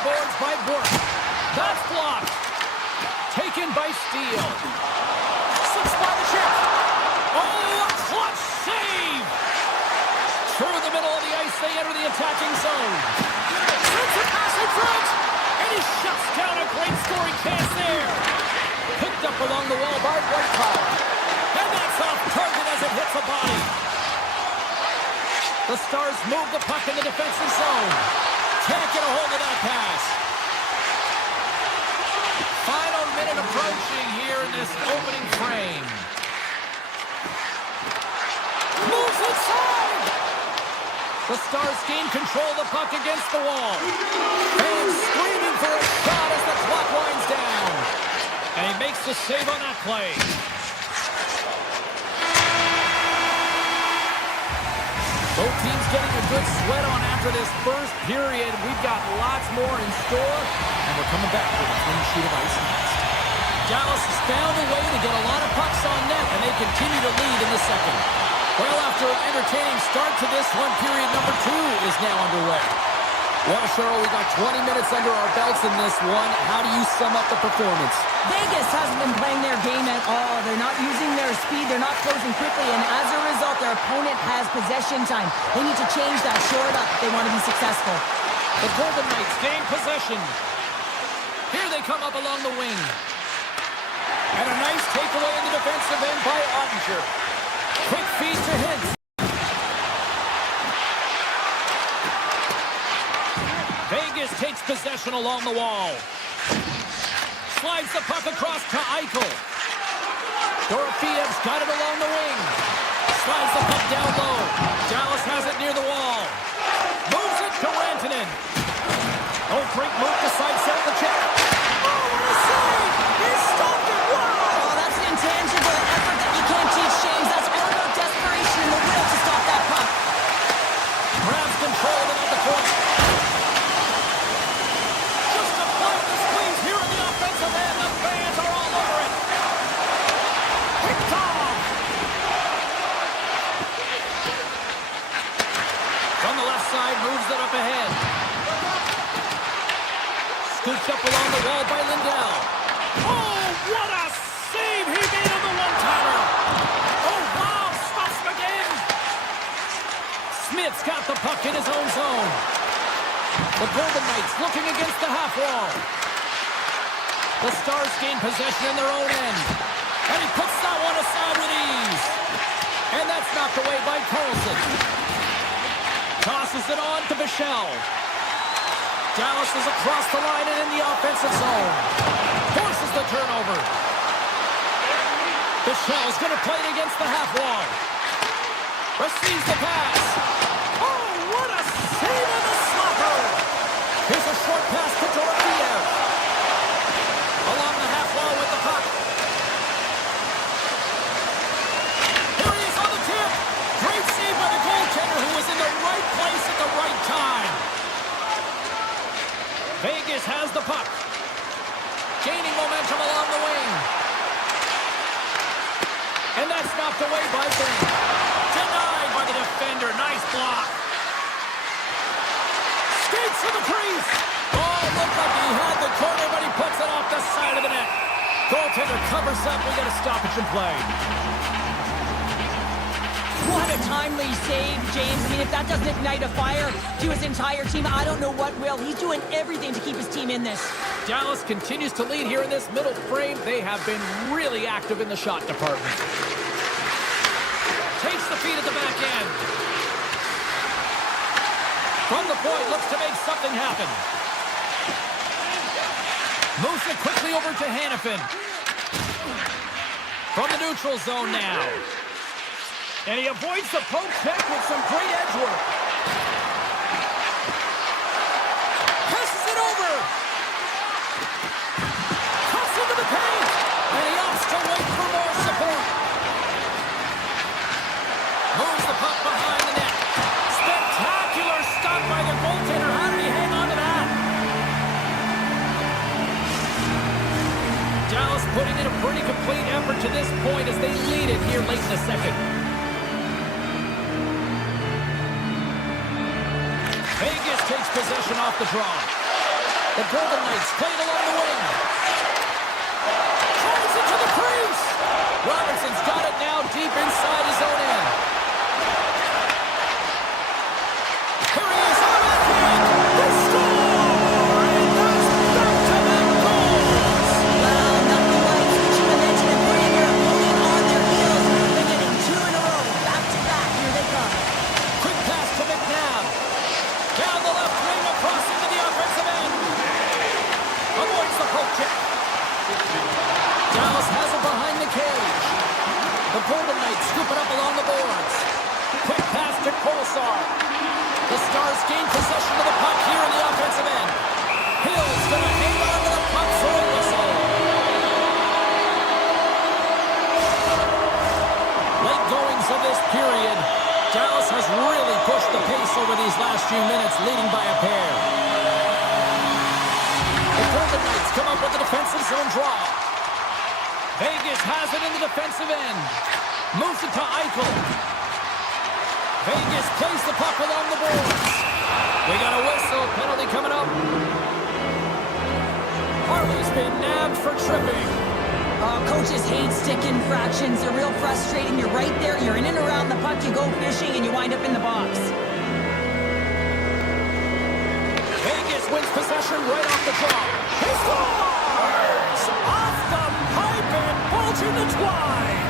the boards by Burke. That's blocked. Taken by Steele. Slips by the check. Oh, a clutch save! Through the middle of the ice, they enter the attacking zone. Sends a pass in front, and he shuts down a great scoring chance there. Picked up along the wall by Whitepower. And that's off target as it hits a body. The Stars move the puck in the defensive zone. Can't get a hold of that pass. Final minute approaching here in this opening frame. Moves inside! The Stars gain control of the puck against the wall. Fans screaming for a shot as the clock winds down. And he makes the save on that play. Both teams getting a good sweat on after this first period. We've got lots more in store, and we're coming back with a clean sheet of ice next. Dallas has found a way to get a lot of pucks on net, and they continue to lead in the second. Well, after an entertaining start to this one, period number 2 is now underway. Well, Cheryl, we got 20 minutes under our belts in this one. How do you sum up the performance? Vegas hasn't been playing their game at all. They're not using their speed. They're not closing quickly. And as a result, their opponent has possession time. They need to change that, shore it up if they want to be successful. The Golden Knights gain possession. Here they come up along the wing. And a nice takeaway in the defensive end by Ottinger. Quick feed to Hintz. Vegas takes possession along the wall. Slides the puck across to Eichel. Dorofeyev's got it along the wing. Slides the puck down low. Dallas has it near the wall. Moves it to Rantanen. Oh, great move to sidestep the check. Oh, what a save! He stopped it! Wow! Oh, that's an intangible effort that you can't teach, James. That's all about desperation and the will to stop that puck. Grabs control of it at the point. Just a point to squeeze here in the offensive end. The fans are all over it. Picked off. From the left side, moves it up ahead. Scooped up along the wall by Lindell. Oh, what a save he made on the one-timer. Oh, wow, stops him again. Smith's got the puck in his own zone. The Golden Knights looking against the half wall. The Stars gain possession in their own end. And he puts that one aside with ease. And that's knocked away by Carlson. Tosses it on to Bichelle. Dallas is across the line and in the offensive zone. Forces the turnover. Bichelle is going to play it against the half wall. Receives the pass. Oh, what a save on the slapper. Here's a short pass to Dorofeyev. Along the half wall with the puck. Here he is on the tip. Great save by the goaltender who was in the right place at the right time. Vegas has the puck. Gaining momentum along the wing. And that's knocked away by Bing. Denied by the defender. Nice block. Skates to the crease. Oh, looked like he had the corner, but he puts it off the side of the net. Goaltender covers up. We got a stoppage in play. What a timely save, James. I mean, if that doesn't ignite a fire to his entire team, I don't know what will. He's doing everything to keep his team in this. Dallas continues to lead here in this middle frame. They have been really active in the shot department. Takes the feed at the back end. From the point, looks to make something happen. Moves it quickly over to Hannafin. From the neutral zone now. And he avoids the poke check with some great edge work. Passes it over. Cuts into the paint. And he opts to wait for more support. Moves the puck behind the net. Spectacular stop by the goaltender. How did he hang on to that? Dallas putting in a pretty complete effort to this point as they lead it here late in the second. Vegas takes possession off the draw. The Golden Knights play it along the wing. Drives it to the crease. Robertson's got it now deep inside his own end. Here he is on that hand. They score! And that's back-to-back goals. Well, nothing like switching the mention and putting your opponent on their heels. They're getting 2 in a row. Back-to-back. Here they come. Quick pass to McNabb. Down the left wing across into the offensive end. Avoids the poke check. Dallas has it behind the cage. The Golden Knights scoop it up along the boards. Quick pass to Kolesar. The Stars gain possession of the puck here in the offensive end. Hill's going to hang on to the puck for a whistle. Late goings of this period. Dallas has really pushed the pace over these last few minutes, leading by a pair. The Golden Knights come up with the defensive zone draw. Vegas has it in the defensive end. Moves it to Eichel. Vegas plays the puck along the boards. We got a whistle. Penalty coming up. Harley's been nabbed for tripping. Coaches hate stick infractions. They're real frustrating. You're right there. You're in and around the puck. You go fishing, and you wind up in the box. Vegas wins possession right off the draw. He scores! Off the pipe and bulging the twine.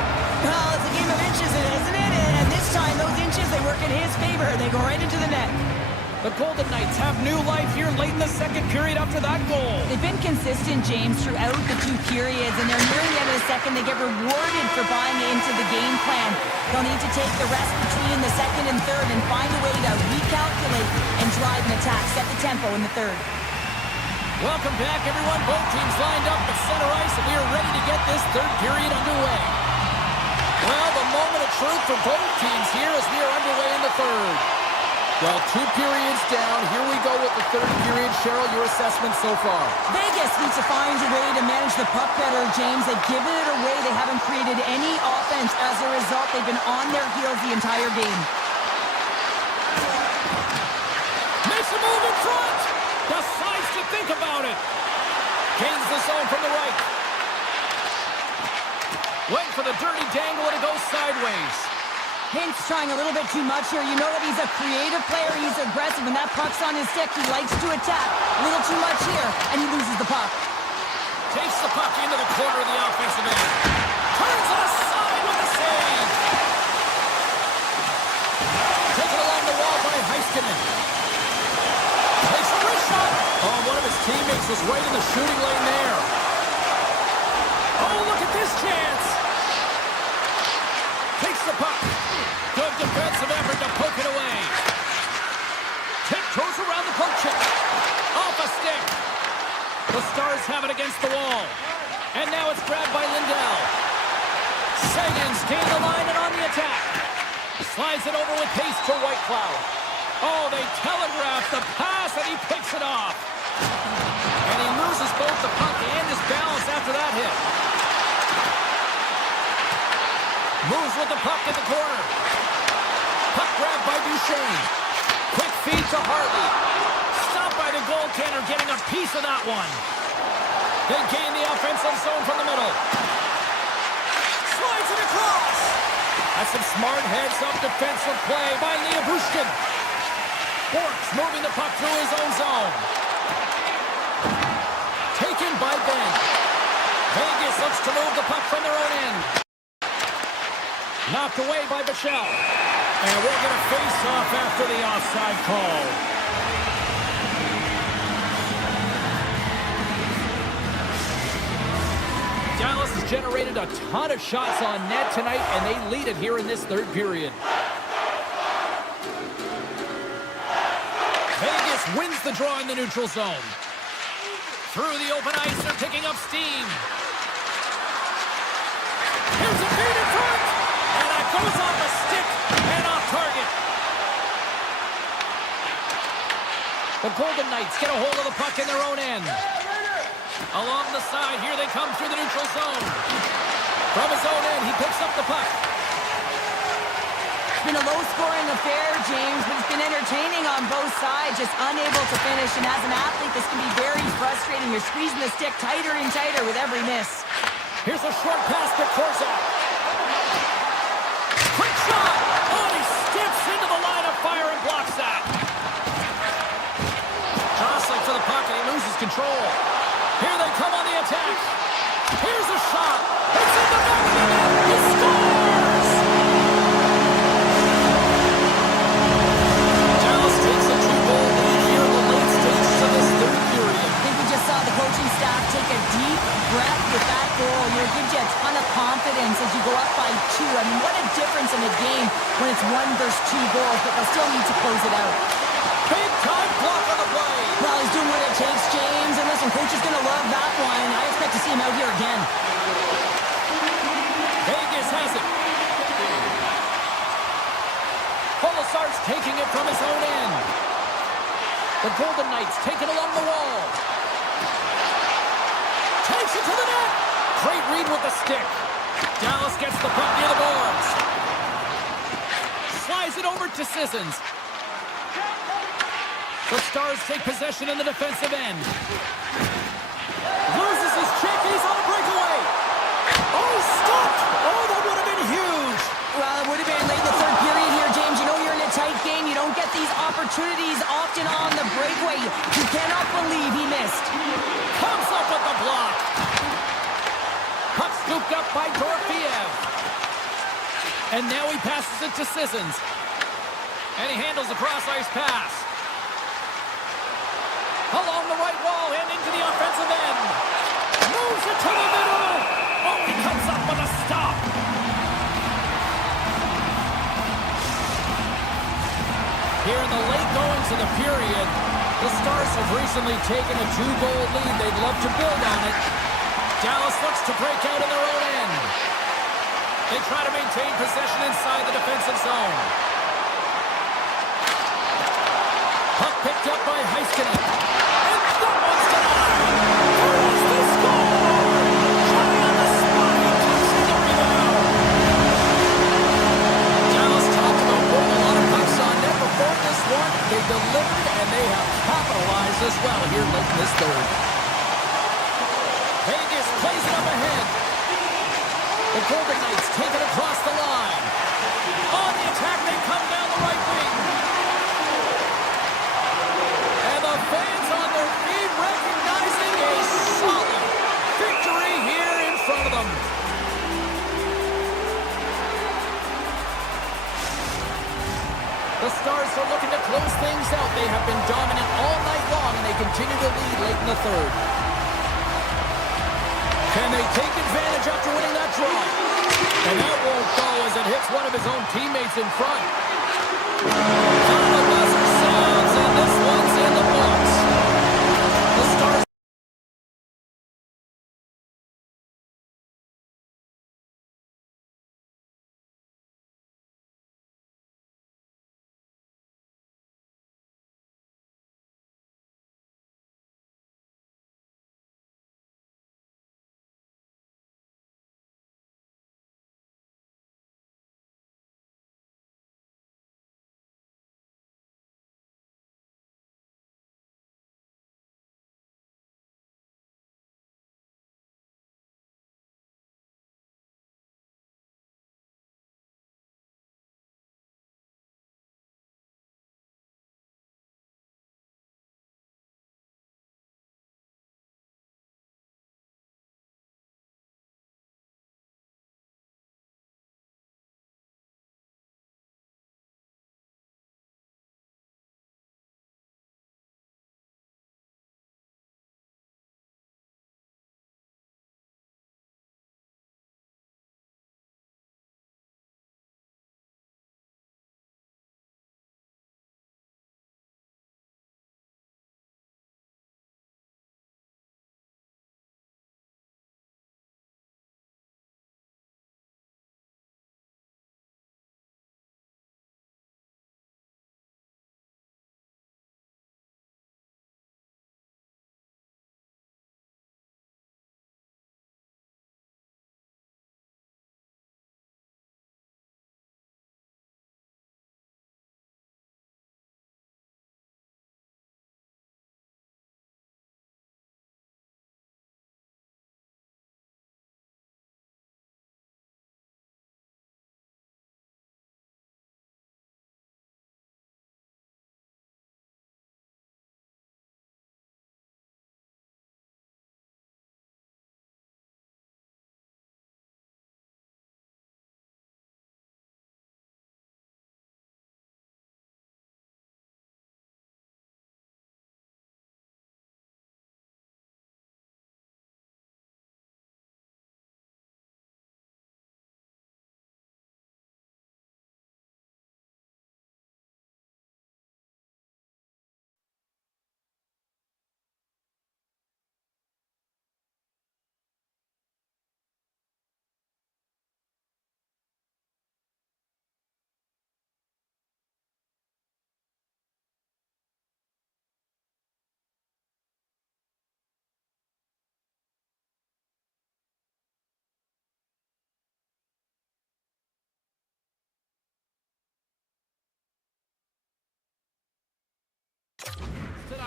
Well, it's a game of inches, isn't it? And this time, those inches, they work in his favor. They go right into the net. The Golden Knights have new life here late in the second period after that goal. They've been consistent, James, throughout the 2 periods, and they're near the end of the second. They get rewarded for buying into the game plan. They'll need to take the rest between the second and third and find a way to recalculate and drive an attack, set the tempo in the third. Welcome back, everyone. Both teams lined up at center ice, and we are ready to get this third period underway. Well, the moment of truth for both teams here as we are underway in the third. Well, 2 periods down. Here we go with the third period. Cheryl, your assessment so far? Vegas needs to find a way to manage the puck better, James. They've given it away. They haven't created any offense. As a result, they've been on their heels the entire game. Makes a move in front. Decides to think about it. Gains the zone from the right. Went for the dirty dangle and it goes sideways. Hintz trying a little bit too much here. You know that he's a creative player. He's aggressive. When that puck's on his stick, he likes to attack. A little too much here, and he loses the puck. Takes the puck into the corner of the offensive end. Turns it aside with a save. Taken along the wall by Heiskanen. Takes a wrist shot. Oh, one of his teammates was right in the shooting lane there. Oh, look at this chance. Takes the puck. Good defensive effort to poke it away. Tiptoes around the poke check. Off a stick. The Stars have it against the wall. And now it's grabbed by Lindell. Sagan's gained the line and on the attack. Slides it over with pace to Whitecloud. Oh, they telegraph the pass and he picks it off. And he loses both the puck and his balance after that hit. Moves with the puck in the corner. Puck grabbed by Duchesne. Quick feed to Hartley. Stopped by the goaltender, getting a piece of that one. They gain the offensive zone from the middle. Slides it across. That's some smart heads-up defensive play by Bushkin. Borks moving the puck through his own zone. Taken by Ben. Vegas looks to move the puck from their own end. Knocked away by Bichelle. And we'll get a face-off after the offside call. Dallas has generated a ton of shots on net tonight, and they lead it here in this third period. Vegas wins the draw in the neutral zone. Through the open ice, they're picking up steam. Here's a feed in front. And that goes off a stick and off target. The Golden Knights get a hold of the puck in their own end. Along the side, here they come through the neutral zone. From his own end, he picks up the puck. It's been a low-scoring affair, James, but it's been entertaining on both sides, just unable to finish. And as an athlete, this can be very frustrating. You're squeezing the stick tighter and tighter with every miss. Here's a short pass to Korzak. Quick shot! Oh, he steps into the line of fire and blocks that. Jostling for the puck, and he loses control. Here they come on the attack. Here's a shot. It's in the back of the net. He scores! Dallas takes a 2-goal lead here in the late stages of this third period. I think we just saw the coaching staff take a deep breath with that goal. You know, it gives you a ton of confidence as you go up by 2. I mean, what a difference in a game when it's 1 versus 2 goals, but they'll still need to close it out. Big time block on the play. Well, he's doing what it takes, James. And listen, coach is going to love that one. I expect to see him out here again. Vegas has it. Polisar's taking it from his own end. The Golden Knights take it along the wall. Takes it to the net. Great read with the stick. Dallas gets the puck near the boards. Slides it over to Sissons. The Stars take possession in the defensive end. Loses his check. He's on a breakaway. Oh, stopped. Oh, that would have been huge. Well, it would have been late in the third period here, James. You know you're in a tight game. You don't get these opportunities often on the breakaway. You cannot believe he missed. Comes up with the block. Puck scooped up by Dorofeev. And now he passes it to Sissons. And he handles the cross-ice pass. Along the right wall and into the offensive end. Moves it to the middle. Oh, he comes up with a stop. Here in the late goings of the period, the Stars have recently taken a 2-goal lead. They'd love to build on it. Dallas looks to break out in their own end. They try to maintain possession inside the defensive zone. Puck picked up by Heiskanen. And that one's denied. There is the score! Johnny on the spot. He catches the rebound. Dallas talked about putting a lot of pucks on net before this one. They delivered, and they have capitalized as well here late in this third. Vegas plays it up ahead. The Golden Knights take it across the line. On the attack, they come down the right wing. And the fans on their feet recognizing a solid victory here in front of them. The Stars are looking to close things out. They have been dominant all night long, and they continue to lead late in the third. Can they take advantage after winning that draw? And that won't go as it hits one of his own teammates in front. Final buzzer sounds, and this one's in the books. The Stars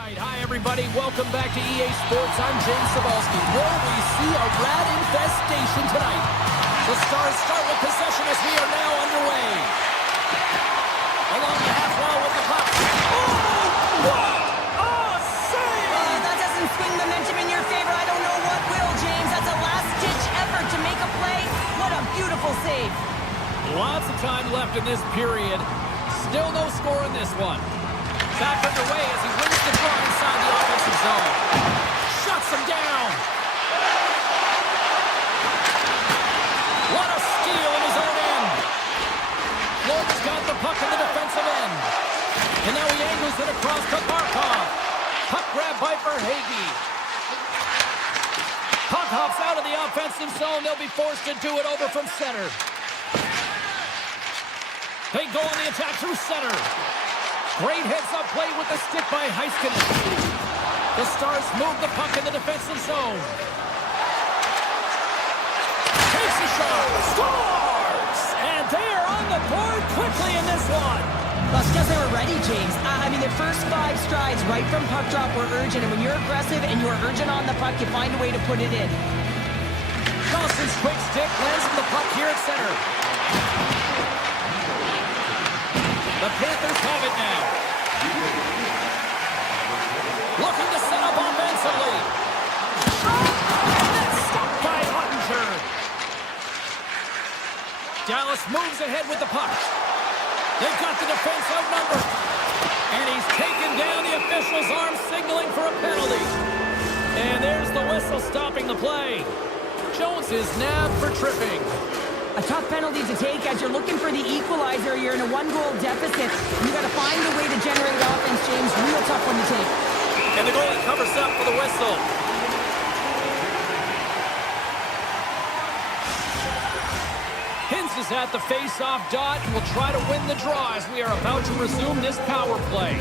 right, hi everybody. Welcome back to EA Sports. I'm James Cebulski. Will we see a rat infestation tonight? The Stars start with possession as we are now underway. Along the half wall with the puck. Oh, what a save! That doesn't swing momentum in your favor. I don't know what will, James. That's a last-ditch effort to make a play. What a beautiful save. Lots of time left in this period. Still no score in this one. Back underway as he wins the draw inside the offensive zone. Shuts him down. What a steal in his own end. Florida's got the puck in the defensive end. And now he angles it across to Barkov. Puck grab by Verhaeghe. Puck hops out of the offensive zone. They'll be forced to do it over from center. They go on the attack through center. Great heads-up play with the stick by Heiskanen. The Stars move the puck in the defensive zone. Takes a shot. Scores! And they are on the board quickly in this one. Well, it's because they were ready, James. I mean, the first 5 strides right from puck drop were urgent. And when you're aggressive and you're urgent on the puck, you find a way to put it in. Dawson's quick stick lands the puck here at center. The Panthers have it now. Looking to set up offensively. And that's stopped by Ottinger. Dallas moves ahead with the puck. They've got the defense outnumbered. And he's taken down the official's arm, signaling for a penalty. And there's the whistle stopping the play. Jones is nabbed for tripping. A tough penalty to take as you're looking for the equalizer. You're in a 1-goal deficit. You got to find a way to generate offense, James. Real tough one to take. And the goalie covers up for the whistle. Hintz is at the face-off dot and will try to win the draw as we are about to resume this power play.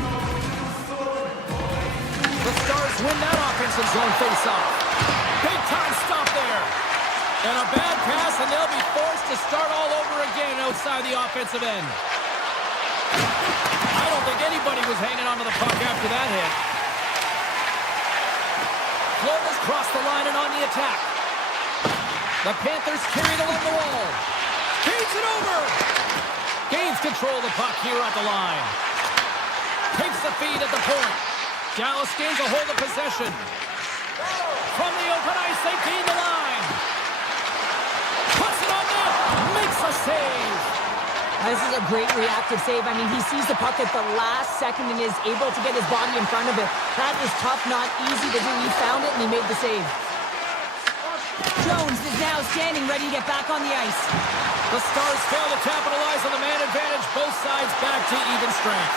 The Stars win that offensive zone face-off. Big-time stop there. And a bad pass, and they'll be forced to start all over again outside the offensive end. I don't think anybody was hanging onto the puck after that hit. Florida's crossed the line and on the attack. The Panthers carry it along the wall. Gains it over. Gains control of the puck here at the line. Takes the feed at the point. Dallas gains a hold of possession. From the open ice, they gain the line. Puts it on net. Makes a save. This is a great reactive save. I mean, he sees the puck at the last second and is able to get his body in front of it. That is tough, not easy to do. He found it and he made the save. Jones is now standing ready to get back on the ice. The Stars fail to capitalize on the man advantage. Both sides back to even strength.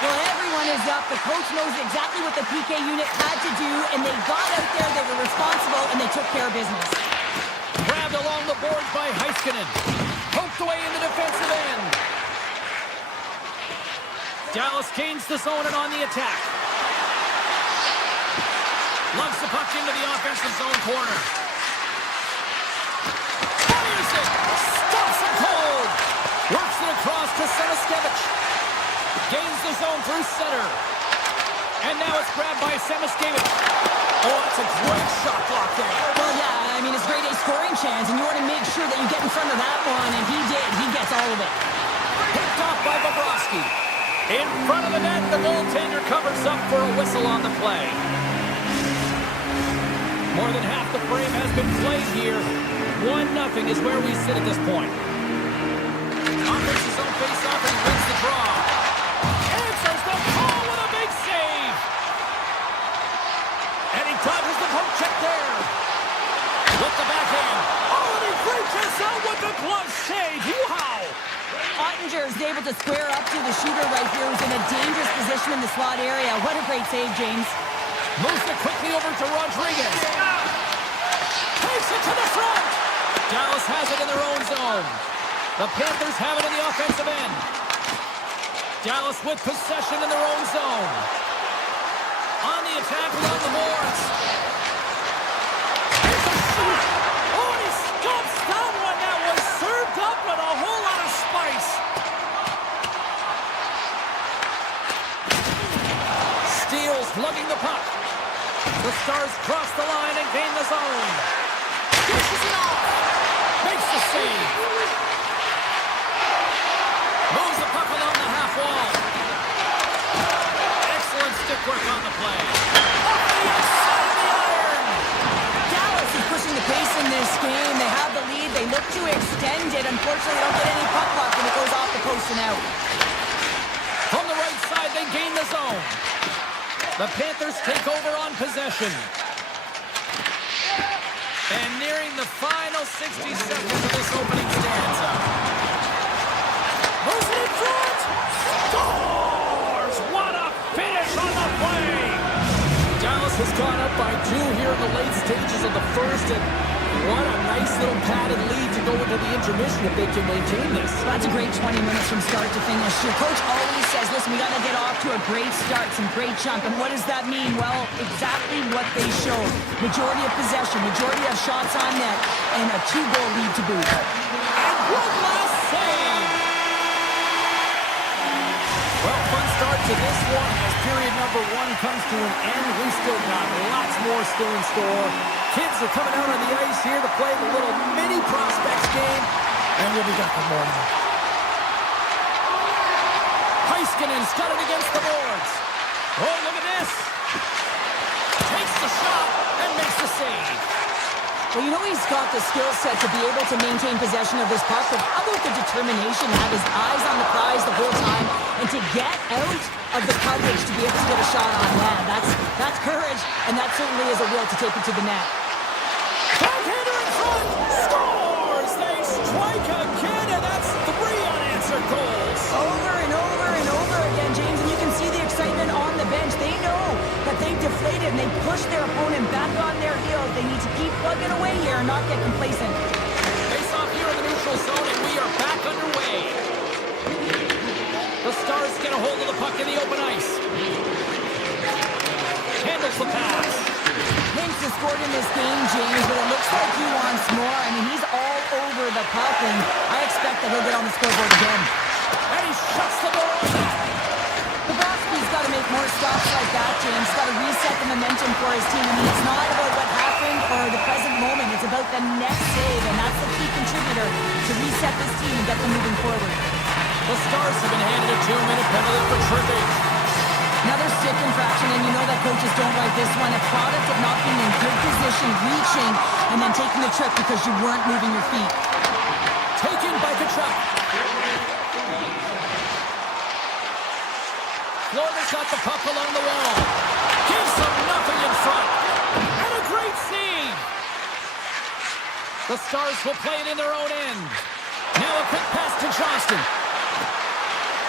Well, everyone is up. The coach knows exactly what the PK unit had to do, and they got out there, they were responsible, and they took care of business. Grabbed along the boards by Heiskanen. Poked away in the defensive end. Dallas gains the zone and on the attack. Lugs the puck into the offensive zone corner. Fires it! Stops it cold! Works it across to Semiskevich. Gains the zone through center. And now it's grabbed by Semiskevich. Oh, that's a great shot block there. Well, yeah, I mean, it's grade A scoring chance, and you want to make sure that you get in front of that one, and he did. He gets all of it. Picked off by Bobrovsky. In front of the net, the goaltender covers up for a whistle on the play. More than half the frame has been played here. 1-0 is where we sit at this point. Offenses zone face-off and he wins the draw. Answers the call with a big save. And he dodges the poke check there. With the backhand. Oh, and he reaches out with the glove save. Wow. Ottinger is able to square up to the shooter right here, who's in a dangerous position in the slot area. What a great save, James. Moves it quickly over to Rodriguez. Takes it to the front. Dallas has it in their own zone. The Panthers have it in the offensive end. Dallas with possession in their own zone. On the attack along the boards. It's a shot. Oh, he stops that one. That was served up with a whole lot of spice. Steals lugging the puck. The Stars cross the line and gain the zone. Dishes it off. Makes the save. Moves the puck along the half wall. Excellent stick work on the play. Off the outside of the iron. Dallas is pushing the pace in this game. They have the lead. They look to extend it. Unfortunately, they don't get any puck luck, and it goes off the post and out. From the right side, they gain the zone. The Panthers take over on possession. And nearing the final 60 seconds of this opening stanza. Moves it in front. Scores! What a finish on the play! Dallas has gone up by 2 here in the late stages of the first, and what a nice little padded lead to go into the intermission if they can maintain this. That's a great 20 minutes from start to finish. Your coach always says, listen, we got to get off to a great start, some great jump. And what does that mean? Well, exactly what they showed. Majority of possession, majority of shots on net, and a 2-goal lead to boot. And one last save! Well, fun start to this one as period number 1 comes to an end. We still got lots more still in store. Kids are coming out on the ice here to play the little mini prospects game, and we'll be back with more now. Heiskanen's got it against the boards. Oh, look at this. Takes the shot and makes the save. Well, you know he's got the skill set to be able to maintain possession of this puck, but how about the determination to have his eyes on the prize the whole time and to get out of the coverage to be able to get a shot on net? That's courage, and that certainly is a will to take it to the net. Backhander in front! Scores! They strike again, and that's 3 unanswered goals. Over and over and over again, James, and you can see the excitement on the bench. They know that they've deflated and they pushed their opponent back on their heels. They need to keep plugging away here and not get complacent. Face off here in the neutral zone, and we are back underway. The Stars get a hold of the puck in the open ice. Handles the pass. Hinks has scored in this game, James, but it looks like he wants more. I mean, he's all over the puck, and I expect that he'll get on the scoreboard again. And he shuts the door on that. Bobrovsky's got to make more stops like that, James. He's got to reset the momentum for his team. I mean, it's not about what happened or the present moment. It's about the next save, and that's the key contributor to reset this team and get them moving forward. The Stars have been handed a 2-minute penalty for tripping. Another stick infraction, and you know that coaches don't like this one. A product of not being in good position, reaching, and then taking the trip because you weren't moving your feet. Taken by Kachuk. Florida's got the puck along the wall. Gives them nothing in front. And a great save. The Stars will play it in their own end. Now a quick pass to Johnston.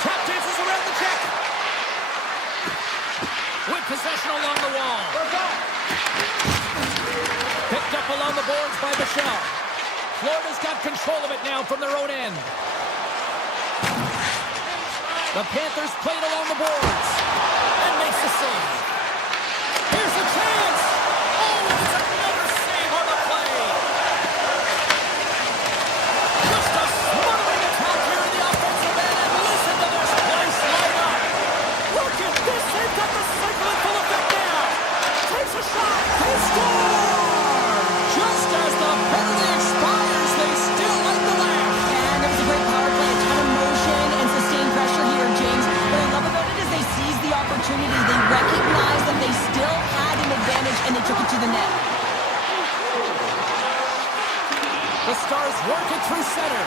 Tap dances around the check. With possession along the wall. Picked up along the boards by Michelle. Florida's got control of it now from their own end. The Panthers played along the boards and makes the save. Here's a chance. Oh, it's another save on the play. Just a smothering attack here in the offensive end, and listen to this place light up. Look at this. They've got the cycle in full effect now. Takes a shot. They score. Just as the penalty expires, they still light the lamp. And there was a great power play, a ton of motion and sustained pressure here, James. What I love about it is they seized the opportunity. They recognized that they still had an advantage, and they took it to the net. The Stars work it through center.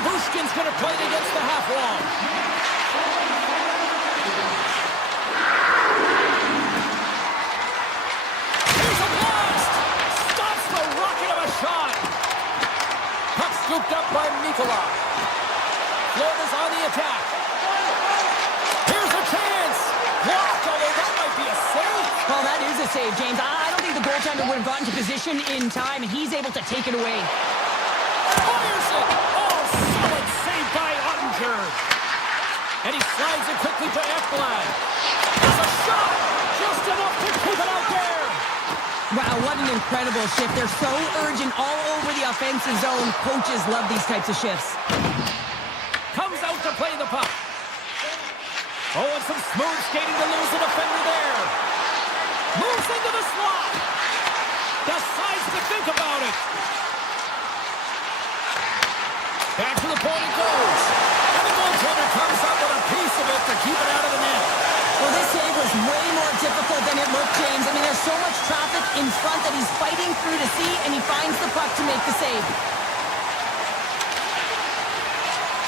Bushkin's going to play it against the half wall. Here's a blast! Stops the rocket of a shot. Puck scooped up by Mikula. Florida's on the attack. Here's a chance. Blocked, although that might be a save. Well, that is a save, James. I don't think the goaltender would have gotten to position in time, and he's able to take it away. Fires it. Oh, solid save by Ottinger. And he slides it quickly to Ekblad. There's a shot. Just enough to keep it out there. Wow, what an incredible shift. They're so urgent all over the offensive zone. Coaches love these types of shifts. Comes out to play the puck. Oh, and some smooth skating to lose the defender there. Moves into the slot. Decides to think about it. Back to the point it goes. And the goaltender comes up with a piece of it to keep it out of the net. Well, this save was way more difficult than it looked, James. I mean, there's so much traffic in front that he's fighting through to see, and he finds the puck to make the save.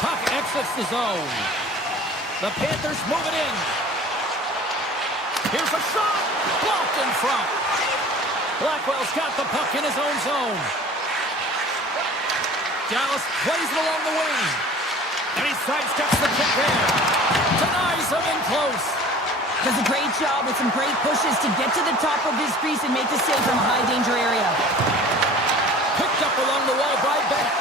Puck exits the zone. The Panthers move it in. Here's a shot. Blocked in front. Blackwell's got the puck in his own zone. Dallas plays it along the wing. And he sidesteps the kick there. Denies him in close. Does a great job with some great pushes to get to the top of his crease and make the save from a high-danger area. Picked up along the wall by Bennett.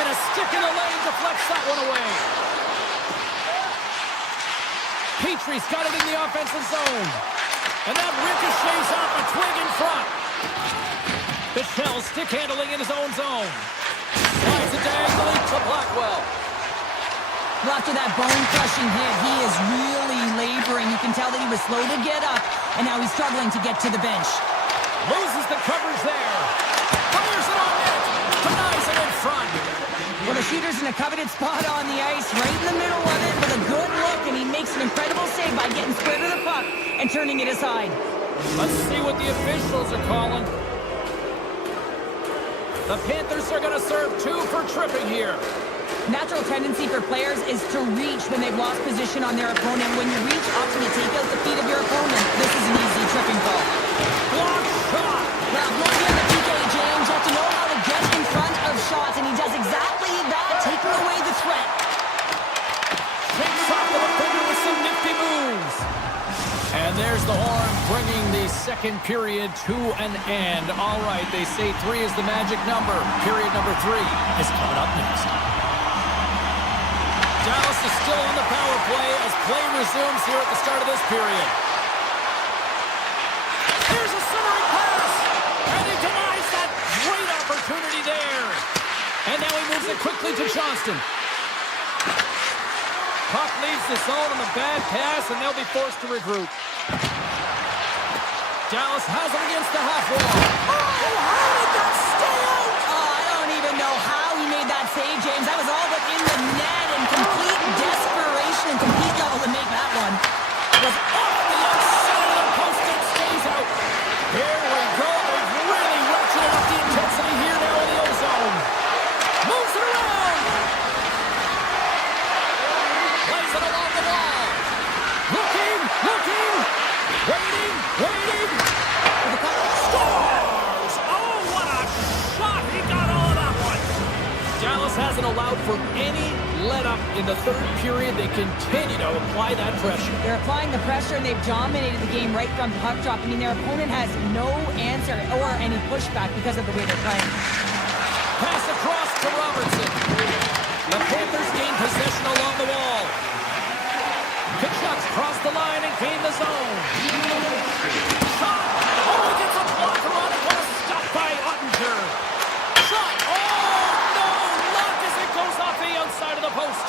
And a stick in the lane deflects that one away. Petrie's got it in the offensive zone. And that ricochets off a twig in front. Bichelle stick handling in his own zone. Slides it diagonally to Blackwell. Well, after that bone-crushing hit, he is really laboring. You can tell that he was slow to get up, and now he's struggling to get to the bench. Loses the coverage there. Fires it on net. Denies it in front. Well, the shooter's in a coveted spot on the ice, right in the middle of it with a good look, and he makes an incredible save by getting square to the puck and turning it aside. Let's see what the officials are calling. The Panthers are going to serve 2 for tripping here. Natural tendency for players is to reach when they've lost position on their opponent. When you reach up and you take out the feet of your opponent, this is an easy tripping call. Block shot. Now, looking at the PK, James, you have to know how to get in front of shots, and he does exactly that, taking away the threat. Shakes off the defender with some nifty moves. And there's the horn, bringing the second period to an end. All right, they say 3 is the magic number. Period number 3 is coming up next. Dallas is still on the power play as play resumes here at the start of this period. Here's a centering pass, and he denies that great opportunity there. And now he moves it quickly to Johnston. Puck leaves the zone on the bad pass, and they'll be forced to regroup. Dallas has it against the half wall. Oh, how did that stay out? Oh, I don't even know how he made that save, James. That was all but in the net in complete desperation and complete level to make that one. It was off the outside of the post and stays out. Here we go. They've really ratcheted up the intensity here now in the O-zone. Moves it around. Plays it along the wall. Looking. Waiting. The puck Scores! Oh, what a shot! He got all of that one. Dallas hasn't allowed for any let-up in the third period. They continue to apply that pressure. They're applying the pressure, and they've dominated the game right from puck drop. I mean, their opponent has no answer or any pushback because of the way they're playing. Pass across to Robertson. The Panthers gain possession along the wall. Kachuk's crossed the line and gained the zone. Shot! Oh, he gets a blocker on it. What a stop by Ottinger. Shot! Oh, no! Not as it goes off the outside of the post.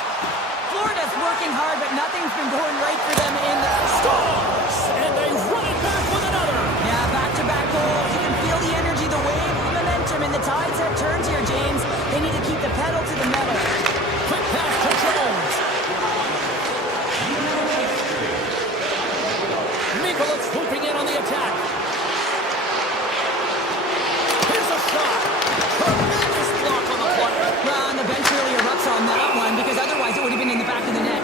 Florida's working hard, but nothing's been going right for them in the... Scores! And they run it back with another. Yeah, back-to-back goals. You can feel the energy, the wave, the momentum, and the tides have turned here, James. They need to keep the pedal to the metal. Quick pass to Jones. Mikolas swooping in on the attack. Here's a shot. Tremendous block on the play. Well, and the bench really erupts on that one, because otherwise it would have been in the back of the net.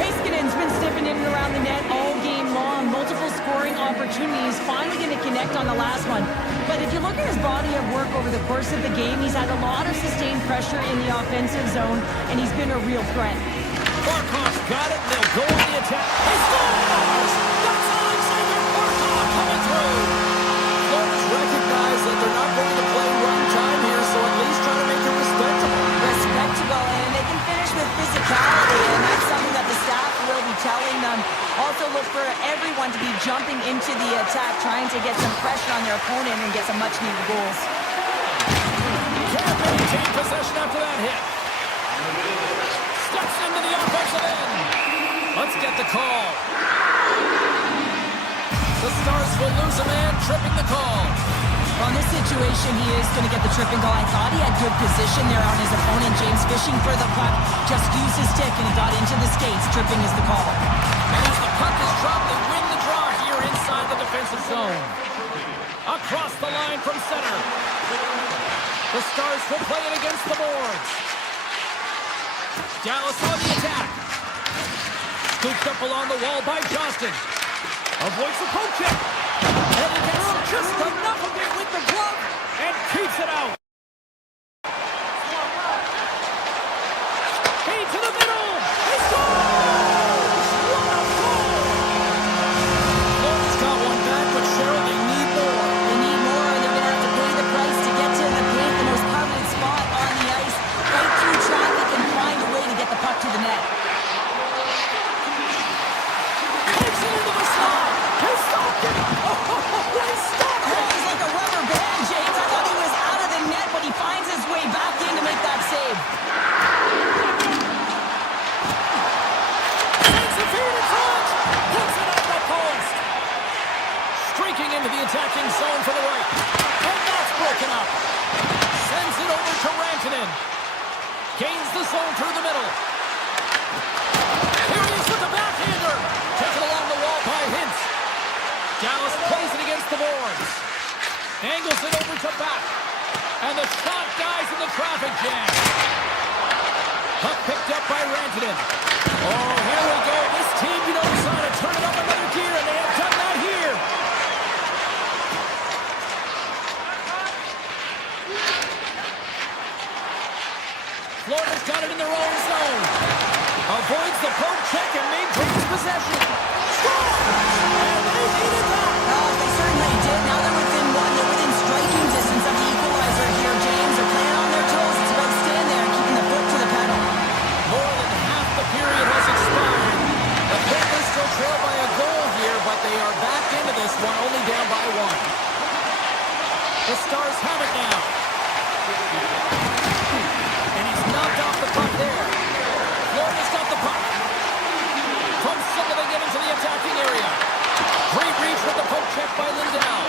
Heiskanen's been sniffing in and around the net all game long. Multiple scoring opportunities. Finally going to connect on the last one. But if you look at his body of work over the course of the game, he's had a lot of sustained pressure in the offensive zone, and he's been a real threat. Barkov's got it, and they'll go on the attack. He scores! That's Alexander Barkov coming through. Florida's recognized that they're not going to play run time here, so at least try to make it respectable. Respectable, and they can finish with physicality, and that's something that the staff will be telling them. be jumping into the attack, trying to get some pressure on their opponent and get some much-needed goals. Can't maintain possession after that hit. Steps into the offensive end. Let's get the call. The Stars will lose a man, tripping the call. Well, in this situation, he is going to get the tripping goal. I thought he had good position there on his opponent. James fishing for the puck, just used his stick, and it got into the skates. Tripping is the call. And as the puck is dropped, they win the draw here inside the defensive zone. Across the line from center. The Stars will play it against the boards. Dallas on the attack. Scooped up along the wall by Johnston. Avoids the poke check. And he gets just enough of it with the glove and keeps it out. Feed to the middle. He scores! What a goal! Florida's got one back, but Cheryl, they need more. They need more, and they're going to have to pay the price to get to the paint, the most coveted spot on the ice, fight through traffic, and find a way to get the puck to the net. Takes it into the slot. He stopped it. He stopped it. He's like a rubber band, James. I thought he was out of the net, but he finds his way back in to make that save. Takes the feed in front. Puts it on the post. Streaking into the attacking zone for the right. And that's broken up. Sends it over to Rantanen. Gains the zone through the middle. Here he is with the backhander. Taken along the wall by Hintz. Dallas plays it against the boards. Angles it over to back. And the shot dies in the traffic jam. Puck picked up by Rantanen. Oh, here we go. This team, knows how to turn it up another gear, and they have done that here. Florida's got it in their own zone. Avoids the poke check and maintains possession. Scores! And they needed that. Oh, they certainly did. Now they're within one. They're within striking distance of the equalizer here, James. They're playing on their toes. It's about staying there and keeping the foot to the pedal. More than half the period has expired. The Panthers still trail by a goal here, but they are back into this one, only down by one. The Stars have it now. And he's knocked off the puck there. Florida's got the puck. From center, they get into the attacking area. Great reach with the poke check by Lindell.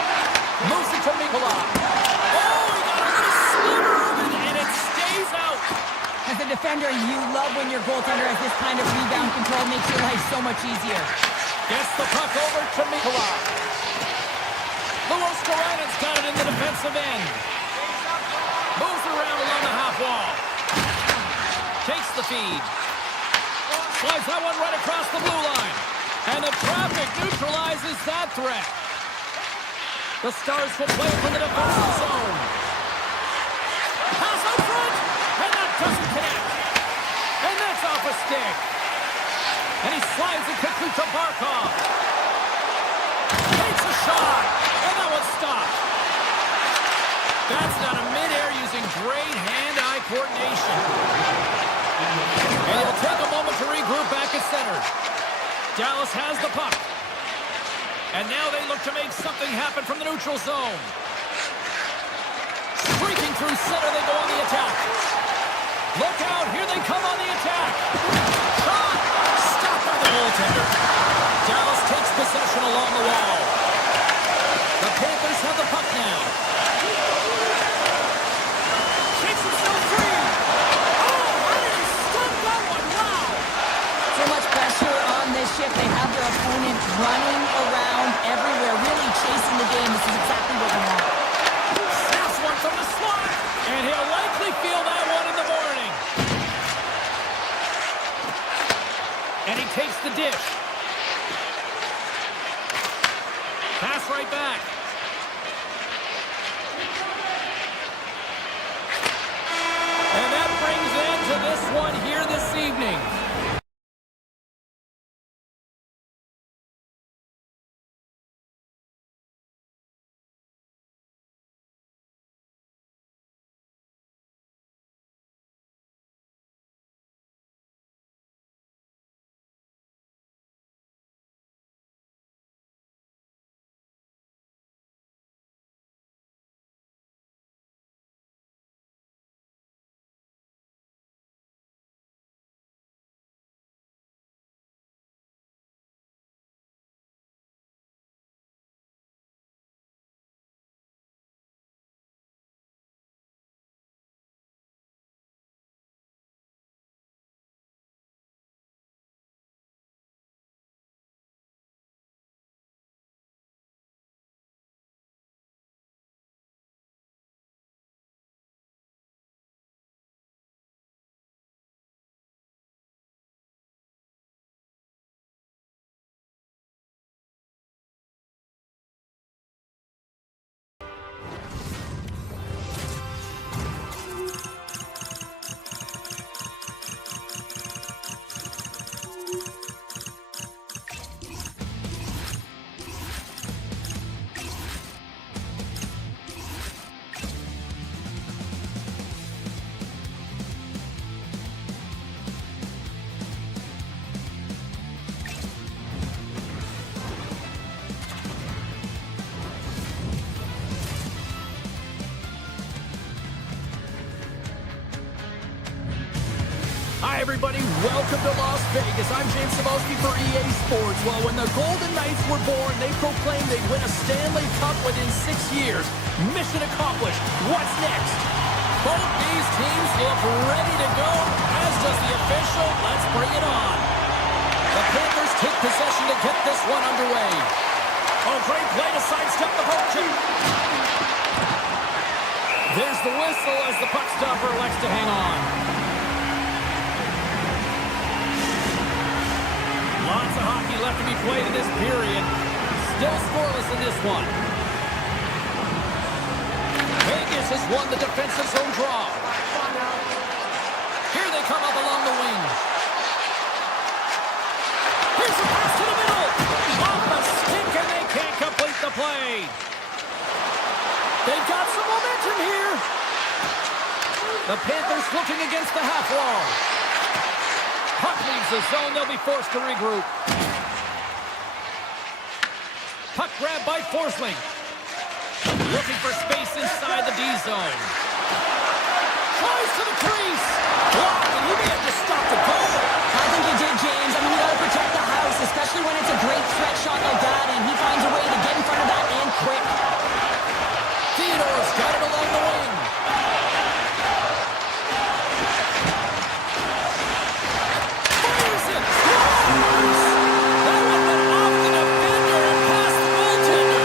Moves it to Mikola. Oh, he got a little sliver of it, and it stays out. As a defender, you love when your goaltender has this kind of rebound control. Makes your life so much easier. Gets the puck over to Mikola. Luos Koranen's got it in the defensive end. Moves around along the half wall. Takes the feed. Slides that one right across the blue line. And the traffic neutralizes that threat. The Stars will play from the defensive zone. Pass out front. And that doesn't connect. And that's off a stick. And he slides it quickly to Barkov. Takes a shot. And that one's stopped. That's not a midair using great hand-eye coordination. And it'll take a moment to regroup back at center. Dallas has the puck. And now they look to make something happen from the neutral zone. Streaking through center, they go on the attack. Look out, here they come on the attack. Shot! Stopped by the goaltender. Dallas takes possession along the wall. The Panthers have the puck now. Shakes himself free. Oh, how did he stop that one? Wow! So much pressure on this shift. They have their opponent running around everywhere, really chasing the game. This is exactly what we want. Snaps one from the slot, and he'll likely feel that one in the morning. And he takes the dish. Pass right back. And that brings an end to this one here this evening. everybody. Welcome to Las Vegas. I'm James Cybulski for EA Sports. Well, when the Golden Knights were born, they proclaimed they'd win a Stanley Cup within 6 years. Mission accomplished. What's next? Both these teams look ready to go, as does the official. Let's bring it on. The Panthers take possession to get this one underway. Oh, great play to sidestep the poaching. There's the whistle as the puck stopper elects to hang on. Lots of hockey left to be played in this period. Still scoreless in this one. Vegas has won the defensive zone draw. Here they come up along the wing. Here's a pass to the middle. Off a stick and they can't complete the play. They've got some momentum here. The Panthers looking against the half wall. Puck leaves the zone. They'll be forced to regroup. Puck grab by Forsling. Looking for space inside the D zone. Tries to the crease. Blocked, and he may have just stopped the goal. I think you did, James. I mean, you got to protect the house, especially when it's a great threat shot like that, and he finds a way to get in front of that and quick. Theodore's got it along the wing. Fires it. Scores! That one went off the defender and past the goaltender.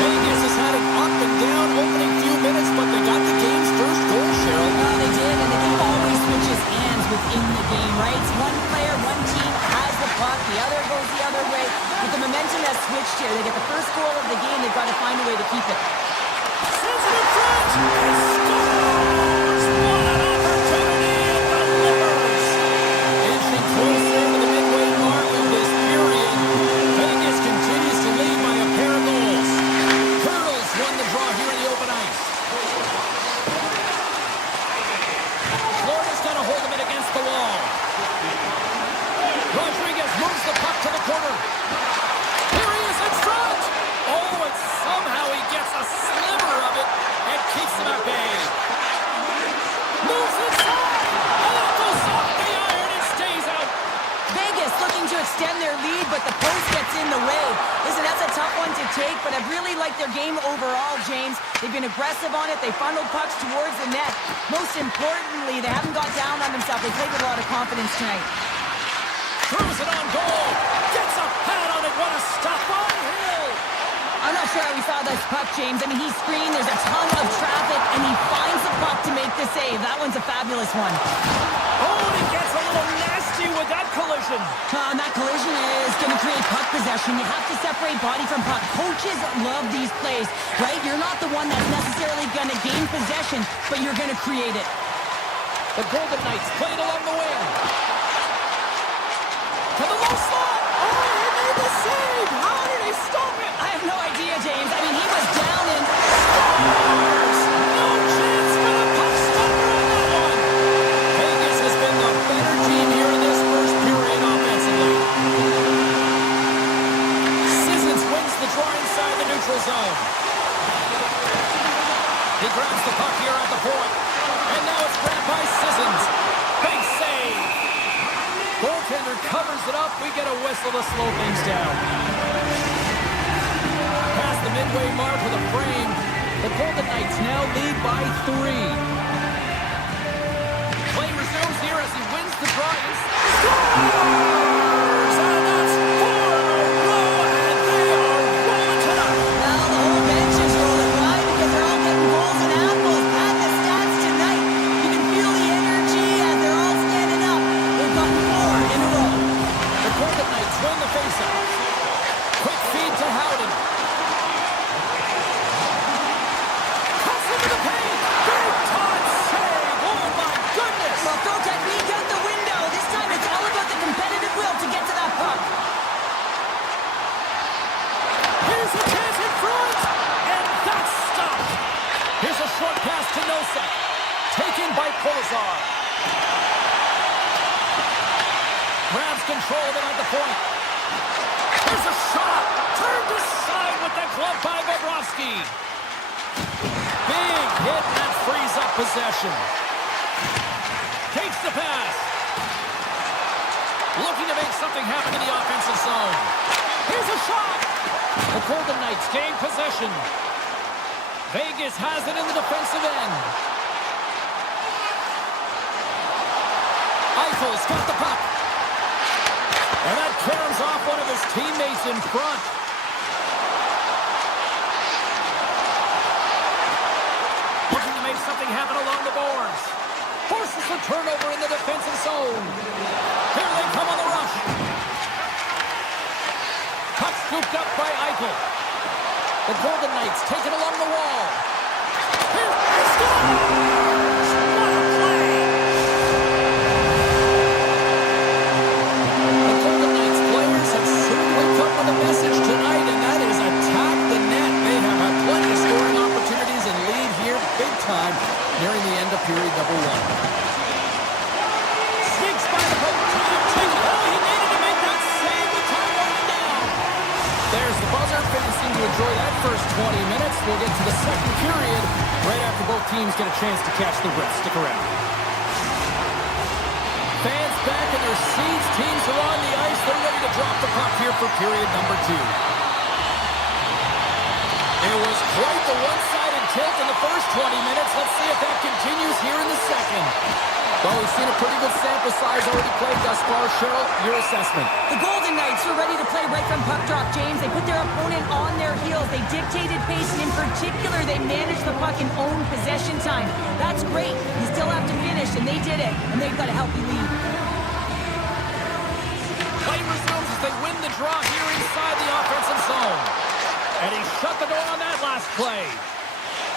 Vegas has had an up and down opening few minutes, but they got the game's first goal, Cheryl. Well, they did, and the game always switches hands within the game, right? It's one player, one team has the puck, the other goes the other way. With the momentum that's switched here, they get the first goal of the game, they've got to find a way to keep it. Sends it in front and scores! What an opportunity and delivers! Inching closer to the midway mark of this period. Vegas continues to lead by a pair of goals. Turtles won the draw here in the open ice. Florida's got to hold them in against the wall. Rodriguez moves the puck to the corner. Here he is in front. Oh, and somehow he gets a sliver of it and keeps him at bay. Moves inside. And that goes off the iron and stays out. Vegas looking to extend their lead, but the post gets in the way. Listen, that's a tough one to take, but I've really liked their game overall, James. They've been aggressive on it. They funneled pucks towards the net. Most importantly, they haven't got down on themselves. They played with a lot of confidence tonight. Throws it on goal. Gets a pad on it. What a stop by Hill. I'm not sure how we saw this puck, James. I mean, he screened. There's a ton of traffic, and he finds the puck to make the save. That one's a fabulous one. Oh, and he gets a little nasty with that collision. And that collision is going to create puck possession. You have to separate body from puck. Coaches love these plays, right? You're not the one that's necessarily going to gain possession, but you're going to create it. The Golden Knights played along the wing. To the low slot. Oh, he made the save. How did he stop it? I have no idea, James. I mean, he was down and... Scores! No chance for the puck stopper on that one. Vegas has been the better team here in this first period offensively. Sissons wins the draw inside the neutral zone. He grabs the puck here at the point. And now it's grabbed by Sissons. Big save. Goaltender covers it up. We get a whistle to slow things down. Past the midway mark with a frame. The Golden Knights now lead by 3. Play resumes here as he wins the draw. Scores! And that's 4 in a row, and they are rolling tonight. Now the whole bench is rolling. Why? Because they're all getting goals and apples. Pat the stats tonight. You can feel the energy as they're all standing up. They've gotten 4 in a row. The Golden Knights win the faceoff. Quick feed to Howden. Cuts into the paint. Big time save. Oh my goodness. Well, throw technique out the window. This time it's all about the competitive will to get to that puck. Here's a chance in front. And that's stopped. Here's a short pass to Nosek. Taken by Polazar. Grabs control of it at the point. Here's a shot. Turned aside with the glove by Bobrovsky. Big hit, and that frees possession. Takes the pass. Looking to make something happen in the offensive zone. Here's a shot. The Golden Knights gain possession. Vegas has it in the defensive end. Eichel's got the puck. And that caroms off one of his teammates in front. Looking to make something happen along the boards. Forces a turnover in the defensive zone. Here they come on the rush. Puck scooped up by Eichel. The Golden Knights take it along the wall. Here's the scores! What a play! The Golden Knights players have certainly come with a message tonight, and that is attack the net. They have had plenty of scoring opportunities and lead here big time nearing the end of period number one. Sneaks by the post. Oh, he needed to make that save. The time running down. There's the buzzer. Fans seem to enjoy that first 20 minutes. We'll get to the second period right after both teams get a chance to catch the breath. Stick around. Fans back in their seats. Teams are on the ice. They're ready to drop the puck here for period number two. It was quite the one-sided tilt in the first 20 minutes. Let's see if that continues here in the second. Well, we've seen a pretty good sample size already played thus far. Cheryl, your assessment. The Golden Knights are ready to play right from puck drop, James. They put their opponent on their heels. They dictated pace, and in particular, they managed the puck and owned possession time. That's great. You still have to finish, and they did it, and they've got a healthy lead. Play resumes as they win the draw here inside the offensive zone. And he shut the door on that last play.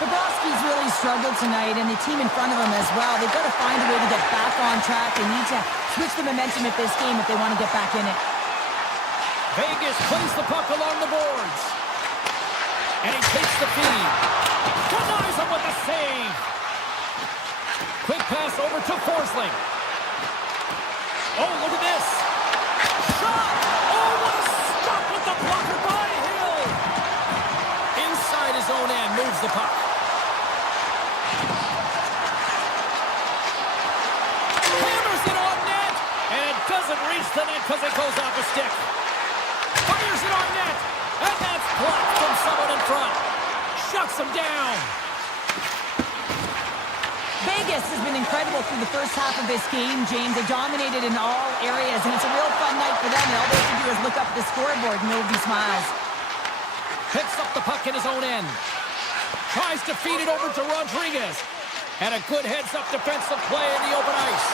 Bobrovsky's really struggled tonight, and the team in front of him as well. They've got to find a way to get back on track. They need to switch the momentum of this game if they want to get back in it. Vegas plays the puck along the boards. And he takes the feed. Denies him with the save. Quick pass over to Forsling. Oh, look at this. Shot! Oh, what a stop with the blocker by Hill. Inside his own end, moves the puck. Hammers it on net, and it doesn't reach the net because it goes off a stick. Fires it on net, and that's blocked from someone in front. Shuts him down. Vegas has been incredible through the first half of this game, James. They dominated in all areas, and it's a real fun night for them. And all they have to do is look up at the scoreboard, and there will be smiles. Picks up the puck in his own end. Tries to feed it over to Rodriguez. And a good heads-up defensive play in the open ice.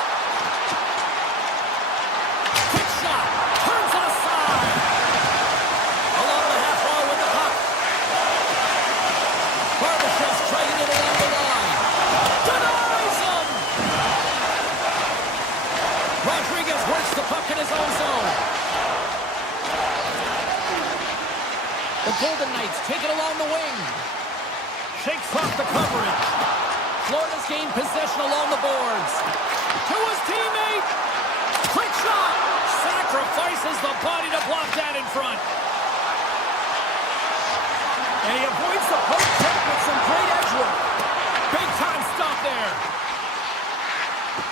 Quick shot. Turns it aside. Along the half wall with the puck. Barbashev's trying it along the line. Denies him. Rodriguez works the puck in his own zone. The Golden Knights take it along the wing. Shakes off the coverage. Florida's gained possession along the boards. To his teammate. Quick shot. Sacrifices the body to block that in front. And he avoids the poke check with some great edge work. Big time stop there.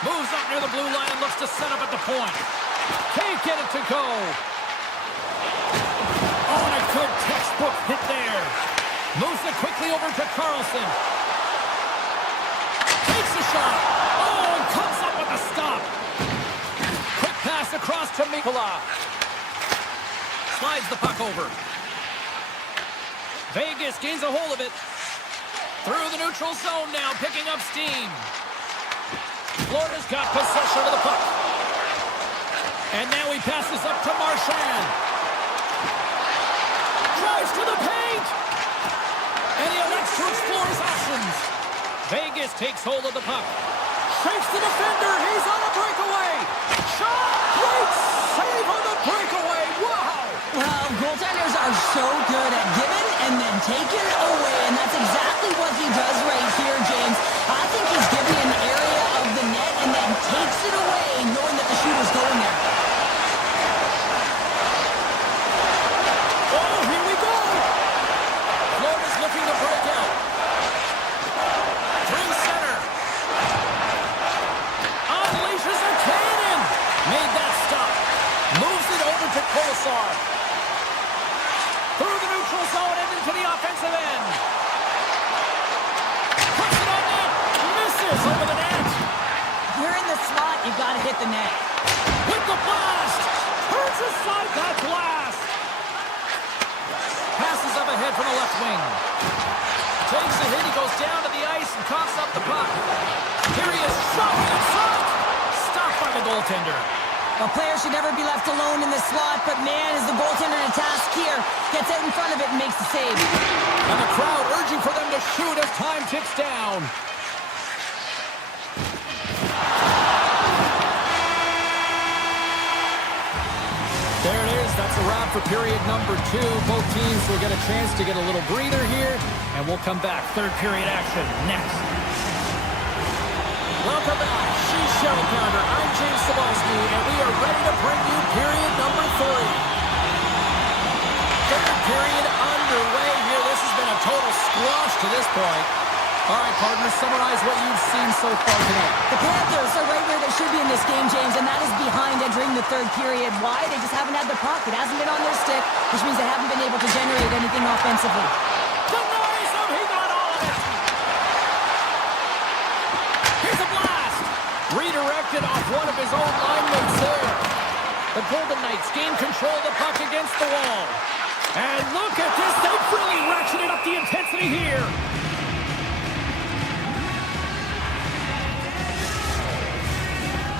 Moves up near the blue line and looks to set up at the point. Can't get it to go. Oh, and a good textbook hit there. Moves it quickly over to Carlson. Takes a shot. Oh, and comes up with a stop. Quick pass across to Mikula. Slides the puck over. Vegas gains a hold of it. Through the neutral zone now, picking up steam. Florida's got possession of the puck. And now he passes up to Marchand. Drives to the paint. And he elects to explore his options. Vegas takes hold of the puck. Shakes the defender. He's on a breakaway. Shot. Great save on the breakaway. Wow. Well, goaltenders are so good at giving and then taking away, and that's exactly what he does right here, James. I think he's giving an area of the net and then takes it away, knowing that the shooter's going there. Oh, here we go. Florida's looking to break out. Through center. Colasar. Through the neutral zone and into the offensive end. Puts it on net. Misses over the net. You're in the slot, you got to hit the net. With the blast. Turns aside that blast. Passes up ahead from the left wing. Takes a hit. He goes down to the ice and coughs up the puck. Here he is. Shot inside. Stopped by the goaltender. Well, players should never be left alone in the slot, but man, is the goaltender to task here. Gets out in front of it and makes the save. And the crowd urging for them to shoot as time ticks down. There it is. That's a wrap for period number 2. Both teams will get a chance to get a little breather here, and we'll come back. Third period action next. Welcome back. She's Cheryl Pounder. I'm James Cebulski, and we are ready to bring you period number 3. Third period underway here. This has been a total squash to this point. All right, partners, summarize what you've seen so far tonight. The Panthers are right where they should be in this game, James, and that is behind entering the third period. Why? They just haven't had the puck. It hasn't been on their stick, which means they haven't been able to generate anything offensively. Denies him. He got all of it. Here's a blast. Redirected off one of his own line mates there. The Golden Knights gain control of the puck against the wall. And look at this. They've really ratcheted up the intensity here.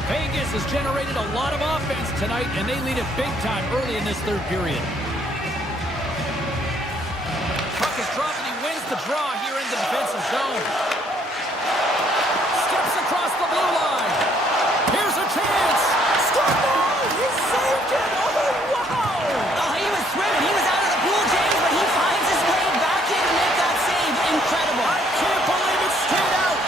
Vegas has generated a lot of offense tonight, and they lead it big time early in this third period. Puck is dropped, and he wins the draw here in the defensive zone. Steps across the blue line. Here's a chance. Score! He saved it! Oh, wow! Oh, he was swimming. He was out of the pool, James, but he finds his way back in to make that save. Incredible. I can't believe it stayed out.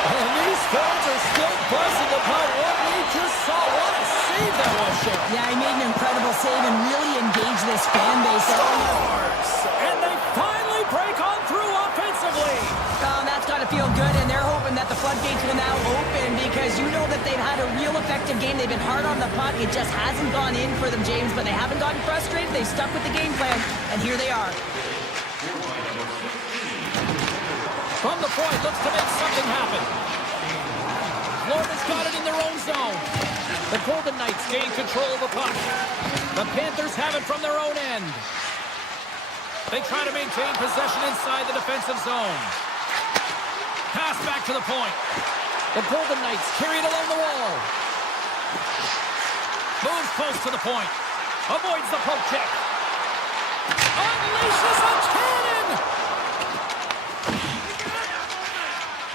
And these fans are still buzzing about what we just saw. What a save that was, Cheryl. Yeah, he made an incredible save and really engaged this fan base. Scores! And they finally break on through offensively. Oh, that's got to feel good, and they're hoping that the floodgates will now open because you know that they've had a real effective game. They've been hard on the puck. It just hasn't gone in for them, James, but they haven't gotten frustrated. They've stuck with the game plan, and here they are. From the point, looks to make something happen. Florida's got it in their own zone. The Golden Knights gain control of the puck. The Panthers have it from their own end. They try to maintain possession inside the defensive zone. Pass back to the point. The Golden Knights carry it along the wall. Moves close to the point. Avoids the poke check. Unleashes a cannon!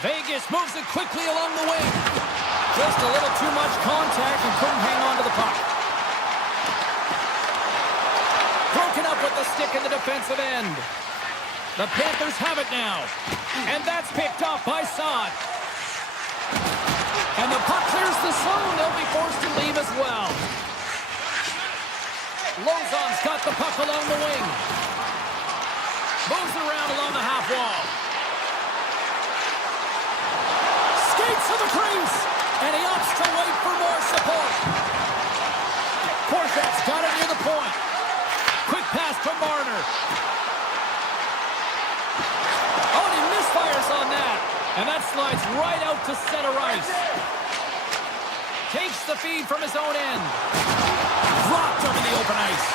Vegas moves it quickly along the wing. Just a little too much contact and couldn't hang on to the puck. Broken up with the stick in the defensive end. The Panthers have it now. And that's picked up by Saad. And the puck clears the zone. They'll be forced to leave as well. Lozon's got the puck along the wing. Moves it around along the half wall. Skates to the crease. And he opts to wait for more support. Korshak's got it near the point. Quick pass to Marner. Oh, and he misfires on that. And that slides right out to center ice. Takes the feed from his own end. Dropped over the open ice.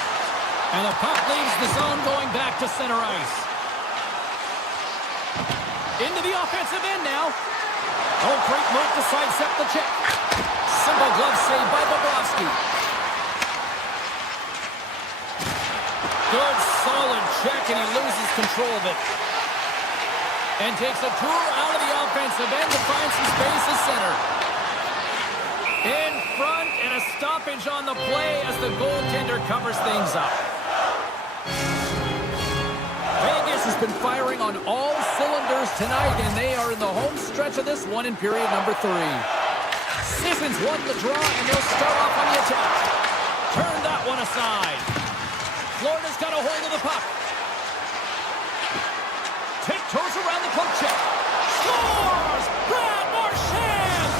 And the puck leaves the zone going back to center ice. Into the offensive end now. Oh, great move to sidestep the check. Simple glove save by Bobrovsky. Good, solid check, and he loses control of it. And takes a tour out of the offensive end to find some space at center. In front, and a stoppage on the play as the goaltender covers things up. Vegas has been firing on all cylinders tonight, and they are in the home stretch of this one in period number 3. Sissons won the draw, and they'll start off on the attack. Turn that one aside. Florida's got a hold of the puck. Tiptoes around the poke check. Scores! Brad Marchand!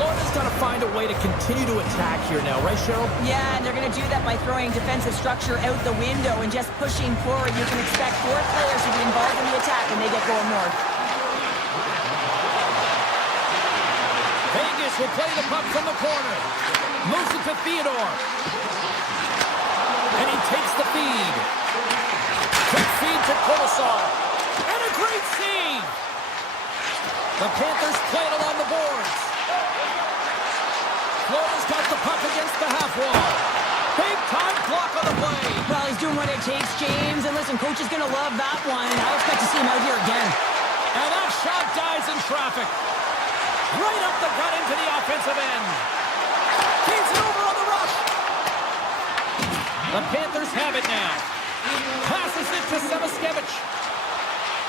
Florida's got to find find a way to continue to attack here now, right, Cheryl? Yeah, and they're going to do that by throwing defensive structure out the window and just pushing forward. You can expect 4 players to be involved in the attack when they get going north. Vegas will play the puck from the corner. Moves it to Theodore. And he takes the feed. Quick feed to Kolasar. And a great save! The Panthers play it along the boards. Florida's got the puck against the half wall. Big time block on the play. Well, he's doing what it takes, James. And listen, coach is going to love that one. I expect to see him out here again. And that shot dies in traffic. Right up the gut into the offensive end. Feeds it over on the rush. The Panthers have it now. Passes it to Samaskevich.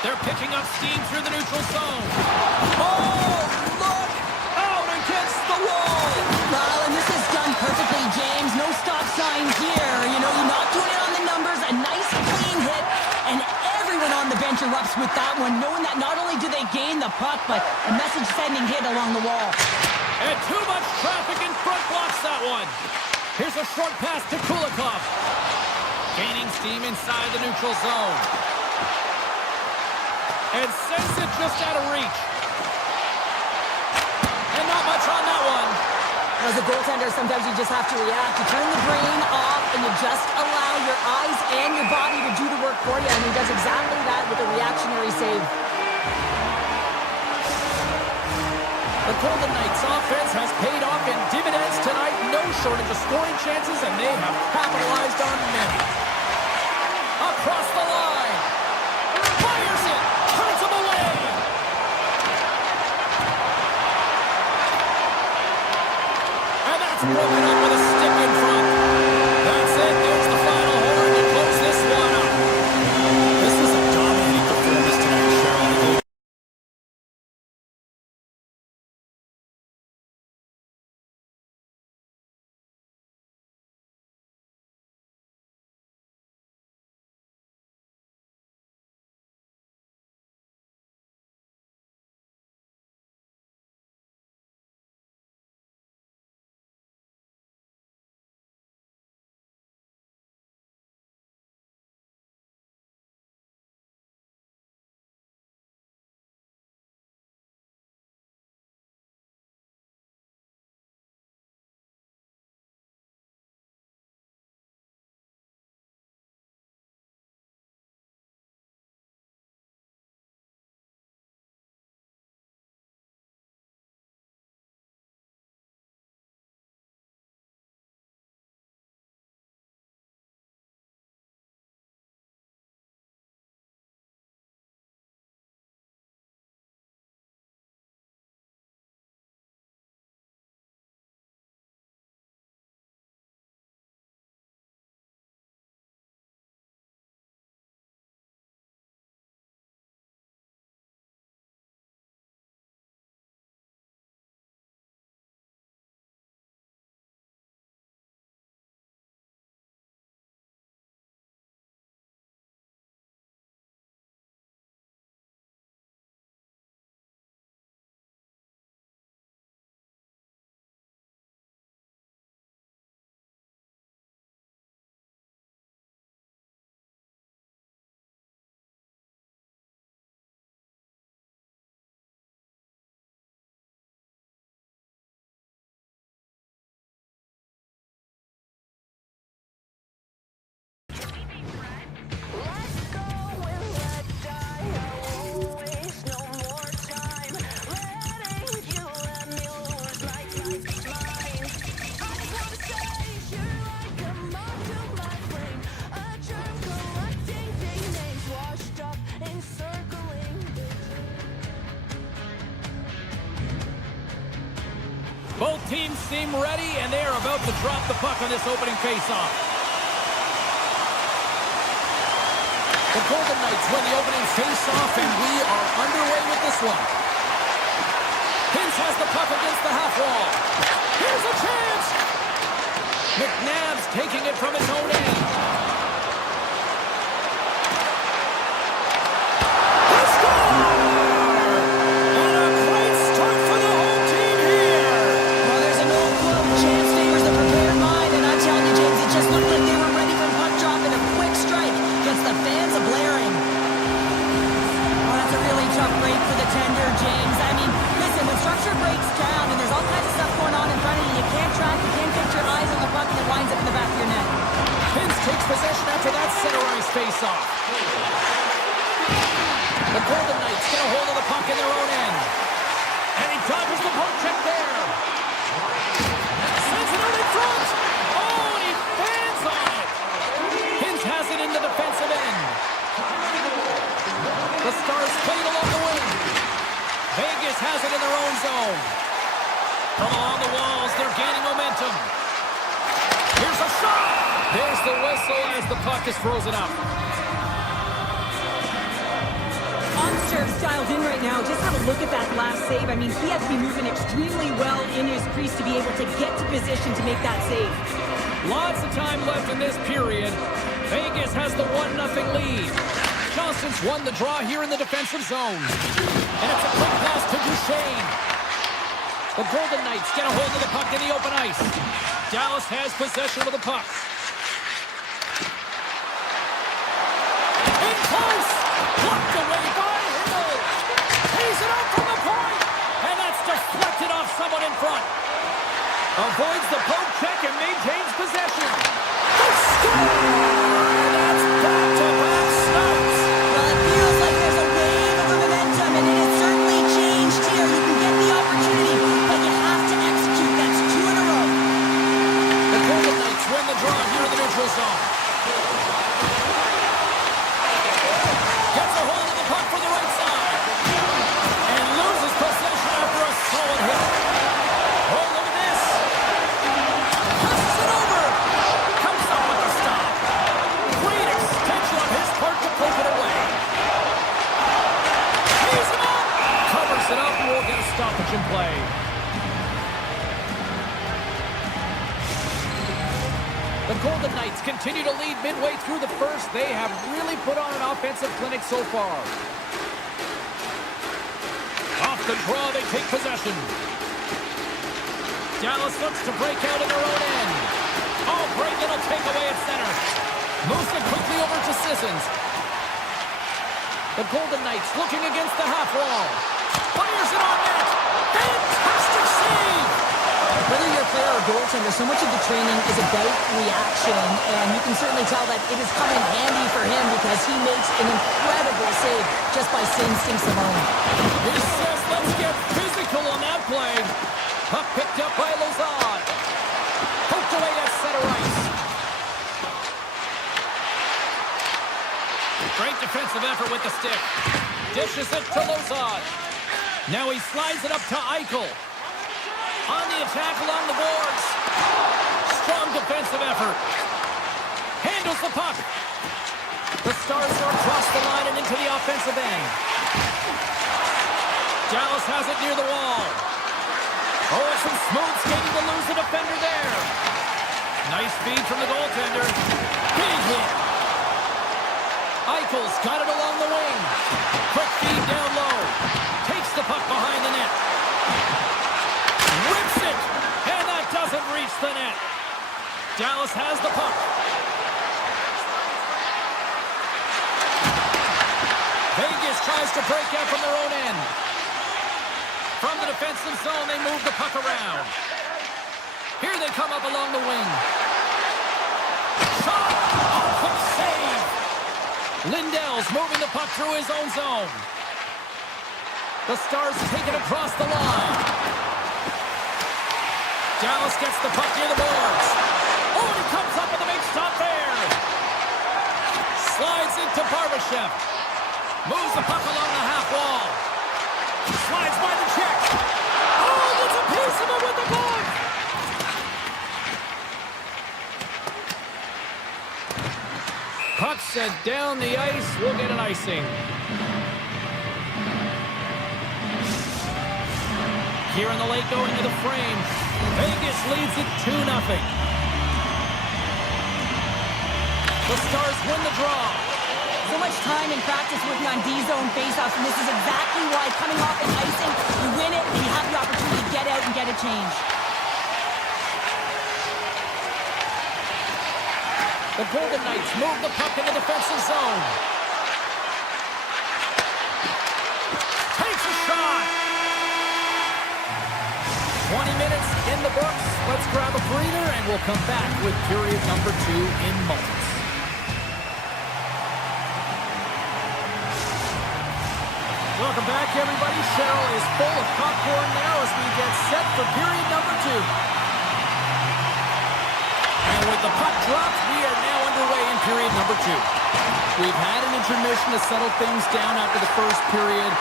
They're picking up steam through the neutral zone. Oh, look! Out against the wall! Well, and this is done perfectly, James. No stop sign here. You know, you're not doing it on the numbers. A nice, clean hit. And everyone on the bench erupts with that one, knowing that not only do they gain the puck, but a message-sending hit along the wall. And too much traffic in front blocks that one. Here's a short pass to Kulikov. Gaining steam inside the neutral zone. And sends it just out of reach. And not much on that one. As a goaltender, sometimes you just have to react. You turn the brain off, and you just allow your eyes and your body to do the work for you. And he does exactly that with a reactionary save. The Golden Knights offense has paid off in dividends tonight. No shortage of scoring chances, and they have capitalized on many. Across the line. Fires it. Turns him away. And that's broken up with a stick in front. That's it. There's the final horn to close this one up. This was a dominating performance tonight, Cheryl. Both teams seem ready, and they are about to drop the puck on this opening faceoff. The Golden Knights win the opening faceoff, and we are underway with this one. Hintz has the puck against the half wall. Here's a chance! McNabb's taking it from his own end. center ice face-off. The Golden Knights get a hold of the puck in their own end. And he dodges the poke check there. Sends it out in front. Oh, and he fans on it. Hintz has it in the defensive end. The Stars play it along the wing. Vegas has it in their own zone. From along the walls, they're gaining momentum. Here's a shot. There's the whistle as the puck is frozen up. Onster's dialed in right now. Just have a look at that last save. I mean, he has to be moving extremely well in his crease to be able to get to position to make that save. Lots of time left in this period. Vegas has the 1-0 lead. Johnson's won the draw here in the defensive zone. And it's a quick pass to Duchesne. The Golden Knights get a hold of the puck in the open ice. Dallas has possession of the puck. In close! Blocked away by Hill. Pays it up from the point. And that's deflected off someone in front. Avoids the poke check and maintains possession. The score! That's back-to-back stops. Well, it feels like there's a wave of momentum, and it has certainly changed here. You can get the opportunity, but you have to execute. That's 2 in a row. The Golden Knights win the draw here in the neutral zone. Gets a hold of the puck from the right side. And loses possession after a solid hit. Oh, look at this. Passes it over. Comes up with the stop. Great extension on his part to take it away. He's him up. Covers it up and we'll get a stoppage in play. The Golden Knights continue to lead midway through the first. They have really put on an offensive clinic so far. Off the draw, they take possession. Dallas looks to break out in their own end. Oh, Braden will take away at center. Moves it quickly over to Sissons. The Golden Knights looking against the half wall. Fires it on net. Fantastic save! Whether you're a player or goaltender, so much of the training is about reaction, and you can certainly tell that it is coming handy for him because he makes an incredible save just by instincts alone. He says, let's get physical on that play. Puck picked up by Lozad. Poked away at center ice. Great defensive effort with the stick. Dishes it to Lozad. Now he slides it up to Eichel. On the attack along the boards. Strong defensive effort. Handles the puck. The Stars are across the line and into the offensive end. Dallas has it near the wall. Oh, some smooth skating to lose the defender there. Nice feed from the goaltender. Big hit. Eichel's got it along the wing. Quick feed down low. Takes the puck behind the net. Rips it, and that doesn't reach the net. Dallas has the puck. Vegas tries to break out from their own end. From the defensive zone, they move the puck around. Here they come up along the wing. Shot! Oh, quick save! Lindell's moving the puck through his own zone. The Stars take it across the line. Dallas gets the puck near the boards. Oh, and he comes up with a big stop there. Slides into Barbashev. Moves the puck along the half wall. Slides by the check. Oh, gets a piece of it with the puck. Puck sent down the ice. We'll get an icing. Here in the late going to the frame. Vegas leads it 2-0. The Stars win the draw. So much time in practice working on D-zone faceoffs, and this is exactly why coming off an icing, you win it, and you have the opportunity to get out and get a change. The Golden Knights move the puck in the defensive zone. Takes a shot. 20 minutes in the books. Let's grab a breather, and we'll come back with period number 2 in moments. Welcome back, everybody. Cheryl is full of popcorn now as we get set for period number 2. And with the puck dropped, we are now underway in period number 2. We've had an intermission to settle things down after the first period.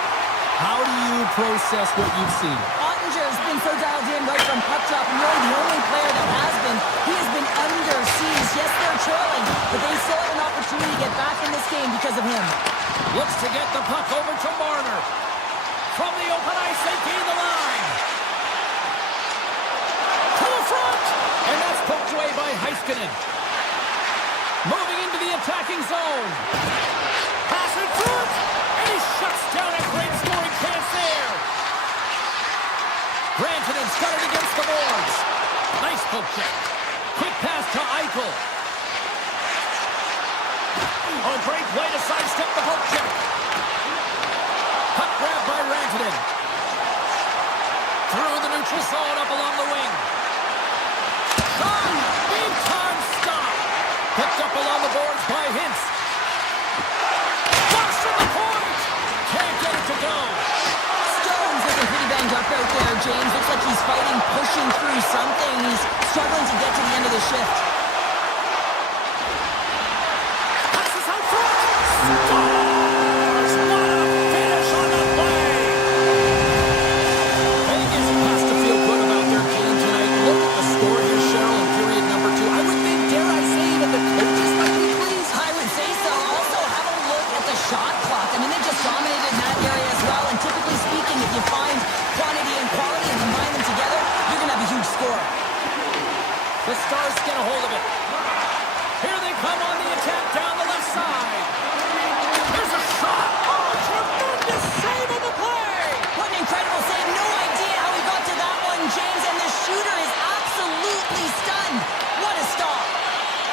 How do you process what you've seen? Ottinger's been so dialed in right from puck drop, and really the only player that has been. He has been under siege. Yes, they're trailing, but they still have an opportunity to get back in this game because of him. Looks to get the puck over to Marner. From the open ice, they gain the line. To the front! And that's poked away by Heiskanen. Moving into the attacking zone. Pass in front! And he shuts down a great scoring chance there. Rantanen's got it against the boards. Nice poke check. Quick pass to Eichel. Oh, great play to sidestep the poke check. Puck grab by Rantanen. Through the neutral zone up along the wing. Shot! Big time stop. Picked up along the boards by Hintz. Flush from the point. Can't get it to go. Stone's looking pretty banged up out there, James. Looks like he's fighting, pushing through something. He's struggling to get to the end of the shift. Passes out front. Scores! What a finish on the play. Vegas has to feel good about their game tonight. Look at the score here, Cheryl, in period number 2. I would think, dare I say, that the coaches might be pleased. I would say so. Also, have a look at the shot clock. I mean, they just dominated in that area as well. And typically speaking, if you find quantity and quality and combine them together, you're going to have a huge score. The Stars get a hold of it. Here they come on the attack down the left side. There's a shot. Oh, tremendous save on the play. What an incredible save. No idea how he got to that one, James. And the shooter is absolutely stunned. What a stop.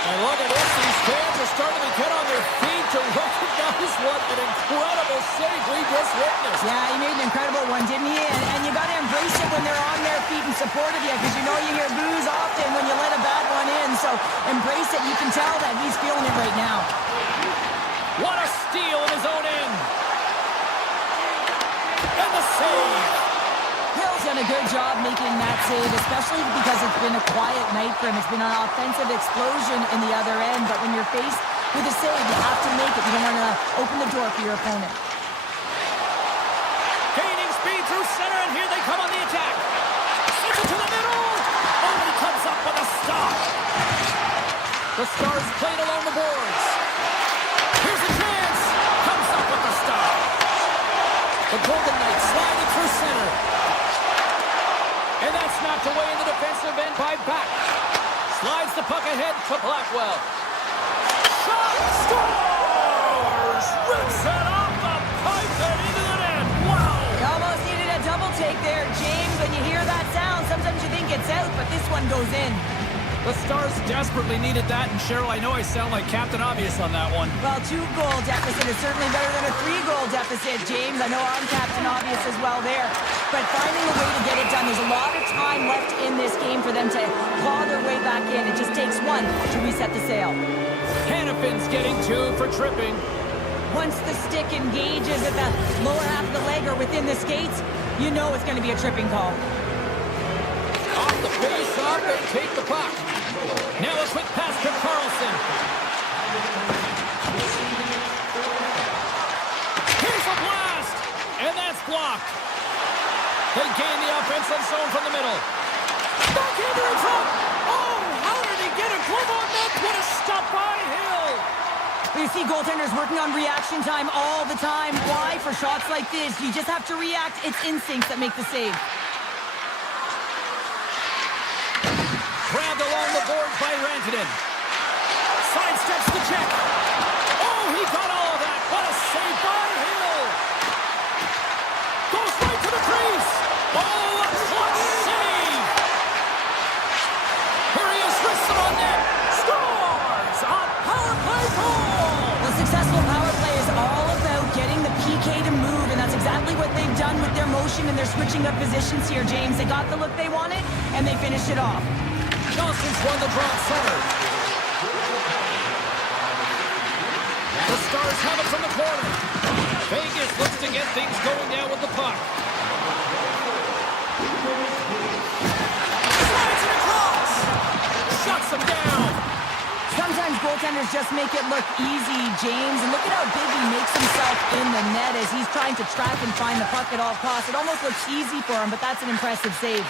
And look at this. These fans are starting to get on their feet to recognize what an incredible save we just witnessed. Yeah, he made an incredible one, didn't he? And you got to embrace it when they're on their feet in support of you, because you know you hear boos often when you let a bad one in. So embrace it. You can tell that he's feeling it right now. What a steal in his own end. And the save. Hill's done a good job making that save, especially because it's been a quiet night for him. It's been an offensive explosion in the other end, but when you're faced with a save, you have to make it. You don't want to open the door for your opponent. Gaining speed through center, and here they come on the attack. Sends it to the middle. Only comes up with a stop. The Stars played along the boards. Here's a chance. Comes up with a stop. The Golden Knights sliding through center. And that's knocked away in the defensive end by Back. Slides the puck ahead to Blackwell. Shot! Scores! Rips it off the pipe and into the net. Wow! You almost needed a double take there, James. When you hear that sound, sometimes you think it's out, but this one goes in. The Stars desperately needed that, and Cheryl, I know I sound like Captain Obvious on that one. Well, 2-goal deficit is certainly better than a 3-goal deficit, James. I know I'm Captain Obvious as well there. But finding a way to get it done, there's a lot of time left in this game for them to claw their way back in. It just takes one to reset the sail. Hannafin's getting 2 for tripping. Once the stick engages at the lower half of the leg or within the skates, you know it's going to be a tripping call. Off the face-off, they take the puck. Now a quick pass to Carlson. Here's a blast, and that's blocked. They gain the offensive zone from the middle. Backhander in front. Oh, how did he get a glove on that? What a stop by Hill. You see goaltenders working on reaction time all the time. Why? For shots like this, you just have to react. It's instincts that make the save. Grabbed along the boards by Rantanen. Sidesteps the check. Oh, he got all of that. What a save by Hill. Goes right to the crease. Oh, a clutch save. Here he is, wristed on net. Scores! A power play goal. Well, successful power play is all about getting the PK to move, and that's exactly what they've done with their motion and their switching of positions here, James. They got the look they wanted, and they finished it off. Johnson's won the draw at center. The Stars have it from the corner. Vegas looks to get things going sometimes goaltenders just make it look easy, James. And look at how big he makes himself in the net as he's trying to track and find the puck at all costs. It almost looks easy for him, but that's an impressive save.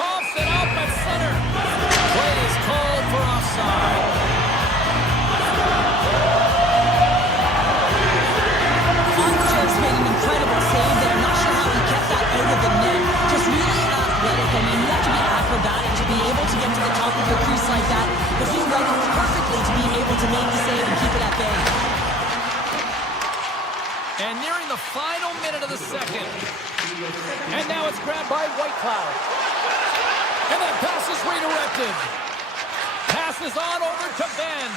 Coughs it up at center. Play is called for offside. Just made an incredible save there. Not sure how he kept that out of the net. Just really athletic. I mean, you have to be acrobatic to be able to get to the top of the crease like that. But he read it perfectly to be able to make the save and keep it at bay. And nearing the final minute of the second. And now it's grabbed by Whitecloud. And that pass is redirected. Passes on over to Ben.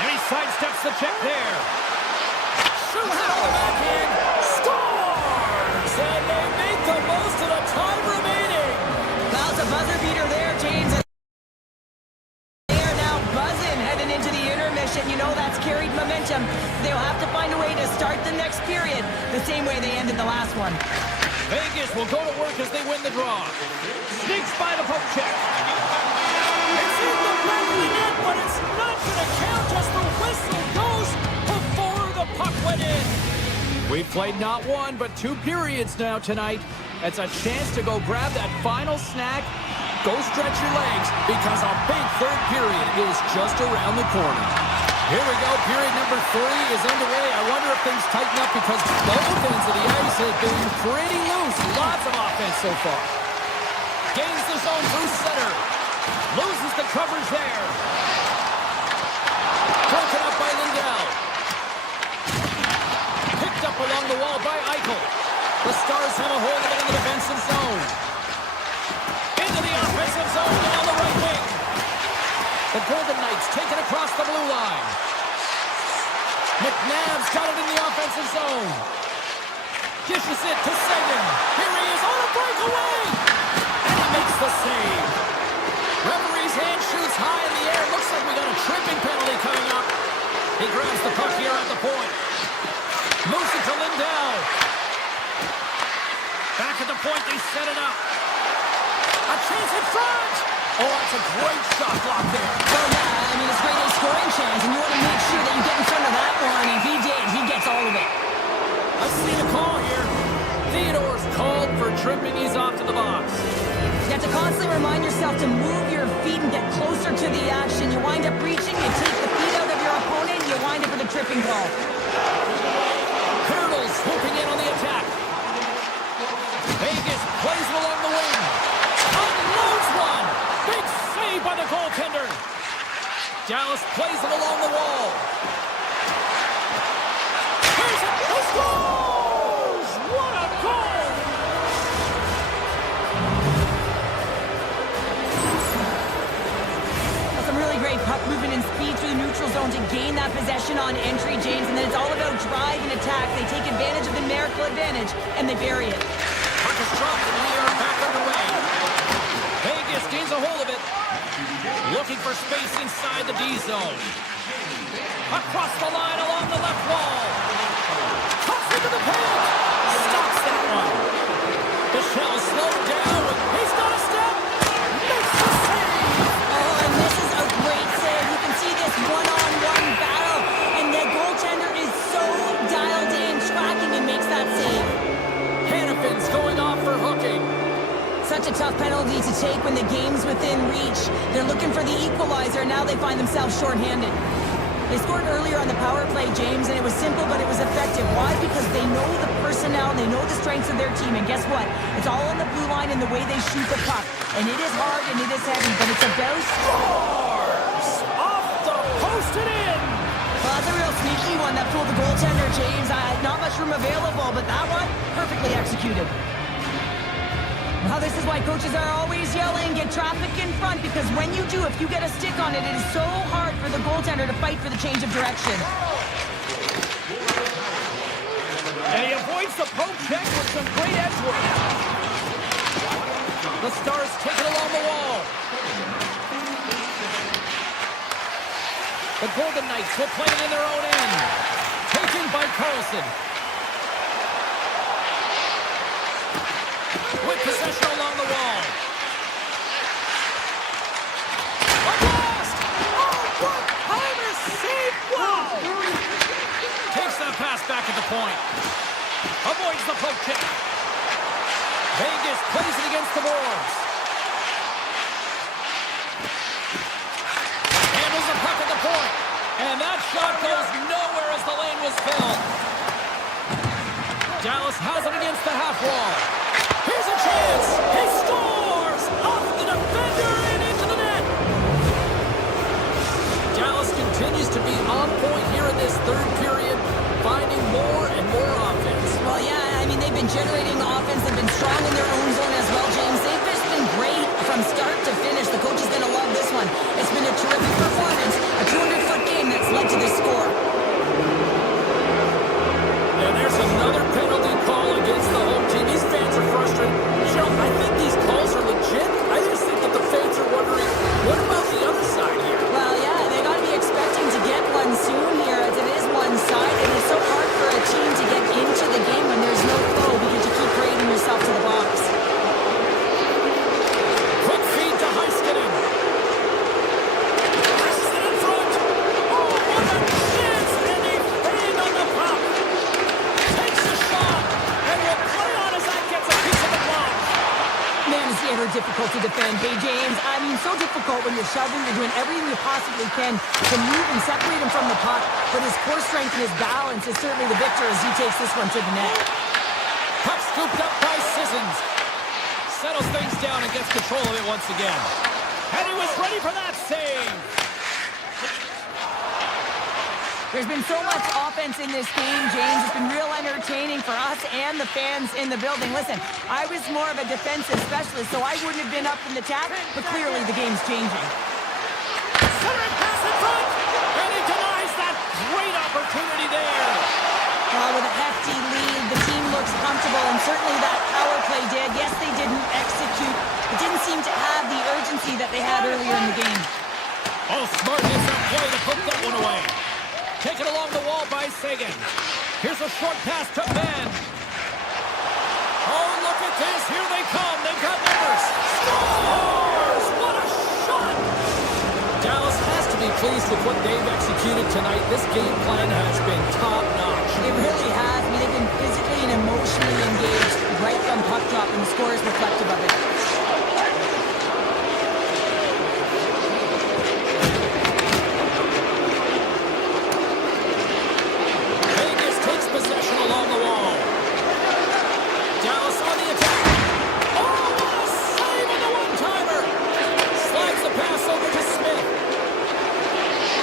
And he sidesteps the check there. Shoots it on the backhand. Scores! And they make the most of the time remaining. That's a buzzer beater there, James. They are now buzzing heading into the intermission. You know that's carried momentum. They'll have to find a way to start the next period the same way they ended the last one. Vegas will go to work as they win the draw. Sneaks by the poke check. It's in the back of the net, but it's not going to count as the whistle goes before the puck went in. We've played not one, but 2 periods now tonight. It's a chance to go grab that final snack. Go stretch your legs because a big third period is just around the corner. Here we go. Period number 3 is underway. I wonder if things tighten up because both ends of the ice have been pretty loose. Lots of offense so far. Gains the zone through center. Loses the coverage there. Broken up by Lindell. Picked up along the wall by Eichel. The Stars have a hold of it in the defensive zone. Into the offensive zone down the right wing. The Golden Knights take it across the blue line. McNabb's got it in the offensive zone. Dishes it to Sagan. Here he is on a breakaway. And he makes the save. Referee's hand shoots high in the air. Looks like we got a tripping penalty coming up. He grabs the puck here at the point. Moves it to Lindell. Back at the point, they set it up. A chance in front. Oh, that's a great shot block there. Oh, yeah, I mean, it's great a scoring chance, and you want to make sure that you get in front of that one, and he did. He gets all of it. I've seen a call here. Theodore's called for tripping. He's off to the box. You have to constantly remind yourself to move your feet and get closer to the action. You wind up reaching, you take the feet out of your opponent, and you wind up with a tripping call. Hurdles swooping in on the attack. Vegas plays it along the wing. Unloads one. Big save by the goaltender. Dallas plays it along the wall. Here's it. He scores! What a goal! That's some really great puck movement and speed through the neutral zone to gain that possession on entry, James. And then it's all about drive and attack. They take advantage of the numerical advantage, and they bury it. Puck is dropped and we are back underway. Vegas gains a hold of it. Looking for space inside the D zone. Across the line along the left wall. Cuts into the paint. Stops that one. The shell slowed down. He's got a step. Makes the save. Oh, and this is a great save. You can see this one-on-one battle, and the goaltender is so dialed in, tracking, and makes that save. Hannafin's going off for hooking. Such a tough penalty to take when the game's within reach. They're looking for the equalizer, and now they find themselves shorthanded. They scored earlier on the power play, James, and it was simple, but it was effective. Why? Because they know the personnel, and they know the strengths of their team, and guess what? It's all on the blue line and the way they shoot the puck. And it is hard and it is heavy, but it's a very... Scores! Off the post and in! Well, that's a real sneaky one that fooled the goaltender, James. Not much room available, but that one, perfectly executed. Well, this is why coaches are always yelling, get traffic in front, because when you do, if you get a stick on it, it is so hard for the goaltender to fight for the change of direction. And he avoids the poke check with some great edge work. The Stars take it along the wall. The Golden Knights will play it in their own end. Taken by Carlson. With possession along the wall. A blast! Oh! point. Avoids the poke check. Vegas plays it against the boards. Handles the puck at the point. And that shot goes nowhere as the lane was filled. Dallas has it against the half wall. Here's a chance. He scores! Off the defender and into the net. Dallas continues to be on point here in this third period, finding more and more offense. Well, yeah, I mean, they've been generating offense. They've been strong in their own zone as well, James. They've just been great from start to finish. The coach is going to love this one. It's been a terrific performance, a 200-foot game that's led to this score. And there's another penalty call against the home team. These fans are frustrated. Cheryl, I think these calls are legit. I just think that the fans are wondering, what about the other side here? Well, yeah, they got to be expecting to get one soon here, as it is one side, and it's so hard for a team to get into the game when there's no flow because you keep parading yourself to the box. Quick feed to Heiskanen. Presses it in front. Oh, what a chance! And they fade on the puck. Takes the shot, and will play on as that gets a piece of the block. Man, it's ever difficult to defend. Hey, James, I mean, so difficult when you're shoving, you're doing everything you possibly can to move and separate him from the puck, but his core strength and his balance is certainly the victor as he takes this one to the net. Puck scooped up by Sissons. Settles things down and gets control of it once again. And he was ready for that save. There's been so much offense in this game, James. It's been real entertaining for us and the fans in the building. Listen, I was more of a defensive specialist, so I wouldn't have been up in the tap, but clearly the game's changing. Centering pass in front, and he denies that great opportunity there. With a hefty lead, the team looks comfortable, and certainly that power play did. Yes, they didn't execute. It didn't seem to have the urgency that they had earlier in the game. Oh, smart hits that play to put that one away. Taken along the wall by Sagan. Here's a short pass to Ben. Oh, look at this. Here they come. They've got numbers. Scores! What a shot! Dallas has to be pleased with what they've executed tonight. This game plan has been top-notch. It really has. I mean, they've been physically and emotionally engaged right from puck drop, and the score is reflective of it. Vegas takes possession along the wall. Dallas on the attack. Oh, what a save on the one-timer! Slides the pass over to Smith.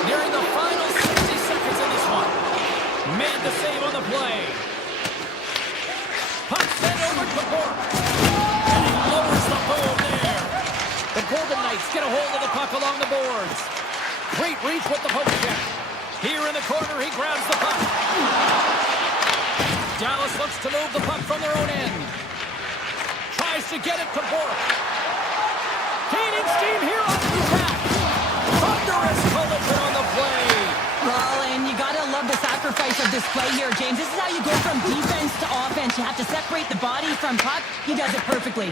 Nearing the final 60 seconds in this one. Made the save on the play. Puck sent over to Bork. And he lowers the boom there. The Golden Knights get a hold of the puck along the boards. Great reach with the poke check. Here in the corner, he grabs the puck. Dallas looks to move the puck from their own end. Tries to get it to Bork. Gaining steam here on the attack. Thunderous collision on the play. Well, and you gotta love the sacrifice of this play here, James. This is how you go from defense to offense. You have to separate the body from puck. He does it perfectly.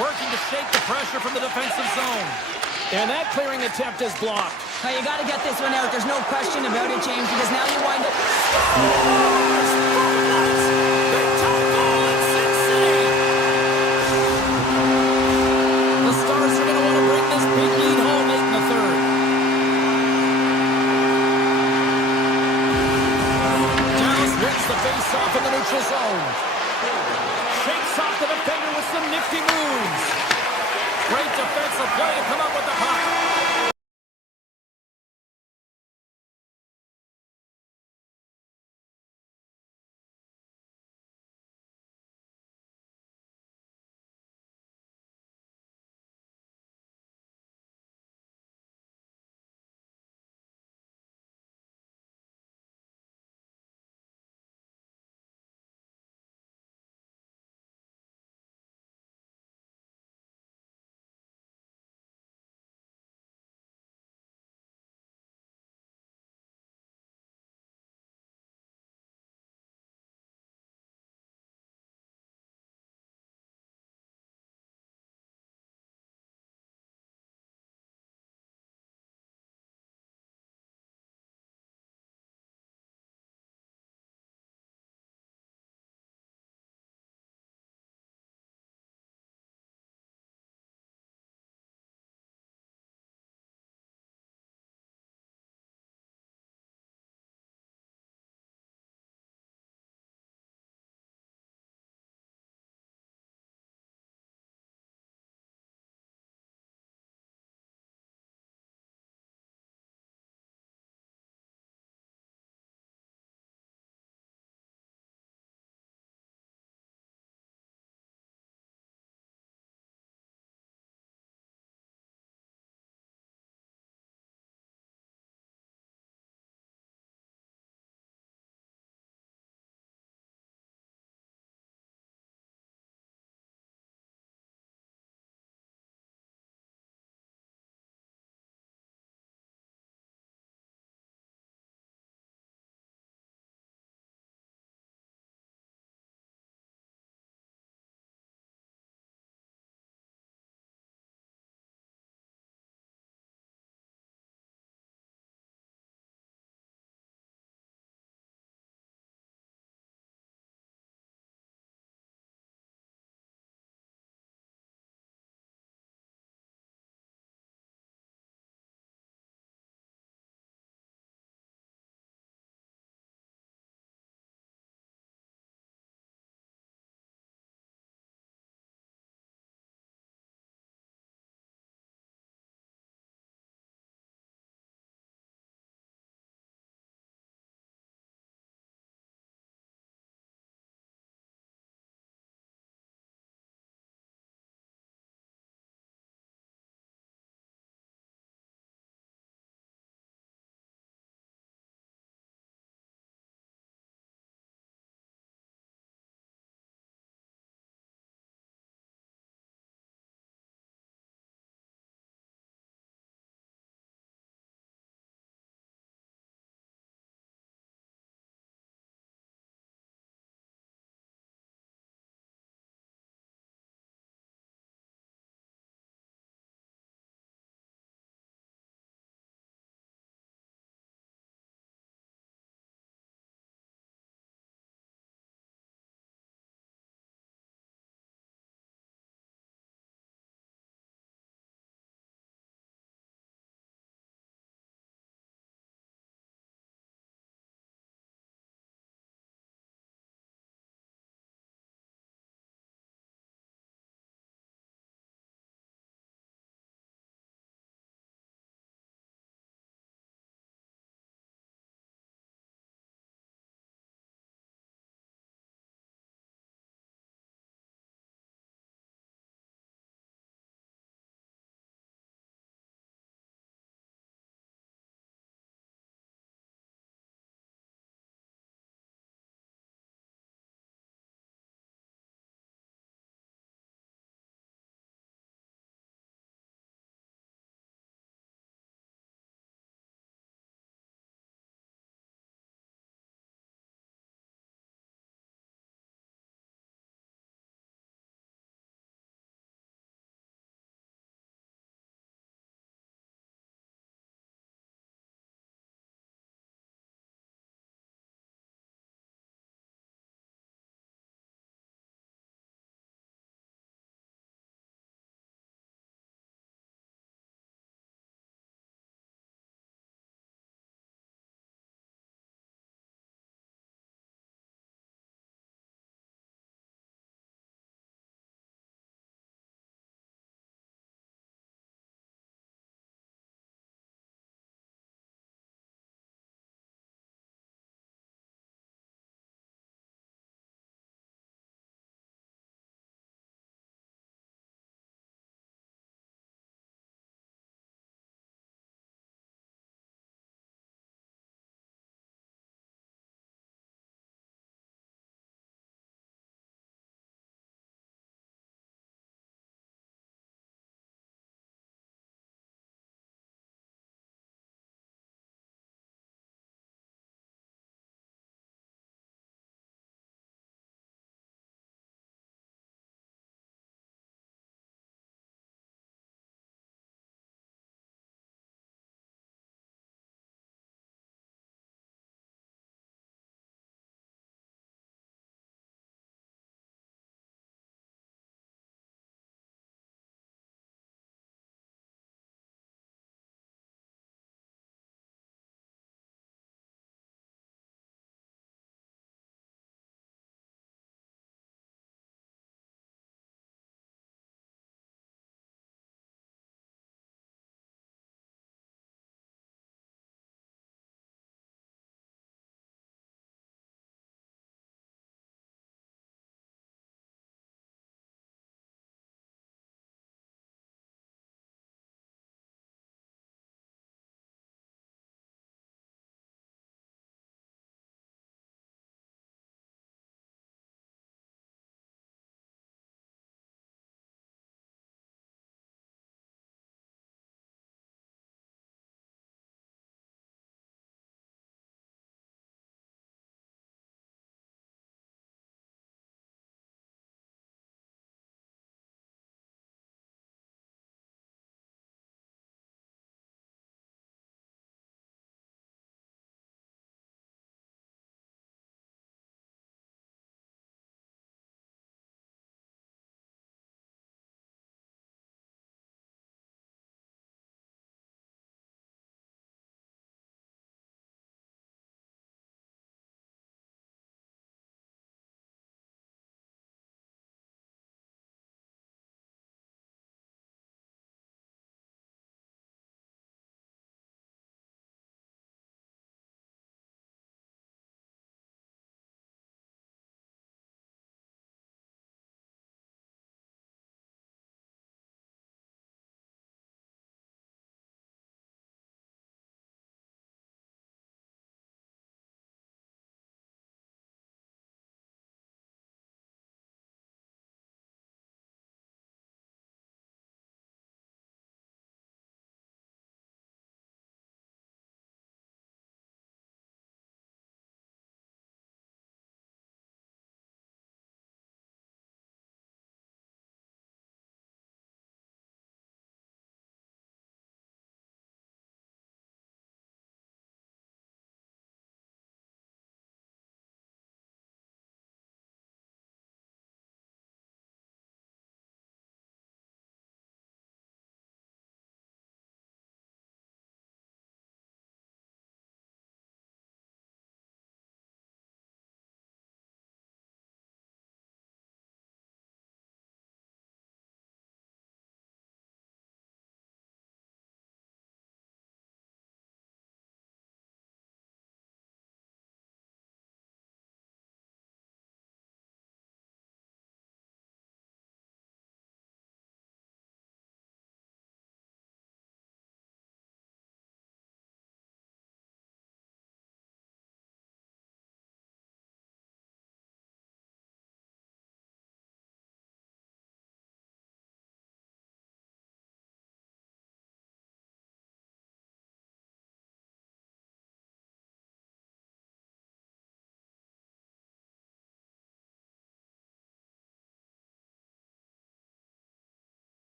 Working to shake the pressure from the defensive zone. And that clearing attempt is blocked. Now, you gotta get this one out. There's no question about it, James, because now you wind up... Big time goal in Sin City. The Stars are going to want to bring this big lead home late in the third. Dallas wins the face-off in the neutral zone. Shakes off the defender with some nifty moves. Great defensive play to come up with the puck.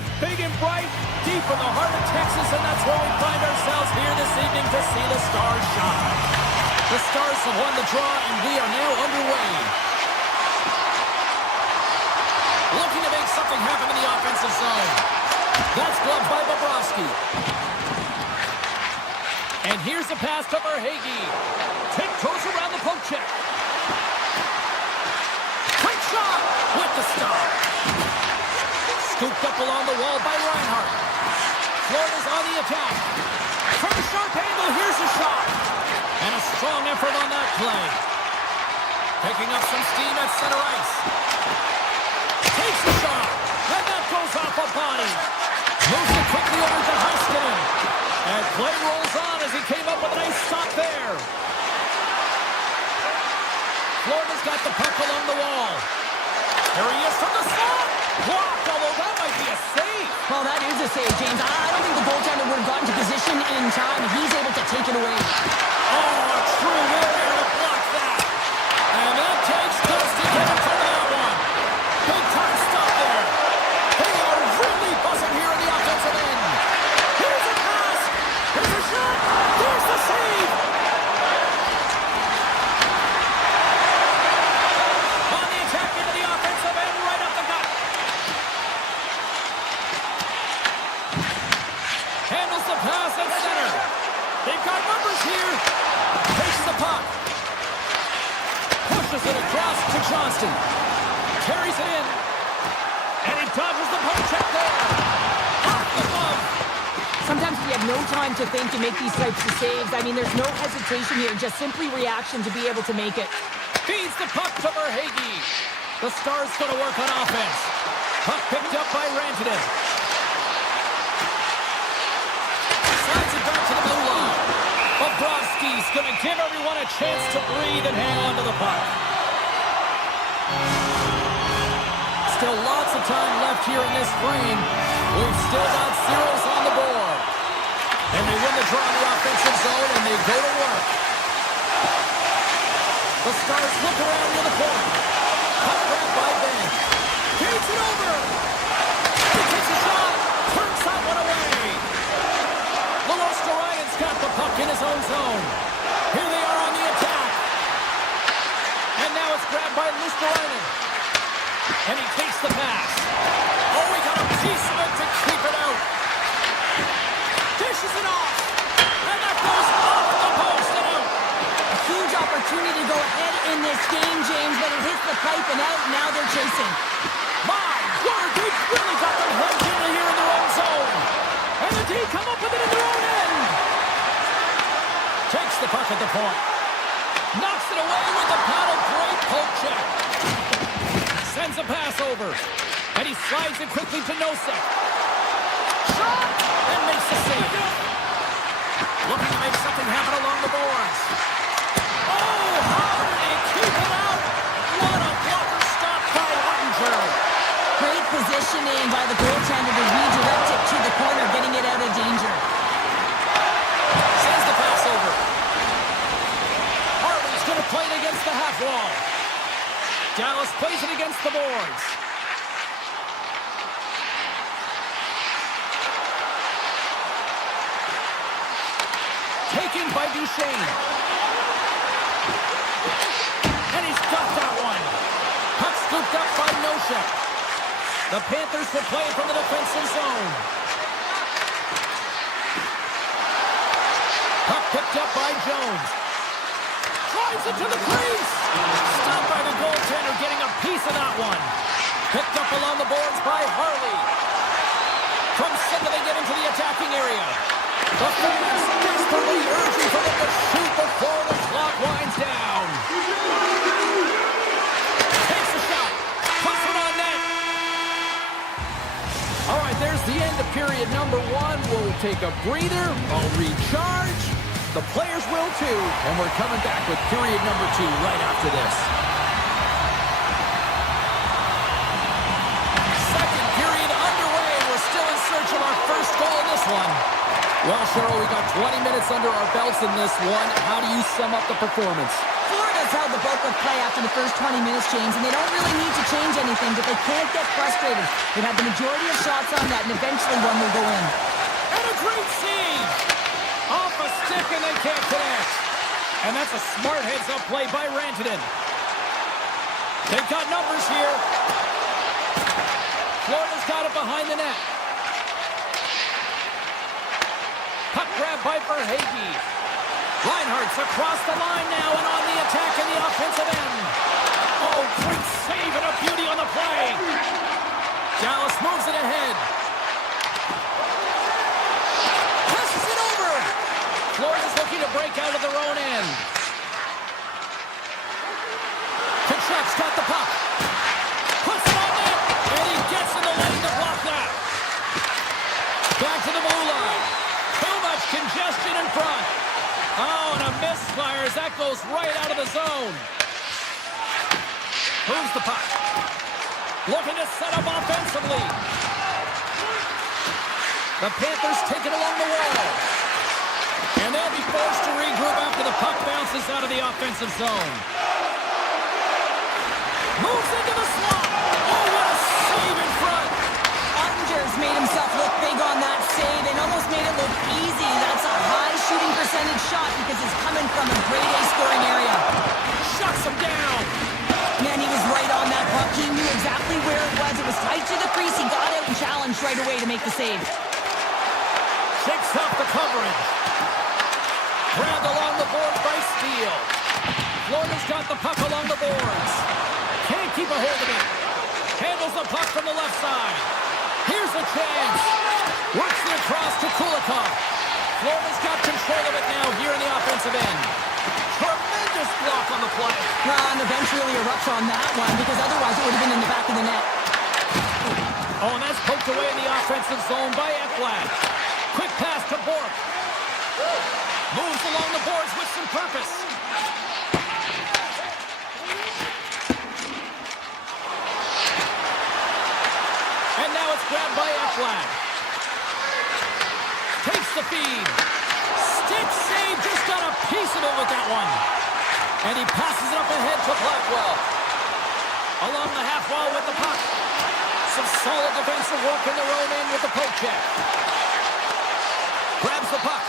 are big and bright, deep in the heart of Texas, and that's where we find ourselves here this evening to see the Stars shine. The Stars have won the draw, and we are now underway. Looking to make something happen in the offensive zone. That's gloved by Bobrovsky. And here's the pass to Verhaeghe. Tiptoes around the poke check. Quick shot with the stop. Scooped up along the wall by Reinhart. Florida's on the attack. From a sharp angle, here's a shot. And a strong effort on that play. Picking up some steam at center ice. Takes the shot. And that goes off a body. Moves it quickly over to Heiskanen. And play rolls on as he came up with a nice stop there. Florida's got the puck along the wall. There he is from the slot. Blocked, although that might be a save. Well, that is a save, James. I don't think the goaltender would have gotten to position in time. He's able to take it away. Oh, a true will there to block that. And that takes Dust to get in front of that one. Big time stop there. They are really buzzing here in the offensive end. Here's a pass. Here's a shot. Here's the save. On the attack into the offensive end, right up the gut. Handles the pass at center. They've got numbers here. Takes the puck. Pushes it across to Johnston. Carries it in. And he dodges the poke check there. Off the glove. Sometimes we have no time to think to make these types of saves. I mean, there's no hesitation here, just simply reaction to be able to make it. Feeds the puck to Verhaeghe. The Stars going to work on offense. Puck picked up by Rantanen. Slides it back to the blue line. Bobrovsky's going to give everyone a chance to breathe and hang on to the puck. Still lots of time left here in this frame. We've still got zeros on the board. And they win the draw in the offensive zone, and they go to work. The Stars look around near the point. Puck grabbed by Ben. Feeds it over. He takes a shot. Turns that one away. Ryan's got the puck in his own zone. Here they are on the attack. And now it's grabbed by Ryan. And he takes the pass. Oh, he got a piece of it to keep it out. Dishes it off. And that goes off the post and out. A huge opportunity to go ahead in this game, James, but it hits the pipe and out. Now they're chasing. My word, they've really got them hemmed in here in their own zone. And the D come up with it in their own end. Takes the puck at the point. Knocks it away with the paddle. Great poke check. Sends a pass over. And he slides it quickly to Nosek. Shot! And makes the save. Looking to make something happen along the boards. Oh, hard! And keep it out! What a blocker stop by Ottinger. Great positioning by the goaltender to redirect it to the corner, getting it out of danger. Sends the pass over. Harley's going to play it against the half wall. Dallas plays it against the boards. Taken by Duchesne. And he's got that one. Puck scooped up by Nosek. The Panthers will play it from the defensive zone. Puck picked up by Jones. Drives it to the crease. Stopped by the goaltender, getting a piece of that one. Picked up along the boards by Harley. From center, they get into the attacking area. The fans desperately urging for them to shoot before the clock winds down. Takes a shot. Puts it on net. All right, there's the end of period number one. We'll take a breather. I'll recharge. The players will too. And we're coming back with period number two right after this. Second period underway. We're still in search of our first goal in this one. Well, Cheryl, we got 20 minutes under our belts in this one. How do you sum up the performance? Florida's held the bulk of play after the first 20 minutes, James, and they don't really need to change anything, but they can't get frustrated. They've had the majority of shots on net, and eventually one will go in. And a great save! Off a stick, and they can't connect. And that's a smart heads-up play by Rantanen. They've got numbers here. Florida's got it behind the net. Puck grab by Verhaeghe. Reinhardt's across the line now and on the attack in the offensive end. Oh, great save and a beauty on the play. Dallas moves it ahead. Passes it over. Florida's looking to break out of their own end. Kachuk's got the puck. Puts it on net. And he gets in the lane to block that. Back to the blue line. Too much congestion in front. Oh, and a misfire as that goes right out of the zone. Moves the puck. Looking to set up offensively. The Panthers take it along the wall. And they'll be forced to regroup after the puck bounces out of the offensive zone. Moves into the slot. Oh, what a save in front. Ottinger's made himself look big on that save and almost made it look easy. That's a high shooting percentage shot because it's coming from a grade A scoring area. Shuts him down. Man, he was right on that puck. He knew exactly where it was. It was tight to the crease. He got out and challenged right away to make the save. Shakes off the coverage. Grabbed along the board by Steele. Florida's got the puck along the boards. Can't keep a hold of it. Handles the puck from the left side. Here's a chance. Works it across to Kulikov. Florida's got control of it now here in the offensive end. Tremendous block on the play. And the bench really erupts on that one because otherwise it would have been in the back of the net. Oh, and that's poked away in the offensive zone by Ekblad. Quick pass to Bork. Moves along the boards with some purpose. And now it's grabbed by Ekblad. Takes the feed. Stick save, just got a piece of it with that one. And he passes it up ahead to Blackwell. Along the half wall with the puck. Some solid defensive work in their own end with the poke check. Grabs the puck.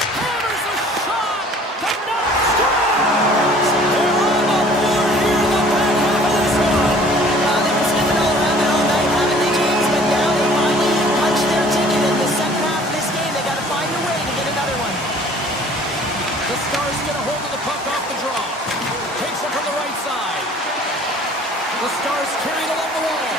Hammers a shot. The net scores! They're on the board here in the back half of this one. They've been sniffing all around it all night, haven't they, James? But now they finally punch their ticket in the second half of this game. They got to find a way to get another one. The Stars get a hold of the puck off the draw. Takes it from the right side. The Stars carry it along the wall.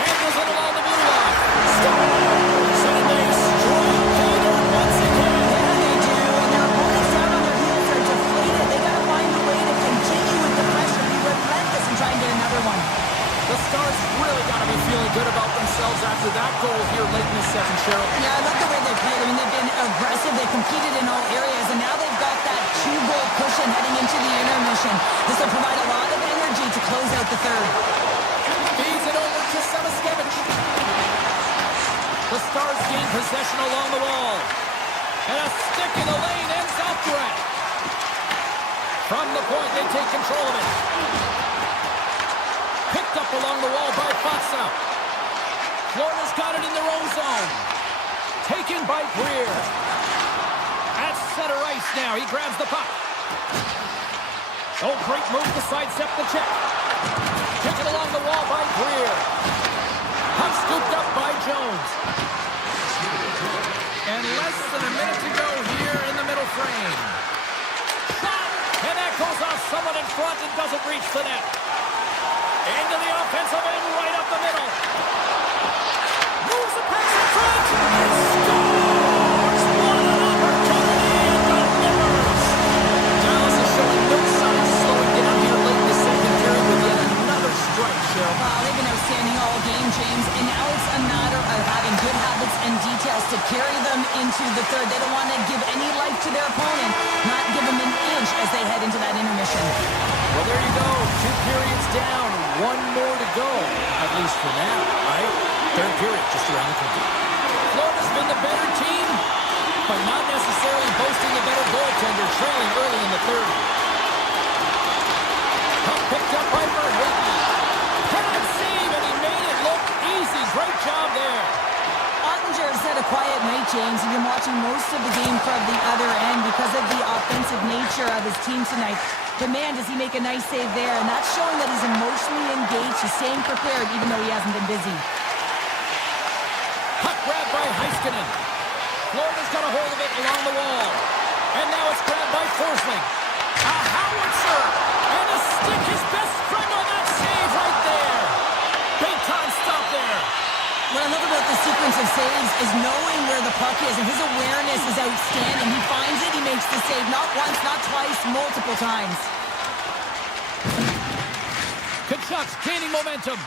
Handles it along the blue line. Sudden they strike Taylor once again. Yeah, they do. And their opponents down on their heels are deflated. They got to find a way to continue with the pressure, be relentless, and try and get another one. The Stars really got to be feeling good about themselves after that goal here late in the second, Cheryl. Yeah, I love the way they played. I mean, they've been aggressive. They competed in all areas, and now they've got that 2-goal cushion heading into the intermission. This will provide a lot of energy to close out the third. Feeds it over to Samaskevich. The Stars gain possession along the wall. And a stick in the lane ends up direct. From the point, they take control of it. Picked up along the wall by Fatsa. Florida's got it in their own zone. Taken by Greer. At center ice now. He grabs the puck. Oh, great move to sidestep the check. Taken along the wall by Greer. Puck scooped up by Jones. And less than a minute to go here in the middle frame. Shot! And that goes off someone in front and doesn't reach the net. Into the offensive end, right up the middle. Moves the pass in front. And scores! What an opportunity and delivers. Dallas is showing no signs of slowing down here late in the second period with yet another strike, Cheryl. Wow, they've been outstanding all game, James, and now it's a matter of having good habits and details to carry them into the third. They don't want to give any life to their opponent, not give them an inch as they head into that intermission. Well, there you go. 2 periods down, 1 more to go, at least for now, right? Third period just around the corner. Florida's been the better team, but not necessarily boasting a better goaltender, trailing early in the third. Puck picked up by Verhaeghe. James, and you're watching most of the game from the other end because of the offensive nature of his team tonight. But man, does he make a nice save there, and that's showing that he's emotionally engaged. He's staying prepared even though he hasn't been busy. Puck grabbed by Heiskanen. Florida's got a hold of it along the wall. And now it's grabbed by Forsling. A howitzer! And a stick, his best friend on that save right there. Big time stop there. What I love about the sequence of saves is knowing where the puck is, and his awareness is outstanding. He finds it, he makes the save, not once, not twice, multiple times. Tkachuk's gaining momentum.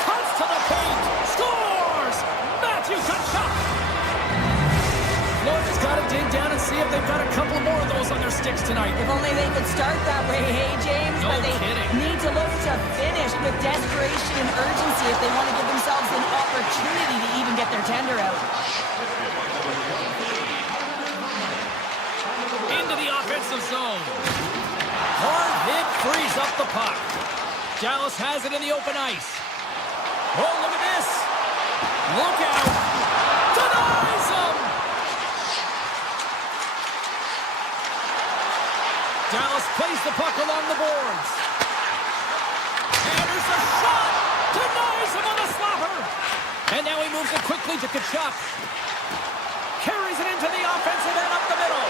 Cuts to the paint. Scores! Matthew Tkachuk! Florida's got to dig down and see if they've got a couple more of those on their sticks tonight. If only they could start that way, hey, James? No but they kidding. need to look to finish with desperation and urgency if they want to give themselves an opportunity to even get their tender out. Into the offensive zone. Hard hit frees up the puck. Dallas has it in the open ice. Oh, look at this. Look out. Denies him. Dallas plays the puck along the boards. And there's a shot. Denies him on the slapper. And now he moves it quickly to Tkachuk. Carries it into the offensive end up the middle.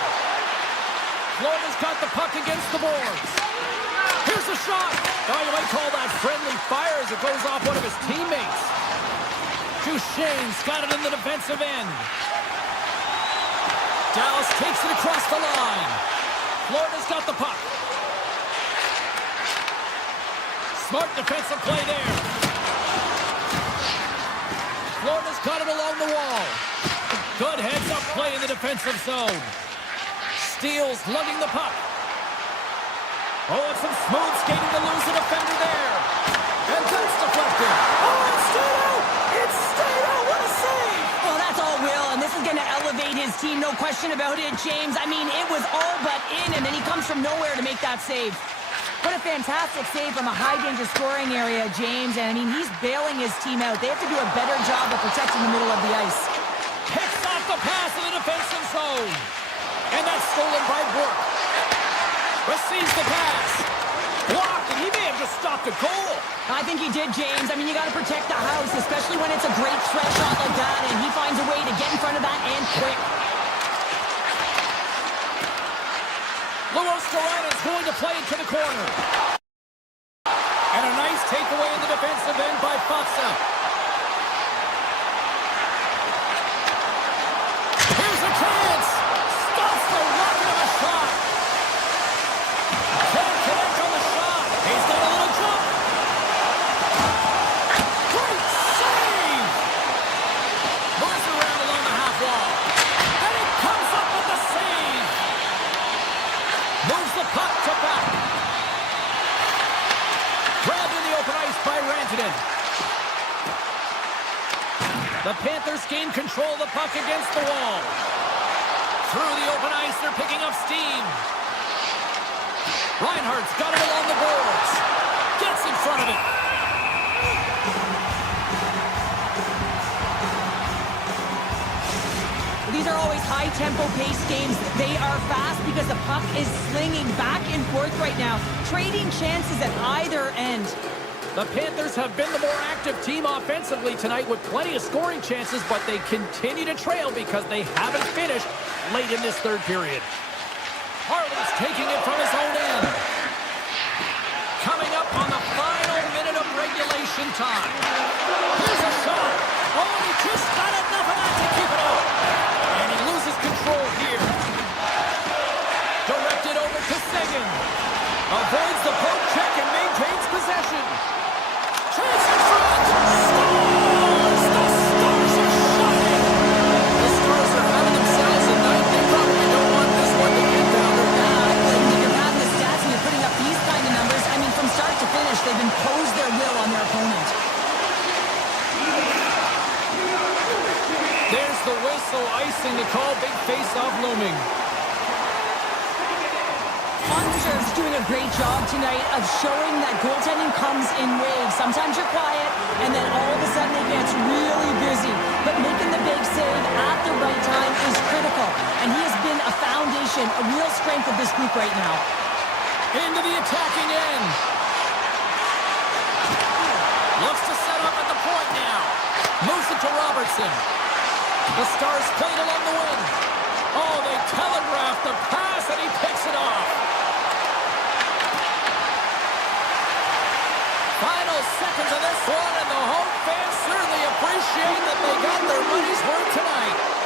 Florida's got the puck against the boards. Here's the shot. Oh, you might call that friendly fire as it goes off one of his teammates. Duchesne's got it in the defensive end. Dallas takes it across the line. Florida's got the puck. Smart defensive play there. Florida's got it along the wall. Good heads-up play in the defensive zone. Steals lugging the puck. Oh, and some smooth skating to lose a defender there. And that's deflected. Oh, it stayed out! It stayed out! What a save! Well, that's all Will, and this is going to elevate his team, no question about it, James. I mean, it was all but in, and then he comes from nowhere to make that save. What a fantastic save from a high-danger scoring area, James. And, I mean, he's bailing his team out. They have to do a better job of protecting the middle of the ice. Picks off the pass in the defensive zone. And that's stolen by Burke. Receives the pass. Blocked, and he may have just stopped a goal. I think he did, James. I mean, you got to protect the house, especially when it's a great threat shot like that, and he finds a way to get in front of that and quick. Luos is going to play it to the corner. And a nice takeaway in the defensive end by Faksa. Here's a chance. Stops the rocket of a shot. Can't connect on the shot. He's got a little jump. Great save. Moves around along the half wall. And it comes up with the save. Moves the puck to back. Grabbed in the open ice by Rantanen. The Panthers gain control of the puck against the wall. Through the open ice, they're picking up steam. Reinhardt's got it along the boards. Gets in front of it. These are always high-tempo pace games. They are fast because the puck is slinging back and forth right now, trading chances at either end. The Panthers have been the more active team offensively tonight with plenty of scoring chances, but they continue to trail because they haven't finished late in this third period. Harley's taking it from his own end. Coming up on the final minute of regulation time. Here's a shot. Oh, he just got enough of that to keep it up. And he loses control here. Directed over to Seguin. Avoids the poke check and maintains possession. Chase in front. Scores! The Stars are shining. The Stars are having themselves a night. They probably don't want this one to get down or down. When you're having the stats and you're putting up these kind of numbers, I mean, from start to finish, they've imposed their will on their opponent. There's the whistle, icing to call. Big face-off looming. On Islanders doing a great job tonight of showing that goaltending comes in waves. Sometimes you're quiet, and then all of a sudden it gets really busy. But making the big save at the right time is critical. And he has been a foundation, a real strength of this group right now. Into the attacking end. Looks to set up at the point now. Moves it to Robertson. The Stars played along the wing. Oh, they telegraphed the pass, and he picks it off. Final seconds of this one, and the home fans certainly appreciate that they got their money's worth tonight.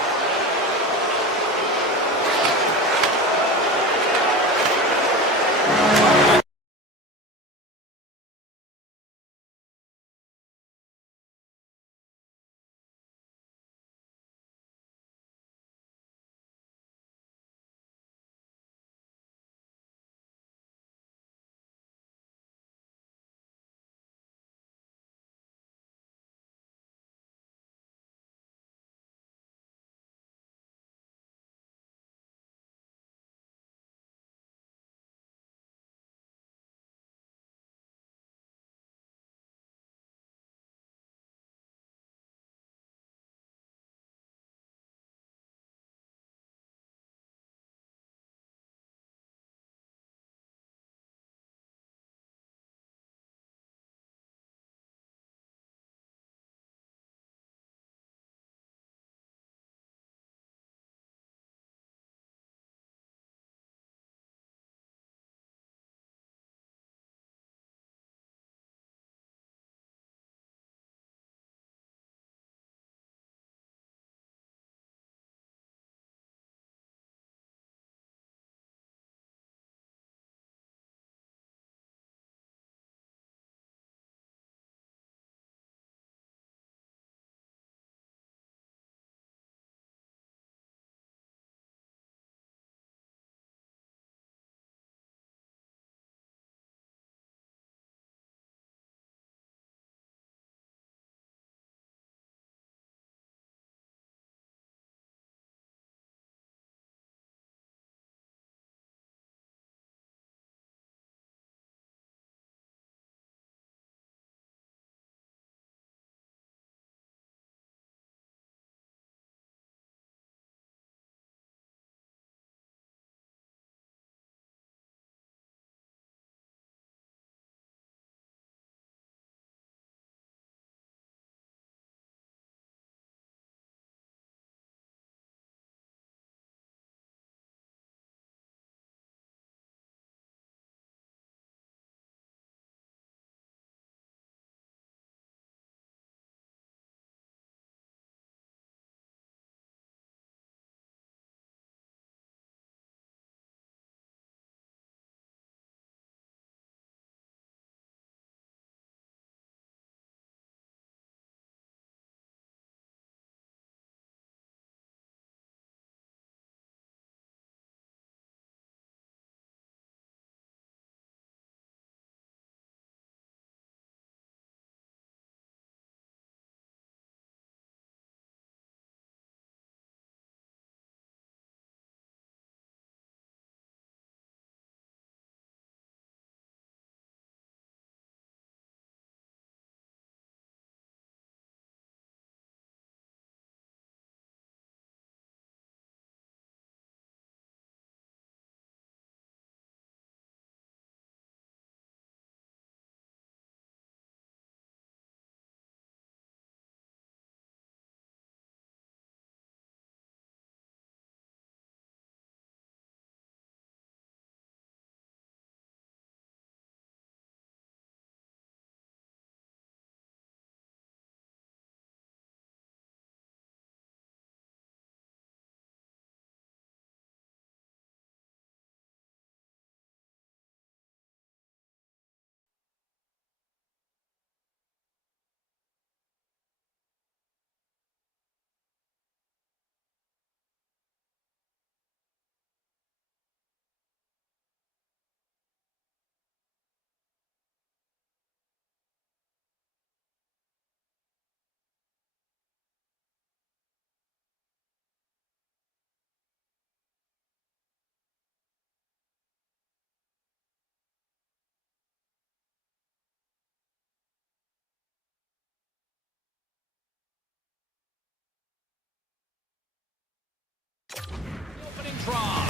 draw.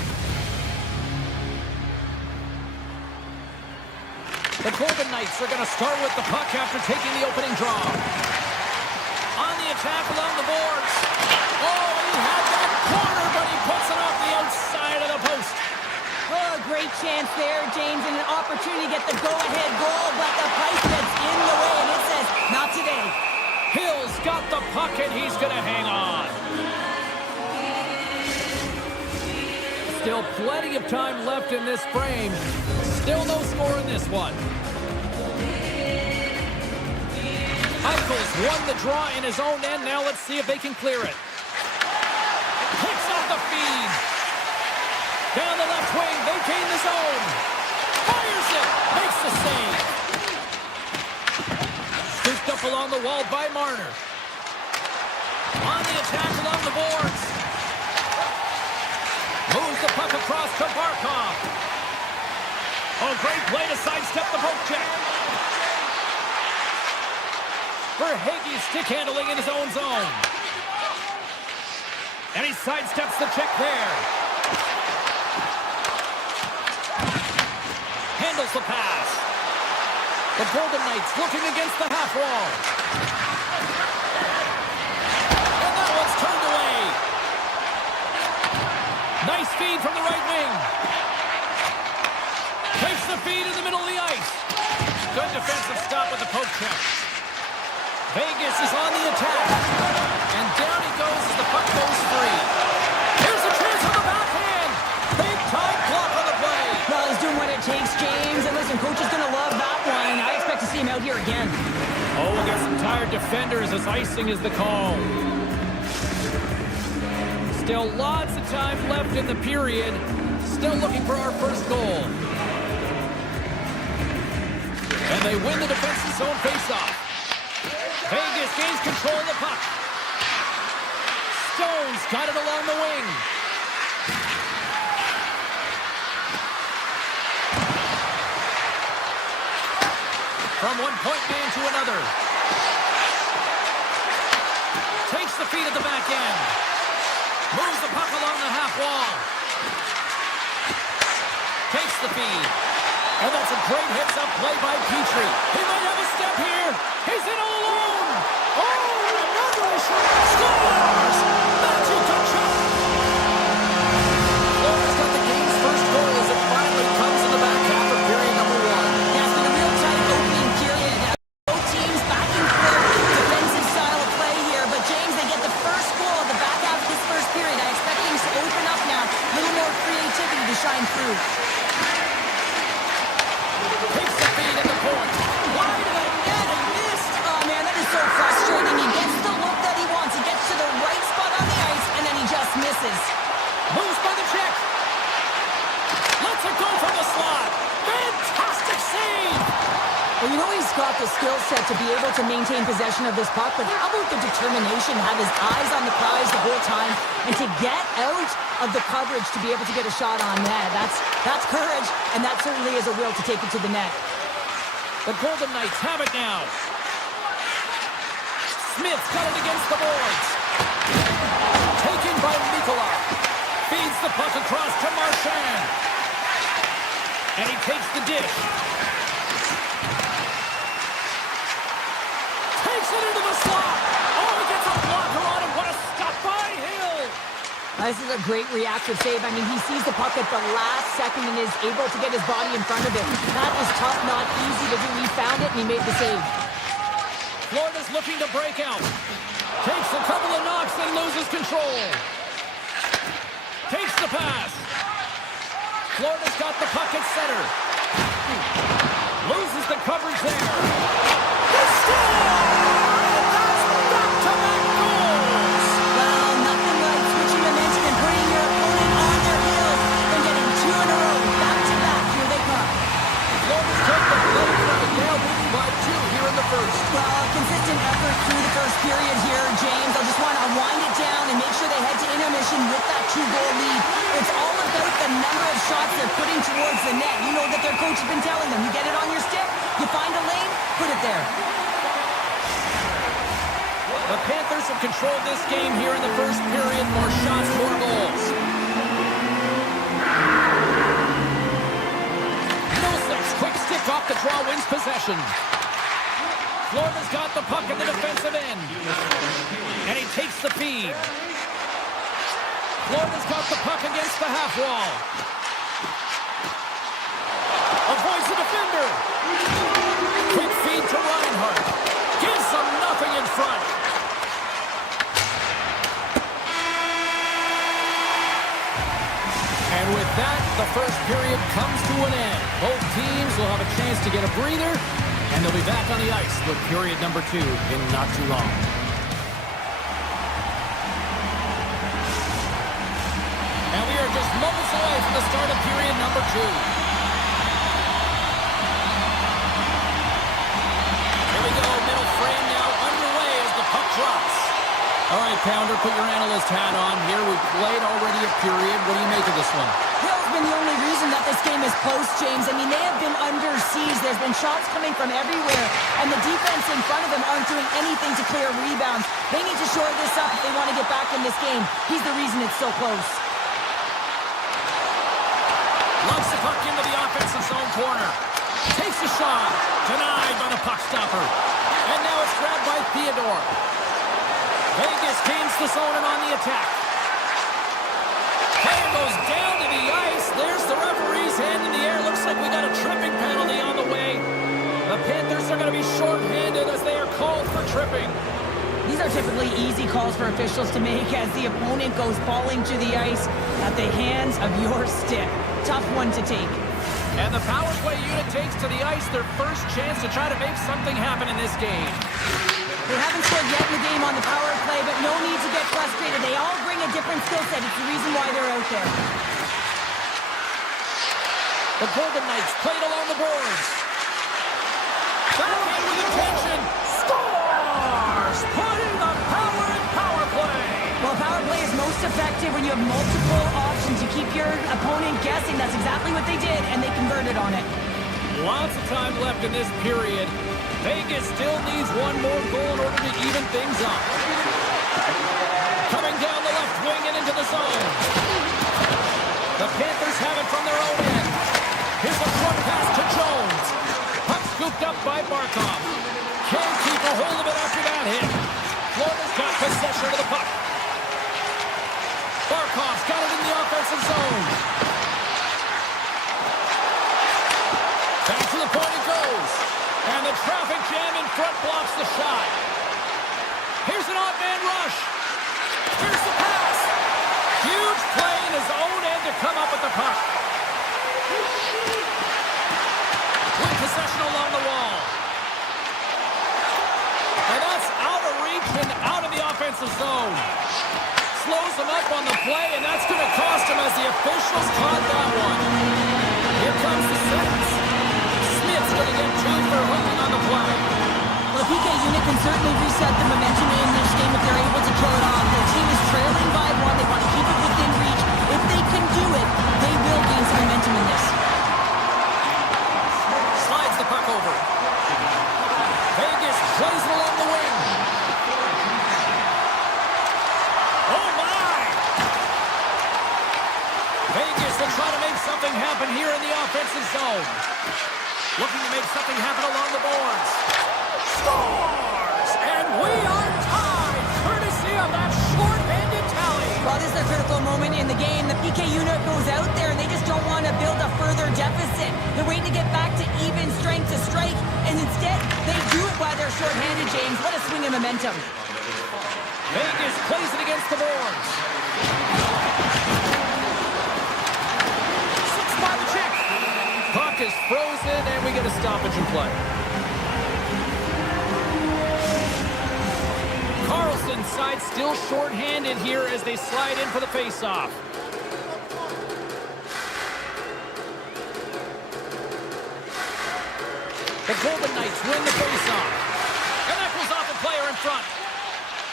The Golden Knights are going to start with the puck after taking the opening draw. On the attack along the boards. Oh, he had that corner, but he puts it off the outside of the post. Oh, great chance there, James, and an opportunity to get the go-ahead goal, but the pipe gets in the way, and it says, not today. Hill's got the puck, and he's going to hang on. Still plenty of time left in this frame. Still no score in this one. Eichels won the draw in his own end. Now let's see if they can clear it. Picks off the feed. Down the left wing. They gain the zone. Fires it. Makes the save. Scooped up along the wall by Marner. On the attack along the boards. Moves the puck across to Barkov. Oh, great play to sidestep the poke check. Verhaeghe's stick handling in his own zone. And he sidesteps the check there. Handles the pass. The Golden Knights looking against the half wall. And that one's turned away. Nice feed from the right wing. Takes the feed in the middle of the ice. Good defensive stop with the poke check. Vegas is on the attack. And down he goes as the puck goes free. Here's a chance on the backhand. Big time block on the play. Well, he's doing what it takes, James. And listen, coach is going to love that one. I expect to see him out here again. Oh, we'll get some tired defenders as icing is the call. Still lots of time left in the period. Still looking for our first goal. And they win the defensive zone faceoff. Vegas gains control of the puck. Stone's got it along the wing. From one point man to another. Takes the feed at the back end. Moves the puck along the half wall. Takes the feed. And that's a great hits-up play by Petrie. He might have a step here. He's in all alone. Oh, another shot. Scores! Matthew Tkachuk. Florida's got the game's first goal as it finally comes in the back half of period number one. Yeah, it's been a real tight opening period. Both teams backing clear defensive style of play here. But, James, they get the first goal at the back half of this first period. I expect things to open up now. A little more creativity to shine through. Takes the feed at the point. Wide of the net and missed. Oh, man, that is so frustrating. He gets the look that he wants. He gets to the right spot on the ice, and then he just misses. Moves by the check. Lets it go from the slot. Fantastic save. Well, you know he's got the skill set to be able to maintain possession of this puck, but how about the determination, have his eyes on the prize the whole time, and to get out of the coverage to be able to get a shot on net. That's courage, and that certainly is a will to take it to the net. The Golden Knights have it now. Smith's got it against the boards. Taken by Nikolai. Feeds the puck across to Marchand. And he takes the dish. Takes it into the slot. Oh, he gets a blocker on him. What a stop by Hill. This is a great reactive save. I mean, he sees the puck at the last second and is able to get his body in front of it. That is tough, not easy to do. He found it and he made the save. Florida's looking to break out. Takes a couple of knocks and loses control. Takes the pass. Florida's got the puck at center. Loses the coverage there. The score! And that's back-to-back goals! Well, nothing like switching momentum and putting your opponent on their heels and getting two in a row. Back-to-back. Here they come. Florida's taken the play tonight. Now leading by 2 here in the first. Well, consistent effort through the first period here, James. I just want to wind it down and make sure they head to intermission with that 2-goal lead. It's all about the number of shots they're putting towards the net. You know that their coach has been telling them, you get it on your stick, you find a lane, put it there. The Panthers have controlled this game here in the first period. More shots, more goals. the draw wins possession. Florida's got the puck in the defensive end. And he takes the feed. Florida's got the puck against the half wall. Avoids the defender. Quick feed to Reinhart. Gives them nothing in front. And with that, the first period comes to an end. Both teams will have a chance to get a breather, and they'll be back on the ice with period number 2 in not too long. And we are just moments away from the start of period number 2. Here we go, middle frame now underway as the puck drops. All right, Pounder, put your analyst hat on here. We've played already a period. What do you make of this one? Hill's been the only reason that this game is close, James. I mean, they have been under siege. There's been shots coming from everywhere, and the defense in front of them aren't doing anything to clear rebounds. They need to shore this up if they want to get back in this game. He's the reason it's so close. Loves the puck into the offensive zone corner. Takes a shot. Denied by the puck stopper. And now it's grabbed by Theodore. Vegas gains the zone and on the attack. Player goes down to the ice. There's the referee's hand in the air. Looks like we got a tripping penalty on the way. The Panthers are going to be shorthanded as they are called for tripping. These are typically easy calls for officials to make as the opponent goes falling to the ice at the hands of your stick. Tough one to take. And the power play unit takes to the ice their first chance to try to make something happen in this game. They haven't scored yet in the game on the power play, but no need to get frustrated. They all bring a different skill set. It's the reason why they're out there. The Golden Knights played along the boards. Backhand with intention. Scores! Putting the power in power play. Well, power play is most effective when you have multiple options. You keep your opponent guessing. That's exactly what they did, and they converted on it. Lots of time left in this period. Vegas still needs one more goal in order to even things up. Coming down the left wing and into the zone. The Panthers have it from their own end. Here's a short pass to Jones. Puck scooped up by Barkov. Can't keep a hold of it after that hit. Florida's got possession of the puck. Barkov's got it in the offensive zone. Back to the point it goes. And the traffic jam in front blocks the shot. Here's an odd man rush. Here's the pass. Huge play in his own end to come up with the puck. With possession along the wall. And that's out of reach and out of the offensive zone. Slows him up on the play, and that's going to cost him as the officials caught that one. Here comes the sentence. Smith's going to get 2 for hooking on the play. Well, the PK unit can certainly reset the momentum in this game if they're able to kill it off. The team is trailing by 1. They want to keep it within reach. If they can do it, they will gain some momentum in this. Slides the puck over. Vegas plays it along the wing. Oh, my! Vegas will try to make something happen here in the offensive zone. Looking to make something happen along the boards. Scores! And we are tied, courtesy of that short-handed tally. Well, this is a critical moment in the game. The PK unit goes out there, and they just don't want to build a further deficit. They're waiting to get back to even strength to strike, and instead, they do it while they're short-handed, James. What a swing of momentum. Vegas plays it against the boards. 6 by the check. Puck is frozen, and we get a stoppage in play. Carlson's side still short-handed here as they slide in for the face-off. The Golden Knights win the face-off. And that goes off a player in front.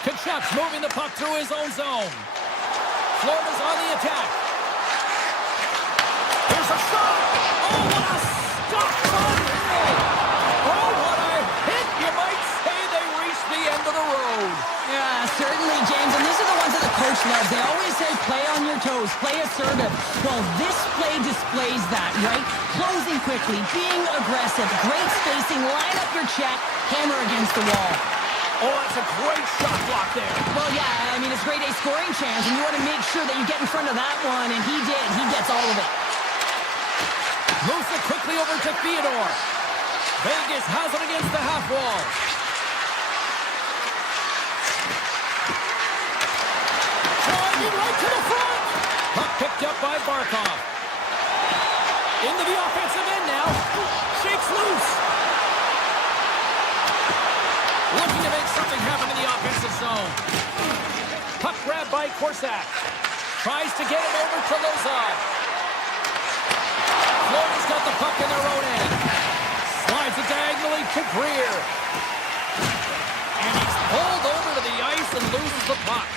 Kachuk's moving the puck through his own zone. Florida's on the attack. Here's a shot. Oh, what a stop on Hill. Oh, what a hit. You might say they reached the end of the road. Yeah, certainly, James. And these are the ones that the coach loves. They always say play on your toes, play a assertive. Well, this play displays that, right? Closing quickly, being aggressive, great spacing, line up your check, hammer against the wall. Oh, that's a great shot block there. Well, yeah, I mean, it's grade A scoring chance, and you want to make sure that you get in front of that one, and he did. He gets all of it. Moves it quickly over to Theodore. Vegas has it against the half wall. Driving right to the front. Puck picked up by Barkov. Into the offensive end now. Shakes loose. Looking to make something happen in the offensive zone. Puck grabbed by Korsak. Tries to get it over to Lozov. Florida's got the puck in their own end. Slides it diagonally to Greer. And he's pulled over to the ice and loses the puck.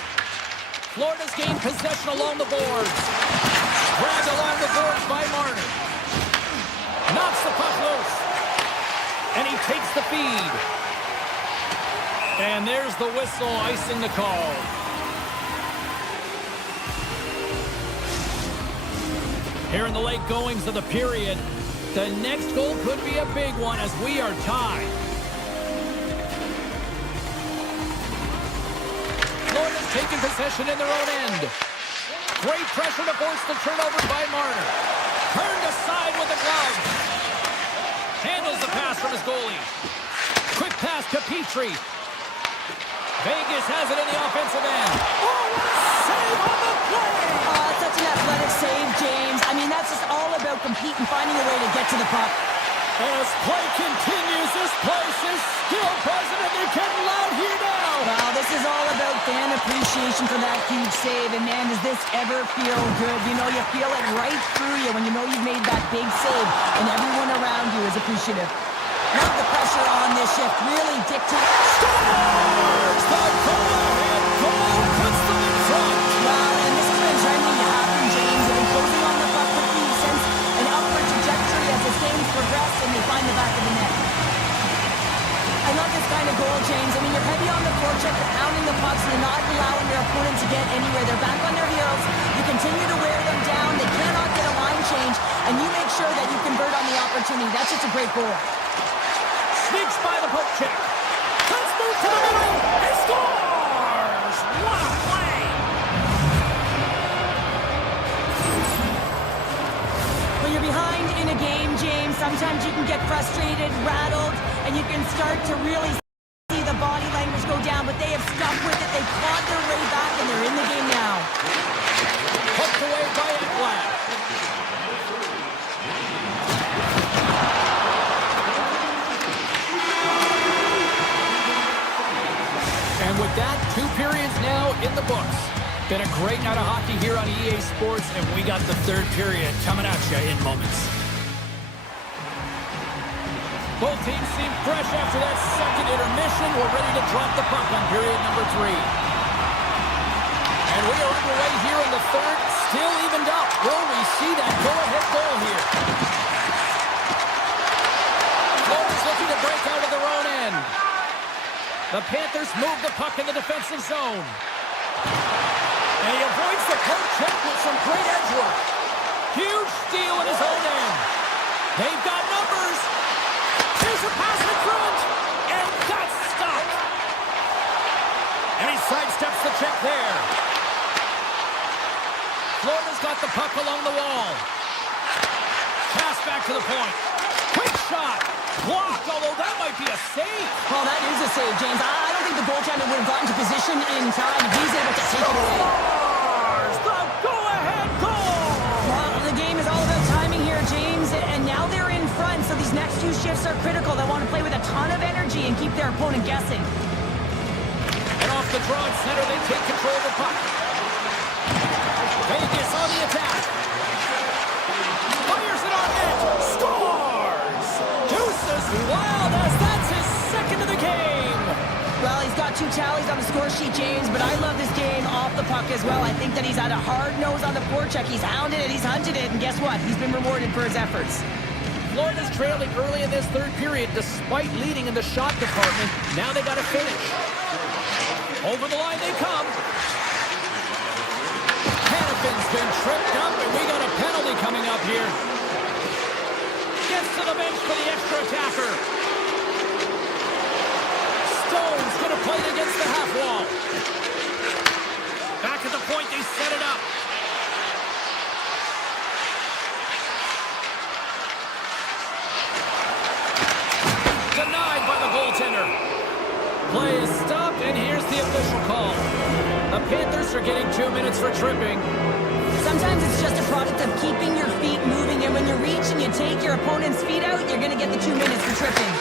Florida's gained possession along the boards. Grabbed along the boards by Marner. Knocks the puck loose. And he takes the feed. And there's the whistle icing the call. Here in the late goings of the period, the next goal could be a big one as we are tied. Florida's taking possession in their own end. Great pressure to force the turnover by Marner. Turned aside with the glove. Handles the pass from his goalie. Quick pass to Petrie. Vegas has it in the offensive end. Oh, what a save on the play! Such an athletic save, James. I mean, that's just all about competing, finding a way to get to the puck. As play continues, this place is still present, and they're getting loud here now. Well, this is all about fan appreciation for that huge save. And, man, does this ever feel good? You know, you feel it right through you when you know you've made that big save, and everyone around you is appreciative. Now the pressure on this shift really dictates. Scores! The go-ahead goal puts them in front. Well, and this has been trending to happen, James. They've been closing on the puck quickly since an upward trajectory as this game's progressed, and they find the back of the net. I love this kind of goal, James. I mean, you're heavy on the forecheck, you're pounding the pucks, you're not allowing your opponent to get anywhere. They're back on their heels. You continue to wear them down. They cannot get a line change, and you make sure that you convert on the opportunity. That's just a great goal. Sneaks by the poke check. Let's move to the middle. He scores! What a play! When you're behind in a game, James, sometimes you can get frustrated, rattled, and you can start to really see the body language go down, but they have stuck with it. They've clawed their way back, and they're in the game now. Poked away by Ekblad. And with that, 2 periods now in the books. Been a great night of hockey here on EA Sports, and we got the 3rd period coming at you in moments. Both teams seem fresh after that second intermission. We're ready to drop the puck on period number 3. And we are underway here in the 3rd, still evened up. Will we see that go-ahead goal here? Florida's looking to break out of their own end. The Panthers move the puck in the defensive zone. And he avoids the poke check with some great edge work. Huge steal in his own end. They've got numbers. Here's a pass in front. And that's stopped. And he sidesteps the check there. Florida's got the puck along the wall. Pass back to the point. Quick shot. Blocked, although that might be a save. Well, that is a save, James. I don't think the goaltender would have gotten to position in time. He's able to take it away. Scores the go-ahead goal. Well, the game is all about timing here, James, and now they're in front, so these next 2 shifts are critical. They want to play with a ton of energy and keep their opponent guessing. And off the draw at center, they take control of the puck. Vegas on the attack. Fires it on net. Scores! Deuces wild as that's his 2nd of the game. Well, he's got 2 tallies on the score sheet, James, but I love this game off the puck as well. I think that he's had a hard nose on the forecheck. He's hounded it, he's hunted it, and guess what? He's been rewarded for his efforts. Florida's trailing early in this 3rd period despite leading in the shot department. Now they got to finish. Over the line they come. Canada Hanafin's been tripped up, and we got a penalty coming up here. Gets to the bench for the extra attacker. Stone's going to play it against the half wall. Back at the point, they set it up. Denied by the goaltender. Play is stopped, and here's the official call. The Panthers are getting 2 minutes for tripping. Sometimes it's just a product of keeping your feet moving, and when you reach and you take your opponent's feet out, you're going to get the 2 minutes for tripping.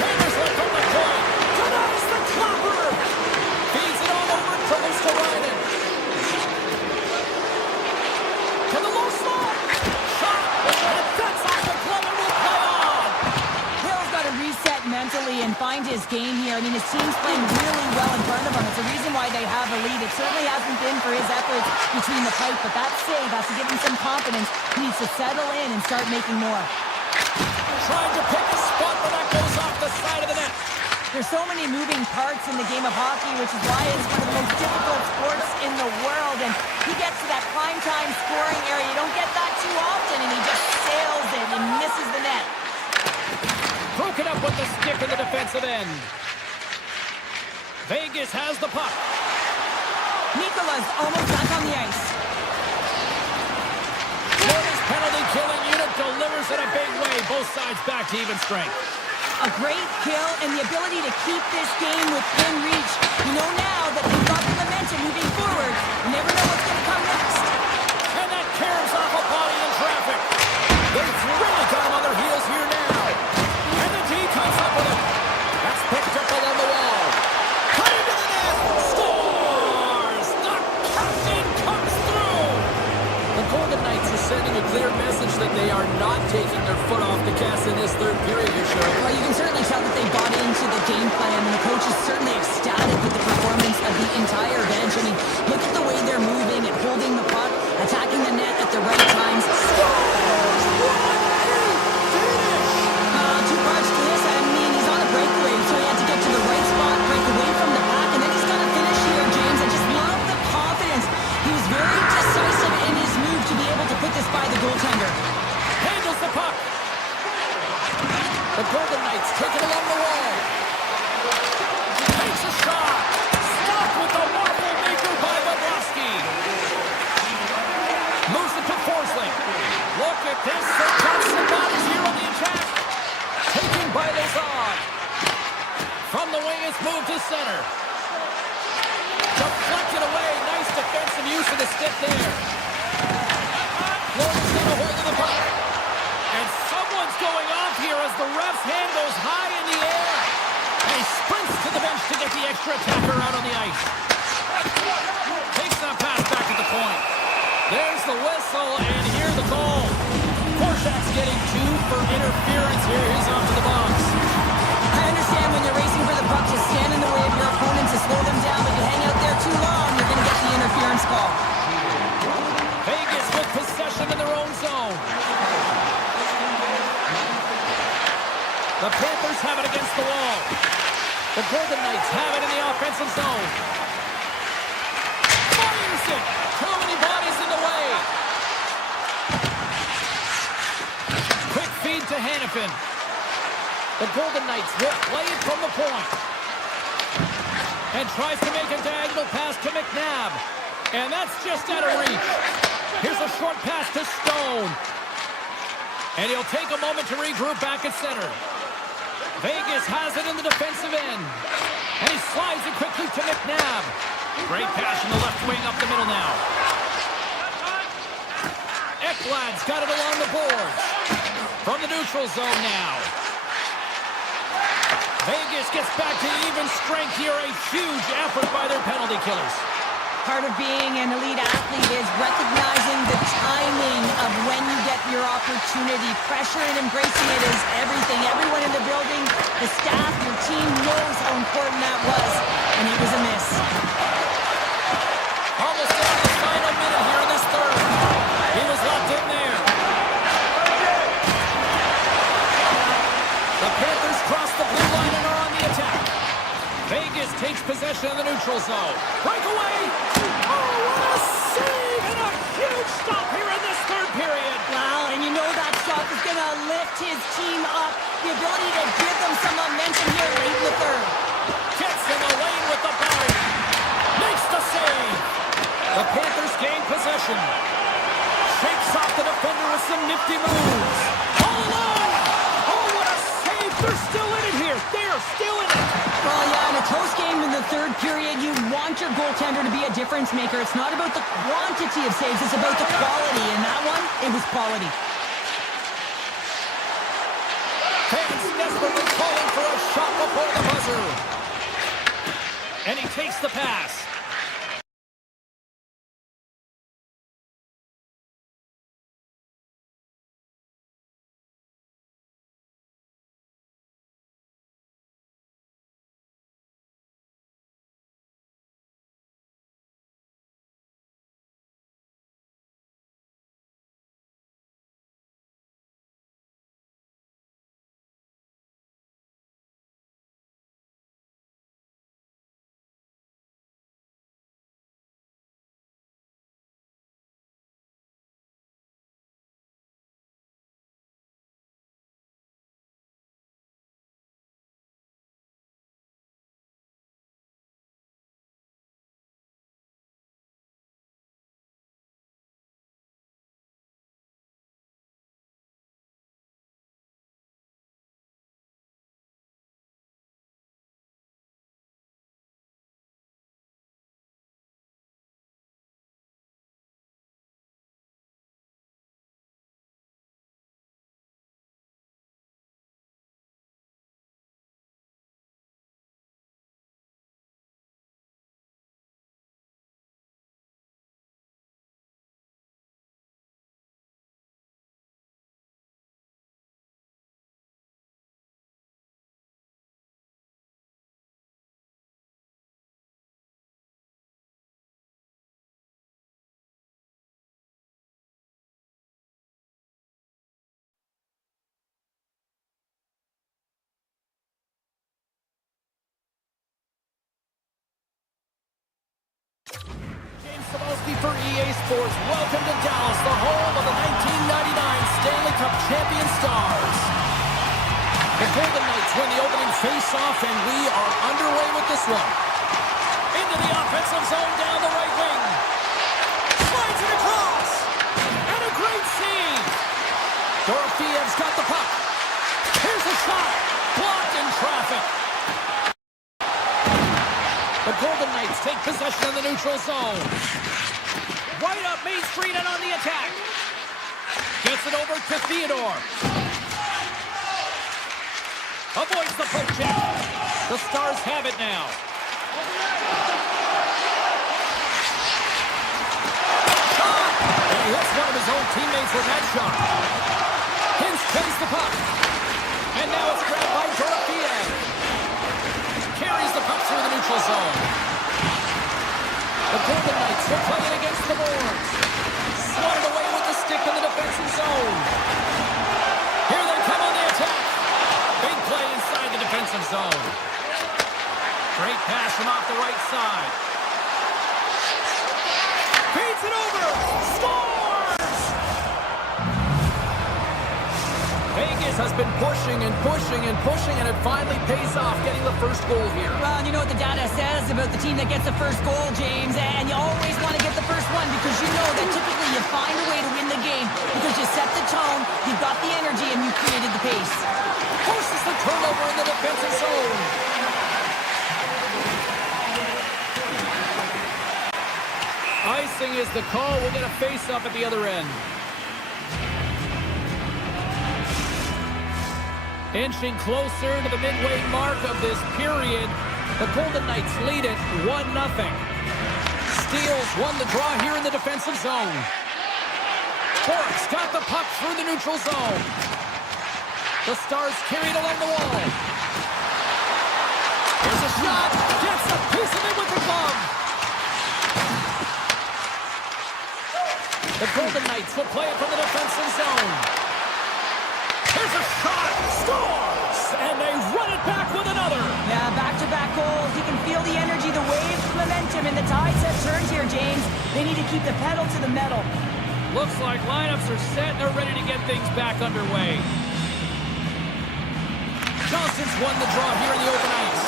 Panthers look from the point. Denies the clopper. Feeds it all over, troubles to Ryden. To the low slot. Shot. And that's off the glove, and will play on. Hill's got to reset mentally and find his game here. I mean, his team's playing really well in front of him. It's the reason why they have a lead. It certainly hasn't been for his efforts between the pipe, but that save has to give him some confidence. He needs to settle in and start making more. Trying to pick a spot, but that goes off the side of the net. There's so many moving parts in the game of hockey, which is why it's one of the most difficult sports in the world. And he gets to that prime time scoring area. You don't get that too often, and he just sails it and misses the net. Broken up with the stick in the defensive end. Vegas has the puck. Nikola's almost back on the ice. Florida's penalty-killing unit delivers in a big way. Both sides back to even strength. A great kill and the ability to keep this game within reach. You know now that you've got the momentum moving forward. You never know what's going to come next. And that caroms off a body in traffic. They've really got him on their heels here now. And the D comes up with it. That's picked up along the wall. Cut into the net. Scores! The captain comes through. The Golden Knights are sending a clear message that they are not taking their foot off the gas in this third period here, Sherry. Well, you can certainly tell that they bought into the game plan, and the coach is certainly ecstatic with the performance of the entire bench. I mean, look at the way they're moving and holding the puck, attacking the net at the right times. Two parts to this. I mean, he's on a breakaway, so he had to get to the right spot, break away from the pack, and then he's got to finish here, James. I just love the confidence. He was very decisive in his move to be able to put this by the goaltender. Handles the puck. The Golden Knights take it along the wall. Takes a shot. Stopped with the waffle maker by Bobrovsky. Moves it to Forsling. Look at this. They've got some bodies here on the attack. Taken by Lazard. From the wing, it's moved to center. Deflected away. Nice defensive use of the stick there. Florida's got a hold of the puck. And someone's going off here as the ref's hand goes high in the air. And he sprints to the bench to get the extra attacker out on the ice. Takes that pass back at the point. There's the whistle, and here's the goal. Korshak's getting 2 for interference here. He's off to the box. I understand when you're racing for the puck to stand in the way of your opponent to slow them down, but you hang out there too long, you're going to get the interference call. Vegas with possession in their own zone. The Panthers have it against the wall. The Golden Knights have it in the offensive zone. Fires it! Too many bodies in the way. Quick feed to Hanifin. The Golden Knights will play it from the point. And tries to make a diagonal pass to McNabb. And that's just out of reach. Here's a short pass to Stone. And he'll take a moment to regroup back at center. Vegas has it in the defensive end. And he slides it quickly to McNabb. Great pass from the left wing up the middle now. Ekblad's got it along the boards. From the neutral zone now. Vegas gets back to even strength here. A huge effort by their penalty killers. Part of being an elite athlete is recognizing the timing of when you get your opportunity. Pressure and embracing it is everything. Everyone in the building, the staff, your team knows how important that was. And it was a miss. Almost down to the final minute here in this third. He was locked in there. The Panthers cross the blue line and are on the attack. Vegas takes possession of the neutral zone. Breakaway! Oh, what a save! And a stop here in this third period. Wow, and you know that stop is going to lift his team up. The ability to give them some momentum here late in the third. Gets in the lane with the body. Makes the save. The Panthers gain possession. Shakes off the defender with some nifty moves. All alone. Oh, what a save. They're still in it here. They're still in it. Well, yeah, in a close game in the third period, you want your goaltender to be a difference maker. It's not about the quantity of saves, it's about the quality. And that one, it was quality. Fans desperately calling for a shot before the buzzer. And he takes the pass. For EA Sports, welcome to Dallas, the home of the 1999 Stanley Cup champion Stars. The Golden Knights win the opening face-off, and we are underway with this one. Into the offensive zone down the right wing. Slides it across. And a great save. Dorofeyev's got the puck. Here's a shot. Blocked in traffic. The Golden Knights take possession of the neutral zone. Right up Main Street and on the attack. Gets it over to Theodore. Avoids the poke check. The Stars have it now. Shot! And he hits one of his own teammates with that shot. Hintz plays the puck. And now it's grabbed by Dorofeyev. Carries the puck through the neutral zone. The Golden Knights will play it against the boards. Swatted away with the stick in the defensive zone. Here they come on the attack. Big play inside the defensive zone. Great pass from off the right side. Feeds it over. Scores! Vegas has been pushing and pushing and pushing, and it finally pays off getting the first goal here. Well, you know what the data says about the team that gets the first goal, James, and you always want to get the first one because you know that typically you find a way to win the game because you set the tone, you've got the energy, and you created the pace. Forces the turnover in the defensive zone. Icing is the call. We'll get a face-up at the other end. Inching closer to the midway mark of this period, the Golden Knights lead it 1-0. Steals won the draw here in the defensive zone. Bork's got the puck through the neutral zone. The Stars carried along the wall. Here's a shot. Gets a piece of it with the glove. The Golden Knights will play it from the defensive zone. Here's a shot. Scores! And they run it back with another. Yeah, back-to-back goals. You can feel the energy, the waves of momentum, and the tides have turned here, James. They need to keep the pedal to the metal. Looks like lineups are set and they're ready to get things back underway. Johnston's won the draw here in the open ice.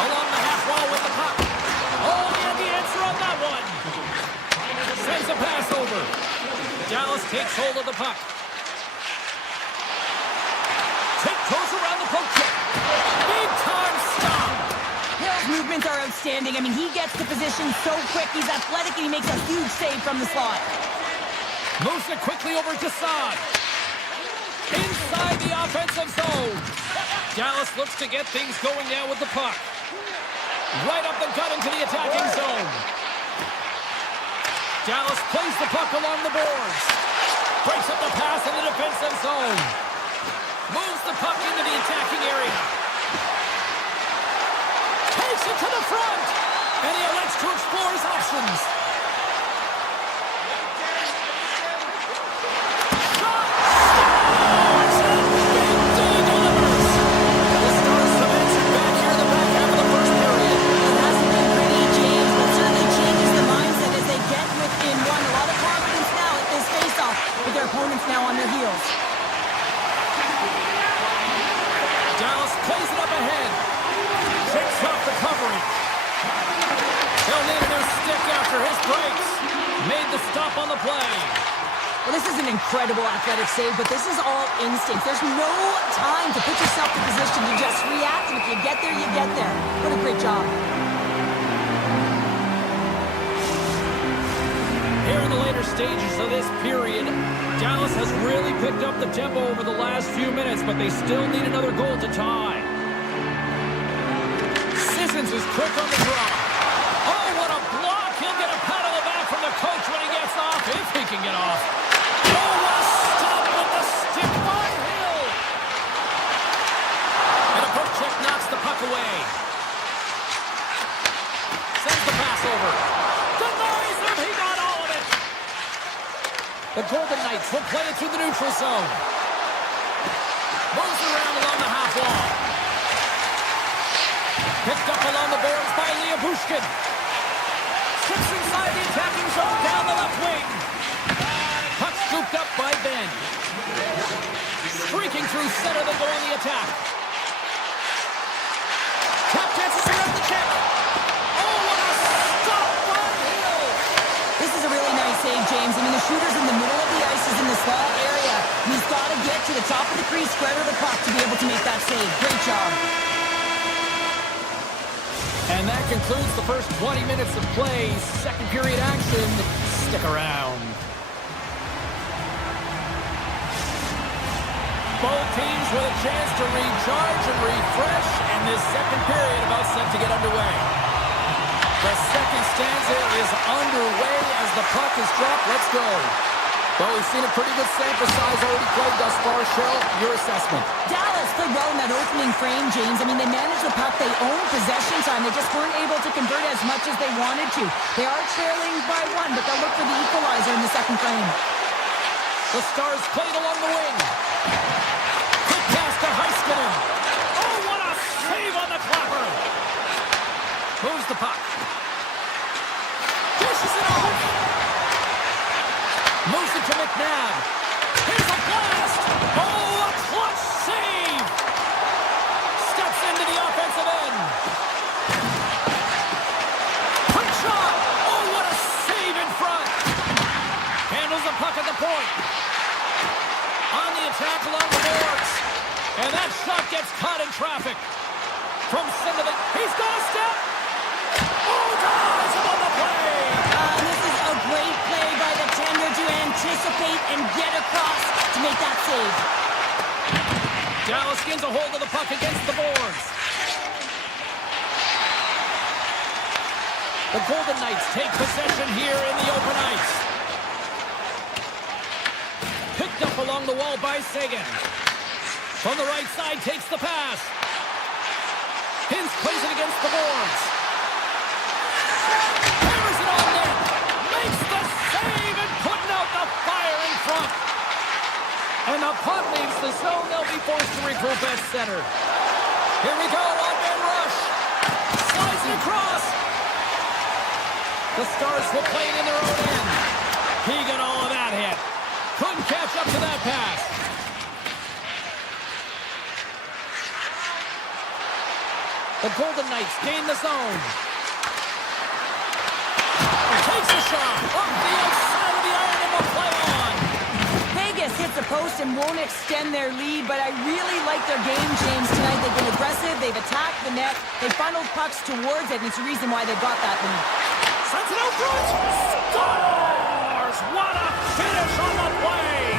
Along the half wall with the puck. Oh, and the answer on that one. Sends a pass over. Dallas takes hold of the puck. Goes around the poke check. Big time stop. Hill's movements are outstanding. I mean, he gets to position so quick. He's athletic, and he makes a huge save from the slot. Moves it quickly over to Saad. Inside the offensive zone. Dallas looks to get things going now with the puck. Right up the gut into the attacking zone. Dallas plays the puck along the boards. Breaks up the pass in the defensive zone. Moves the puck into the attacking area. Takes it to the front. And he elects to explore his options. Shot! Scores! And Big D delivers. The Stars have answered back here in the back half of the first period. It hasn't been pretty, James, but certainly changes the mindset as they get within one. A lot of confidence now at this face-off with their opponents now on their heels. Dallas plays it up ahead. Picks up the coverage. He'll need a new stick after his breaks. Made the stop on the play. Well, this is an incredible athletic save, but this is all instinct. There's no time to put yourself in position. You just react, and if you get there, you get there. What a great job. Here in the later stages of this period, Dallas has really picked up the tempo over the last few minutes, but they still need another goal to tie. Sissons is quick on the draw. Oh, what a block! He'll get a pat on the back from the coach when he gets off, if he can get off. Oh, what a stop with the stick by Hill! And a poke check knocks the puck away. Sends the pass over. Denies him! He got all of it! The Golden Knights will play it through the neutral zone. Moves around along the half wall. Picked up along the boards by Bushkin. Slips inside the attacking zone down the left wing. Puck scooped up by Ben. Streaking through center to go on the attack. Top chances around the check. Oh, what a stop by Hill! This is a really nice save, James. I mean, the shooter's in the middle of the ice, is in the slot area. He's got to get to the top of the crease, spread of the puck to be able to make that save. Great job. And that concludes the first 20 minutes of play. Second period action. Stick around. Both teams with a chance to recharge and refresh, and this second period about set to get underway. The second stanza is underway as the puck is dropped. Let's go. Well, we've seen a pretty good sample size already played thus far. Cheryl, your assessment. Dallas played well in that opening frame, James. I mean, they managed the puck. They owned possession time. They just weren't able to convert as much as they wanted to. They are trailing by one, but they'll look for the equalizer in the second frame. The Stars played along the wing. Quick pass to Heiskanen. Oh, what a save on the clapper. Moves the puck. Dishes it off. Moves it to McNabb. Here's a blast. Oh, a clutch save. Steps into the offensive end. Quick shot. Oh, what a save in front. Handles the puck at the point. On the attack along the boards. And that shot gets caught in traffic. From center, he's got a step. Oh, dives him on the play. This is a great play by the tender to anticipate and get across to make that save. Dallas gets a hold of the puck against the boards. The Golden Knights take possession here in the open ice. Picked up along the wall by Sagan. From the right side, takes the pass. Hintz plays it against the boards. Hammers it on net. Makes the save and putting out the fire in front. And the puck leaves the zone. They'll be forced to regroup at center. Here we go, one-man rush. Slides it across. The Stars will play it in their own end. He got all of that hit. Couldn't catch up to that pass. The Golden Knights gain the zone. Takes a shot off the outside of the iron and will play on. Vegas hits a post and won't extend their lead, but I really like their game, James, tonight. They've been aggressive. They've attacked the net. They funneled pucks towards it, and it's the reason why they've got that lead. Sends it out front. Scores! What a finish on the play!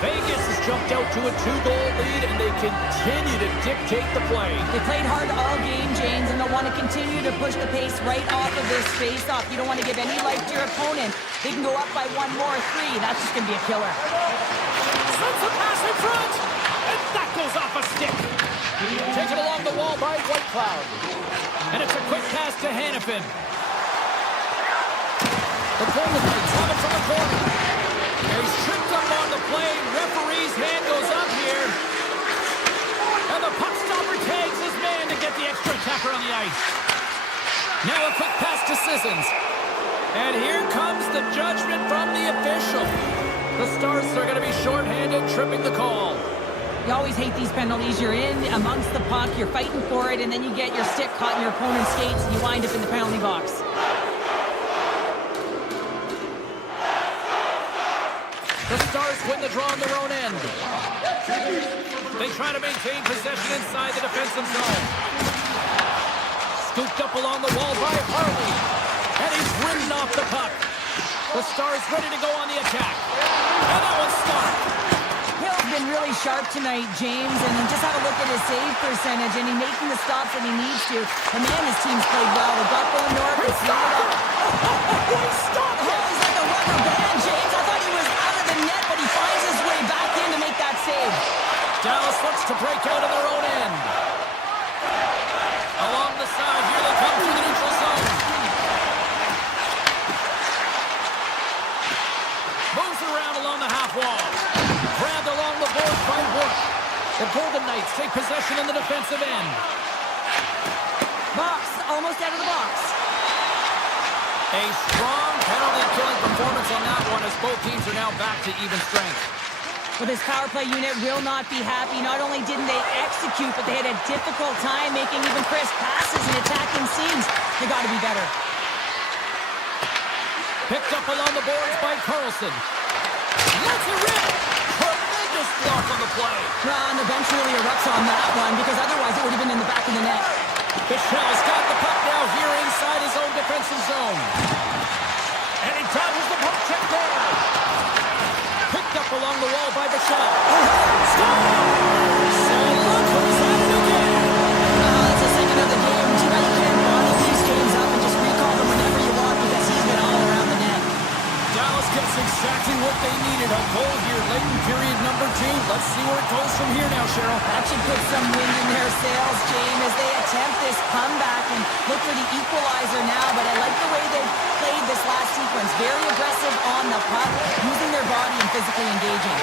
Vegas has jumped out to a 2-goal lead, and they continue to dictate the play. They played hard all game, James, and they'll want to continue to push the pace right off of this face-off. You don't want to give any life to your opponent. They can go up by one more, 3. That's just going to be a killer. Sends a pass in front, and that goes off a stick. Taken along the wall by Whitecloud. And it's a quick pass to Hannafin. The Golden Knights have it from the corner. He's tripped up on the play. Referee's hand goes up here. And the puck stopper tags his man to get the extra attacker on the ice. Now a quick pass to Sissons. And here comes the judgment from the official. The Stars are going to be shorthanded, tripping the call. You always hate these penalties. You're in amongst the puck, you're fighting for it, and then you get your stick caught in your opponent's skates, and you wind up in the penalty box. The Stars win the draw on their own end. They try to maintain possession inside the defensive zone. Scooped up along the wall by Harley. And he's ridden off the puck. The Stars ready to go on the attack. And that one's stopped. Hill's been really sharp tonight, James, and just have a look at his save percentage, and he's making the stops that he needs to. And man, his team's played well. They've got going north. He stopped it! He stopped it! He's like a rubber band, James. I thought he was out of the net, but he finds his way back in to make that save. Dallas looks to break out of their own end. Along the side, here they come through the neutral zone. Moves around along the half wall. Grabbed along the boards by Wood. The Golden Knights take possession in the defensive end. Box, almost out of the box. A strong penalty-killing performance on that one as both teams are now back to even strength. Well, this power play unit will not be happy. Not only didn't they execute, but they had a difficult time making even crisp passes and attacking seams. They got to be better. Picked up along the boards by Carlson. Let's it rip! Tremendous block on the play. And the bench really erupts on that one, because otherwise it would have been in the back of the net. Michel's got the puck now here inside his own defensive zone. And he dodges the puck check there. Picked up along the wall by Michel. Scores! And look who's at it again. That's the second of the game. Too bad you can't bottle these games up and just recall them whenever you want, because he's been all around the net. Dallas gets exactly what they needed. A goal here late in period number 2. Let's see where it goes from here now, Cheryl. That should put some wind in their sails, James, as they attempt this comeback and look for the equalizer now. But I like the way they've played this last sequence. Very aggressive on the puck, using their body and physically engaging.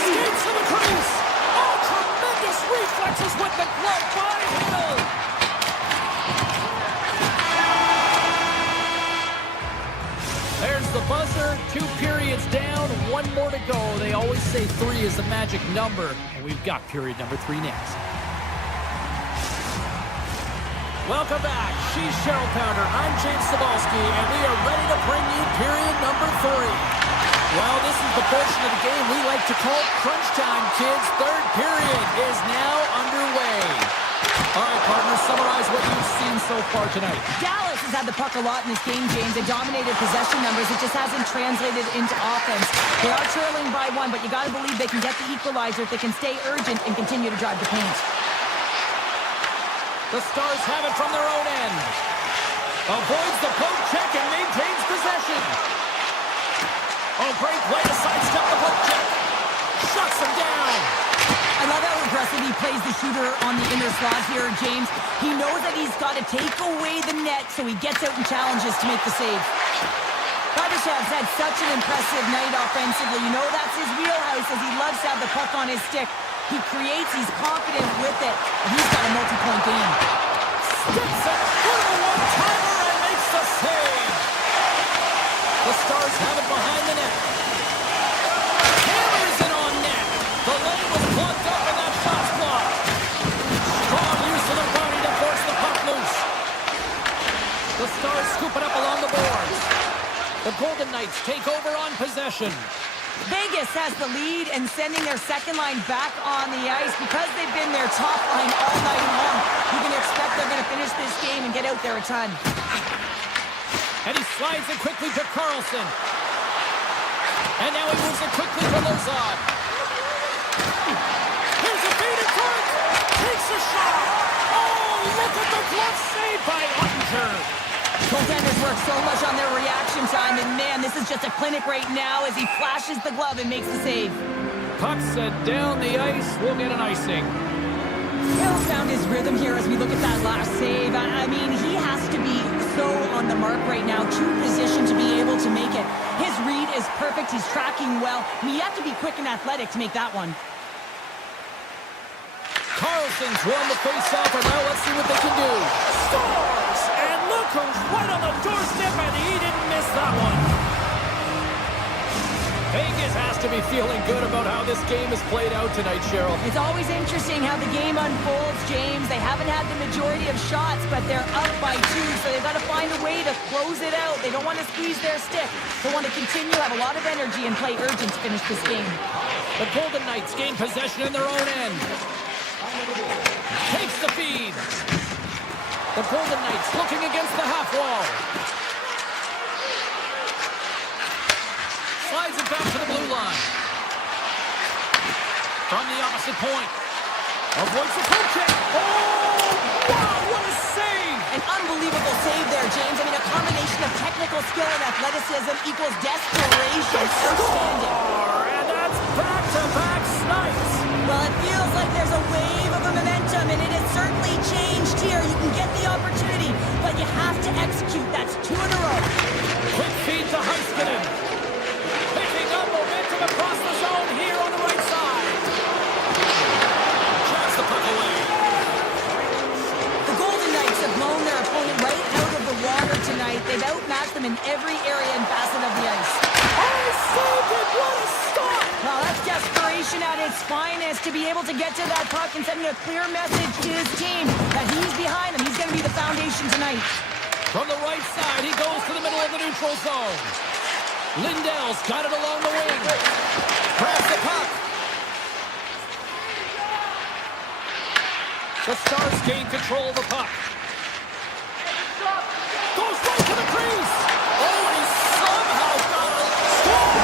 Skates to the crease. Oh, tremendous reflexes with the glove by Hill. There's the buzzer. 2 periods down, 1 more to go. They always say 3 is the magic number, and we've got period number 3 next. Welcome back. She's Cheryl Pounder. I'm James Cebulski, and we are ready to bring you period number 3. Well, this is the portion of the game we like to call crunch time, kids. 3rd period is now underway. All right, partner, summarize what you've seen so far tonight. Dallas has had the puck a lot in this game, James. They dominated possession numbers. It just hasn't translated into offense. They are trailing by 1, but you got to believe they can get the equalizer if they can stay urgent and continue to drive the paint. The Stars have it from their own end. Avoids the poke check and maintains possession. Oh, great play to sidestep the poke check. Shuts him down. I love how aggressive he plays the shooter on the inner slot here, James. He knows that he's got to take away the net, so he gets out and challenges to make the save. Barbashev's had such an impressive night offensively. You know that's his wheelhouse, as he loves to have the puck on his stick. He creates, he's confident with it, and he's got a multi-point game. Steps it through the one-timer and makes the save. The Stars have it behind the net. Hammers it on net. The lane was plugged up and that shot's blocked. Strong use of the body to force the puck loose. The Stars scoop it up along the boards. The Golden Knights take over on possession. Vegas has the lead and sending their second line back on the ice because they've been their top line all night long. You can expect they're going to finish this game and get out there a ton. And he slides it quickly to Carlson. And now he moves it quickly to Lozad. Here's a feed in front. Takes a shot. Oh, look at the glove save by Ottinger. Goaltenders work so much on their reaction time, and man, this is just a clinic right now as he flashes the glove and makes the save. Puck set down the ice. We'll get an icing. Hill found his rhythm here as we look at that last save. I mean, he has to be so on the mark right now, true position to be able to make it. His read is perfect. He's tracking well. I mean, you have to be quick and athletic to make that one. Carlson's won the face-off, and now let's see what they can do. Stars! And look who's right on the doorstep, and he didn't miss that one. Vegas has to be feeling good about how this game is played out tonight, Cheryl. It's always interesting how the game unfolds, James. They haven't had the majority of shots, but they're up by 2, so they've got to find a way to close it out. They don't want to squeeze their stick. They want to continue, have a lot of energy, and play urgent to finish this game. The Golden Knights gain possession in their own end. Takes the feed. The Golden Knights looking against the half wall. Slides it back to the blue line. From the opposite point. Avoids the poke check. Oh, wow, what a save! An unbelievable save there, James. I mean, a combination of technical skill and athleticism equals desperation. Outstanding. And that's back-to-back snipes. Well, it feels like there's a wave of momentum, and it has certainly changed here. You can get the opportunity, but you have to execute. That's 2 in a row. Quick feed to Heiskanen. Picking up momentum across the zone here on the right side. Jabs the puck away. The Golden Knights have blown their opponent right out of the water tonight. They've outmatched them in every area and facet of the ice. Oh, saved it! What a stop! Well, that's desperation at its finest to be able to get to that puck and sending a clear message to his team that he's behind them. He's going to be the foundation tonight. From the right side, he goes to the middle of the neutral zone. Lindell's got it along the wing. Grabs the puck. The Stars gain control of the puck. Goes right to the crease. Oh, he somehow got a score.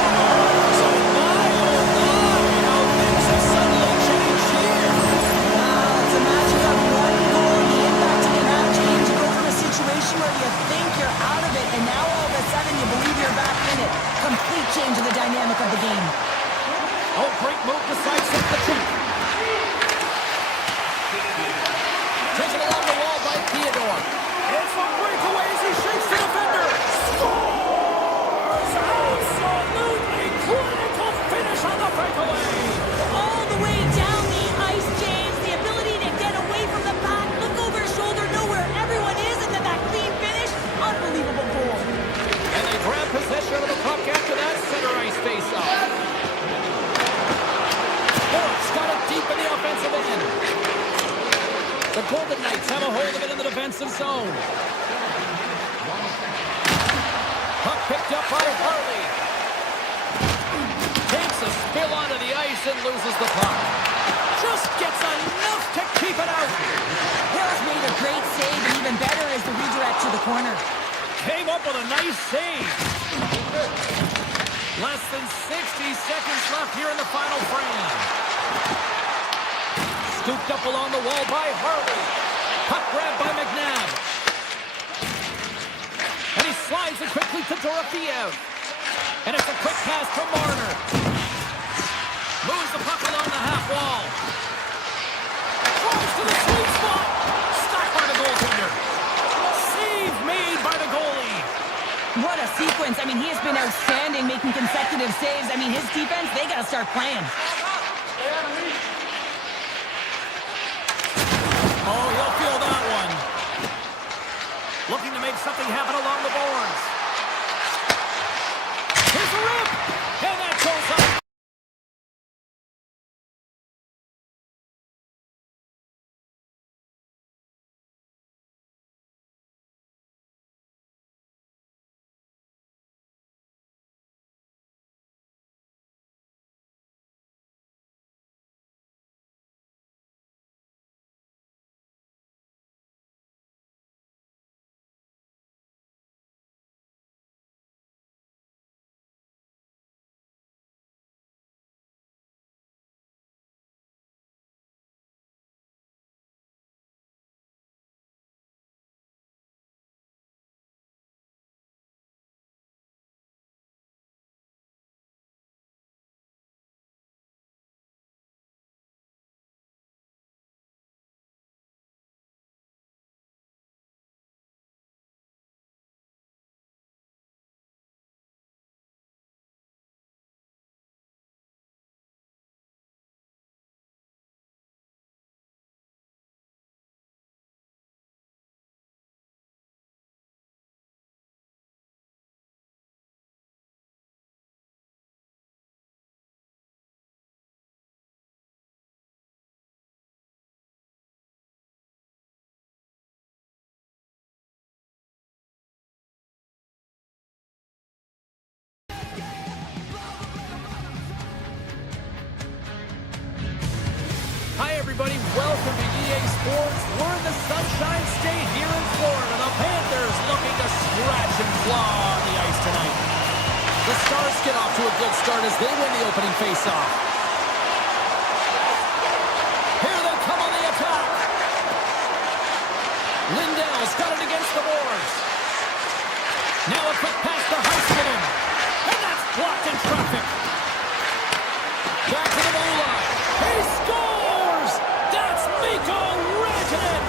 Where you think you're out of it, and now all of a sudden you believe you're back in it. Complete change in the dynamic of the game. Oh, great move to sidestep the check. Taken along the wall by Theodore. It's a breakaway as he shakes the defender. Scores! Absolutely critical finish on the breakaway. All the way down the ice, James. The ability to get away from the pack, look over his shoulder, know where everyone is, and then that clean finish. Unbelievable goal. And they grab possession of the puck after that center ice face-off. Bork's got it deep in the offensive end. The Golden Knights have a hold of it in the defensive zone. Puck picked up by Harley. Takes a spill onto the ice and loses the puck. Just gets enough to keep it out. Hill's made a great save, and even better is the redirect to the corner. Came up with a nice save. Less than 60 seconds left here in the final frame. Scooped up along the wall by Harley. Puck grabbed by McNabb. And he slides it quickly to Dorofeev. And it's a quick pass to Marner. Moves the puck along the half wall. Throws to the sweet spot. Stopped by the goaltender. Save made by the goalie. What a sequence. I mean, he has been outstanding, making consecutive saves. I mean, his defense, they got to start playing. Oh, he'll feel that one. Looking to make something happen along the boards. Here's a rip! And that goes up. Hi, everybody. Welcome to EA Sports. We're in the Sunshine State here in Florida. The Panthers looking to scratch and claw on the ice tonight. The Stars get off to a good start as they win the opening faceoff. Here they come on the attack. Lindell's got it against the boards. Now a quick pass to Heiskanen. And that's blocked in traffic. Back to the blue line. He scores! That's Mikko Rantanen!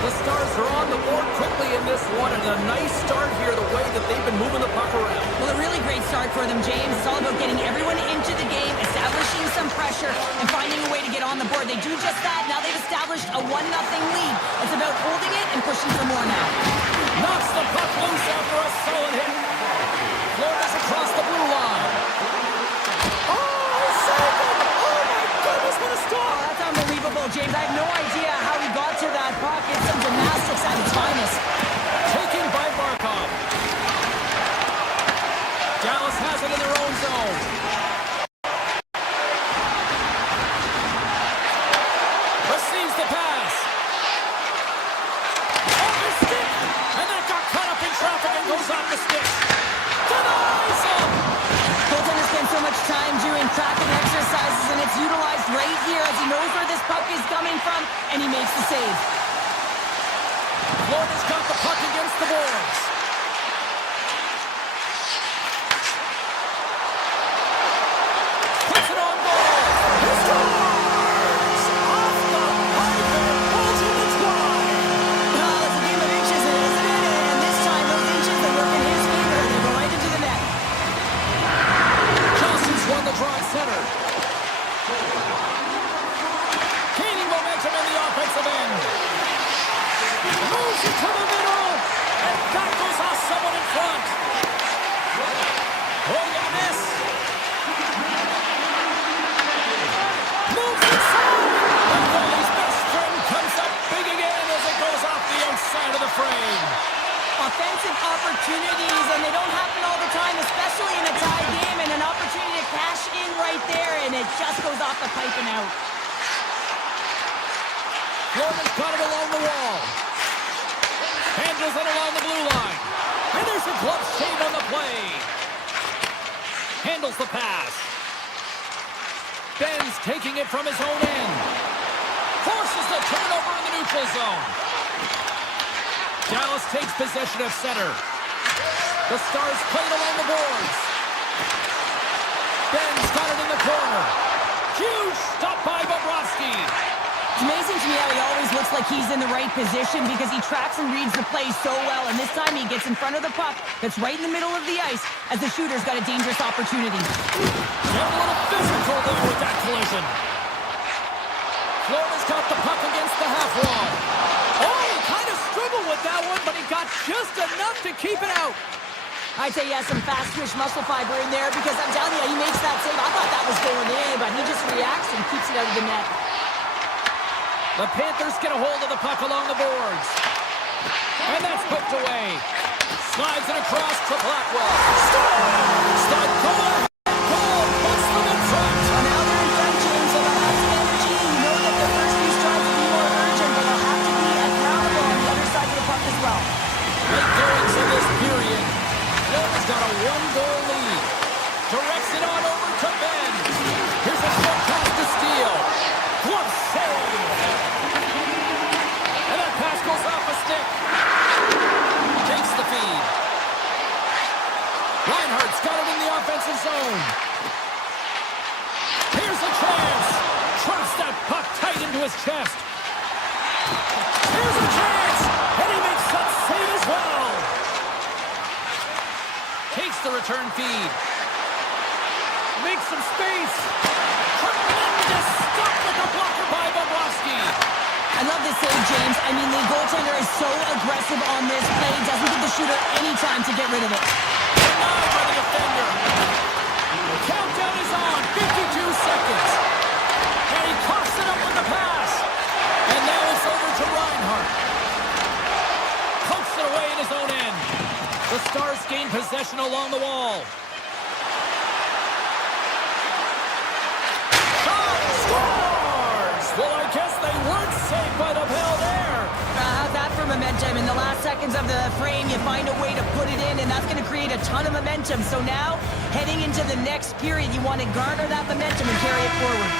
The Stars are on the board quickly in this one, and a nice start here the way that they've been moving the puck around. Well, a really great start for them, James. It's all about getting everyone into the game, establishing some pressure, and finding a way to get on the board. They do just that. Now they've established a 1-0 lead. It's about holding it and pushing for more now. Knocks the puck loose after a solid hit. Florida's across the blue line. Oh, that's unbelievable, James. I have no idea how he got to that puck. It's some gymnastics at its finest. Taken by Barkov. Dallas has it in their own zone. Receives the pass. Off his stick. And that got caught up in traffic and goes off the stick. Denies him. Goaltender spends so much time doing tracking exercises, and it's utilized right here as he knows where this puck is coming from, and he makes the save. Florida's got the puck against the boards. Puts it on goal. He scores! Off the pipe and pulls it its wide. Well, it's a game of inches, isn't it? And this time, those inches that work in his favor, they go right into the net. Johnson's won the draw at center. Gaining momentum in the offensive end. Moves it to the middle. And that goes off someone in front. Oh, look at this. Moves inside. And goalie's best friend comes up big again as it goes off the outside of the frame. Offensive opportunities, and they don't happen all the time, especially in a tie game, and an opportunity to cash in right there, and it just goes off the pipe and out. Florida's got it along the wall. Handles it along the blue line. And there's a glove shave on the play. Handles the pass. Ben's taking it from his own end. Forces the turnover in the neutral zone. Dallas takes possession of center. The Stars play it along the boards. Ben's got it in the corner. Huge stop by Bobrovsky. It's amazing to me how he always looks like he's in the right position because he tracks and reads the play so well, and this time he gets in front of the puck that's right in the middle of the ice as the shooter's got a dangerous opportunity. Get a little physical there with that collision. Florida's got the puck against the half wall. Oh, he kind of struggled with that one, but he got just enough to keep it out. I'd say he has some fast twitch muscle fiber in there because I'm telling you, he makes that save. I thought that was going in, but he just reacts and keeps it out of the net. The Panthers get a hold of the puck along the boards. And that's poked away. Slides it across to Blackwell. Start going. Goal puts them in front. Well, now they're in front, James, so they'll have some energy. You know that their first few strides will be more urgent, but they'll have to be accountable on the other side of the puck as well. Late goings in this period. Florida's got a one-goal lead. Directs it on over to Ben. Here's a short pass to Steele. Glove save. And that pass goes off a stick. Takes the feed. Reinhardt's got it in the offensive zone. Here's a chance. Traps that puck tight into his chest. Here's a chance. And he makes that save as well. Takes the return feed. Makes some space. Tremendous stop with the blocker by Bobrovsky. I love this save, James. I mean, the goaltender is so aggressive on this play. Doesn't give the shooter any time to get rid of it. Denied by the defender. The countdown is on. 52 seconds. And he coughs it up with the pass. And now it's over to Reinhardt. Pokes it away in his own end. The Stars gain possession along the wall. Shot! Scores! Well, I guess they weren't safe by the bell there. How's that for momentum? In the last seconds of the frame, you find a way to put it in, and that's going to create a ton of momentum. So now, heading into the next period, you want to garner that momentum and carry it forward.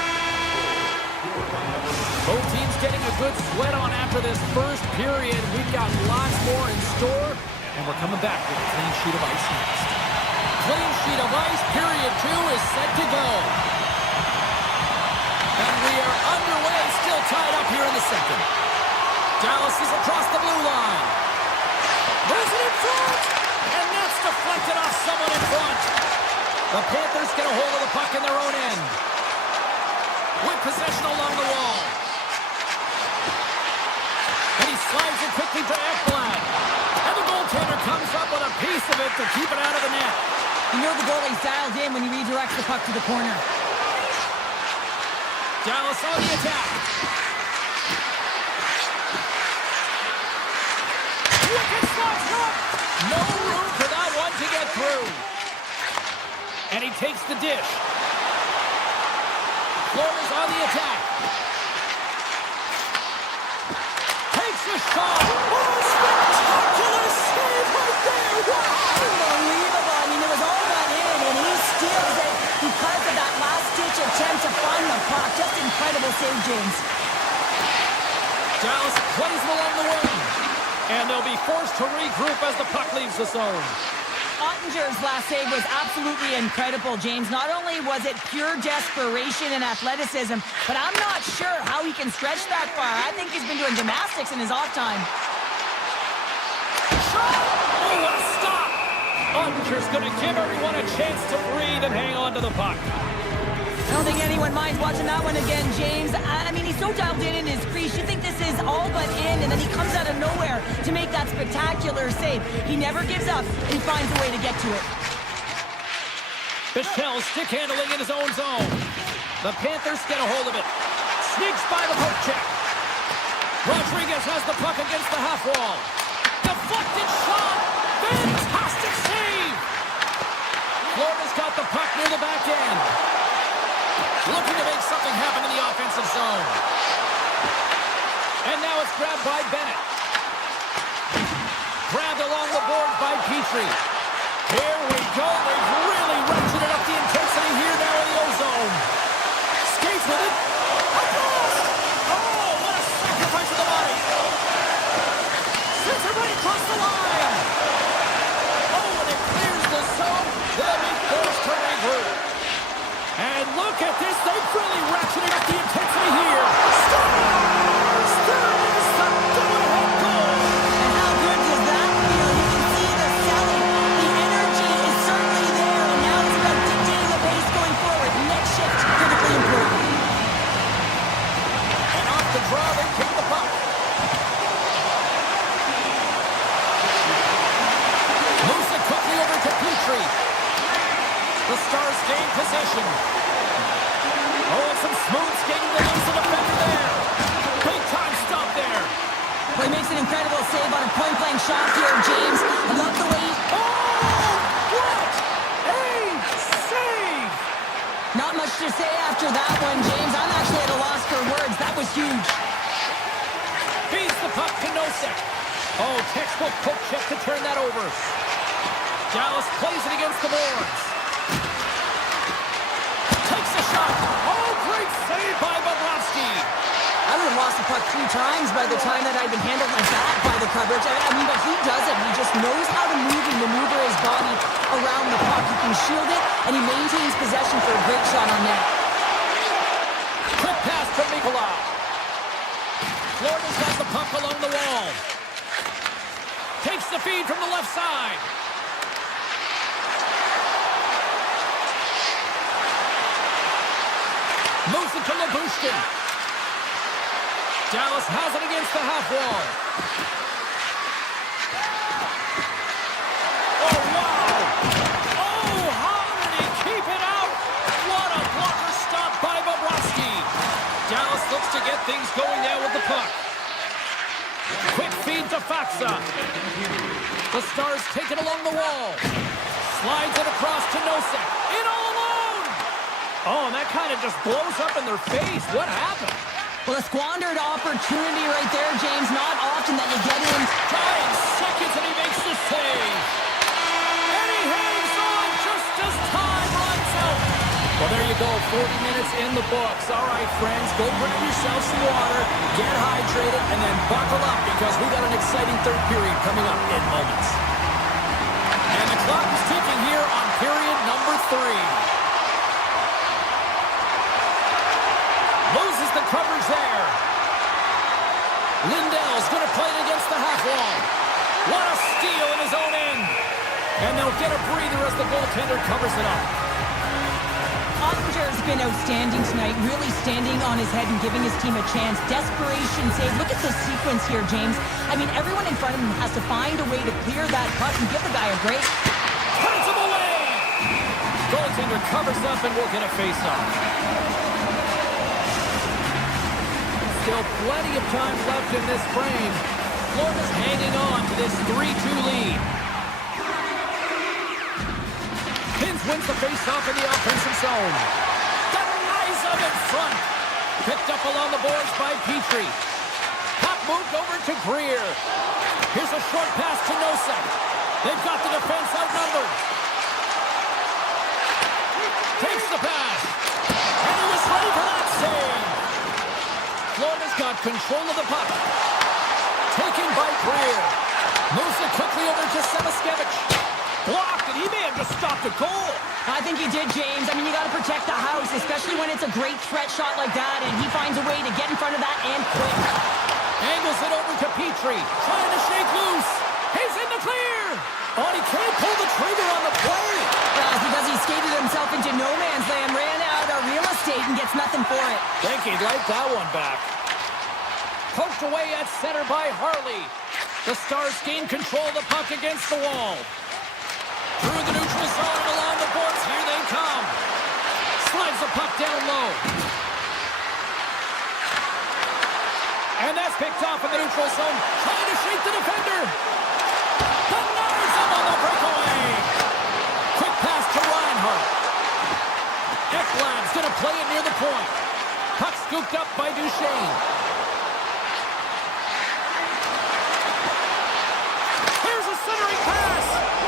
Both teams getting a good sweat on after this first period. We've got lots more in store, and we're coming back with a clean sheet of ice next. Clean sheet of ice, period 2 is set to go. And we are underway, still tied up here in the second. Dallas is across the blue line. There's it in front, and that's deflected off someone in front. The Panthers get a hold of the puck in their own end. With possession along the wall. And he slides it quickly to Ekblad. And the goaltender comes up with a piece of it to keep it out of the net. You know the goalie's dialed in when he redirects the puck to the corner. Dallas on the attack. Wicked slots up. No room for that one to get through. And he takes the dish. Florida's on the attack. Takes a shot. Oh, spectacular save right there. Wow. Unbelievable. I mean, it was all got in, and he steals it because of that last-ditch attempt to find the puck. Just incredible save, James. Dallas plays it along the wing. And they'll be forced to regroup as the puck leaves the zone. Ottinger's last save was absolutely incredible, James. Not only was it pure desperation and athleticism, but I'm not sure how he can stretch that far. I think he's been doing gymnastics in his off time. Shot! Oh, what a stop! Ottinger's going to give everyone a chance to breathe and hang on to the puck. I don't think anyone minds watching that one again, James. I mean, he's so dialed in his crease. You think this is all but in, and then he comes out of nowhere to make that spectacular save. He never gives up, and he finds a way to get to it. Bichelle stick handling in his own zone. The Panthers get a hold of it. Sneaks by the poke check. Rodriguez has the puck against the half wall. Deflected shot. Fantastic save. Florida's got the puck near the back end. Looking to make something happen in the offensive zone. And now it's grabbed by Bennett. Grabbed along the boards by Petrie. Here we go. They've really ratcheted up the intensity here now in the O-zone. Skates with it. Across. Oh, what a sacrifice of the body. Sends it right across the line. Oh, and it clears the zone. They'll be forced to regroup. And look at this. They've really ratcheted up the intensity here. Stars! There is the go-ahead goal. And how good does that feel? You can see the selling. The energy is certainly there, and now it's about dictating the pace going forward. Next shift, critically important. And off the draw, they kick the puck. The Stars gain possession. Oh, and some smooth skating to lose the defender there. Big time stop there. Well, he makes an incredible save on a point-blank shot here, James. I love the way Oh, what a save! Not much to say after that one, James. I'm actually at a loss for words. That was huge. Feeds the puck to Nosek. Oh, textbook poke check to turn that over. Dallas plays it against the boards. Takes a shot. Oh, great save by Bobrovsky. I would have lost the puck 3 times by the time that I'd been handled like that by the coverage. I mean, but he does it. He just knows how to move and maneuver his body around the puck. He can shield it, and he maintains possession for a great shot on net. Quick pass from Nikolai. Florida's got the puck along the wall. Takes the feed from the left side. Moves it to Labushkin. Dallas has it against the half wall. Oh, wow! Oh, how did he keep it out? What a blocker stop by Bobrovsky. Dallas looks to get things going now with the puck. Quick feed to Faksa. The Stars take it along the wall. Slides it across to Nosek. In all alone! Oh, and that kind of just blows up in their face. What happened? Well, a squandered opportunity right there, James. Not often that you get in. 5 seconds and he makes the save. And he hangs on just as time runs out. Well, there you go. 40 minutes in the books. All right, friends, go grab yourself some water, get hydrated, and then buckle up because we got an exciting third period coming up in moments. And the clock is ticking here on period number 3. Loses the coverage there. Lindell's going to play it against the half wall. What a steal in his own end. And they'll get a breather as the goaltender covers it up. Ottinger's been outstanding tonight, really standing on his head and giving his team a chance. Desperation save. Look at the sequence here, James. I mean, everyone in front of him has to find a way to clear that puck and give the guy a break. Puts him away. Goaltender covers up and we'll get a face-off. Still plenty of time left in this frame. Florida's hanging on to this 3-2 lead. Pins wins the face-off in the offensive zone. Denies him in front. Picked up along the boards by Petrie. Puck moved over to Greer. Here's a short pass to Nosek. They've got the defense outnumbered. Takes the pass. And he was ready for that save. Florida's got control of the puck. Taken by Greer. Moves it quickly over to Samaskevich. Blocked, and he may have just stopped a goal. I think he did, James. I mean, you got to protect the house, especially when it's a great threat shot like that, and he finds a way to get in front of that and quick. Angles it over to Petrie. Trying to shake loose. He's in the clear. Oh, and he can't pull the trigger on the play. That's because he skated himself into no man's land, ran out of real estate, and gets nothing for it. Think he'd like that one back. Poked away at center by Harley. The Stars gain control of the puck against the wall. Through the neutral zone and along the boards. Here they come. Slides the puck down low. And that's picked off in the neutral zone. Trying to shake the defender. Denies him on the breakaway. Quick pass to Reinhart. Ekblad's going to play it near the point. Puck scooped up by Duchesne. Here's a centering pass.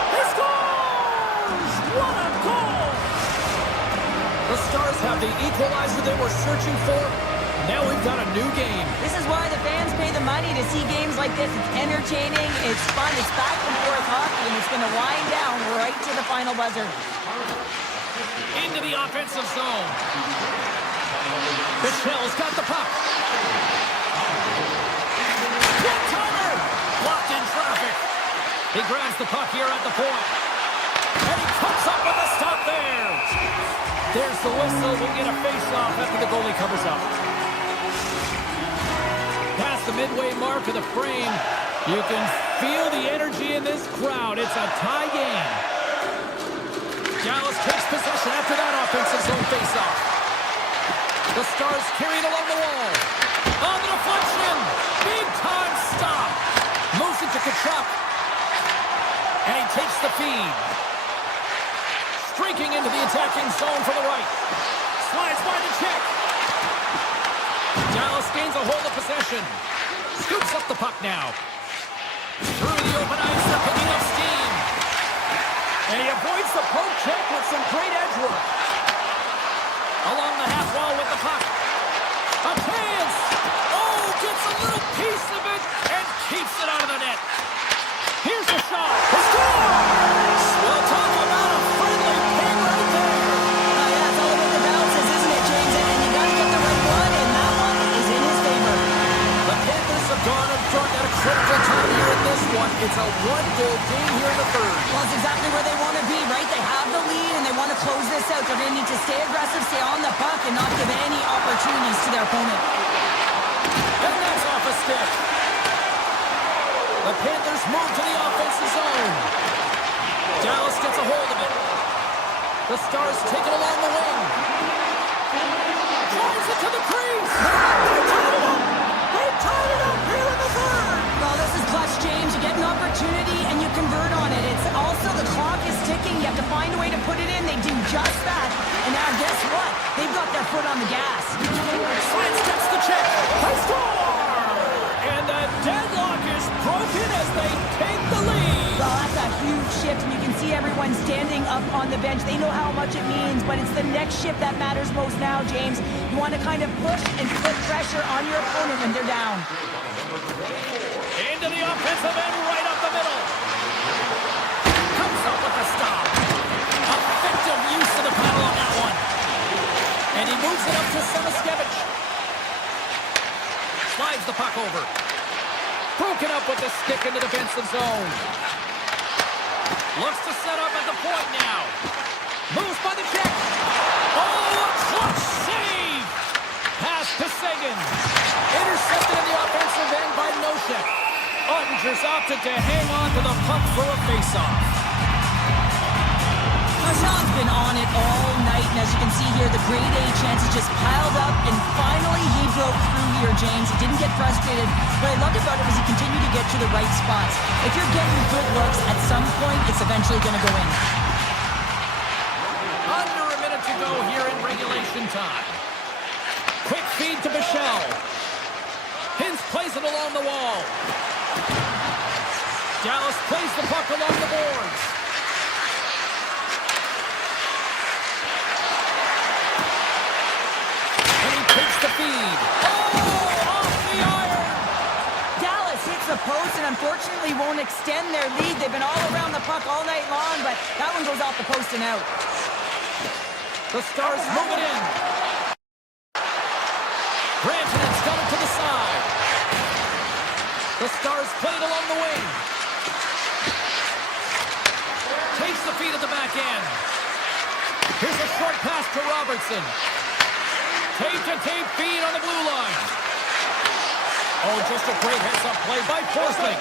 He scores! What a goal! The Stars have the equalizer they were searching for. Now we've got a new game. This is why the fans pay the money to see games like this. It's entertaining, it's fun, it's back and forth hockey, and it's going to wind down right to the final buzzer. Into the offensive zone. Michelle's got the puck. One-timer! Blocked in traffic. He grabs the puck here at the point. And he comes up with a stop there. There's the whistle. We'll get a face-off after the goalie covers up. Past the midway mark of the frame, you can feel the energy in this crowd. It's a tie game. Dallas takes possession after that offensive zone faceoff. The Stars carry it along the wall. On the deflection. Big time stop. Moves it to Kachuk. And he takes the feed. Streaking into the attacking zone for the right. Slides by the check. Dallas gains a hold of possession. Scoops up the puck now. Through the open ice, they're picking up steam. And he avoids the poke check with some great edge work. Along the half wall with the puck. A chance! Oh, gets a little piece of it and keeps it out of the net. Here's the shot. He scores! We'll talk about a friendly pin right there. Yeah, it's all about the bounces, isn't it, James? And you got to get the right one, and that one is in his favor. The Panthers have gone and thrown at a critical time here in this one. It's a one-goal game here in the third. Well, it's exactly where they want to be, right? They have the lead, and they want to close this out. They're going to need to stay aggressive, stay on the puck, and not give any opportunities to their opponent. And that's off a stick. The Panthers move to the offensive zone. Dallas gets a hold of it. The Stars take it along the wing. Drives it to the crease. They tied it up here in the third. Well, this is clutch, James. You get an opportunity, and you convert on it. It's also the clock is ticking. You have to find a way to put it in. They do just that. And now, guess what? They've got their foot on the gas. Sidesteps the check. They score! And the deadlock is broken as they take the lead. Well, that's a huge shift, and you can see everyone standing up on the bench. They know how much it means, but it's the next shift that matters most now, James. You want to kind of push and put pressure on your opponent when they're down. Into the offensive end, right up the middle. Comes up with the stop. Effective use of the paddle on that one. And he moves it up to Semiskevich. Slides the puck over. Broken up with the stick in the defensive zone. Looks to set up at the point now. Moves by the check. Oh, a clutch save! Pass to Seguin. Intercepted in the offensive end by Nosek. Ottinger's opted to hang on to the puck for a faceoff. Sean's been on it all night, and as you can see here, the grade A chances just piled up, and finally he broke through here, James. He didn't get frustrated. What I loved about it was he continued to get to the right spots. If you're getting good looks, at some point, it's eventually going to go in. Under a minute to go here in regulation time. Quick feed to Michel. Hintz plays it along the wall. Dallas plays the puck along the boards. And he takes the feed. Oh, off the iron. Dallas hits the post and unfortunately won't extend their lead. They've been all around the puck all night long, but that one goes off the post and out. The Stars move it in. Branton's got it to the side. The Stars play it along the wing. Takes the feed at the back end. Here's a short pass to Robertson. Tape-to-tape feed on the blue line. Oh, just a great heads-up play by Forsling.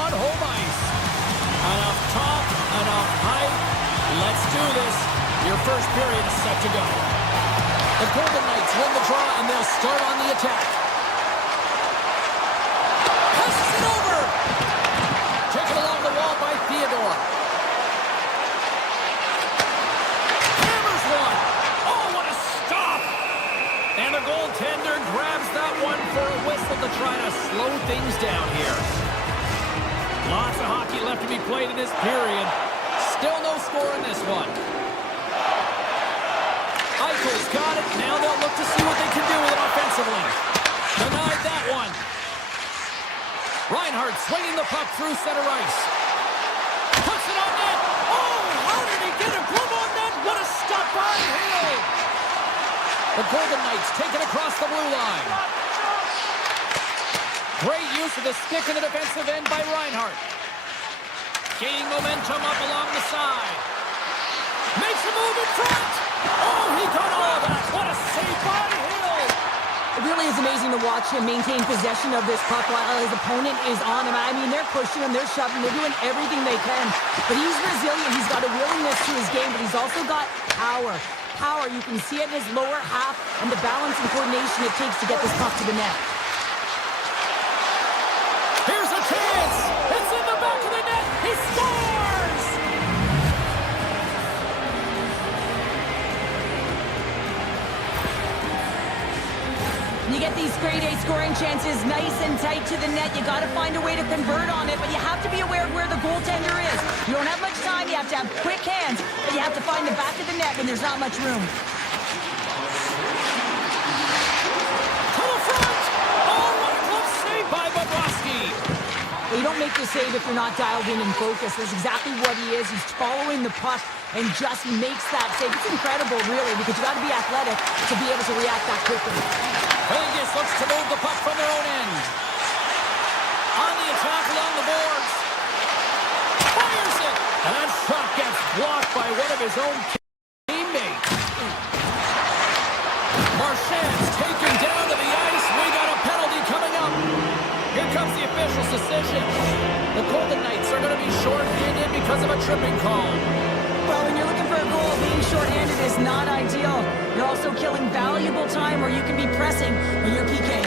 on home ice. Enough top, enough height. Let's do this. Your first period is set to go. The Golden Knights win the draw, and they'll start on the attack. Passes it over. Taken along the wall by Theodore. Hammers one. Oh, what a stop. And the goaltender grabs that one for a whistle to try to slow things down here. Lots of hockey left to be played in this period. Still no score in this one. Eichel's got it. Now they'll look to see what they can do with it offensively. Denied that one. Reinhardt swinging the puck through center ice. Puts it on net. Oh, how did he get a glove on net? What a stop by Hill. The Golden Knights take it across the blue line. Great use of the stick in the defensive end by Reinhardt. Gaining momentum up along the side. Makes a move in front. Oh, he got all of that. What a save by Hill. It really is amazing to watch him maintain possession of this puck while his opponent is on him. I mean, they're pushing him, they're shoving, they're doing everything they can. But he's resilient. He's got a willingness to his game, but he's also got power. Power, you can see it in his lower half and the balance and coordination it takes to get this puck to the net. Here's a chance. It's in the back of the net. He scores! You get these grade A scoring chances nice and tight to the net. You got to find a way to convert on it, but you have to be aware of where the goaltender is. You don't have much time. You have to have quick hands, but you have to find the back of the net when there's not much room. To the front! Oh, what a glove save by Bobrovsky! Well, you don't make the save if you're not dialed in and focused. That's exactly what he is. He's following the puck and just makes that save. It's incredible, really, because you got to be athletic to be able to react that quickly. Vegas looks to move the puck from their own end. On the attack along the boards. Fires it! And that shot gets blocked by one of his own teammates. Marchand's taken down to the ice. We got a penalty coming up. Here comes the official's decision. The Golden Knights are going to be short-handed because of a tripping call. Well, when you're looking for a goal, being shorthanded is not ideal. You're also killing valuable time where you can be pressing when you're PKing.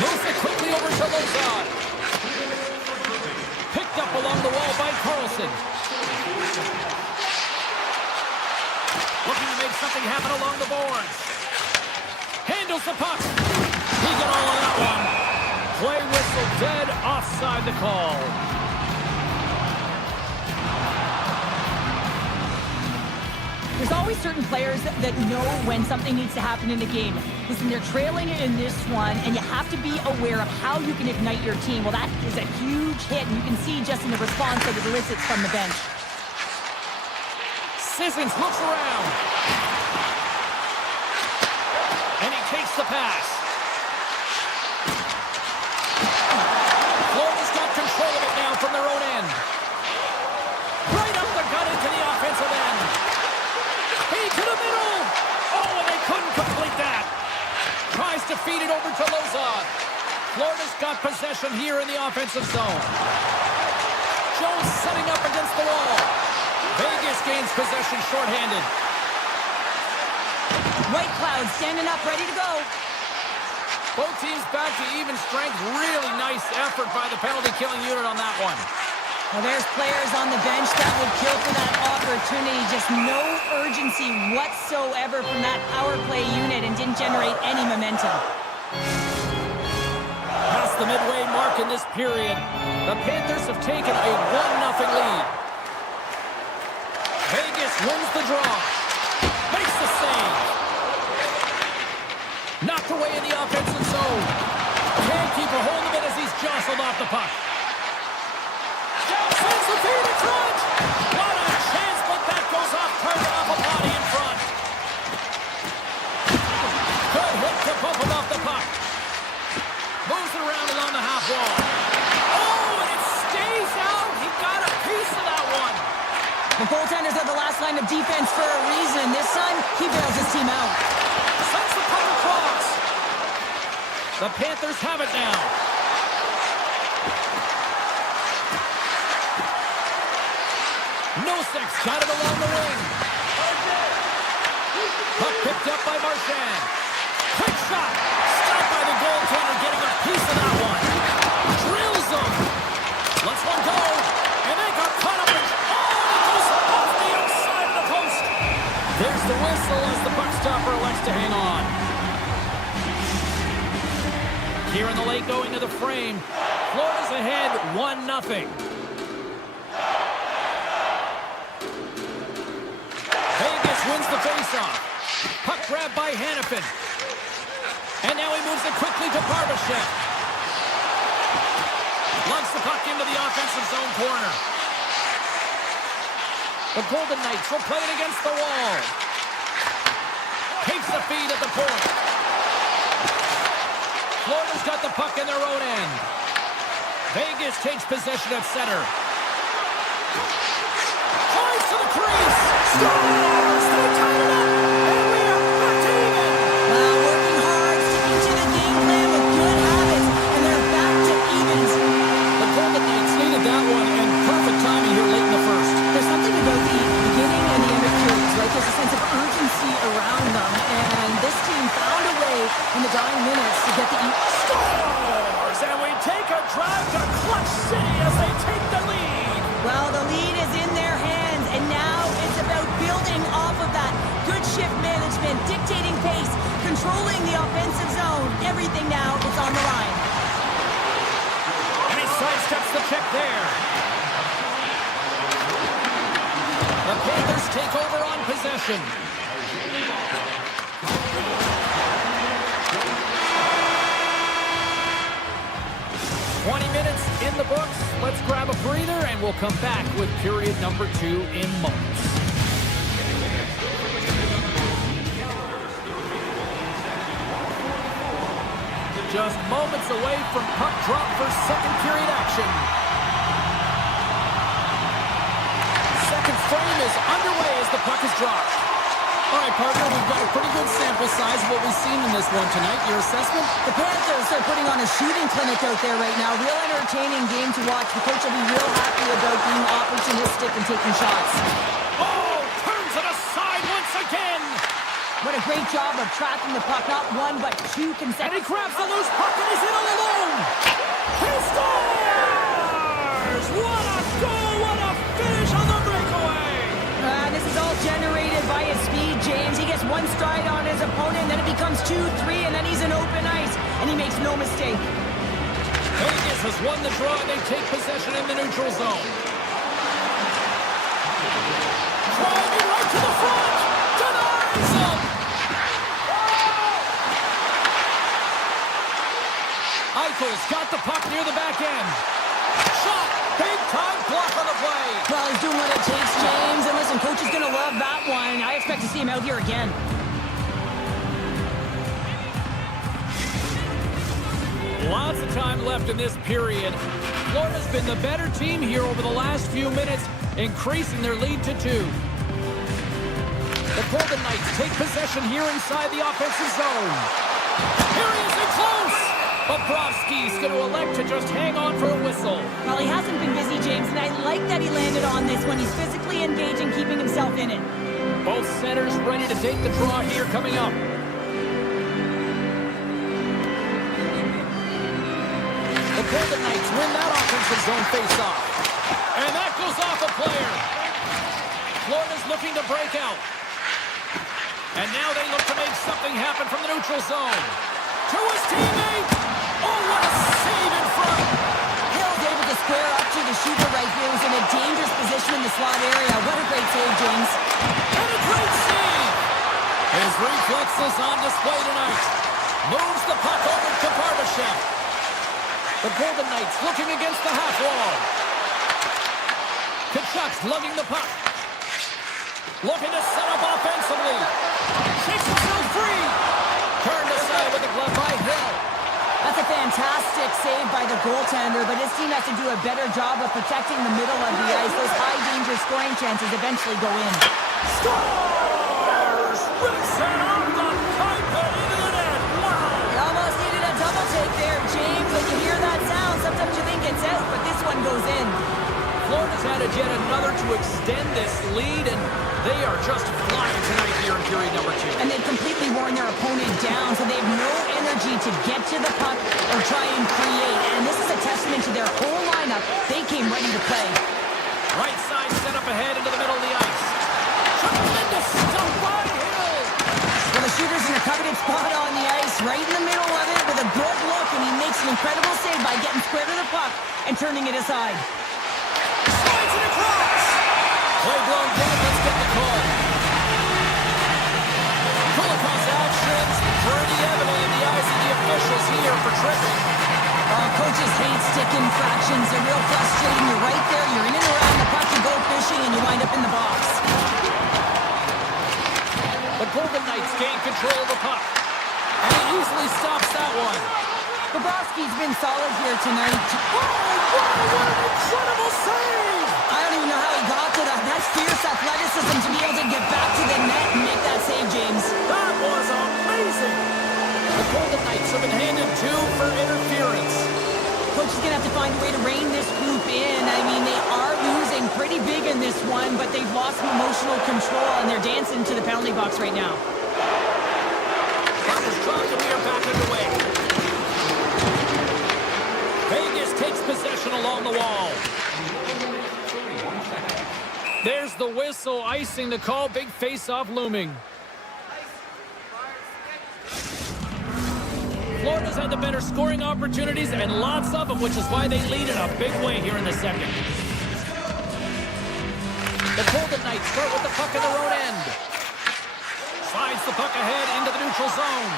Moves it quickly over to Lozon. Picked up along the wall by Carlson. Looking to make something happen along the boards. Handles the puck. He got all of that one. Play whistle dead, offside the call. There's always certain players that know when something needs to happen in a game. Listen, they're trailing in this one, and you have to be aware of how you can ignite your team. Well, that is a huge hit, and you can see just in the response that it elicits from the bench. Sissons looks around. And he takes the pass. Florida's got control of it now from their own end. Right up the gut into the offensive end. He to the middle. Oh, and they couldn't complete that. Tries to feed it over to Lozon. Florida's got possession here in the offensive zone. Jones setting up against the wall. Vegas gains possession shorthanded. White Cloud standing up, ready to go. Both teams back to even strength. Really nice effort by the penalty-killing unit on that one. Well, there's players on the bench that would kill for that opportunity. Just no urgency whatsoever from that power play unit and didn't generate any momentum. Past the midway mark in this period, the Panthers have taken a 1-0 lead. Vegas wins the draw. Makes the save. Knocked away in the offensive zone. Can't keep a hold of it as he's jostled off the puck. Sends the feed in front. What a chance, but that goes off target off a body in front. Good hit to bump him off the puck. Moves it around along the half wall. Oh, and it stays out. He got a piece of that one. The goaltenders are the last line of defense for a reason. This time, he bails his team out. Sends the puck across. The Panthers have it now. Nosek's got it along the wing. Puck picked up by Marchand. Quick shot. Stopped by the goaltender, getting a piece of that one. Drills him. Lets one go. And they got caught up in... Oh, it goes off the outside of the post. There's the whistle as the puck stopper elects to hang on. Here in the late going to the frame. Florida's ahead 1-0. Vegas wins the faceoff. Puck grab by Hannafin. And now he moves it quickly to Barbashev. Lugs the puck into the offensive zone corner. The Golden Knights will play it against the wall. Takes the feed at the point. Florida's got the puck in their own end. Vegas takes possession at center. Drives to the crease. Scores! They tie it up! And we are back to even! Well, working hard, sticking to the game plan with good habits, and they're back to evens. The Golden Knights needed that one, and perfect timing here late in the first. There's something about the beginning and the end of periods, right? There's a sense of urgency around them, and this team found a way in the dying minutes to get the Scores! And we take a drive to Clutch City as they take the lead. Well, the lead is in their hands, and now it's about building off of that. Good shift management, dictating pace, controlling the offensive zone. Everything now is on the line. And he sidesteps the check there. The Panthers take over on possession. Minutes in the books. Let's grab a breather and we'll come back with period number 2 in moments. Just moments away from puck drop for second period action. Second frame is underway as the puck is dropped. All right, partner, we've got a pretty good sample size of what we've seen in this one tonight. Your assessment? The Panthers are putting on a shooting clinic out there right now. Real entertaining game to watch. The coach will be real happy about being opportunistic and taking shots. Oh, turns it aside once again. What a great job of tracking the puck. Not one, but two consecutive. And he grabs the loose puck and he's in all alone. He scores! What a goal! What a finish on the breakaway! This is all generated by his speed, James. He gets one stride on his opponent, then it becomes 2, 3, and then he's in open ice, and he makes no mistake. Vegas has won the draw, and they take possession in the neutral zone. Driving right to the front! Denies him! Eichel's got the puck near the back end. Shot! Big time block on the play! Well, he's doing what it takes, James, and listen, coach is going to love that one. I expect to see him out here again. Lots of time left in this period. Florida's been the better team here over the last few minutes, increasing their lead to 2. The Golden Knights take possession here inside the offensive zone. Here he is in close! Bobrovsky's going to elect to just hang on for a whistle. Well, he hasn't been busy, James, and I like that he landed on this one. He's physically engaging, keeping himself in it. Both centers ready to take the draw here coming up. The Golden Knights win that offensive zone faceoff. And that goes off a player. Florida's looking to break out. And now they look to make something happen from the neutral zone. To his teammate. Oh, what a save in front. Hill's able to square up to the shooter right here, who's in a dangerous position in the slot area. What a great save, James. And a great save. His reflexes on display tonight. Moves the puck over to Barbashev. The Golden Knights looking against the half wall. Kachuk's lugging the puck. Looking to set up offensively. Shakes himself free. Turned aside with the glove by Hill. That's a fantastic save by the goaltender, but his team has to do a better job of protecting the middle of the ice. Those high-danger scoring chances eventually go in. Scores! Rips it off the pipe and into the net. Wow! You almost needed a double take there, James. When you hear that sound, sometimes you think it's out, but this one goes in. Florida's has added yet another to extend this lead, and they are just flying tonight here in period number 2. And they've completely worn their opponent down, so they have no energy to get to the puck or try and create. And this is a testament to their whole lineup. They came ready to play. Right side set up ahead into the middle of the ice. Tremendous stuff by Hill. Well, the shooter's in a coveted spot on the ice, right in the middle of it with a good look, and he makes an incredible save by getting square to the puck and turning it aside. Slides it across. Play blown dead. Let's get the call. Kulikov's actions pretty evident in the eyes of the officials here for tripping. Coaches hate stick infractions. They're real frustrating. You're right there. You're in and around the puck. You go fishing, and you wind up in the box. The Golden Knights gain control of the puck. And he easily stops that one. Bobrovsky's been solid here tonight. Oh, what an incredible save! I don't even know how he got to that. That's fierce athleticism to be able to get back to the net and make that save, James. That was amazing! The Golden Knights have been handed 2 for interference. Coach is going to have to find a way to rein this group in. I mean, they are losing pretty big in this one, but they've lost some emotional control, and they're dancing to the penalty box right now. Puck is dropped, and we are back underway. Vegas takes possession along the wall. There's the whistle, icing the call. Big face-off looming. Florida's had the better scoring opportunities, and lots of them, which is why they lead in a big way here in the second. The Golden Knights start with the puck in their own end. Slides the puck ahead into the neutral zone.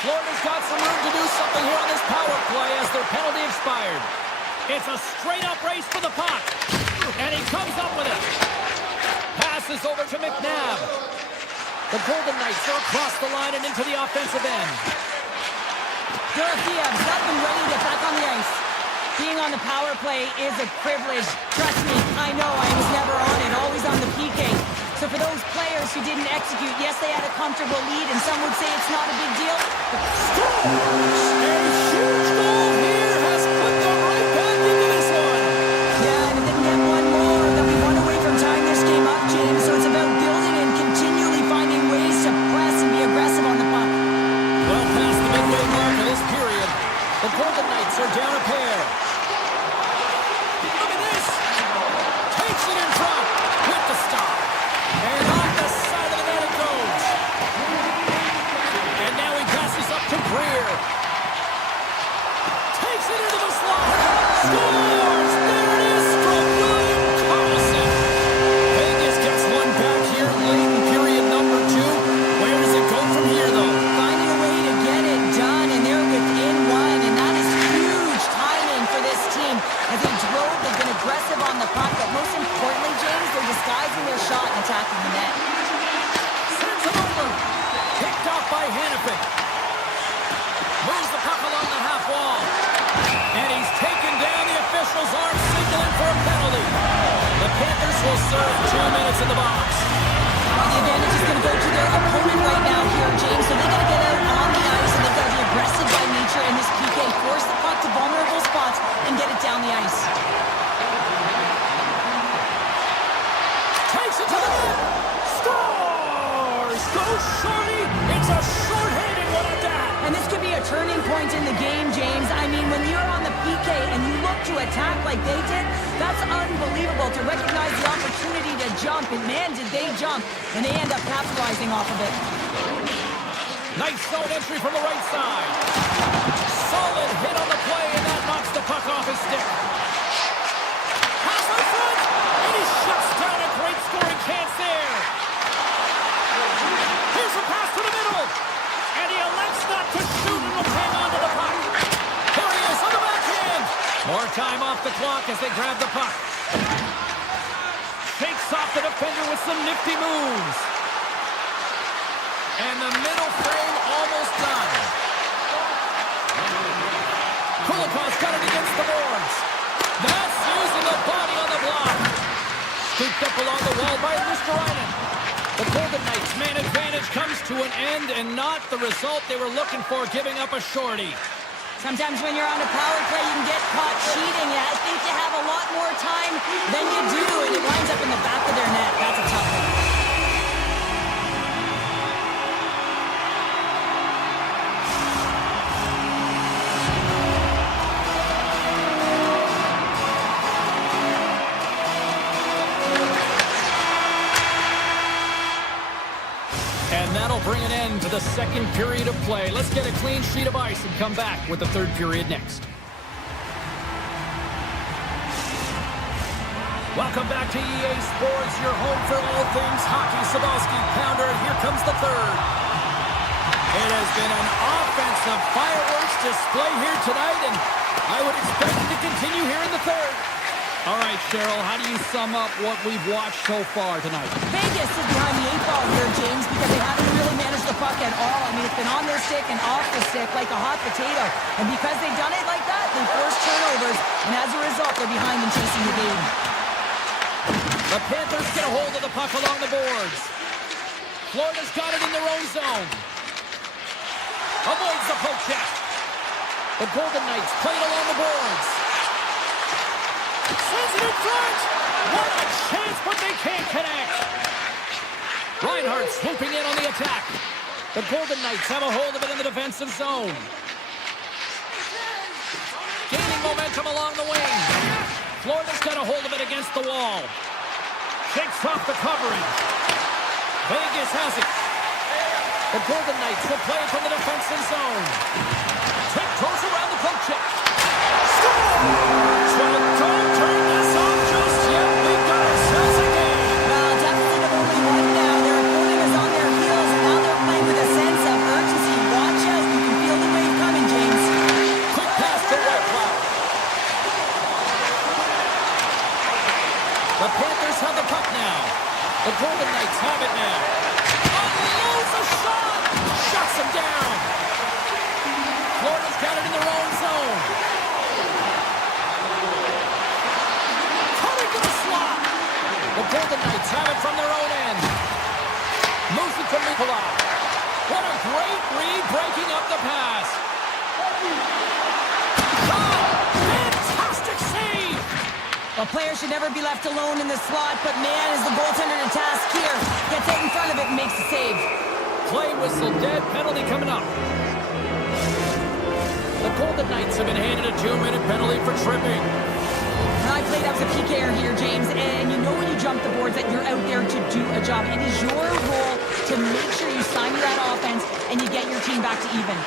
Florida's got some room to do something here on this power play as their penalty expired. It's a straight-up race for the puck, and he comes up with it. Passes over to McNabb. The Golden Knights are across the line and into the offensive end. Dorofeev's up and ready to get back on the ice. Being on the power play is a privilege. Trust me, I know I was never on it, always on the PK. So for those players who didn't execute, yes, they had a comfortable lead, and some would say it's not a big deal. A huge goal here has put them right back into this one. Yeah, and it didn't get one more. They'll be one away from tying this game up, James. So it's about building and continually finding ways to press and be aggressive on the puck. Well past the midway mark of this period, the Golden Knights are down a pair. Look at this! Takes it in front with the stop. And on the side of the net it goes. And now he passes up to Greer. Takes it into the slot. Scores! There it is from William Karlsson. Vegas gets one back here late in period number 2. Where does it go from here, though? Finding a way to get it done, and they're within one, and that is huge timing for this team. As they drove, they've been aggressive on the puck, but most importantly, James, they're disguising their shot and attacking the net. Sends it over. Picked off by Hannafin. Moves the puck along the half wall. And he's taken down. The official's arm signaling for a penalty. The Panthers will serve 2 minutes in the box. Well, the advantage is going to go to their opponent right now here, James, so they got to get out on the ice, and they've got to be aggressive by nature in this PK, force the puck to vulnerable spots, and get it down the ice. Takes it to the net. Scores! Go Shorty! It's a short-handed one at that. And this could be a turning point in the game, James. I mean, when you're on the PK and you look to attack like they did, that's unbelievable to recognize the opportunity to jump. And man, did they jump. And they end up capitalizing off of it. Nice zone entry from the right side. Solid hit on the play, and that knocks the puck off his stick. Pass in front, and he shuts down a great scoring chance there. Here's a pass to the middle, and he elects not to shoot and will hang on to the puck. Here he is on the backhand. More time off the clock as they grab the puck. Shakes off the defender with some nifty moves. And the middle frame almost done. Kulikov's got it against the boards. That's using the body on the block. Scooped up along the wall by Ristolainen. The Golden Knights' man advantage comes to an end, and not the result they were looking for, giving up a shorty. Sometimes when you're on a power play, you can get caught cheating. I think you have a lot more time than you that'll bring an end to the second period of play. Let's get a clean sheet of ice and come back with the third period next. Welcome back to EA Sports, your home for all things hockey. Sabalski, Pounder, and here comes the third. It has been an offensive fireworks display here tonight, and I would expect it to continue here in the third. All right, Cheryl, how do you sum up what we've watched so far tonight? Vegas is behind the 8-ball here, James, because they haven't really managed the puck at all. I mean, it's been on their stick and off the stick like a hot potato. And because they've done it like that, they force turnovers, and as a result, they're behind in chasing the game. The Panthers get a hold of the puck along the boards. Florida's got it in their own zone. Avoids the poke check. The Golden Knights play it along the boards. Sends it in front. What a chance, but they can't connect. Reinhart swooping in on the attack. The Golden Knights have a hold of it in the defensive zone. Gaining momentum along the wing. Florida's got a hold of it against the wall. Shakes off the coverage. Vegas has it. The Golden Knights will play it from the defensive zone. Tiptoes around the poke check. So don't turn this off just yet. We've got ourselves a game. Well, definitely the only one now. Their opponent is on their heels, and now they're playing with a sense of urgency. Watch out. You can feel the wave coming, James. Quick pass to Whitecloud. The Panthers have the puck now. The Golden Knights have it now. Unloads a shot. Shuts him down. Florida's got it in their own zone. Cutting to the slot. The Golden Knights have it from their own end. Moves it to Nikolai. What a great read, breaking up the pass. Oh, fantastic save. A player should never be left alone in the slot, but man, is the goaltender to task here. Gets out in front of it and makes the save. Play whistle dead, penalty coming up. The Golden Knights have been handed a 2-minute penalty for tripping. I played as a PKer here, James, and you know when you jump the boards that you're out there to do a job. It is your role to make sure you sign that offense and you get your team back to even.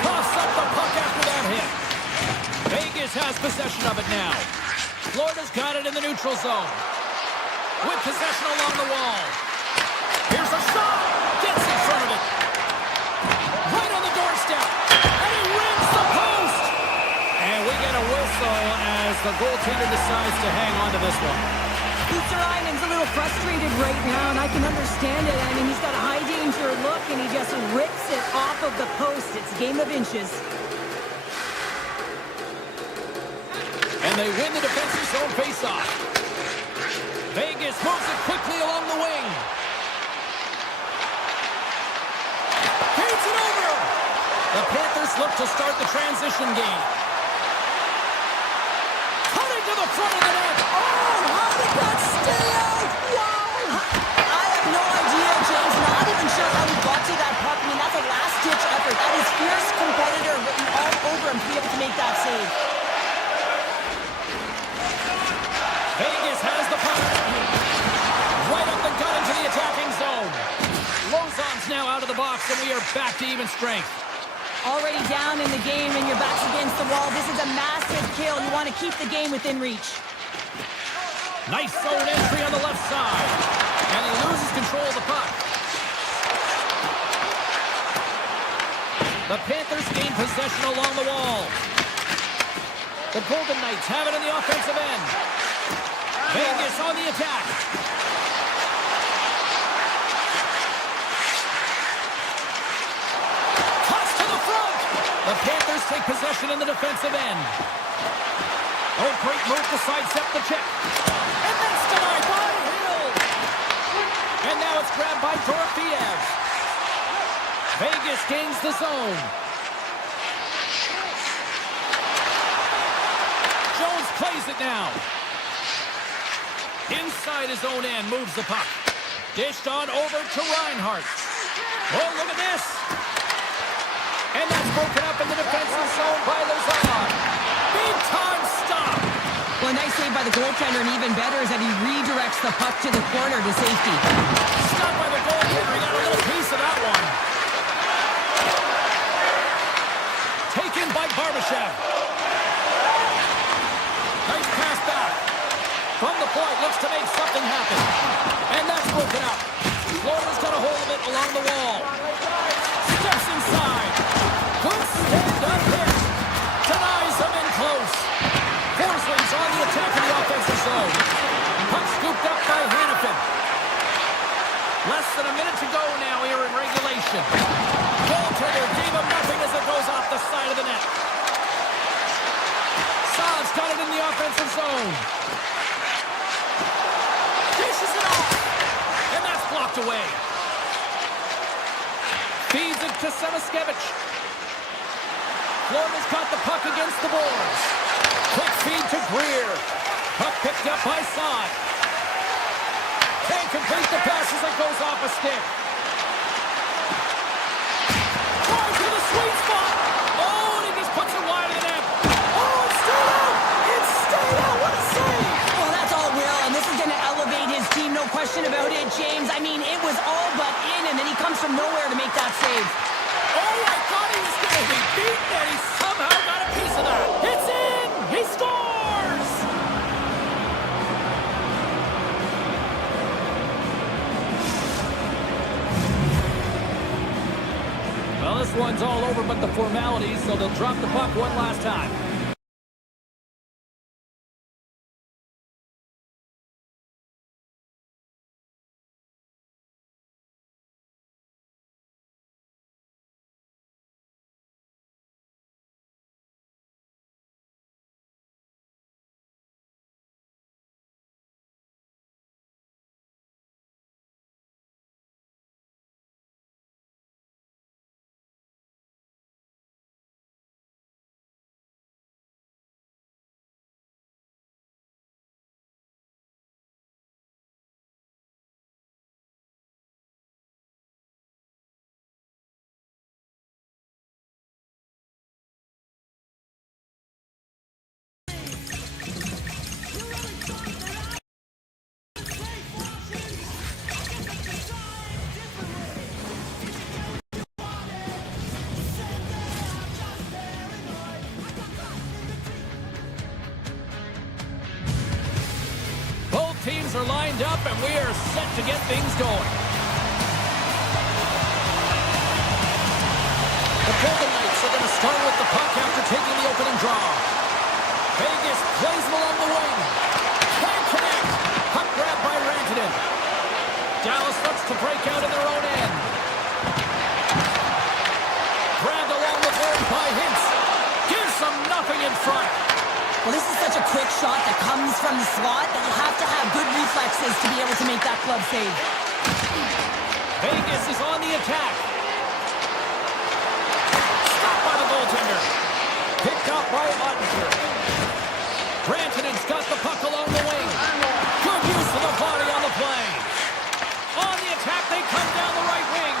Toss up the puck after that hit. Vegas has possession of it now. Florida's got it in the neutral zone. With possession along the wall. Here's a shot. Gets in front of it. Right on the doorstep. And he rims the post. And we get a whistle as the goaltender decides to hang on to this one. Esterleinen's a little frustrated right now, and I can understand it. I mean, he's got a high danger look, and he just rips it off of the post. It's a game of inches. And they win the defensive zone faceoff. Vegas moves it quickly along the wing. Paints it over. The Panthers look to start the transition game. Cutting to the front of the net. Oh, how did that stay out? Wow. I have no idea, James. Not even sure how he got to that puck. I mean, that's a last-ditch effort. That is fierce competitor written all over him to be able to make that save. Vegas has the puck. Right up the gut into the attacking zone. Lozon's now out of the box, and we are back to even strength. Already down in the game, and your back's against the wall. This is a massive kill. You want to keep the game within reach. Nice zone entry on the left side. And he loses control of the puck. The Panthers gain possession along the wall. The Golden Knights have it in the offensive end. Vegas on the attack. Toss to the front. The Panthers take possession in the defensive end. Oh, great move to sidestep the check. And that's denied by Hill. And now it's grabbed by Dorofeev. Vegas gains the zone. Jones plays it now. Inside his own end, moves the puck. Dished on over to Reinhart. Oh, look at this. And that's broken up in the defensive zone by Lozon. Big time stop. Well, a nice save by the goaltender, and even better is that he redirects the puck to the corner to safety. Stopped by the goaltender. He got a little piece of that one. Taken by Barbashev. Nice pass back. From the point, looks to make something happen. And that's broken up. Florida's got a hold of it along the wall. Steps inside. Good stand-up hit. Denies him in close. Forsley's on the attack in the offensive zone. Puck scooped up by Hannafin. Less than a minute to go now here in regulation. Goaltender gave him nothing as it goes off the side of the net. Saad's got it in the offensive zone. Dishes it off. And that's blocked away. Feeds it to Samaskevich. Florida's got the puck against the boards. Quick feed to Greer. Puck picked up by Saad. Can't complete the pass as it goes off a stick. Tries to the sweet spot. Oh, and he just puts it wide of the net. Oh, it's stayed out. It's stayed out. What a save. Well, that's all Will, and this is going to elevate his team, no question about it, James. I mean, it was all but in, and then he comes from nowhere to make that save. Oh, I thought he was going to be beaten, and he somehow got a piece of that. It's in. He scores. Well, this one's all over but the formalities, so they'll drop the puck one last time. Teams are lined up, and we are set to get things going. The Golden Knights are going to start with the puck after taking the opening draw. Vegas plays him along the wing. Can't connect. Puck grabbed by Rantanen. Dallas looks to break out in their own end. Grabbed along the board by Hintz. Gives them nothing in front. Well, this is such a quick shot that comes from the slot that you have to have good reflexes to be able to make that glove save. Vegas is on the attack. Stopped by the goaltender. Picked up by Ottinger. Rantanen's got the puck along the wing. Good use of the body on the play. On the attack, they come down the right wing.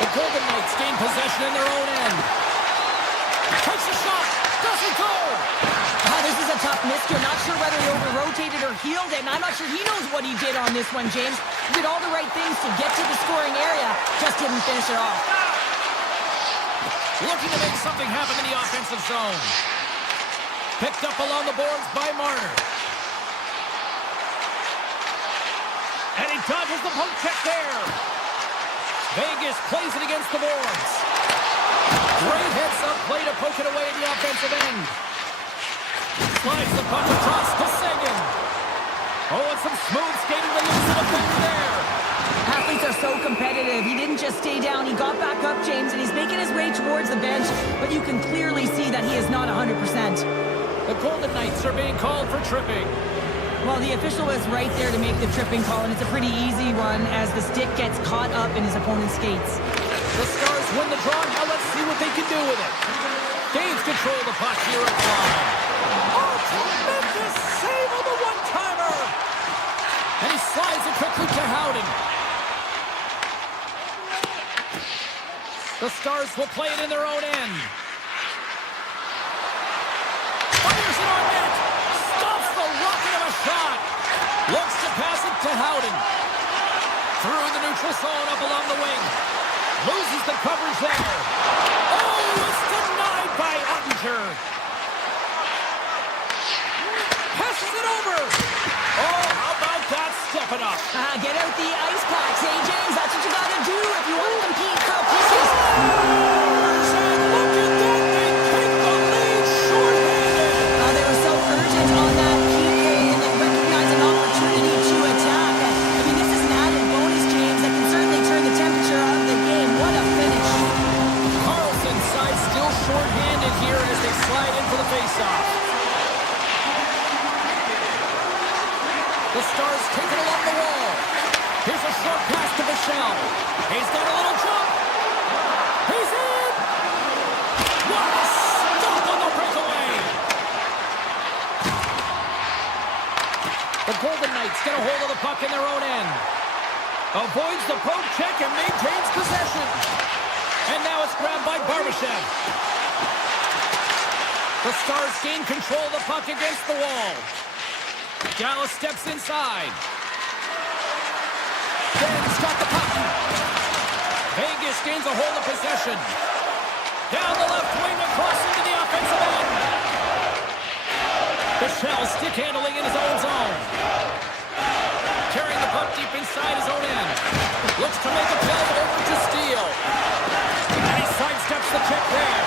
The Golden Knights gain possession in their own end. Takes a shot. Doesn't go. This is a tough miss here. Not sure whether he over-rotated or healed it, and I'm not sure he knows what he did on this one, James. He did all the right things to get to the scoring area, just didn't finish it off. Looking to make something happen in the offensive zone. Picked up along the boards by Marner. And he dodges the poke check there. Vegas plays it against the boards. Great heads-up play to poke it away in the offensive end. Slides the puck across to Seguin. Oh, and some smooth skating to lose the defender there. Athletes are so competitive. He didn't just stay down. He got back up, James, and he's making his way towards the bench, but you can clearly see that he is not 100%. The Golden Knights are being called for tripping. Well, the official was right there to make the tripping call, and it's a pretty easy one as the stick gets caught up in his opponent's skates. The Stars win the draw. Now let's see what they can do with it. Gains control of the puck here at line. Oh, tremendous save on the one-timer. And he slides it quickly to Howden. The Stars will play it in their own end. Fires it on net. Stops the rocket of a shot. Looks to pass it to Howden. Through the neutral zone up along the wing. Loses the coverage there. Oh, it's denied by Ottinger. Passes it over. Oh, how about that stepping up? Get out the ice packs, hey, James. That's what you got to do if you want to compete for a pushes. And look at that. They take the lead shorthanded. They were so urgent on that PK, and they recognized an opportunity to attack. I mean, this is an added bonus, James, that can certainly turn the temperature of the game. What a finish. Carlson's side still shorthanded here as they slide in for the faceoff. The Stars take it along the wall. Here's a short pass to Michel. He's got a little jump. He's in. What a stop on the breakaway. The Golden Knights get a hold of the puck in their own end. Avoids the poke check and maintains possession. And now it's grabbed by Barbashev. The Stars gain control of the puck against the wall. Dallas steps inside. Ben's got the puck. Vegas gains a hold of possession. Down the left wing across into the offensive end. Michel stick handling in his own zone. Carrying the puck deep inside his own end. Looks to make a play over to Steele. And he sidesteps the check there.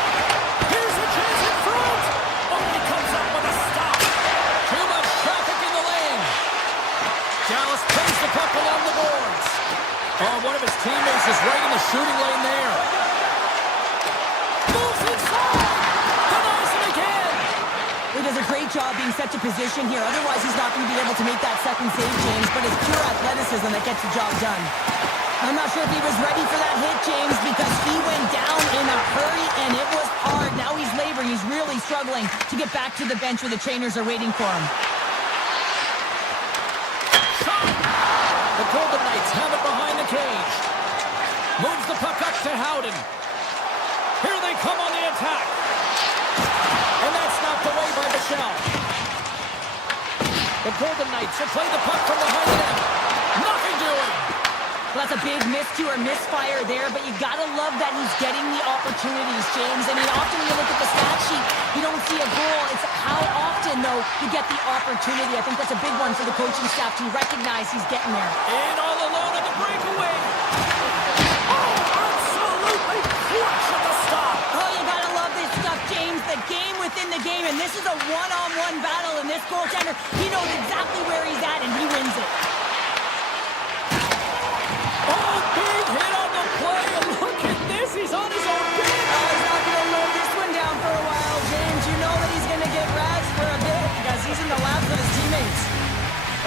Here's a chance in front. Oh, he comes up with a stop. Too much traffic in the lane. Dallas plays the puck along the boards. Oh, one of his teammates is right in the shooting lane there. Moves inside. Denies it again. He does a great job being set to position here. Otherwise, he's not going to be able to make that second save, James. But it's pure athleticism that gets the job done. I'm not sure if he was ready for that hit, James, because he went down in a hurry, and it was hard. Now he's laboring. He's really struggling to get back to the bench where the trainers are waiting for him. Shot! The Golden Knights have it behind the cage. Moves the puck up to Howden. Here they come on the attack. And that's knocked away by Michel. The Golden Knights will play the puck from behind the net. Nothing doing. Well, that's a big miscue or misfire there, but you got to love that he's getting the opportunities, James. I mean, often when you look at the stat sheet, you don't see a goal. It's how often, though, you get the opportunity. I think that's a big one for the coaching staff to recognize he's getting there. In all alone on the breakaway. Oh, absolutely clutch at the stop. Oh, you got to love this stuff, James. The game within the game, and this is a one-on-one battle, and this goaltender, he knows exactly where he's at, and he wins it. Oh, big hit on the play, and look at this. He's on his own bench. Oh, he's not going to lay this one down for a while, James. You know that he's going to get razzed for a bit because he's in the laps with his teammates.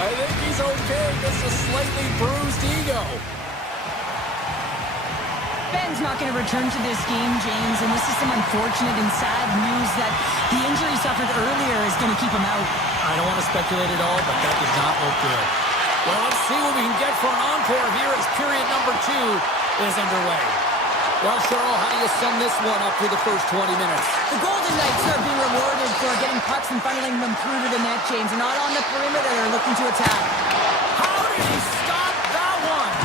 I think he's okay. Just a slightly bruised ego. Ben's not going to return to this game, James, and this is some unfortunate and sad news that the injury suffered earlier is going to keep him out. I don't want to speculate at all, but that did not look good. Well, let's see what we can get for an encore here as period number 2 is underway. Well, Cheryl, how do you sum this one up through the first 20 minutes? The Golden Knights are being rewarded for getting pucks and funneling them through to the net, James. They're not on the perimeter. They're looking to attack. How did he stop that one?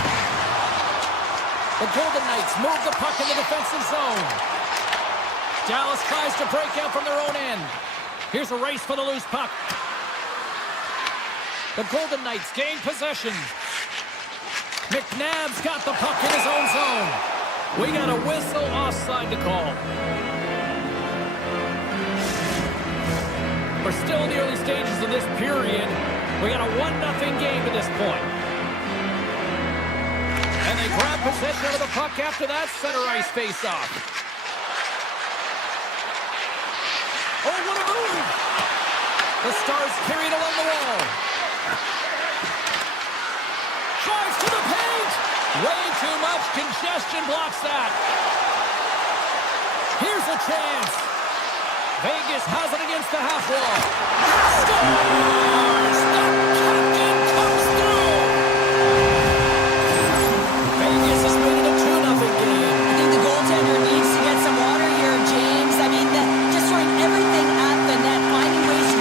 The Golden Knights move the puck in the defensive zone. Dallas tries to break out from their own end. Here's a race for the loose puck. The Golden Knights gain possession. McNabb's got the puck in his own zone. We got a whistle offside to call. We're still in the early stages of this period. We got a 1-0 game at this point. And they grab possession of the puck after that center ice face-off. Oh, what a move! The Stars carry it along the wall. Drives to the paint! Way too much congestion blocks that. Here's a chance. Vegas has it against the half wall. Scores! The captain comes through! Vegas has made it a 2-0 game. I think the goaltender needs to get some water here, James. I mean, just throwing everything at the net, finding ways to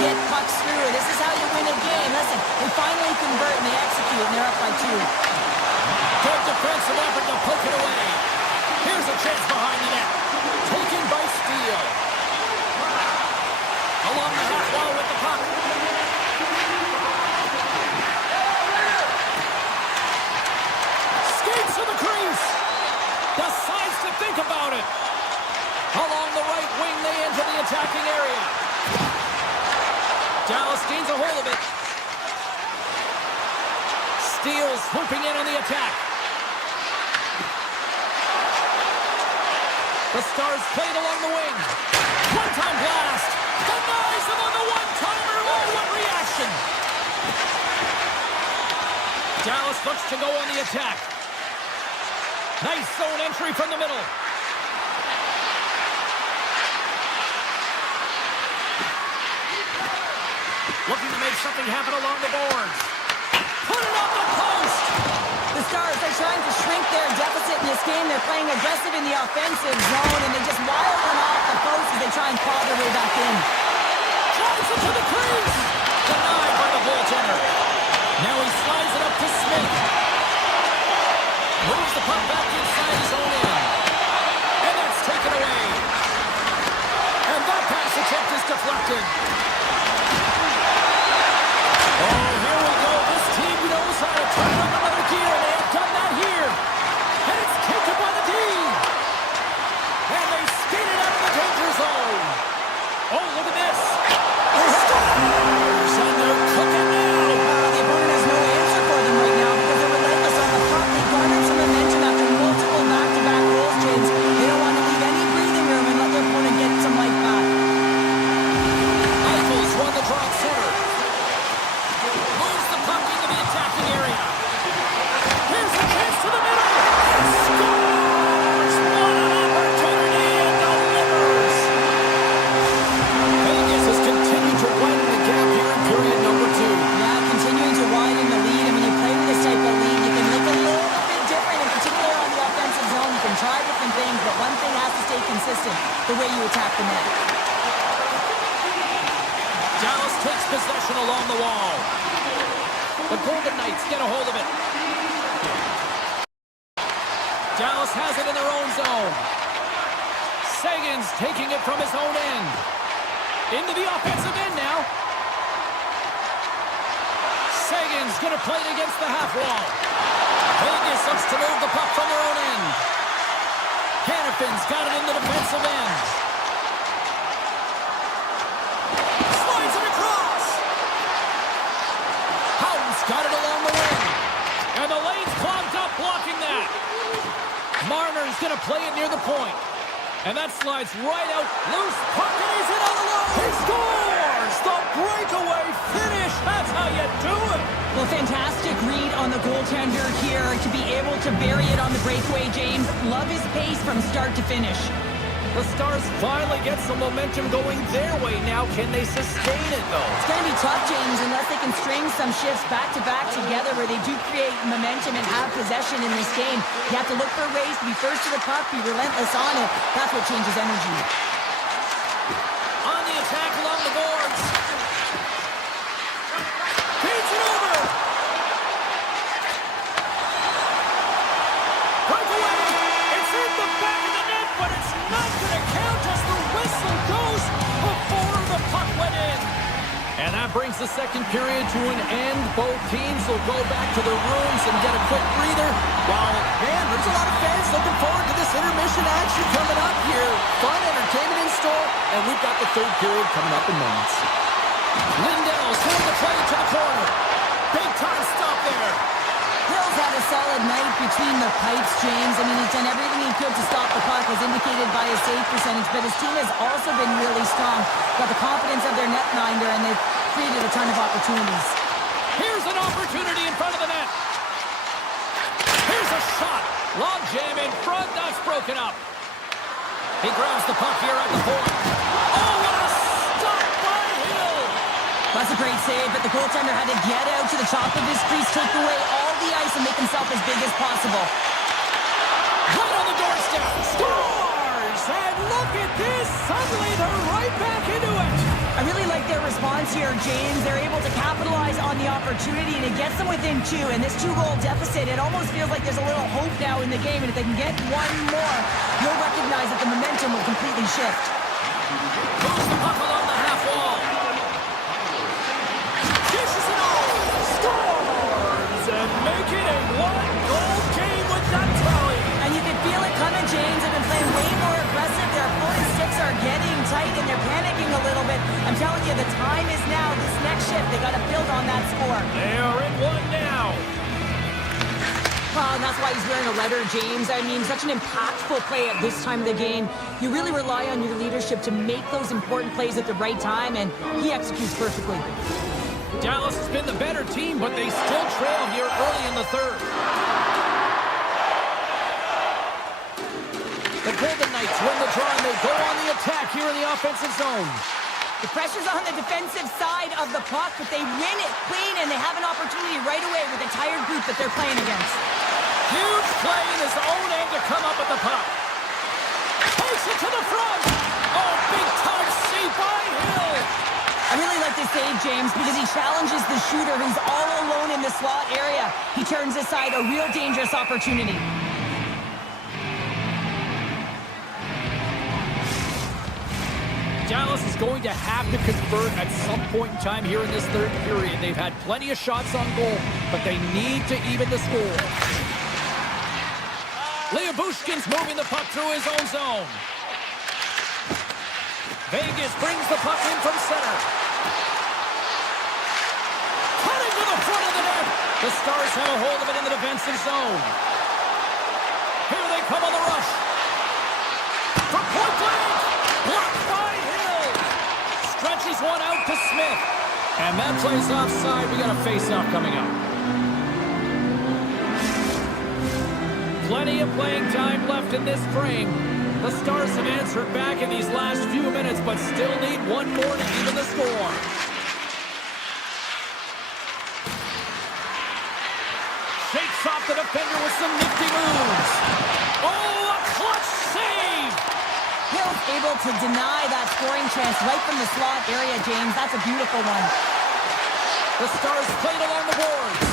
Dallas gains a hold of it. Steals, swooping in on the attack. The Stars played along the wing. One-time blast. Denies him on the one-timer. Oh, what reaction. Dallas looks to go on the attack. Nice zone entry from the middle. Looking to make something happen along the boards. Put it on the post. The Stars are trying to shrink their deficit in this game. They're playing aggressive in the offensive zone, and they just wild one off the post as they try and claw their way back in. Drives it to the crease. Denied by the goaltender. Now he slides it up to Smith. Moves the puck back inside his own end. And that's taken away. And that pass attempt is deflected. Oh, here we go. This team knows how to turn on another gear, and they have done that here. And it's taken by the D. And they skate it out of the danger zone. Oh, look at this. Stars, and they're cooking now. The opponent has no answer for them right now because they're relentless on the puck. They garnered some momentum after multiple back-to-back goals, James. They don't want to leave any breathing room and let their opponent get some life back. Eichel's won the draw at center. Moves the puck into the attacking area. Here's a chance to the middle. And scores! What an opportunity and delivers. Vegas has continued to widen the gap here in period number 2. Yeah, continuing to widen the lead. And when you play with this type of lead, you can look a little bit different, in particular on the offensive zone. You can try different things, but one thing has to stay consistent, the way you attack the net. Dallas takes possession along the wall. The Golden Knights get a hold of it. Dallas has it in their own zone. Sagan's taking it from his own end. Into the offensive end now. Sagan's going to play it against the half wall. Vegas looks to move the puck from their own end. Hannafin's got it in the defensive end. Slides it across. Houghton's got it along the wing. And the lane's clogged up blocking that. Marner's going to play it near the point. And that slides right out. Loose puck, and he's in on the line. He scores! The breakaway finish. That's how you do it. Well, fantastic read on the goaltender here to be able to bury it on the breakaway, James. Love his pace from start to finish. The Stars finally get some momentum going their way now. Can they sustain it, though? It's going to be tough, James, unless they can string some shifts back-to-back together where they do create momentum and have possession in this game. You have to look for ways to be first to the puck, be relentless on it. That's what changes energy. On the attack along the boards. Feeds it over. Breakaway. It's in the back of the net, but it's not going to count as the whistle goes before the puck went in. And that brings the second period to an end. Both teams will go back to their rooms and get a quick breather. While, man, there's a lot of fans looking forward to this intermission action coming up here. Fun entertainment in store, and we've got the third period coming up in moments. Lindell's going to play to the corner. Big time stop there. Hill's had a solid night between the pipes, James. I mean, he's done everything he could to stop the puck, as indicated by his save percentage, but his team has also been really strong. Got the confidence of their netminder, and they've created a ton of opportunities. Here's an opportunity in front of the net. Here's a shot. Long jam in front. That's broken up. He grabs the puck here at the point. Oh, what a stop by Hill. That's a great save, but the goaltender had to get out to the top of his crease, take away all the ice, and make himself as big as possible. Right on the doorstep. Scores! And look at this. Suddenly they're right back into it. I really like their response here, James. They're able to capitalize on the opportunity, and it gets them within 2. And this 2-goal deficit, it almost feels like there's a little hope now in the game. And if they can get one more, you'll recognize that the momentum will completely shift. Moves the puck along the half wall. Dishes it all. Scores! And make it a 1-goal game with that tally. And you can feel it coming, James. They've been playing way more aggressive. Their opponent's sticks are getting tight, and they're panicking a little bit. And I'm telling you, the time is now. This next shift, they got to build on that score. They are in one now. Oh, and that's why he's wearing a letter, James. I mean, such an impactful play at this time of the game. You really rely on your leadership to make those important plays at the right time, and he executes perfectly. Dallas has been the better team, but they still trail here early in the third. The Golden Knights win the draw, and they go on the attack here in the offensive zone. The pressure's on the defensive side of the puck, but they win it clean, and they have an opportunity right away with a tired group that they're playing against. Huge play in his own end to come up with the puck. Takes it to the front. Oh, big-time save by Hill. I really like this save, James, because he challenges the shooter who's all alone in the slot area. He turns aside a real dangerous opportunity. Dallas is going to have to convert at some point in time here in this third period. They've had plenty of shots on goal, but they need to even the score. Bushkin's moving the puck through his own zone. Vegas brings the puck in from center. Cutting to the front of the net. The Stars have a hold of it in the defensive zone. Here they come on the rush. From point blank. Blocked by Hill. Stretches one out to Smith. And that plays offside. We got a face-off coming up. Plenty of playing time left in this frame. The Stars have answered back in these last few minutes, but still need one more to even the score. Shakes off the defender with some nifty moves. Oh, a clutch save! Hill's able to deny that scoring chance right from the slot area, James. That's a beautiful one. The Stars played along the boards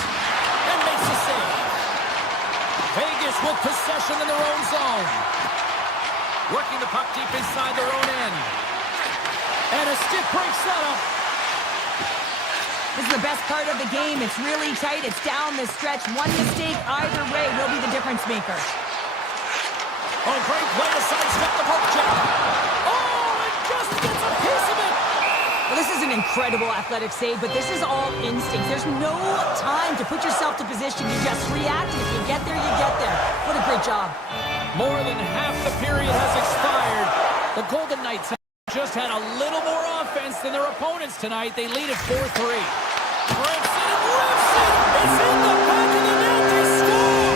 and makes a save. Vegas with possession in their own zone. Working the puck deep inside their own end. And a stick break setup. This is the best part of the game. It's really tight. It's down the stretch. One mistake either way will be the difference maker. Oh, great play to sidestep the poke check. Oh, and just gets a piece of it. Well, this is an incredible athletic save, but this is all instinct. There's no time to put yourself to position. You just react, and if you get there, you get there. What a great job. More than half the period has expired. The Golden Knights have just had a little more offense than their opponents tonight. They lead at 4-3. Breaks it and rips it. It's in the back of the net. They score.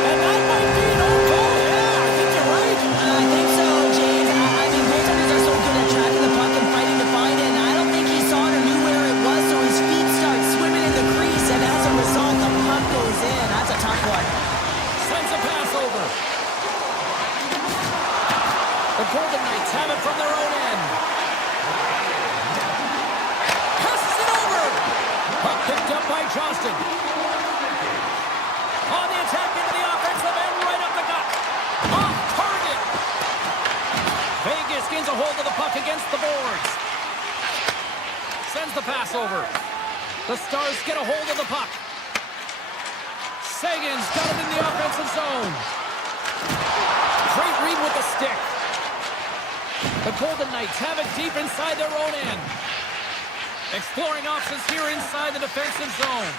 And that might be an own goal. Yeah, I think you're right. I think so, James. I mean, goaltenders are so good at tracking the puck and fighting to find it, and I don't think he saw it or knew where it was, so his feet start swimming in the crease, and as a result, the puck goes in. That's a tough one. Sends a pass over. The Golden Knights have it from their own end. Passes it over. Puck picked up by Johnston. On the attack into the offensive end, right up the gut. Off target. Vegas gains a hold of the puck against the boards. Sends the pass over. The Stars get a hold of the puck. Sagan's got it in the offensive zone. Great read with the stick. The Golden Knights have it deep inside their own end. Exploring options here inside the defensive zone.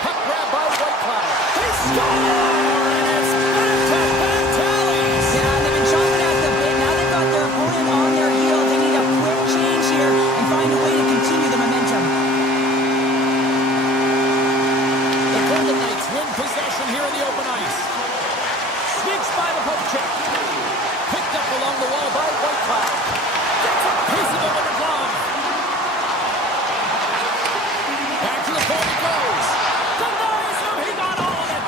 Puck grab by Whitecloud. They score! And it's back-to-back tallies. Yeah, they've been chomping at the bit. Now they've got their opponent on their heel. They need a quick change here and find a way to continue the momentum. The Golden Knights win possession here in the open ice. Sneaks by the poke check. Picked up along the wall by Whitecloud. Gets a piece of it with a glove. Back to the point he goes. Denies him. He got all of it.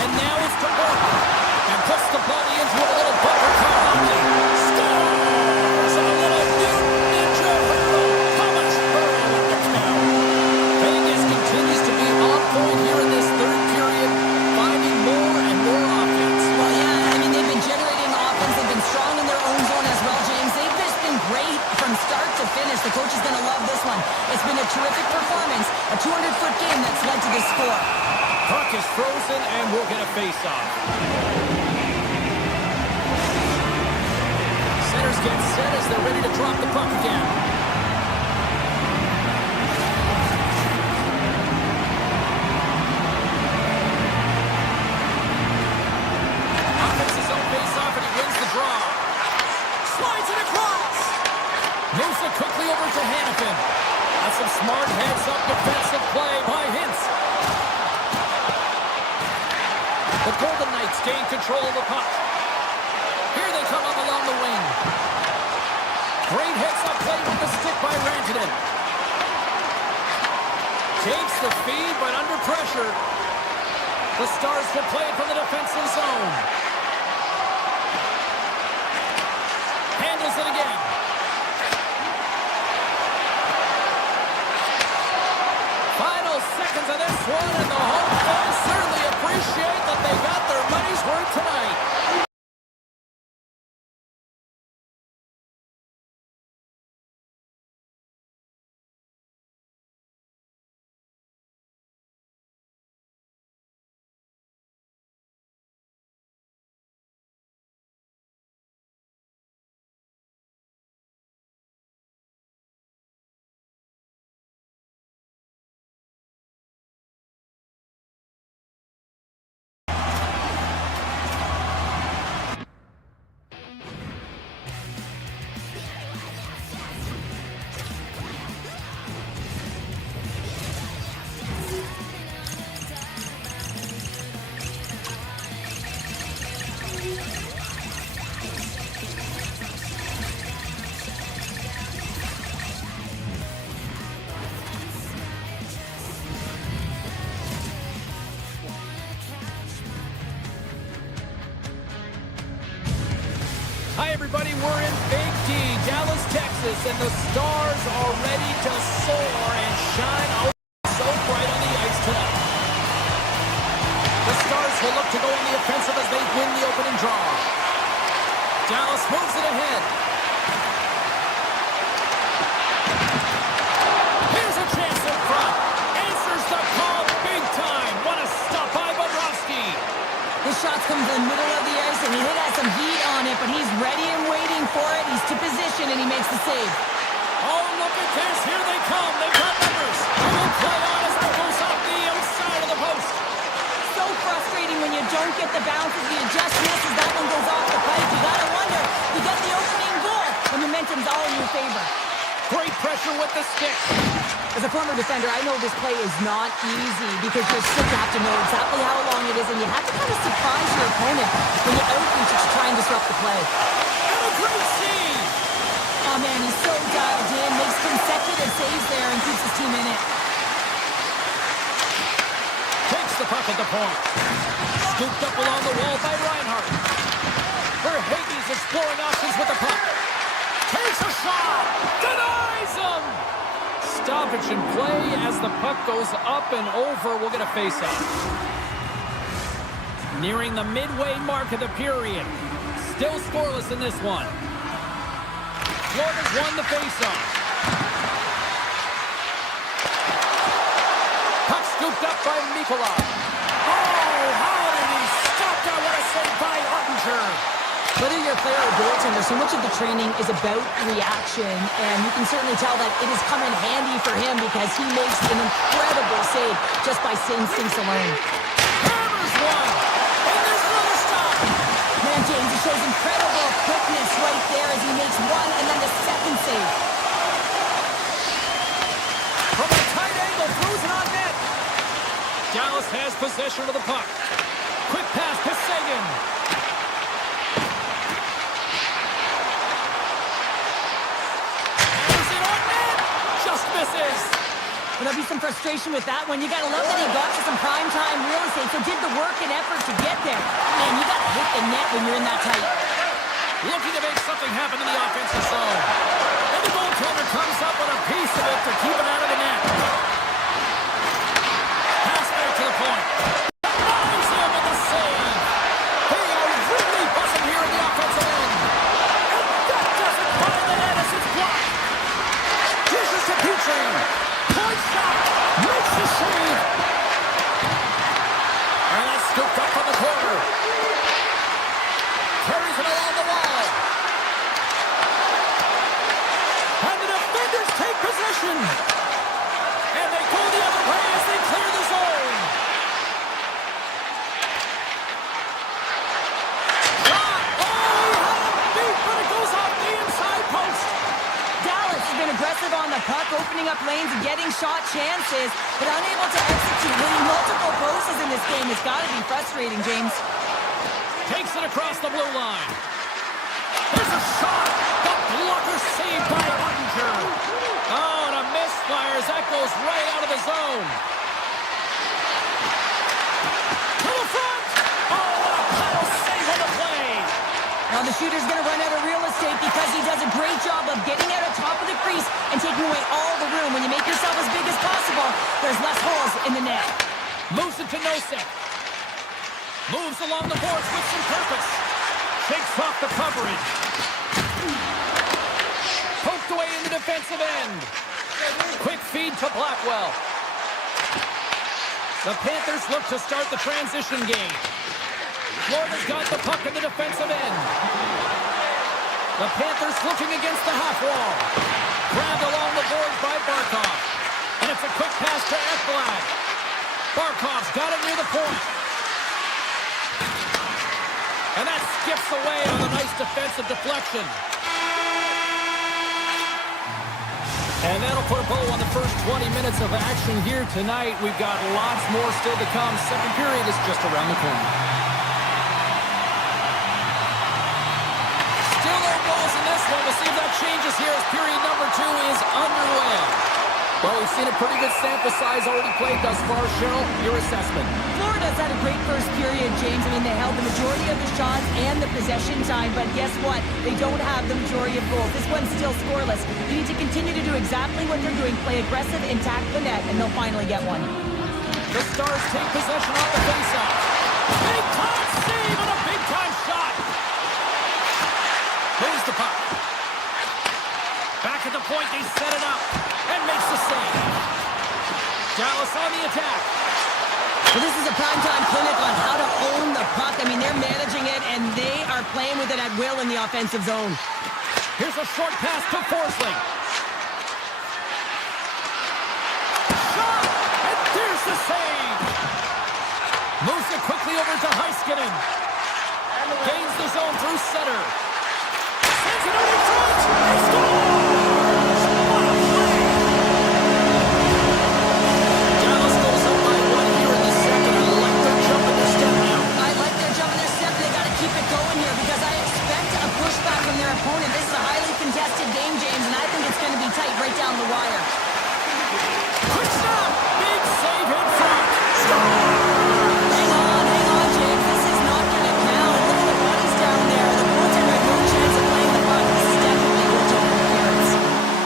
And now it's to work. And puts the body into a little bumper car hockey. Scores! A little mutant ninja hurdle. Thomas Hurdle with the count. Vegas continues to be on point here in this third period, finding more and more offense. Well, yeah, I mean, they've been generating offense. They've been strong in their own zone as well, James. They've just been great from start to finish. The coach is going to love this one. It's been a terrific performance, a 200-foot game that's led to this score. Puck is frozen, and we'll get a face-off. Smart heads-up defensive play by Hintz. The Golden Knights gain control of the puck. Here they come up along the wing. Great heads-up play with the stick by Rantanen. Takes the feed, but under pressure. The Stars will play it from the defensive zone. Handles it again. Final seconds of this one, and the home fans certainly appreciate that they got their money's worth tonight. Hi, everybody. We're in Big D, Dallas, Texas, and the Stars are ready to soar and shine out so bright on the ice tonight. The Stars will look to go on the offensive as they win the opening draw. Dallas moves it ahead. Here's a chance in front. Answers the call big time. What a stop by Bobrovsky. His shot's come to the middle of the ice, and he has some heat on it, but he's ready and waiting for it. He's to position, and he makes the save. Oh, look at this. Here they come. They've got numbers. They will play on as that goes off the outside of the post. So frustrating when you don't get the bounces. You just miss as that one goes off the pipe. You got to wonder, you get the opening goal. The momentum's all in your favor. Great pressure with the stick. As a former defender, I know this play is not easy because you're still have to know exactly how long it is, and you have to kind of surprise your opponent when you outreach to try and disrupt the play. And a great save. Oh, man, he's so dialed in, makes consecutive saves there, and keeps his team in it. Takes the puck at the point. Scooped up along the wall by Reinhart. Verhaeghe's exploring options with the puck. Takes a shot. Denies him. Stoppage in play as the puck goes up and over. We'll get a face-off. Nearing the midway mark of the period. Still scoreless in this one. Florida's won the face-off. Puck scooped up by Mikula. Oh, how did he stop that? What a save by Ottinger. Whether you're a player or a goaltender, so much of the training is about reaction, and you can certainly tell that it has come in handy for him because he makes an incredible save just by instincts alone. Hammers one, and there's another stop. Man, James, he shows incredible quickness right there as he makes one and then the second save. From a tight angle, throws it on net. Dallas has possession of the puck. Quick pass to Sagan. Misses. Well, there'll be some frustration with that one. You got to love that he got to some primetime real estate, so did the work and effort to get there. Man, you got to hit the net when you're in that tight. Looking to make something happen in the offensive zone. And the goaltender comes up with a piece of it to keep it out of the net. Pass back to the point. Nice him with the save. They are really buzzing here in the offensive end. And that doesn't find the net as it's blocked. Dishes to Petrie. Point shot. Makes the save. And that's scooped up from the corner. Carries it along the wall. And the defenders take possession. puck, opening up lanes and getting shot chances, but unable to execute. Winning multiple poses in this game has got to be frustrating, James. Takes it across the blue line. There's a shot. The blocker saved by Ottinger. Oh, and a misfires. That goes right out of the zone. To the front. Oh, what a power save on the play. Now the shooter's going to run out of real estate because he does a great job of getting out on top of the crease and taking away all the room. When you make yourself as big as possible, there's less holes in the net. Moves it to Nosek. Moves along the boards with some purpose. Shakes off the coverage. Poked away in the defensive end. Quick feed to Blackwell. The Panthers look to start the transition game. Florida's got the puck in the defensive end. The Panthers looking against the half wall. Grabbed along the boards by Barkov. And it's a quick pass to Ekblad. Barkov's got it near the point. And that skips away on a nice defensive deflection. And that'll put a bow on the first 20 minutes of action here tonight. We've got lots more still to come. Second period is just around the corner. Still no goals in this one. We'll see if that changes here as period number 2 is underway. Well, we've seen a pretty good sample size already played thus far. Cheryl, your assessment. Florida's had a great first period, James. I mean, they held the majority of the shots and the possession time, but guess what? They don't have the majority of goals. This one's still scoreless. You need to continue to do exactly what they're doing. Play aggressive and tack the net, and they'll finally get one. The Stars take possession off the faceoff. Big-time save and a big-time shot. Moves the puck. Back at the point, they set it up and makes the save. Dallas on the attack. Well, this is a primetime clinic on how to own the puck. I mean, they're managing it, and they are playing with it at will in the offensive zone. Here's a short pass to Forsling. Shot! And there's the save! Moves it quickly over to Heiskanen. Gains the zone through center. Sends it over front! He scores! What a play! Dallas goes up by 1 here in the second. I like their jump and their step now. I like their jump and their step. They got to keep it going here because I expect a pushback from their opponent. This is a highly contested game, James, and I think it's going to be tight right down the wire. Quick stop! Big save in front! Score! Hang on, James. This is not going to count. Look at the bodies down there. The goaltender had no chance of playing the puck. This is definitely goaltender interference.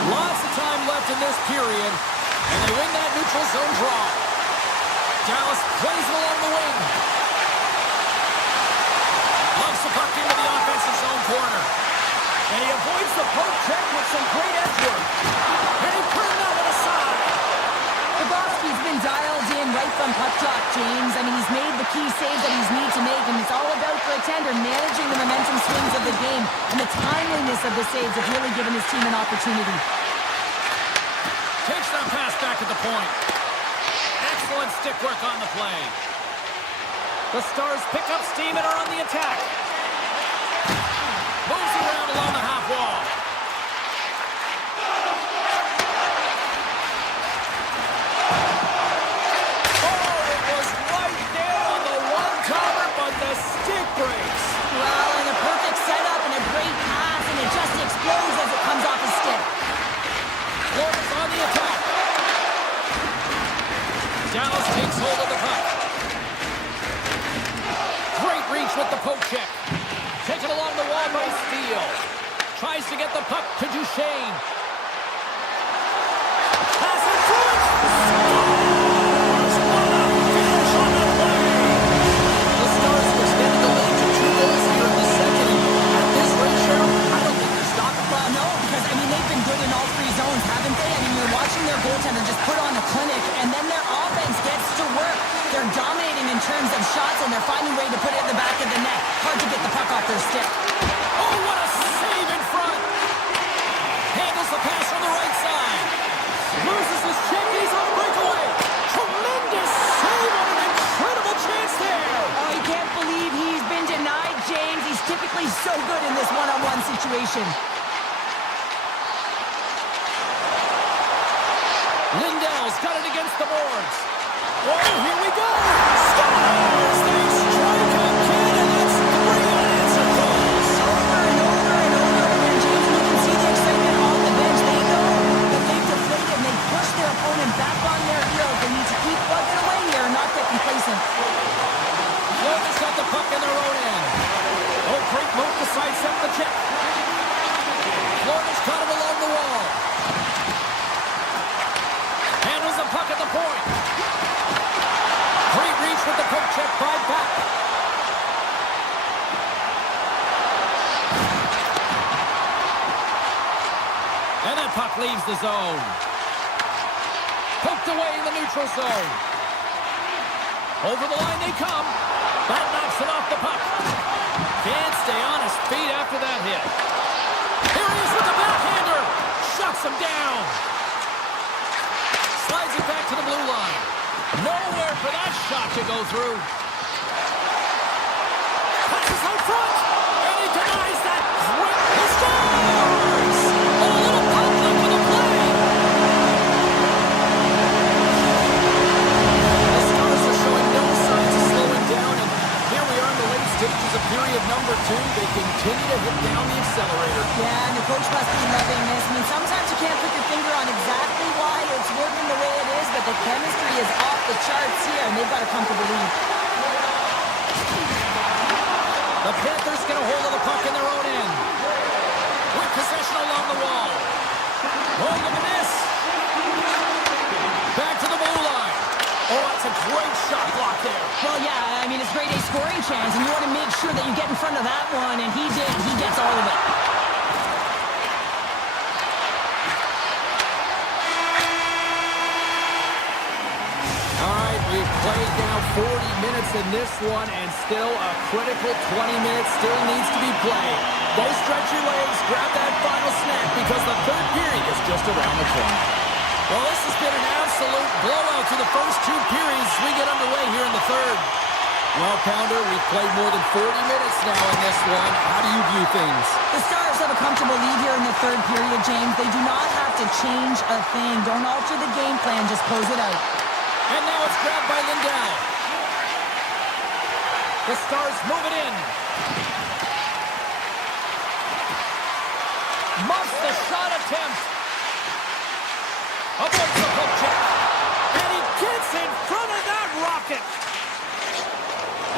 Lots of time left in this period, and they win that neutral zone draw. Dallas plays it along the wing. Loves the puck into the offensive zone corner. And he avoids the poke check with some great edge work. And he turned that one aside. Bobrovsky's been dialed in right from puck drop, James. I mean, he's made the key saves that he's need to make, and it's all about for a tender managing the momentum swings of the game, and the timeliness of the saves have really given his team an opportunity. Takes that pass back at the point. Excellent stick work on the play. The Stars pick up steam and are on the attack. Moves around along the half wall. Oh, it was right there on the one-timer, but the stick breaks. Well, and a perfect setup and a great pass, and it just explodes as it comes off his stick. Florida's on the attack. Dallas takes hold of the puck. Great reach with the poke check. Taken along the wall by Steele. Tries to get the puck to Duchesne. Pass in front. Scores! What a finish on the play! The Stars have extended the lead to 2 goals here in the second. At this rate, Cheryl, I don't think they're stopping. Well, no, because, I mean, they've been good in all 3 zones, haven't they? I mean, you're watching their goaltender just put on a clinic, and then their offense gets to work. They're dominating in terms of shots, and they're finding a way to put it in the back of the net. Hard to get the puck off their stick. Oh, what a save in front! Handles the pass from the right side. Loses his check, he's on a breakaway. Tremendous save on an incredible chance there. Oh, you can't believe he's been denied, James. He's typically so good in this one-on-one situation. Lindell's got it against the boards. Oh, here we go. Scores! They strike again, and that's 3 unanswered goals. Over and over and over again, James. You can see the excitement on the bench. They know that they've deflated and they push their opponent back on their heels. They need to keep plugging away here and not get complacent. Florida's got the puck in their own end. Oh, great move to sidestep the check. Florida's got him along the wall. Handles the puck at the point. Great reach with the poke check by back. And that puck leaves the zone. Poked away in the neutral zone. Over the line they come. That knocks it off the puck. Can't stay on his feet after that hit. Here he is with the backhander. Shuts him down. Slides it back to the blue line. Nowhere for that shot to go through. Passes out front. And he denies that. He scores! A little pop up for the play. The Stars are showing no signs of slowing down. And here we are in the late stages of period number 2. They continue to hit down the accelerator. Yeah, and the coach must be loving this. I mean, sometimes you can't put your finger on exactly why it's working the way it is, but the chemistry is off the charts here, and they've got a comfortable lead. The Panthers get a hold of the puck in their own end. With possession along the wall. Oh, look at this. Back to the blue line. Oh, that's a great shot block there. Well, yeah, I mean, it's grade A scoring chance, and you want to make sure that you get in front of that one, and he did. He gets all of it. All right, we've played now 40 minutes in this one, and still a critical 20 minutes still needs to be played. Go stretch your legs, grab that final snack, because the third period is just around the corner. Well, this has been an absolute blowout through the first 2 periods as we get underway here in the third. Well, Pounder, we've played more than 40 minutes now in this one. How do you view things? The Stars have a comfortable lead here in the third period, James. They do not have to change a thing. Don't alter the game plan. Just close it out. And now it's grabbed by Lindell. The Stars move it in. Muffs the shot attempt. Avoids the poke check. And he gets in front of that rocket.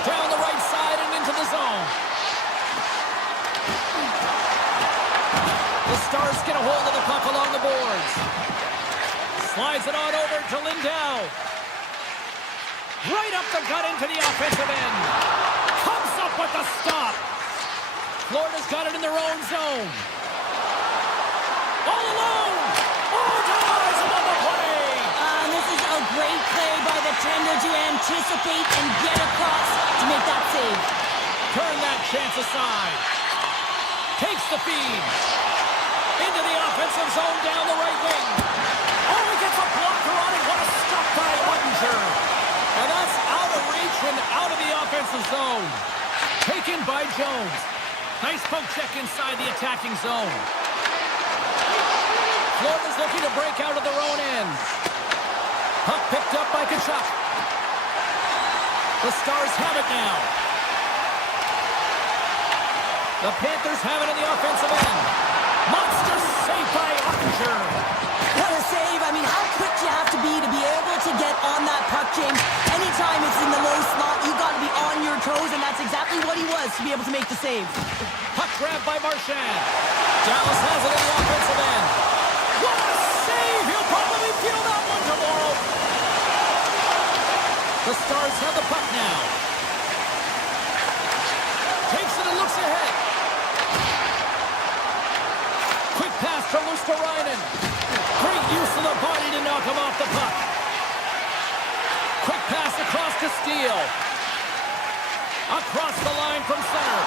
Down the right side and into the zone. The Stars get a hold of the puck along the boards. Slides it on over to Lindell. Right up the gut into the offensive end. Comes up with the stop. Florida's got it in their own zone. All alone. Oh, denies him on the play. This is a great play by the tender to anticipate and get across to make that save. Turn that chance aside. Takes the feed. Into the offensive zone down the right wing. Oh, he gets a blocker on it. What a stop by Ottinger. And that's out of reach and out of the offensive zone. Taken by Jones. Nice poke check inside the attacking zone. Florida's looking to break out of their own end. Puck picked up by Tkachuk. The Stars have it now. The Panthers have it in the offensive end. Monster save by Ottinger. What a save. I mean, how quick you have to be able to get on that puck, James. Anytime it's in the low slot, you got to be on your toes, and that's exactly what he was to be able to make the save. Puck grabbed by Marchand. Dallas has it in the offensive end. What a save! He'll probably feel that one tomorrow. The Stars have the puck now. Takes it and looks ahead. Quick pass from Luosterainen. Great use of the body to knock him off the puck. Quick pass across to Steele. Across the line from center.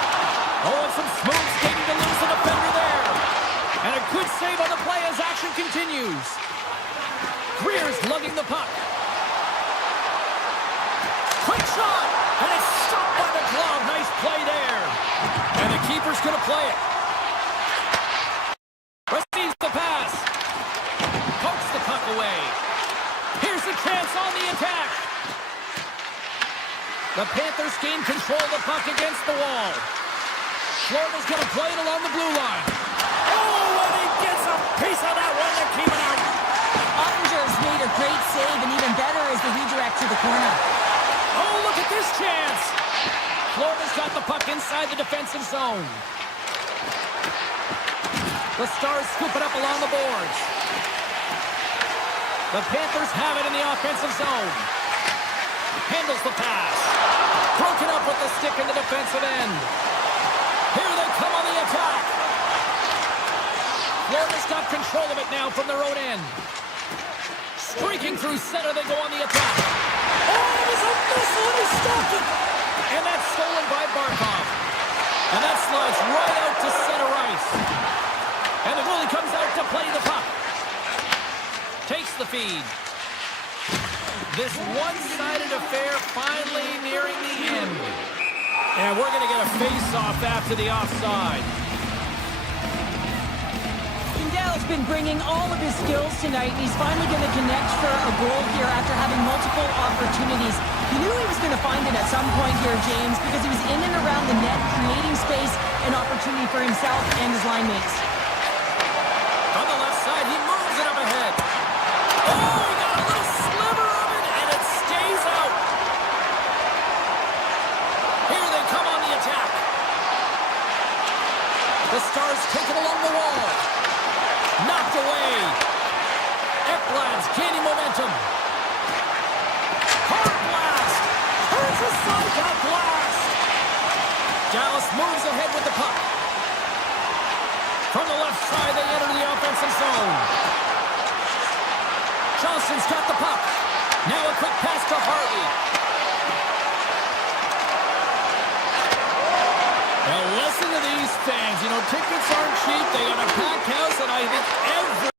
Oh, and some smooth skating to lose the defender there. And a good save on the play as action continues. Greer's lugging the puck. Quick shot! And it's stopped by the glove. Nice play there. And the keeper's going to play it. Receives the pass. Pokes the puck away. The Panthers gain control of the puck against the wall. Florida's going to play it along the blue line. Oh, and he gets a piece of that one to keep it out. Ottinger's made a great save, and even better is the redirect to the corner. Oh, look at this chance. Florida's got the puck inside the defensive zone. The Stars scoop it up along the boards. The Panthers have it in the offensive zone. Handles the pass. Broken up with the stick in the defensive end. Here they come on the attack. Florida's got control of it now from their own end. Streaking through center, they go on the attack. Oh, it was a missile, and he stopped it. And that's stolen by Barkov. And that slides right out to center ice. And the goalie comes out to play the puck. Takes the feed. This one-sided affair finally nearing the end. And we're going to get a face-off after the offside. Lindell's been bringing all of his skills tonight, and he's finally going to connect for a goal here after having multiple opportunities. He knew he was going to find it at some point here, James, because he was in and around the net, creating space and opportunity for himself and his line mates. On the left side, he moves it up ahead. Oh, he got a little sliver of it, and it stays out. Here they come on the attack. The Stars take it along the wall. Knocked away. Ekblad's gaining momentum. Hard blast. Turns aside that blast. Dallas moves ahead with the puck. From the left side, they enter the offensive zone. Johnson's got the puck. Now a quick pass to Harvey. Now listen to these fans. You know, tickets aren't cheap. They got a packed house, and I think every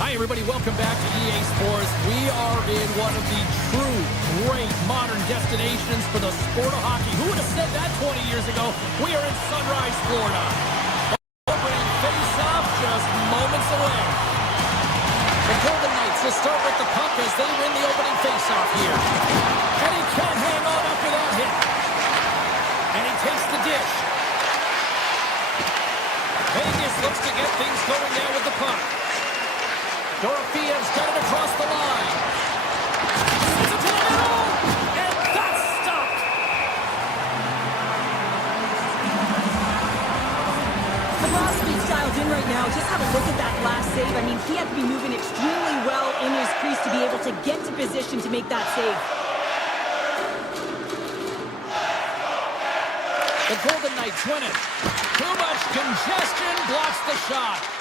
Hi, everybody. Welcome back to EA Sports. We are in one of the true great modern destinations for the sport of hockey. Who would have said that 20 years ago? We are in Sunrise, Florida. Opening face-off just moments away. The Golden Knights will start with the puck as they win the opening face-off here. And he can't hang on after that hit. And he takes the dish. Vegas looks to get things going now with the puck. Dorofeyev's got it across the line. Sends it to the middle, and that's stopped. Bobrovsky's dialed in right now. Just have a look at that last save. I mean, he had to be moving extremely well in his crease to be able to get to position to make that save. The Golden Knights win it. Too much congestion blocks the shot.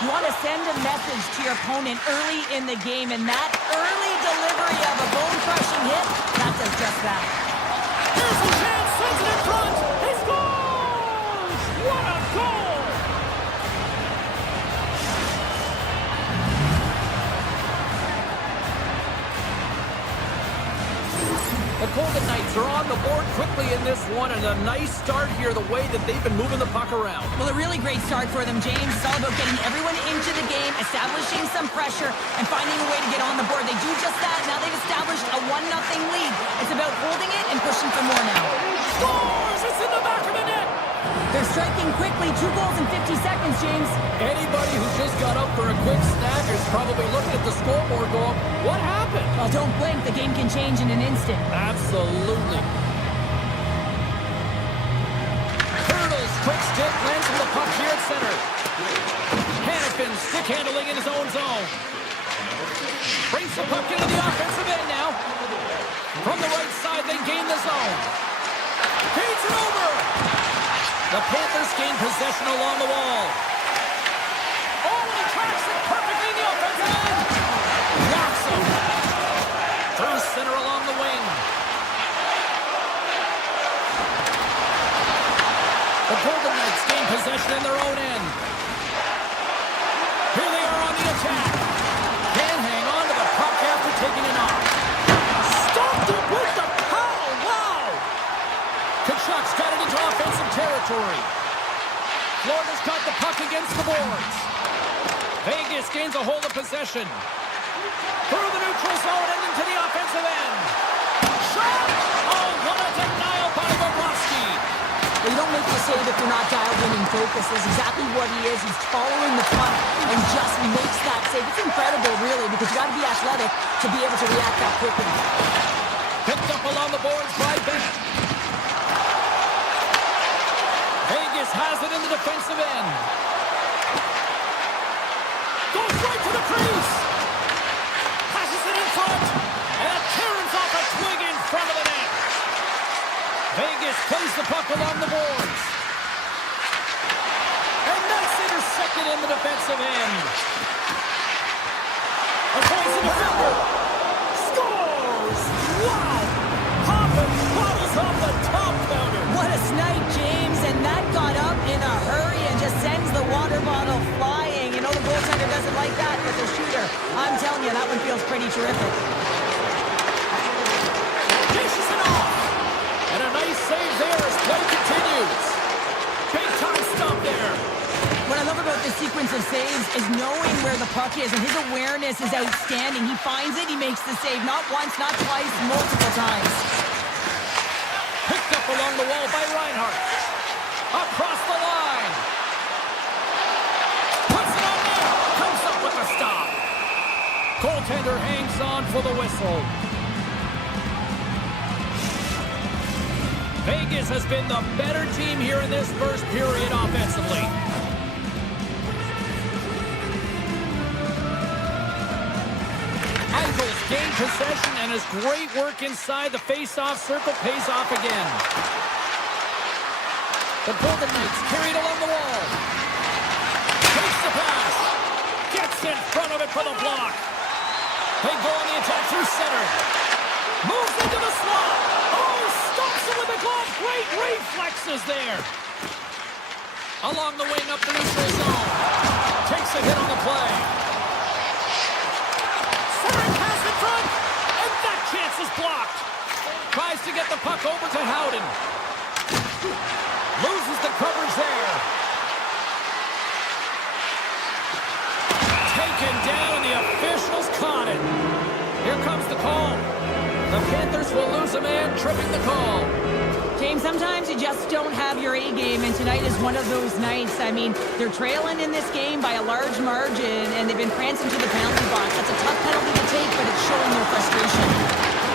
You want to send a message to your opponent early in the game, and that early delivery of a bone-crushing hit, that does just that. Here's a chance, sends it in front. He scores! What a goal! The Golden Knights are on the board quickly in this one, and a nice start here, the way that they've been moving the puck around. Well, a really great start for them, James. It's all about getting everyone into the game, establishing some pressure, and finding a way to get on the board. They do just that. Now they've established a 1-0 lead. It's about holding it and pushing for more now. Scores! It's in the back of the net! They're striking quickly. 2 goals in 50 seconds, James. Anybody who just got up for a quick snack is probably looking at the scoreboard going, what happened? Well, don't blink. The game can change in an instant. Absolutely. Hurdles, quick stick, lands from the puck here at center. Hannafin stick handling in his own zone. Brings the puck into the offensive end now. From the right side, they gain the zone. Feeds it over. The Panthers gain possession along the wall. Oh, and he tracks it perfectly in the offensive end. Knocks him. Through center along the wing. The Golden Knights gain possession in their own end. Here they are on the attack. Can't hang on to the puck after taking it off. Stopped it with the power. Wow! Kachuk's got it into offensive territory. Florida's got the puck against the boards. Vegas gains a hold of possession. Through the neutral zone and into the offensive end. Shot! Oh, what a denial by Bobrovsky. Well, you don't make the save if you're not dialed in and focused. That's exactly what he is. He's following the puck and just makes that save. It's incredible, really, because you got to be athletic to be able to react that quickly. Picked up along the boards by Bennett. Vegas has it in the defensive end. Goes right to the crease. Passes it in front. And it turns off a twig in front of the net. Vegas plays the puck along the boards. And that's intercepted in the defensive end. Avoids the defender. Scores! Wow! Popping bottles off the top counter. What a snipe, James, and that got up in a hurry and just sends the water bottle flying. You know the goaltender doesn't like that, but the shooter, I'm telling you, that one feels pretty terrific. Dishes it off. And a nice save there as play continues. Big time stop there. What I love about this sequence of saves is knowing where the puck is, and his awareness is outstanding. He finds it, he makes the save, not once, not twice, multiple times. Picked up along the wall by Reinhart. Across the line. Puts it on net. Comes up with a stop. Goaltender hangs on for the whistle. Vegas has been the better team here in this first period offensively. Eichels gained possession, and his great work inside the face-off circle pays off again. The Golden Knights carried along the wall. Takes the pass. Gets in front of it for the block. They go on the attack through center. Moves into the slot. Oh, stops it with a glove. Great reflexes there. Along the wing up the neutral zone. Takes a hit on the play. Centering pass in front. And that chance is blocked. Tries to get the puck over to Howden. Loses the coverage there. Taken down, and the officials caught it. Here comes the call. The Panthers will lose a man, tripping the call. James, sometimes you just don't have your A game, and tonight is one of those nights. I mean, they're trailing in this game by a large margin, and they've been prancing to the penalty box. That's a tough penalty to take, but it's showing their frustration.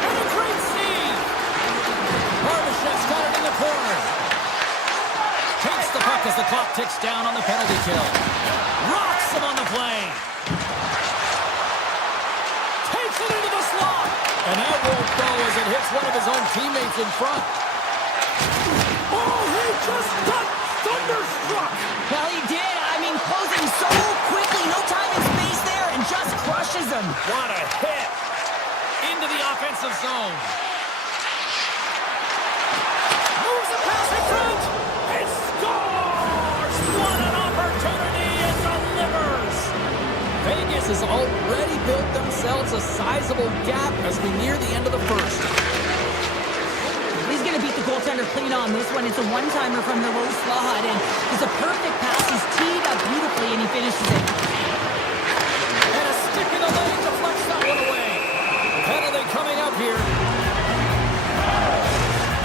And a great save! Barbashev's got it in the corner. Takes the puck as the clock ticks down on the penalty kill. Rocks him on the play. Takes it into the slot. And that won't go as it hits one of his own teammates in front. Oh, he just got thunderstruck. Well, he did. I mean, closing so quickly. No time and space there, and just crushes him. What a hit. Into the offensive zone. Moves the pass in front. And scores. What an opportunity. It delivers. Vegas has already built themselves a sizable gap as we near the end of the first. He's going to beat the goaltender clean on this one. It's a one-timer from the low slot, and it's a perfect pass. He's teed up beautifully, and he finishes it. And a stick in the leg deflects that one away. Penalty coming up here.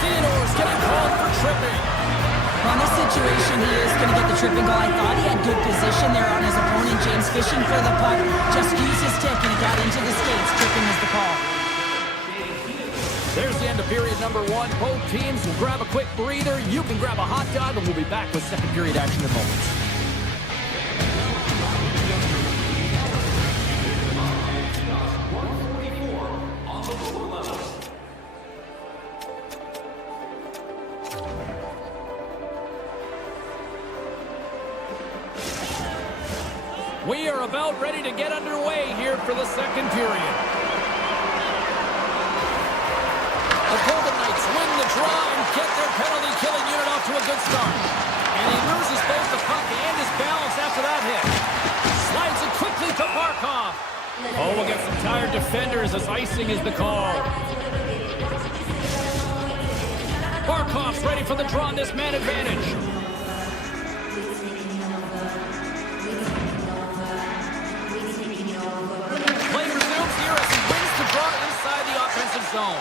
Theodore's getting called for tripping. On this situation, he is going to get the tripping goal. I thought he had good position there on his opponent. James fishing for the puck. Just used his stick, and he got into the skates. Tripping is the call. There's the end of period number one. Both teams will grab a quick breather. You can grab a hot dog, and we'll be back with second period action in moments. We are about ready to get underway here for the second period. The Golden Knights win the draw and get their penalty-killing unit off to a good start. And he loses both the puck and his balance after that hit. Slides it quickly to Barkov. Oh, against some tired defenders as icing is the call. Barkov's ready for the draw on this man advantage. Play resumes here as he wins the draw inside the offensive zone.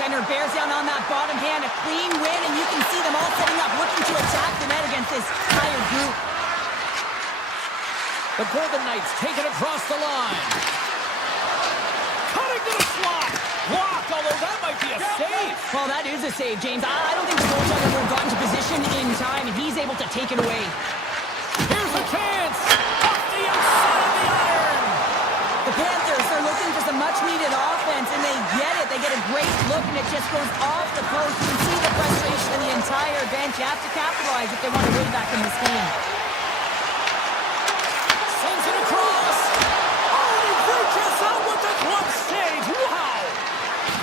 Center bears down on that bottom hand, a clean win, and you can see them all setting up, looking to attack the net against this tired group. The Golden Knights take it across the line. Cutting to the slot. Blocked, although that might be a save. Well, that is a save, James. I don't think the goaltender would have gotten to position in time, and he's able to take it away. Here's a chance. Off the outside of the iron. The Panthers are looking for some much-needed offense, and they get it. They get a great look, and it just goes off the post. You can see the frustration of the entire bench. You have to capitalize if they want to win back in this game. Sends it across. Oh, he reaches out with the glove save. Wow.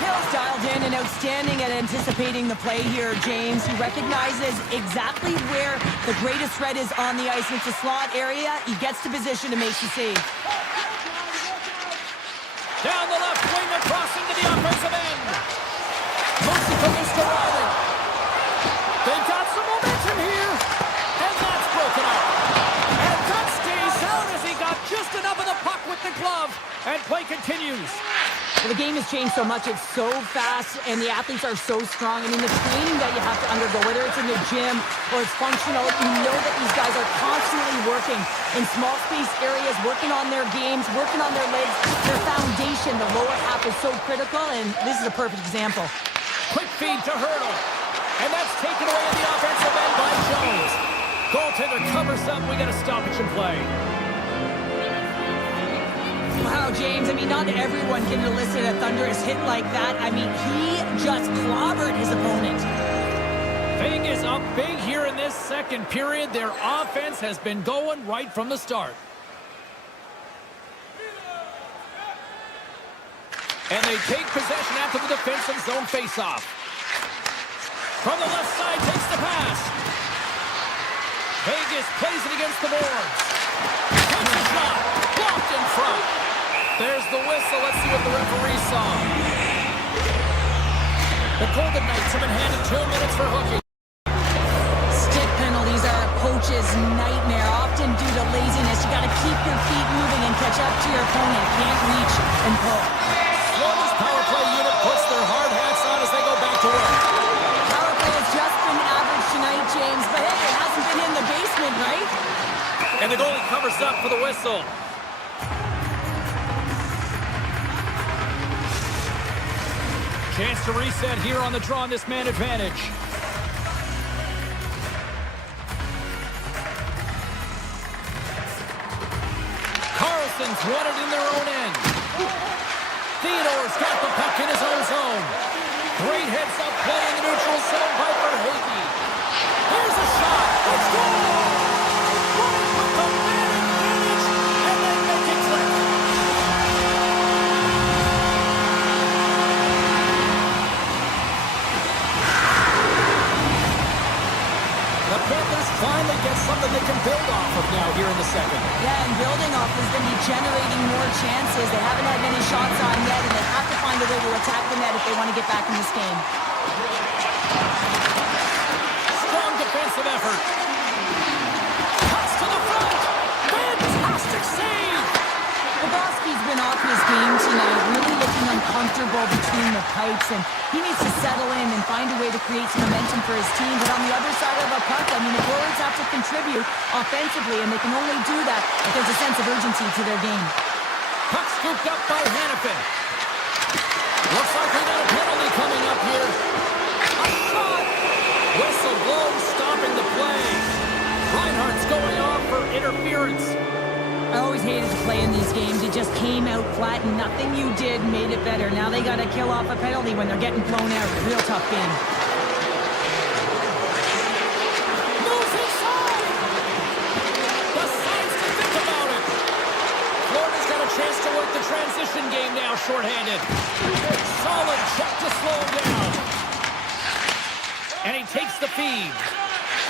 Hill's dialed in and outstanding at anticipating the play here, James. He recognizes exactly where the greatest threat is on the ice. It's a slot area. He gets to position to make the save. Down the left wing across into the offensive end. Mostly focused to Riley. They've got some momentum here. And that's broken up. And that stays out as he got just enough of the puck with the glove. And play continues. Well, the game has changed so much. It's so fast, and the athletes are so strong. I mean, the training that you have to undergo, whether it's in the gym or it's functional, you know that these guys are constantly working in small space areas, working on their games, working on their legs. Their foundation, the lower half, is so critical, and this is a perfect example. Quick feed to Hurdle. And that's taken away in the offensive end by Jones. Goaltender covers up. We got a stoppage in play. Wow, James, I mean, not everyone can elicit a thunderous hit like that. I mean, he just clobbered his opponent. Vegas up big here in this second period. Their offense has been going right from the start. And they take possession after the defensive zone faceoff. From the left side, takes the pass. Vegas plays it against the boards. Takes a shot. Blocked in front. There's the whistle. Let's see what the referee saw. The Golden Knights have been handed 2 minutes for hooking. Stick penalties are a coach's nightmare, often due to laziness. You got to keep your feet moving and catch up to your opponent. Can't reach and pull. Florida's power play unit puts their hard hats on as they go back to work. Power play has just been average tonight, James, but hey, it hasn't been in the basement, right? And the goalie covers up for the whistle. Chance to reset here on the draw on this man advantage. Carlson's won it in their own end. Theodore's got the puck in his own zone. Great heads-up play in the neutral zone by Verhaeghe. Here's a shot. Let's go! Running with the man advantage, and they make it click. The Panthers finally get something they can build off of now here in the second. Yeah, and building off is going to be generating more chances. They haven't had many shots on net, and they have to find a way to attack the net if they want to get back in this game. Strong defensive effort. Pass to the front. Fantastic save. Bobrovsky's been off his game tonight, really looking uncomfortable between the pipes, and he needs to settle in and find a way to create some momentum for his team. But on the other side of a puck, I mean, the forwards have to contribute offensively, and they can only do that if there's a sense of urgency to their game. Puck scooped up by Hannafin. Looks like we got a penalty coming up here. A shot. Whistle blows, stopping the play. Reinhardt's going off for interference. I always hated to play in these games. It just came out flat, and nothing you did made it better. Now they got to kill off a penalty when they're getting blown out. Real tough game. Moves inside. The signs to think about it. Florida's got a chance to work the transition game now, shorthanded. Solid check to slow him down. And he takes the feed.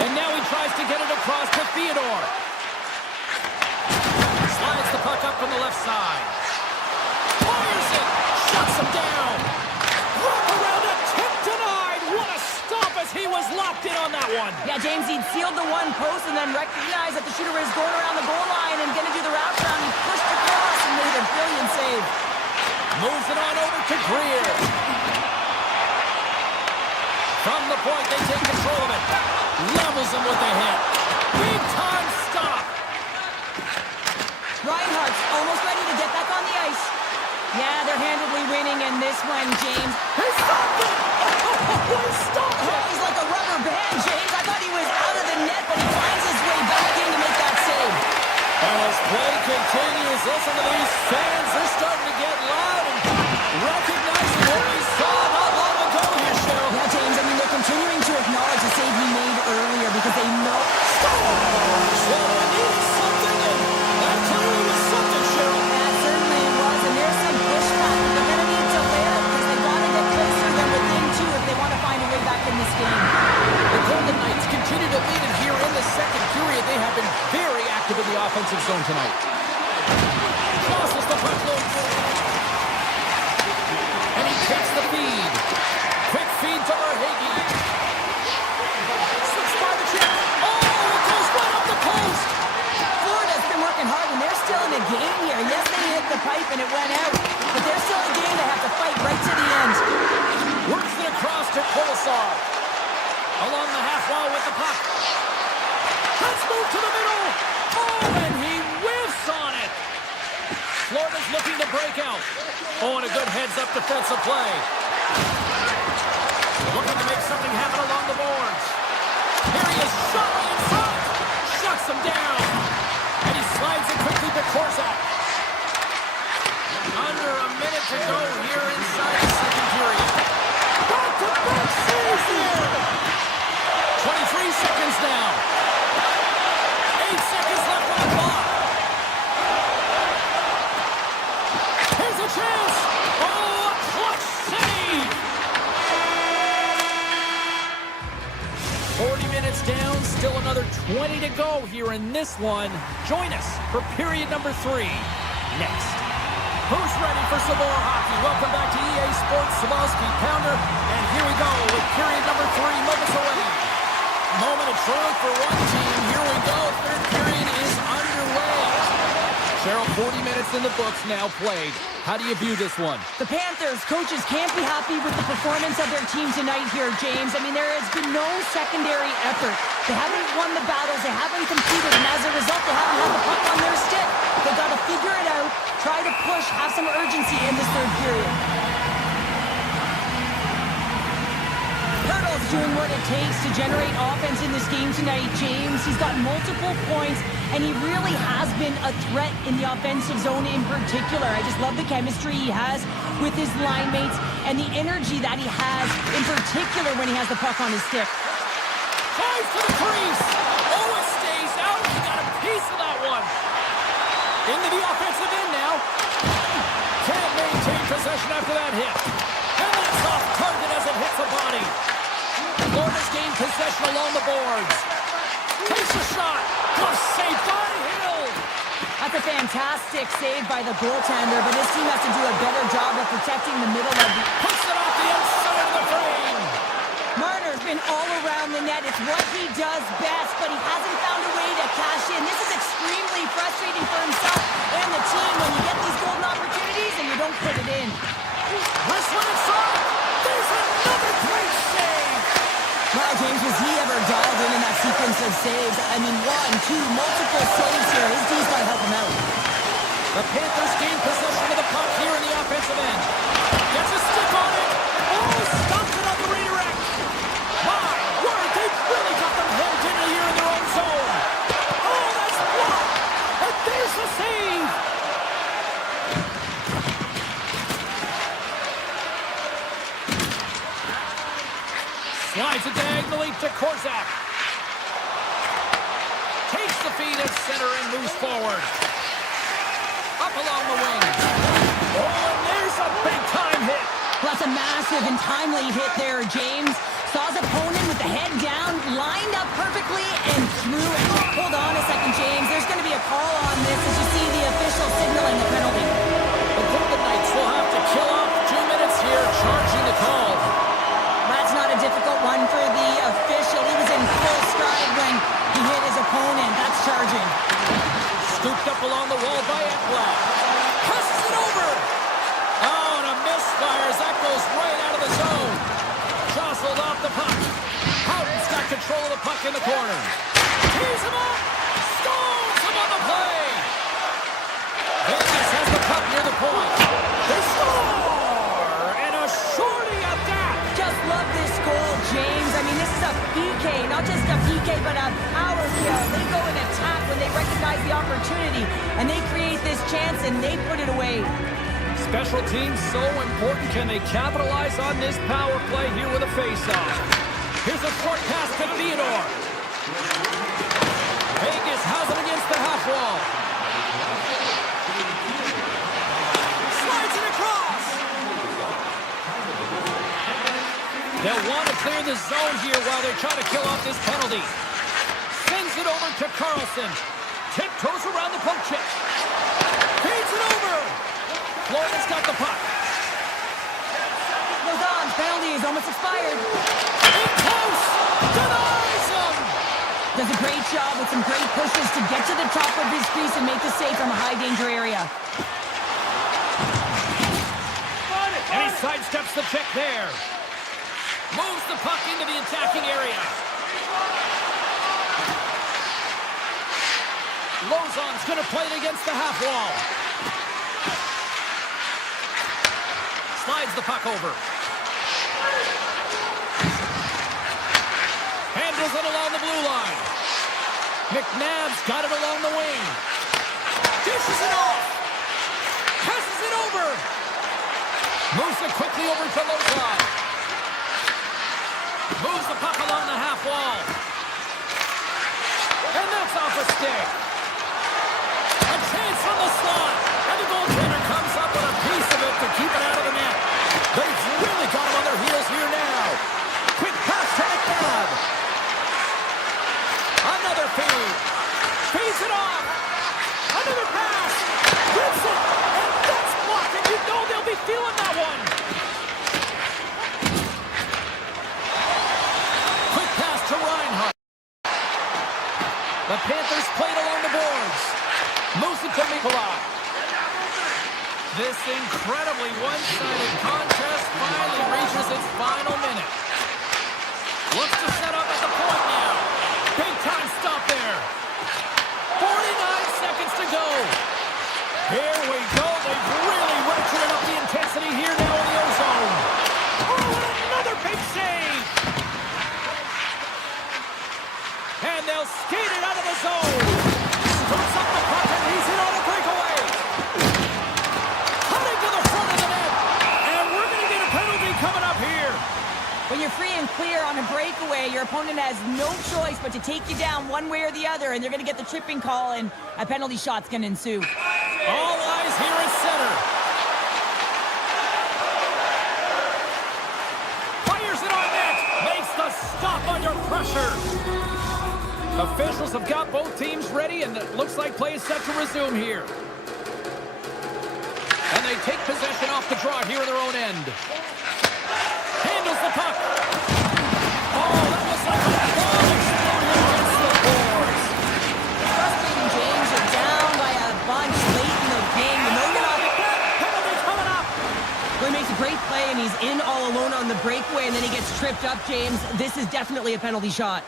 And now he tries to get it across to Theodore. Slides the puck up from the left side. Fires it. Shuts him down. Wrap around a tip denied. What a stop as he was locked in on that one. Yeah, James, he'd sealed the one post and then recognized that the shooter was going around the goal line and going to do the wraparound. He pushed across and made a brilliant save. Moves it on over to Greer. From the point, they take control of it. Levels him with the hit. Big time stop. Reinhardt's almost ready to get back on the ice. Yeah, they're handily winning in this one, James. He stopped it! Oh, he stopped it! He's like a rubber band, James. I thought he was out of the net, but he finds his way back in to make that save. And as play continues, listen to these fans. They're starting to get loud and recognizing what we saw not long ago here, Cheryl. Yeah, James, I mean, they're continuing to acknowledge the save he made earlier because they know... So they needed something, and that clearly was something, Cheryl. That certainly was, and there's some pushback. They're going to need to layer it because they've got to get closer than within two if they want to find a way back in this game. The Golden Knights continue to lead it here in the second period. They have been very active in the offensive zone tonight. Crosses the puck loose. And he takes the feed. Quick feed to Verhaeghe. Slips by the chip. Oh, it goes right up the post. Florida's been working hard, and they're still in a game here. Yes, they hit the pipe and it went out, but they're still in a game they have to fight right to the end. Works it across to Kolasar. Along the half wall with the puck. Let's move to the middle. Oh, and he whiffs on it. Florida's looking to break out. Oh, and a good heads-up defensive play. Looking to make something happen along the boards. Here he is, shot in front. Shuts him down. And he slides it quickly to Korczak. Under a minute to go here inside the second period. Back-to-back saves here. 23 seconds now. 8 seconds left on the clock. Here's a chance. Oh, a clutch save. 40 minutes down, still another 20 to go here in this one. Join us for period number 3 next. Who's ready for some more hockey? Welcome back to EA Sports Sabalski Pounder. And here we go with period number 3 moments away. Moment of truth for one team. Here we go. Third period is underway. Cheryl, 40 minutes in the books now played. How do you view this one? The Panthers coaches can't be happy with the performance of their team tonight here, James. I mean, there has been no secondary effort. They haven't won the battles. They haven't competed. And as a result, they haven't had the puck on their stick. They've got to figure it out, try to push, have some urgency in this third period. Hurdle's doing what it takes to generate offense in this game tonight, James. He's got multiple points, and he really has been a threat in the offensive zone in particular. I just love the chemistry he has with his line mates and the energy that he has, in particular when he has the puck on his stick. Drives to the crease. Oh, it stays out. He got a piece of that one. Into the offensive end now. Can't maintain possession after that hit. And that's off target as it hits the body. Florida's gained possession along the boards. Takes a shot. Good save by Hill. That's a fantastic save by the goaltender, but this team has to do a better job of protecting the middle of the... Puts it off the inside of the frame. Marner's been all around the net. It's what he does best, but he hasn't found a way to cash in. This is extremely frustrating for himself and the team when you get these golden opportunities and you don't put it in. Wrist one inside. There's another great save. Wow, James, was he ever dialed in that sequence of saves? I mean, 1, 2, multiple saves here. His D's got to help him out. The Panthers gain possession of the puck here in the offensive end. Gets a stick on it. Oh, stops it on the redirect. My word, they've really got them hemmed in here in their own zone. Oh, that's blocked. And there's the save. Slides it diagonally to Korzak. Takes the feed at center and moves forward. Up along the wing. Oh, and there's a big-time hit. Well, that's a massive and timely hit there, James. Saw his opponent with the head down, lined up perfectly, and threw it. Hold on a second, James. There's going to be a call on this as you see the official signaling the penalty. The Golden Knights will have to kill off 2 minutes here, charging the call. That's not a difficult one for the official. He was in full stride when he hit his opponent. That's charging. Scooped up along the wall by Ekblad. Passes it over. Oh, and a misfire as that goes right out of the zone. Jostled off the puck. Houghton's got control of the puck in the corner. Tees him up. Scores him on the play. Vegas has the puck near the point. They score! And a shorty at that. Just love this goal, James. I mean, this is a PK, not just a PK, but a power kill. They go and attack when they recognize the opportunity, and they create this chance, and they put it away. Special teams so important. Can they capitalize on this power play here with a face-off? Here's a short pass to Theodore. Vegas has it against the half wall. Slides it across. They'll want to clear the zone here while they try to kill off this penalty. Sends it over to Carlson. Tiptoes around the poke check. Feeds it over. Florida's got the puck. Goes on. Penalty is almost expired. In close. Denies him. Does a great job with some great pushes to get to the top of his crease and make the save from a high-danger area. And he sidesteps the check there. Moves the puck into the attacking area. Lozon's going to play it against the half wall. Slides the puck over. Handles it along the blue line. McNabb's got it along the wing. Dishes it off. Passes it over. Moves it quickly over to Lozon. Moves the puck along the half wall. And that's off a stick. A chance from the slot. And the goaltender comes up with a piece of it to keep it out of the net. They've really got him on their heels here now. Quick pass to McNabb. Another Moves it to Mikola. This incredibly one-sided contest finally reaches its final minute. Looks to set up at the point now. Big time stop there. 49 seconds to go. Here we go. They've really ratcheted up the intensity here now in the ozone. Oh, and another big save. And they'll skate it out of the zone. Scoops up the puck and he's in on a breakaway. Cutting to the front of the net. And we're going to get a penalty coming up here. When you're free and clear on a breakaway, your opponent has no choice but to take you down one way or the other, and they're going to get the tripping call, and a penalty shot's going to ensue. All eyes here at center. Fires it on net. Makes the stop under pressure. Officials have got both teams ready, and it looks like play is set to resume here. And they take possession off the draw here in their own end. Handles the puck. Oh, that was like a ball exploding against the boards. Frustrating, James. You're down by a bunch late in the game. You know you're not... Penalty coming up. Well, he makes a great play, and he's in all alone on the breakaway, and then he gets tripped up, James. This is definitely a penalty shot.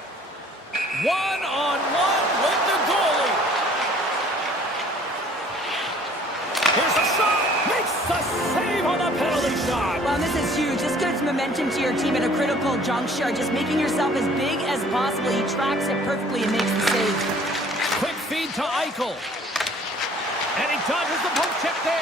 One-on-one with the goalie. Here's a shot. Makes the save on the penalty shot. Well, this is huge. This gives momentum to your team at a critical juncture. Just making yourself as big as possible. He tracks it perfectly and makes the save. Quick feed to Eichel. And he dodges the poke check there.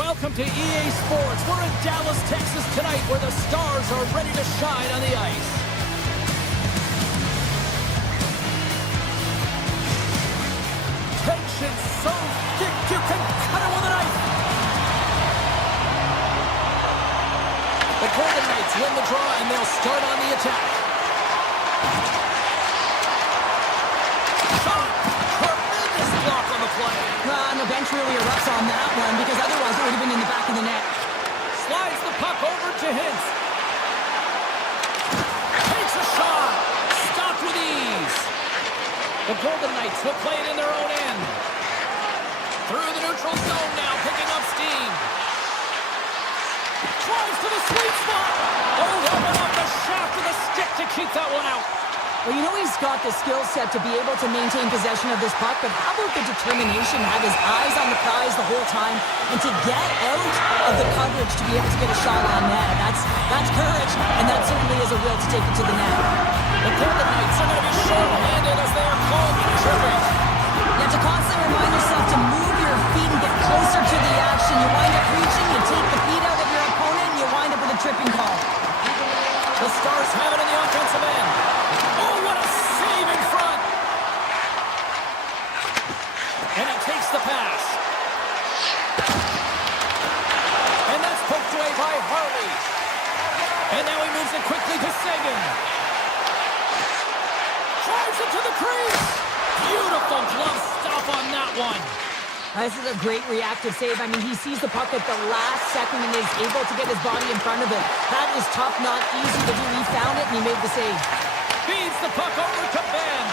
Welcome to EA Sports. We're in Dallas, Texas tonight where the Stars are ready to shine on the ice. Tension so thick you can cut it with a knife. The Golden Knights win the draw and they'll start on the attack. Shot! Tremendous block on the play. The bench really erupts on that one because otherwise it would have been in the back of the net. Slides the puck over to Hintz. Takes a shot. Stopped with ease. The Golden Knights will play it in their own end. Through the neutral zone now, picking up steam. Drives to the sweet spot. Oh, that went off the shaft of the stick to keep that one out. Well, you know he's got the skill set to be able to maintain possession of this puck, but how about the determination, have his eyes on the prize the whole time, and to get out of the coverage to be able to get a shot on net. That's courage, and that certainly is a will to take it to the net. The Golden Knights are going to be short-handed as they are called tripping. You have to constantly remind yourself to move your feet and get closer to the action. You wind up reaching, you take the feet out of your opponent, and you wind up with a tripping call. The Stars have it in the offensive end. Oh, what a save in front. And he takes the pass. And that's poked away by Harley. And now he moves it quickly to Sagan. Drives it to the crease. Beautiful glove stop on that one. This is a great reactive save. I mean, he sees the puck at the last second and is able to get his body in front of it. That is tough, not easy to do. He found it and he made the save. Feeds the puck over to Ben.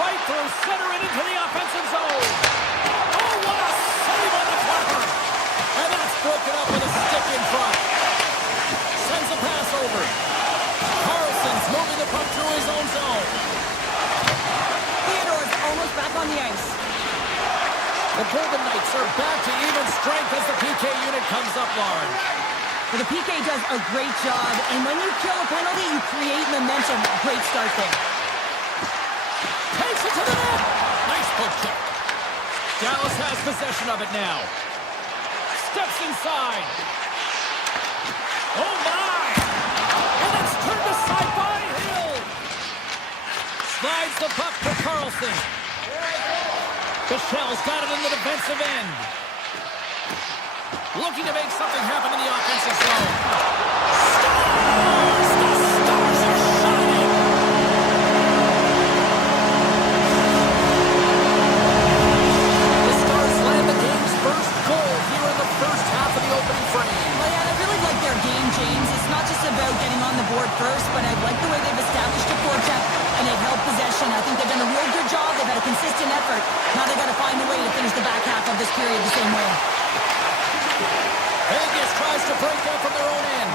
Right through center and into the offensive zone. Oh, what a save on the cover. And that's broken up with a stick in front. Sends a pass over. Carlson's moving the puck through his own zone. Theodore's almost back on the ice. The Golden Knights are back to even strength as the PK unit comes up large. Well, the PK does a great job, and when you kill a penalty, you create momentum. Great start there. Takes it to the net. Nice poke check. Dallas has possession of it now. Steps inside. Oh, my! And that's turned aside by Hill. Slides the puck to Carlson. Michelle's got it in the defensive end. Looking to make something happen in the offensive zone. Stars! The Stars are shining! The Stars land the game's first goal here in the first half of the opening frame. Well, yeah, I really like their game, James. It's not just about getting on the board first, but I like the way they've established a forecheck and they've held possession. I think they've done a real good job. They've had a consistent effort. Now they've got to find a way to finish the back half of this period the same way. Vegas tries to break out from their own end.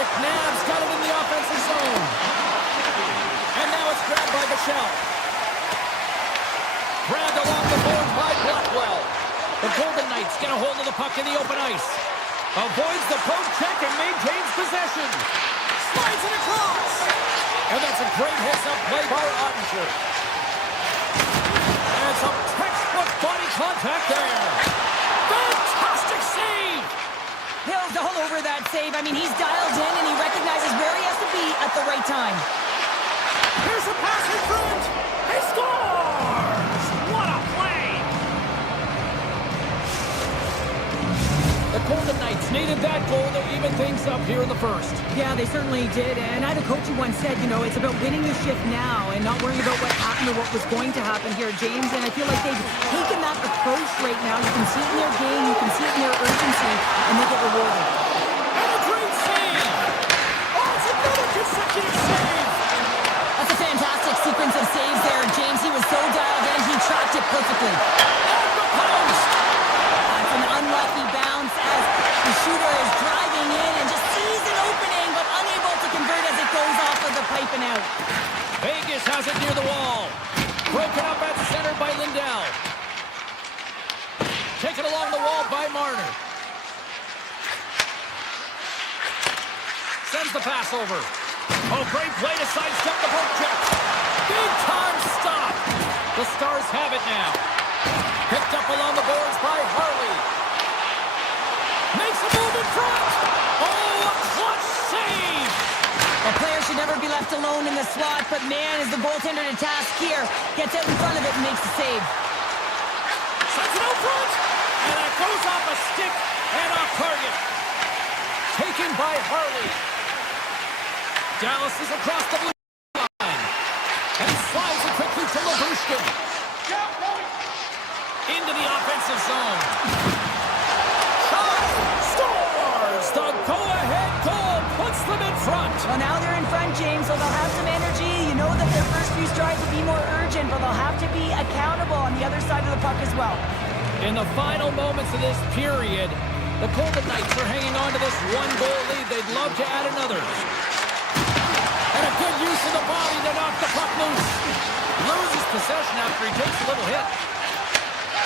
McNabb's got it in the offensive zone. And now it's grabbed by Michelle. Grabbed along the board by Blackwell. The Golden Knights get a hold of the puck in the open ice. Avoids the poke check and maintains possession. Slides it across. And that's a great heads-up play by Ottinger. And some textbook body contact there. Fantastic save! Hill's all over that save. I mean, he's dialed in and he recognizes where he has to be at the right time. Here's a pass in front. He scores! What a play! The Golden Knights needed that goal to even things up here in the first. Yeah, they certainly did. And I had a coach who once said, you know, it's about winning the shift now and not worrying about what happened or what was going to happen here, James. And I feel like they've taken that approach right now. You can see it in their game, you can see it in their urgency, and they get rewarded. And a great save! Oh, it's another consecutive save! That's a fantastic sequence of saves there, James. He was so dialed in, he tracked it perfectly. And the post! That's an unlucky bounce as the shooter is driving in and just sees an opening, but unable to convert as it goes off of the pipe and out. Vegas has it near the wall. Broken up at center by Lindell. Taken along the wall by Marner. Sends the pass over. Oh, great play to sidestep the poke check. Big time stop. The Stars have it now. Picked up along the boards by Harley. Makes a move in front. Oh, a clutch save. A player should never be left alone in the slot, but man, is the goaltender to task here. Gets out in front of it and makes the save. Sets it out front. And that goes off a stick and off target. Taken by Harley. Dallas is across the blue line. And slides it quickly to Labushkin. Into the offensive zone. Shot! Scores! The go-ahead goal puts them in front. Well, now they're in front, James, so they'll have some energy. You know that their first few strides will be more urgent, but they'll have to be accountable on the other side of the puck as well. In the final moments of this period, the Golden Knights are hanging on to this one-goal lead. They'd love to add another. And a good use of the body to knock the puck loose. Loses possession after he takes a little hit.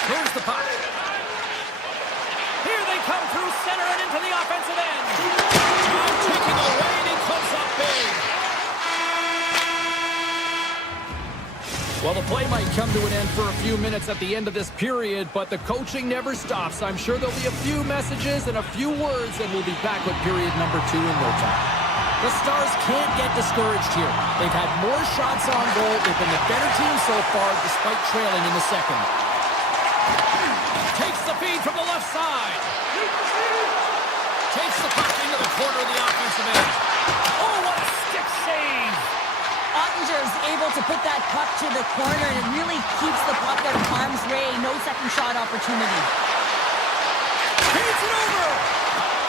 Moves the puck. Here they come through center and into the offensive end. Now taking away, and he comes up big. Well, the play might come to an end for a few minutes at the end of this period, but the coaching never stops. I'm sure there'll be a few messages and a few words, and we'll be back with period number 2 in no time. The Stars can't get discouraged here. They've had more shots on goal. They've been the better team so far, despite trailing in the second. Takes the feed from the left side. Takes the puck into the corner of the offensive end. Oh, what a stick save! Ottinger's able to put that puck to the corner, and it really keeps the puck out of harm's way. No second shot opportunity. Feeds it over!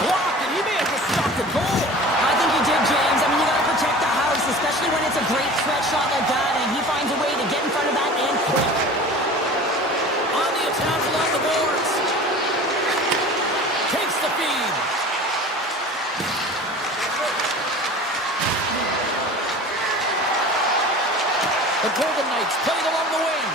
Blocked, and he may have just stopped the goal. I think he did, James. I mean, you got to protect the house, especially when it's a great stretch shot like that, and he finds a way to get in front of that and quick. On the attack along the boards. Takes the feed. The Golden Knights playing along the wing.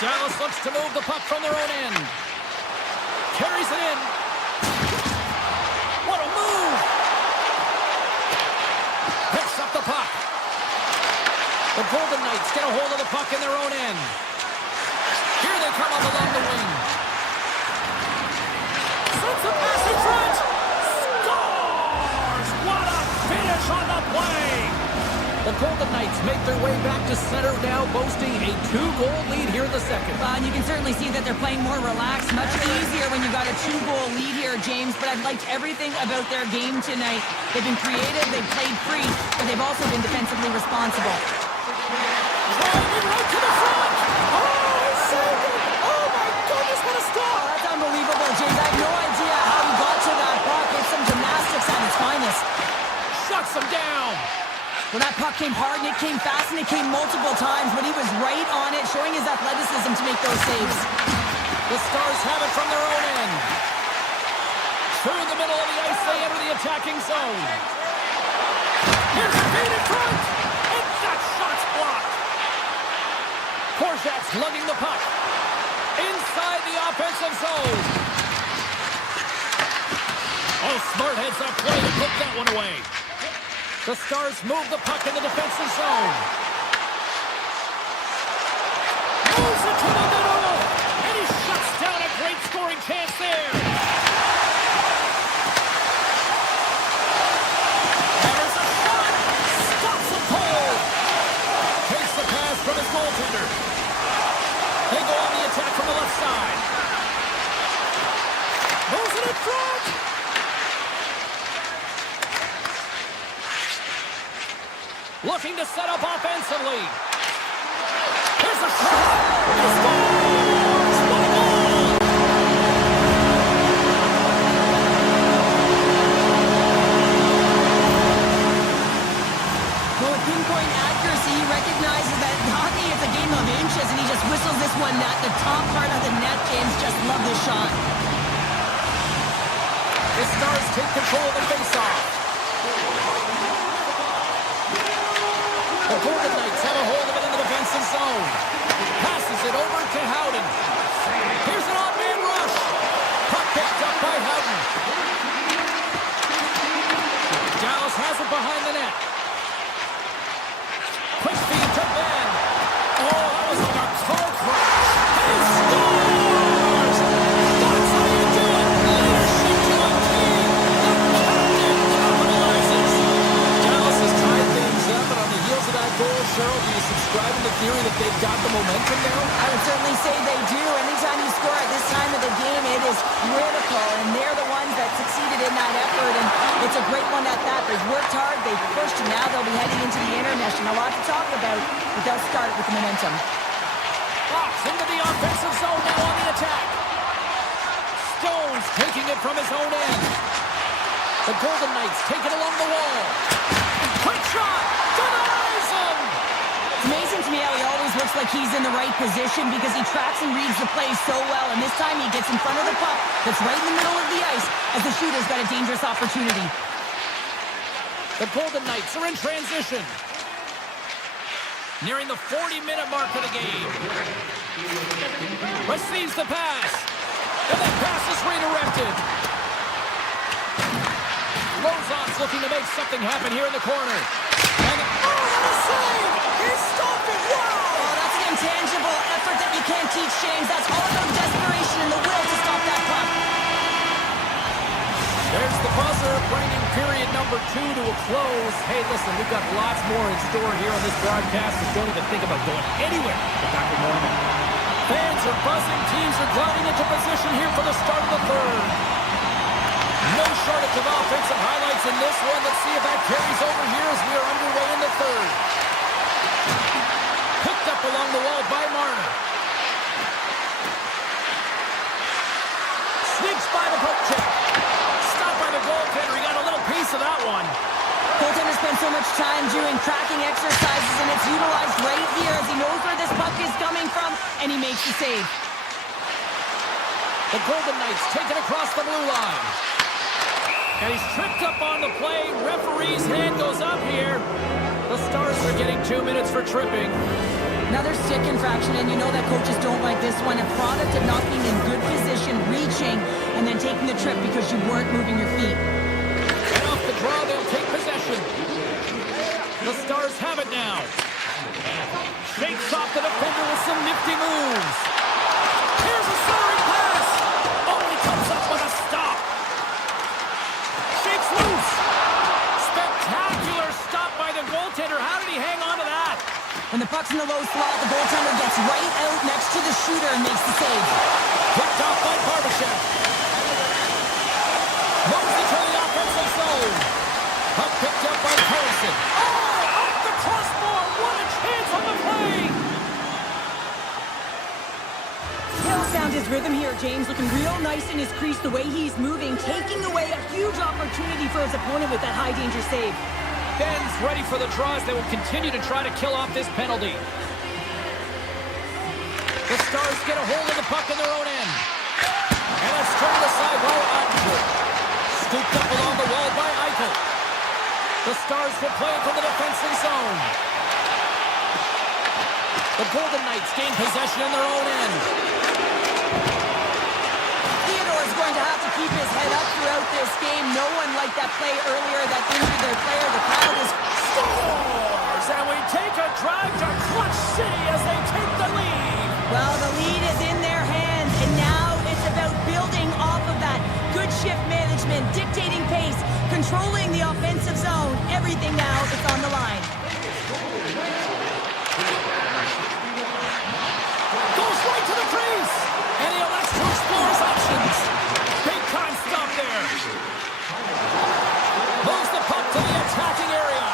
Dallas looks to move the puck from their own end. Carries it in. What a move! Picks up the puck. The Golden Knights get a hold of the puck in their own end. Here they come up along the wing. Sends a pass in front. Scores! What a finish on the play! The Golden Knights make their way back to center now, boasting a 2-goal lead here in the second. And you can certainly see that they're playing more relaxed. Much easier when you got a 2-goal lead here, James. But I've liked everything about their game tonight. They've been creative, they've played free, but they've also been defensively responsible. Driving right to the front! Oh, he saved it! Oh my goodness, what a stop! Oh, that's unbelievable, James. I have no idea how he got to that puck. It's some gymnastics at its finest. Shuts him down! Well, that puck came hard, and it came fast, and it came multiple times, but he was right on it, showing his athleticism to make those saves. The Stars have it from their own end. Through the middle of the ice, they enter the attacking zone. Here's a feed in front, and that shot's blocked. Korczak's lugging the puck inside the offensive zone. Oh, smart heads-up play to put that one away. The Stars move the puck in the defensive zone. Moves it to the middle, and he shuts down a great scoring chance there. There's a shot. Stops him cold. Takes the pass from his goaltender. They go on the attack from the left side. Moves it in front. Looking to set up offensively. Here's a shot. He scores! What a goal! Well, with pinpoint accuracy, he recognizes that hockey is a game of inches, and he just whistles this one at the top part of the net. James just love this shot. The Stars take control of the faceoff. The Golden Knights have a hold of it in the defensive zone. Passes it over to Howden. Here's an odd-man rush. Puck picked up by Howden. Dallas has it behind the net. one at that. They've worked hard, they've pushed, and now they'll be heading into the intermission. A lot to talk about, but they'll start with the momentum. Fox into the offensive zone now on the attack. Stone's taking it from his own end. The Golden Knights take it along the wall. Quick shot! Denies him! It's amazing to me how he always looks like he's in the right position because he tracks and reads the play so well, and this time he gets in front of the puck that's right in the middle of the ice as the shooter's got a dangerous opportunity. The Golden Knights are in transition. Nearing the 40-minute mark of the game. Receives the pass. And that pass is redirected. Lozon's looking to make something happen here in the corner. And what a save! He stopped it! Wow! Oh, that's an intangible effort that you can't teach, James. That's all about desperation and the will to stop that puck. There's the buzzer, bringing period number 2 to a close. Hey, listen, we've got lots more in store here on this broadcast, so don't even think about going anywhere. Get back to normal. Fans are buzzing. Teams are gliding into position here for the start of the third. No shortage of offensive highlights in this one. Let's see if that carries over here as we are underway in the third. Picked up along the wall by Marner. Sneaks by the poke check. Stopped by the goaltender. He got a little piece of that one. Goaltender spends so much time doing tracking exercises, and it's utilized right here as he knows where this puck is coming from, and he makes the save. The Golden Knights take it across the blue line. And he's tripped up on the play. Referee's hand goes up here. The Stars are getting 2 minutes for tripping. Another stick infraction, and you know that coaches don't like this one. A product of not being in good position, reaching, and then taking the trip because you weren't moving your feet. And off the draw, they'll take possession. The Stars have it now. Shakes off the defender with some nifty moves. Here's a centering pass. Oh, he comes up with a stop. Shakes loose. Spectacular stop by the goaltender. How did he hang on to that? When the puck's in the low slot, the goaltender gets right out next to the shooter and makes the save. Picked off by Barbashev. Moves into the offensive zone. Puck picked up by Carlson. Oh, off the crossbar. What a chance on the play. He'll found his rhythm here, James, looking real nice in his crease the way he's moving, taking away a huge opportunity for his opponent with that high-danger save. Ben's ready for the draws. They will continue to try to kill off this penalty. The Stars get a hold of the puck in their own end. And it's turned aside by Ottinger. Scooped up along the wall by Eichel. The Stars will play it to the defensive zone. The Golden Knights gain possession in their own end. Theodore's going to have to keep his head up throughout this game. No one liked that play earlier that injured their player. The crowd is... Scores! And we take a drive to Clutch City as they take the lead. Well, the lead is in their hands, and now it's about building off of that. Good shift management, dictating pace, controlling the offensive zone. Everything now is on the line. Goes right to the crease. And he elects to explore his options. Big time stop there. Moves the puck to the attacking area.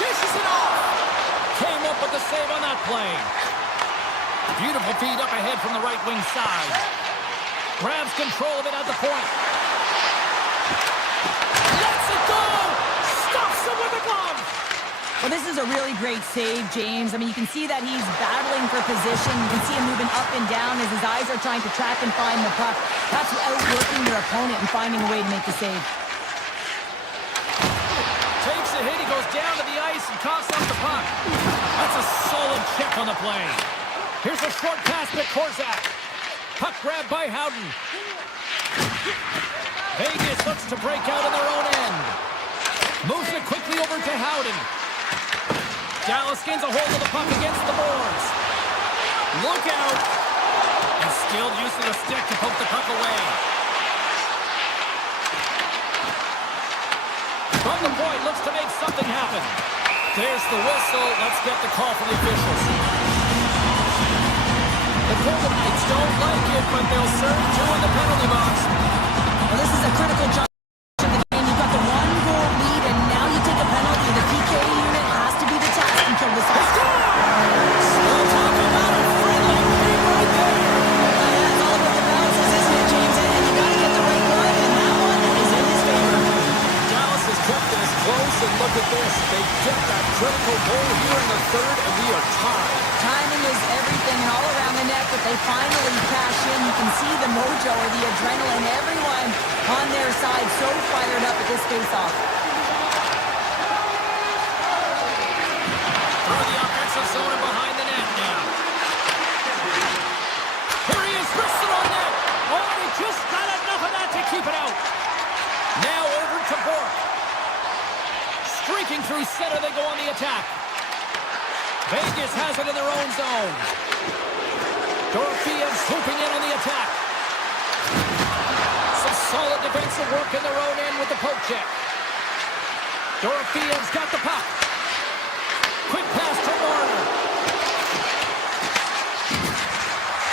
Dishes it off. Came up with the save on that play. Beautiful feed up ahead from the right wing side. Grabs control of it at the point. Lets it go. Stops him with a glove. Well, this is a really great save, James. I mean, you can see that he's battling for position. You can see him moving up and down as his eyes are trying to track and find the puck. That's outworking your opponent and finding a way to make the save. Takes a hit. He goes down to the ice and coughs up the puck. That's a solid check on the play. Here's a short pass to Korzak. Puck grabbed by Howden. Vegas looks to break out in their own end. Moves it quickly over to Howden. Dallas gains a hold of the puck against the boards. Look out. And still using the stick to poke the puck away. From the point, looks to make something happen. There's the whistle. Let's get the call from the officials. The Golden Knights don't like it, but they'll serve two in the penalty box. Well, this is a critical jump in the game. You've got the And look at this. They get that critical goal here in the third, and we are tied. Timing is everything and all around the net, but they finally cash in. You can see the mojo or the adrenaline. Everyone on their side so fired up at this face-off. Through the offensive zone and behind the net now. Here he is, wristed on net. Oh, he just got enough of that to keep it out. Now over to Bork. Streaking through center, they go on the attack. Vegas has it in their own zone. Dorofeev swooping in on the attack. Some solid defensive work in their own end with the poke check. Dorofeev's got the puck. Quick pass to Marner.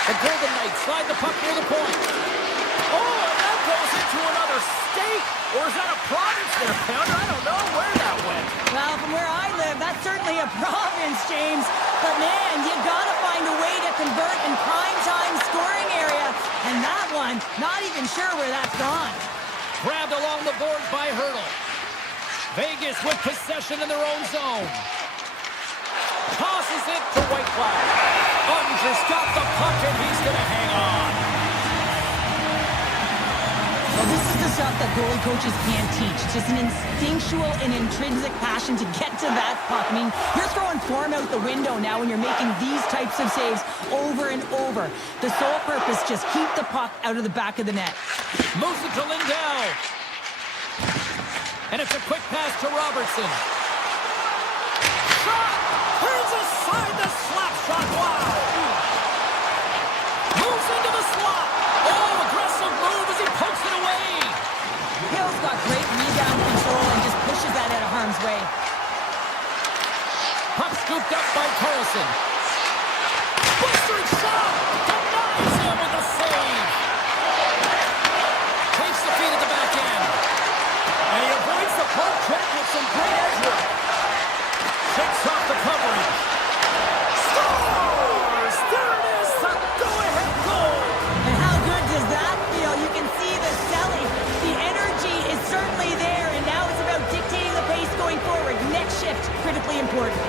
The Golden Knights slide the puck near the point. Oh, and that goes into another state. Or is that a province there, Pounder? I don't know where that went. Well, from where I live, that's certainly a province, James. But man, you gotta find a way to convert in prime time scoring area. And that one, not even sure where that's gone. Grabbed along the boards by Hurdle. Vegas with possession in their own zone. Tosses it to Whitecloud. Unger's got the puck and he's going to hang on. Well, this is the stuff that goalie coaches can't teach. It's just an instinctual and intrinsic passion to get to that puck. I mean, you're throwing form out the window now when you're making these types of saves over and over. The sole purpose, just keep the puck out of the back of the net. Moves it to Lindell. And it's a quick pass to Robertson. Shot! Turns aside the slap shot. Wow! Moves into the slot. Oh, aggressive move as he pokes it away. Hill's got great rebound control and just pushes that out of harm's way. Puck scooped up by Carlson. Blistering shot! Denies him with a save. Takes the feed at the back end. And he avoids the poke check with some great edge work. Takes off the coverage. Scores! There it is, the go-ahead goal. And how good does that feel? You can see the selling. The energy is certainly there, and now it's about dictating the pace going forward. Next shift, critically important.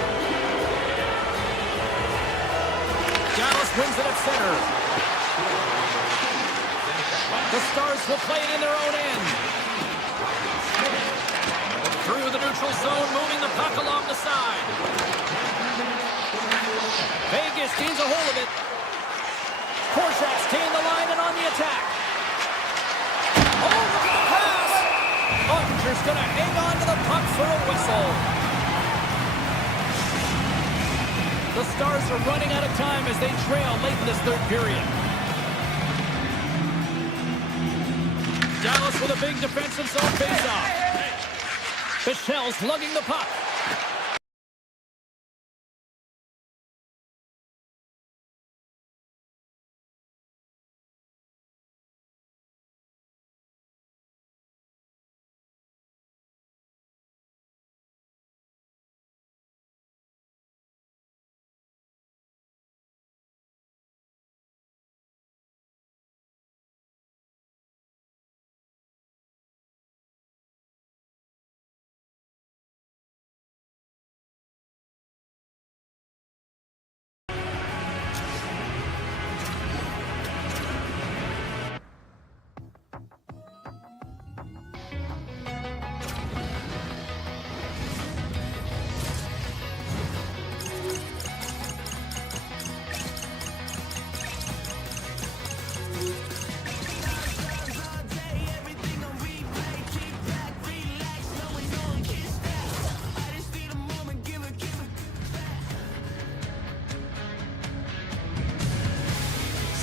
Dallas wins it at center. The Stars will play it in their own end. Through the neutral zone, moving the puck along the side. Vegas gains a hold of it. Korshak staying the line and on the attack. Oh, look at the pass! Unger's going to hang on to the puck for a whistle. The Stars are running out of time as they trail late in this third period. Dallas with a big defensive zone face-off. Michelle's lugging the puck.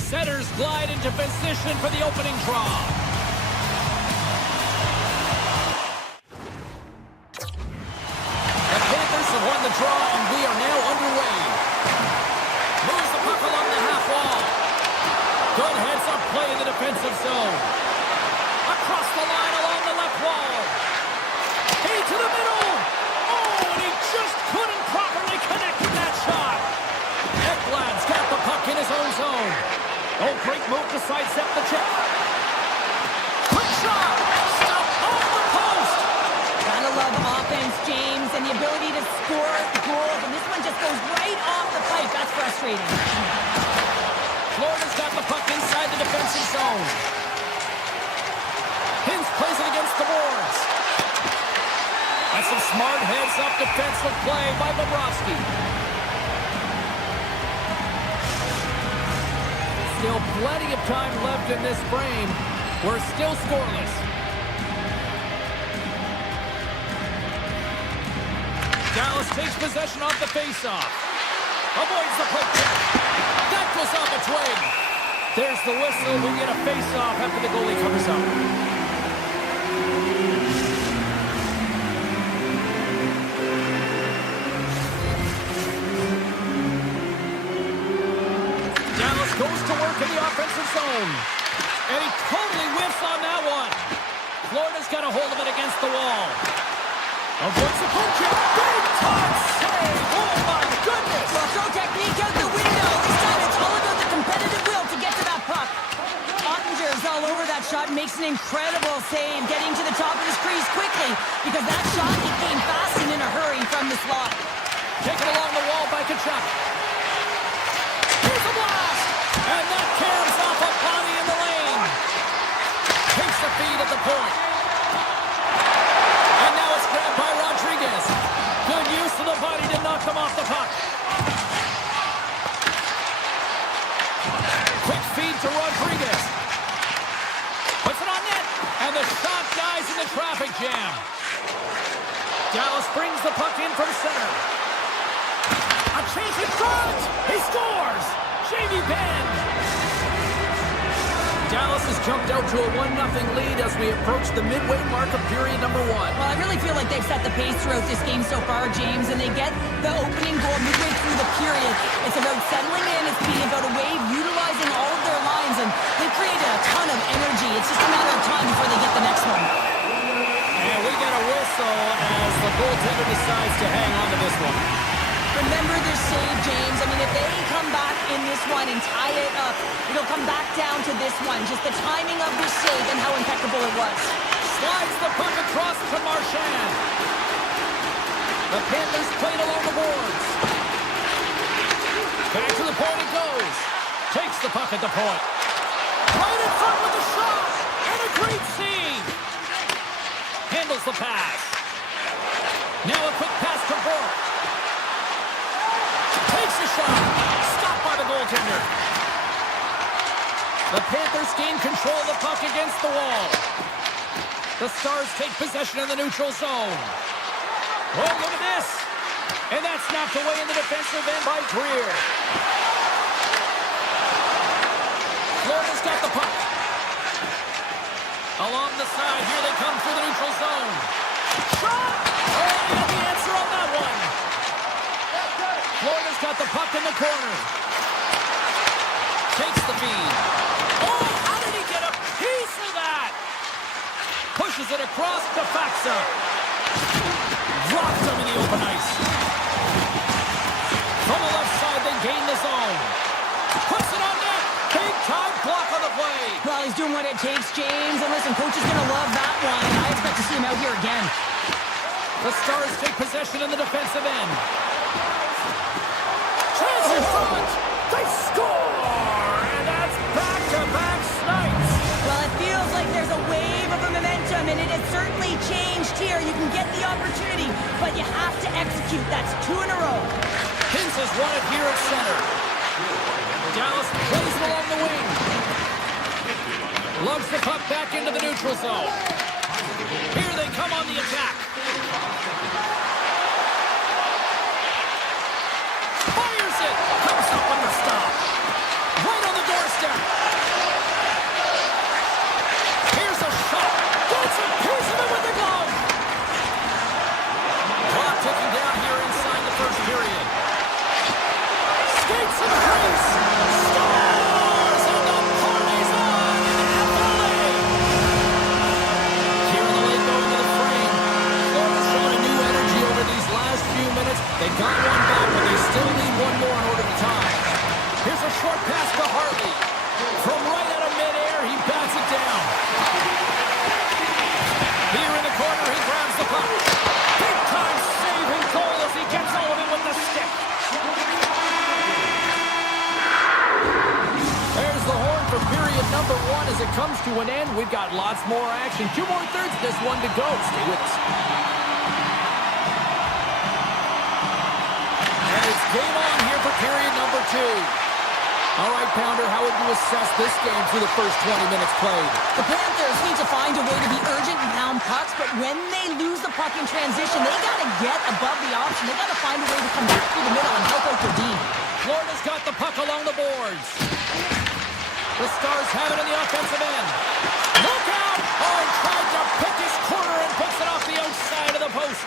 Setters glide into position for the opening draw. The Panthers have won the draw, and we are now underway. Moves the puck along the half wall. Good heads-up play in the defensive zone. Across the line along the left wall. Hey, to the middle. Oh, and he just couldn't properly connect with that shot. Ekblad's got the puck in his own zone. Oh, great move to sidestep the check. Quick shot! Stop off the post! Gotta love offense, James. ability to score goals, and this one just goes right off the pipe. That's frustrating. Florida's got the puck inside the defensive zone. Hintz plays it against the boards. That's some smart heads-up defensive play by Bobrovsky. Still plenty of time left in this frame. We're still scoreless. Dallas takes possession off the faceoff. Avoids the poke check. That goes off its wing. There's the whistle. We get a faceoff after the goalie comes up. Dallas goes to work in the offensive zone. And he totally whiffs on that one. Florida's got a hold of it against the wall. Avoids the poke check. Big time save. Oh, my goodness. Well, throw technique out the window. This time it's all about the competitive will to get to that puck. Ottinger's all over that shot and makes an incredible save, getting to the top of his crease quickly, because that shot, he came fast and in a hurry from the slot. Taken along the wall by Tkachuk. Here's a blast! And that carries off a body in the lane. Takes the feed at the point. And now it's grabbed by Rodriguez. Good use of the body to knock them off the puck. Quick feed to Rodriguez. Puts it on net. And the shot dies in the traffic jam. Dallas brings the puck in from center. A chase in front! He scores! Jamie Benn! Dallas has jumped out to a 1-0 lead as we approach the midway mark of period number 1. Well, I really feel like they've set the pace throughout this game so far, James, and they get the opening goal midway through the period. It's about settling in. It's being about a wave, utilizing all of their lines, and they've created a ton of energy. It's just a matter of time before they get the next one. And we get a whistle as the goaltender decides to hang on to this one. Remember this save, James. I mean, if they come back in this one and tie it up, it'll come back down to this one. Just the timing of this save and how impeccable it was. Slides the puck across to Marchand. The Panthers played along the boards. Back to the point it goes. Takes the puck at the point. Right in front with the shot. And a great save. Handles the pass. Now a quick pass to Burke. Takes the shot. Stopped by the goaltender. The Panthers gain control of the puck against the wall. The Stars take possession in the neutral zone. Oh, look at this. And that's knocked away in the defensive end by Greer. Florida's got the puck. Along the side, here they come through the neutral zone. Shot! Oh, they got the answer on that one. Florida's got the puck in the corner. Takes the feed. Oh, how did he get a piece of that? Pushes it across to Faxa. Drops him in the open ice. From the left side, they gain the zone. Puts it on net. Big time block on the play. Well, he's doing what it takes, James. And listen, coach is going to love that one. I expect to see him out here again. The Stars take possession in the defensive end. Chance in front. They score! And that's back-to-back snipes. Well, it feels like there's a wave of momentum, and it has certainly changed here. You can get the opportunity, but you have to execute. That's 2 in a row. Hintz has won it here at center. Dallas plays it along the wing. Lugs the puck back into the neutral zone. Here they come on the attack. Fires it. Comes up on the stop. Right on the doorstep. Here's a shot. Gets a piece of it with the glove. Clock ticking down here inside the first period. Skates in crease. Scores! And the party's on in FLA. Here in the late going to the frame. comes to an end. We've got lots more action. 2 more thirds of this one to go. Stay with us. And it's game on here for period number 2. All right, Pounder, how would you assess this game through the first 20 minutes played? The Panthers need to find a way to be urgent and pound pucks, but when they lose the puck in transition, they got to get above the option. They got to find a way to come back through the middle and help out their D. Florida's got the puck along the boards. The Stars have it in the offensive end. Look out! Oh, tried to pick his corner and puts it off the outside of the post.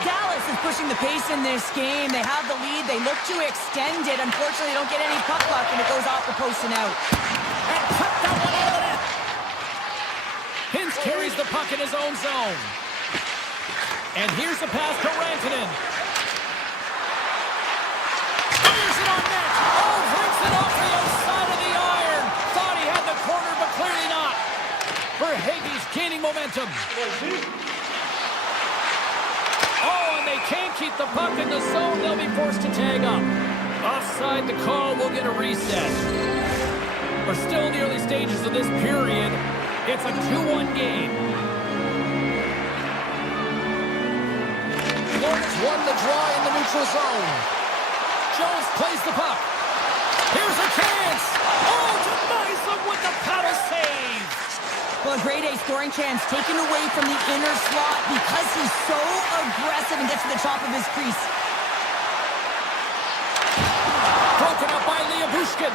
Dallas is pushing the pace in this game. They have the lead. They look to extend it. Unfortunately, they don't get any puck luck, and it goes off the post and out. And cut that one out of the net. Hintz carries the puck in his own zone. And here's the pass to Rantanen. Fires it on net. Oh, breaks it off the outside of the iron. Thought he had the corner, but clearly not. Verhaeghe's gaining momentum. Oh, and they can't keep the puck in the zone. They'll be forced to tag up. Offside the call. We'll get a reset. We're still in the early stages of this period. It's a 2-1 game. Florida's won the draw in the neutral zone. Jones plays the puck. Here's a chance. Oh, denies them with the paddle save. Well, a grade A scoring chance taken away from the inner slot because he's so aggressive and gets to the top of his crease. Broken up by Bushkin.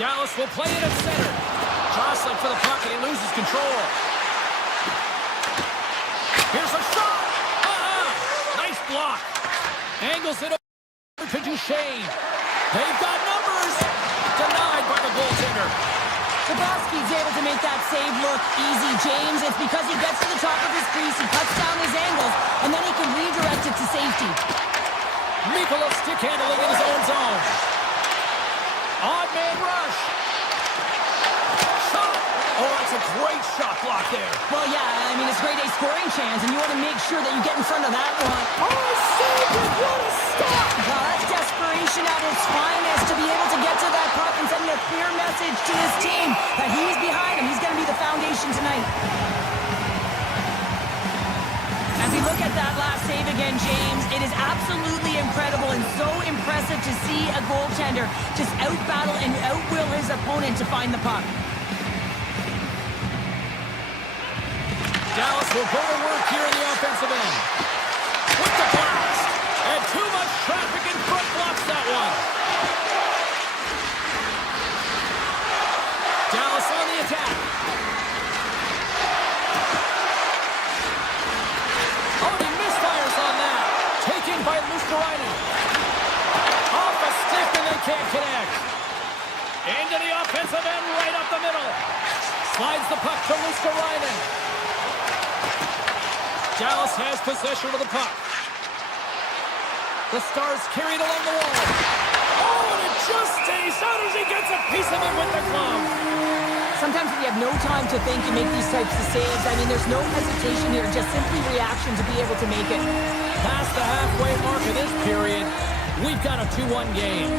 Dallas will play it at center. Jostling for the puck and he loses control. Here's a shot. Nice block. Angles it over to Duchesne. They've got numbers. Denied by the goaltender. Bobrovsky's able to make that save look easy, James. It's because he gets to the top of his crease, he cuts down his angles, and then he can redirect it to safety. Mikula stick handling in his own zone. Odd man rush. Shot. Oh, that's a great shot block there. Well, yeah, I mean, it's grade A scoring chance, and you want to make sure that you get in front of that one. Oh, saved it. What a stop. Well, that's desperation at its finest to be able to get to that puck and send a clear message to his team that he's behind him. He's going to be the foundation tonight. As we look at that last save again, James, it is absolutely incredible and so impressive to see a goaltender just out-battle and out-will his opponent to find the puck. Dallas will go to work here in the offensive end. With the blast. And too much traffic in front blocks that one. Dallas on the attack. Oh, he misfires on that. Taken by Luosterainen. Off a stick and they can't connect. Into the offensive end right up the middle. Slides the puck to Luosterainen. Dallas has possession of the puck. The Stars carried along the wall. Oh, and it just stays out as he gets a piece of it with the glove. Sometimes when you have no time to think, you make these types of saves. I mean, there's no hesitation here, just simply reaction to be able to make it. Past the halfway mark of this period, we've got a 2-1 game.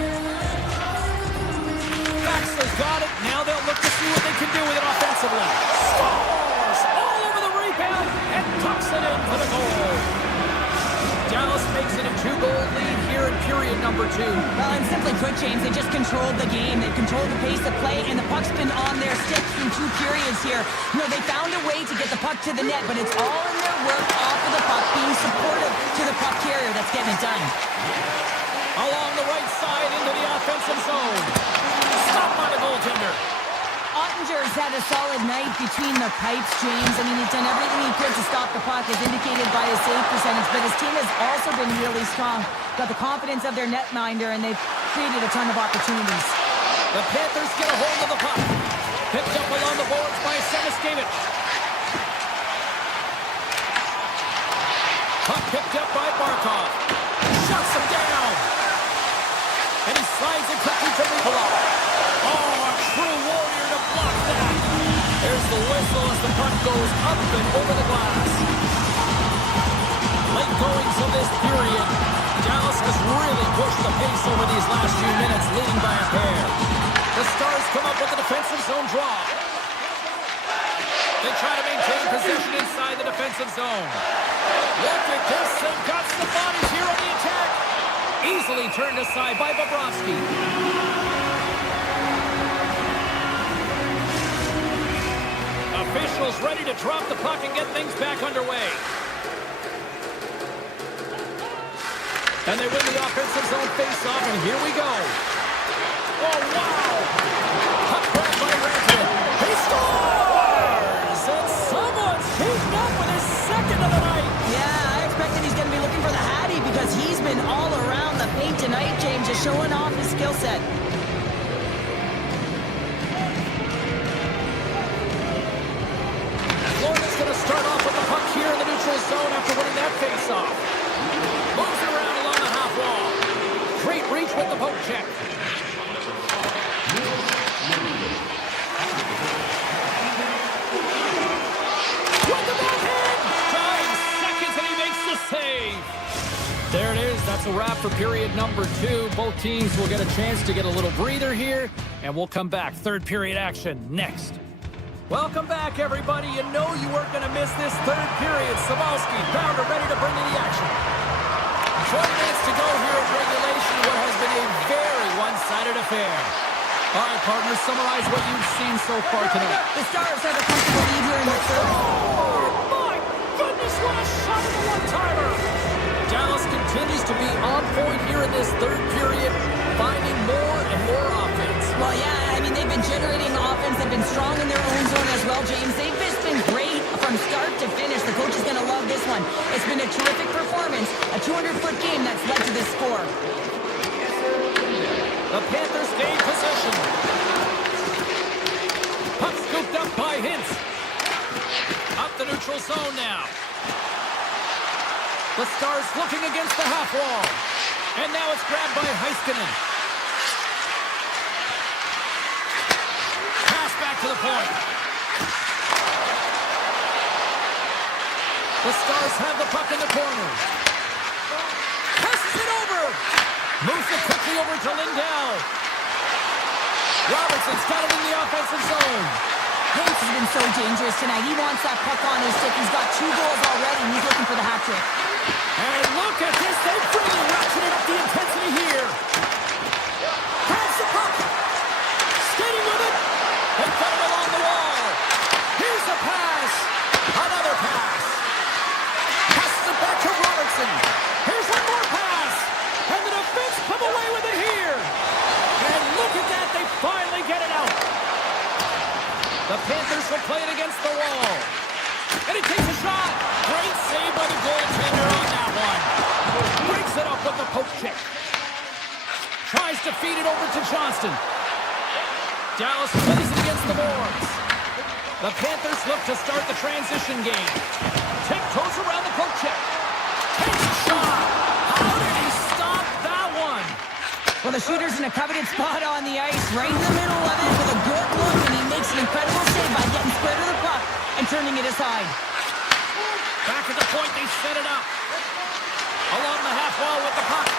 Baxter's got it. Now they'll look to see what they can do with it offensively. Scores! All over the rebound and tucks it in for the goal. Dallas makes it a 2-goal lead here in period number 2. Well, and simply put, James, they just controlled the game. They controlled the pace of play, and the puck's been on their stick through 2 periods here. You know, they found a way to get the puck to the net, but it's all in their work off of the puck, being supportive to the puck carrier that's getting it done. Along the right side into the offensive zone. Stopped by the goaltender. Ottinger's had a solid night between the pipes, James. I mean, he's done everything he could to stop the puck, as indicated by his save percentage, but his team has also been really strong. Got the confidence of their netminder, and they've created a ton of opportunities. The Panthers get a hold of the puck. Picked up along the boards by Semiskevich. Puck picked up by Barkov. Shuts him down. And he slides it quickly to Mikula. Oh, a true warrior to block that. There's the whistle as the puck goes up and over the glass. Late goings of this period. Dallas has really pushed the pace over these last few minutes, leading by a pair. The Stars come up with a defensive zone draw. They try to maintain possession inside the defensive zone. Look at this. They've got some bodies here on the attack. Easily turned aside by Bobrovsky. Officials ready to drop the puck and get things back underway. And they win the offensive zone faceoff, and here we go. Oh, wow! Puck grabbed by Rantanen. He scores! And someone's heating up with his second of the night. Yeah, I expected he's going to be looking for the Hattie because he's been all around the paint tonight, James, just showing off his skill set. Florida's going to start off with the puck here in the neutral zone after winning that faceoff. Moves it around along the half wall. Great reach with the poke check. With the backhand! 5 seconds and he makes the save. There it is. That's a wrap for period number 2. Both teams will get a chance to get a little breather here, and we'll come back. Third period action next. Welcome back, everybody. You know you weren't going to miss this third period. Sabalski, Bounder ready to bring in the action. 20 minutes to go here in regulation, what has been a very one-sided affair. All right, partners, summarize what you've seen so far tonight. The Stars have a comfortable lead here in the third. Oh, my goodness, what a shot of a one-timer. Dallas continues to be on point here in this third period, finding more and more offense. Well, yeah, I mean, they've been generating offense. They've been strong in their own zone as well, James. They've just been great from start to finish. The coach is going to love this one. It's been a terrific performance, a 200-foot game that's led to this score. The Panthers gain possession. Puck scooped up by Hintz. Up the neutral zone now. The Stars looking against the half wall. And now it's grabbed by Heiskanen. Pass back to the point. The Stars have the puck in the corner. Passes it over. Moves it quickly over to Lindell. Robertson's got it in the offensive zone. Hintz has been so dangerous tonight. He wants that puck on his stick. He's got 2 goals already, and he's looking for the hat trick. And look at this. They've really ratcheted up the intensity here. Has the puck. Skating with it. And cut it along the wall. Here's a pass. Another pass. Passes it back to Robertson. Here's one more pass. And the defense come away with it here. And look at that. They finally get it out. The Panthers will play it against the wall. And he takes a shot. Great save by the goaltender on that one. Breaks it up with the poke check. Tries to feed it over to Johnston. Dallas plays it against the boards. The Panthers look to start the transition game. Tiptoes around the poke check. Takes a shot. How did he stop that one? Well, the shooter's in a coveted spot on the ice, right in the middle of it with a good look, and he makes an incredible save by getting square to the puck and turning it aside. Back at the point, they set it up. Along the half wall with the puck.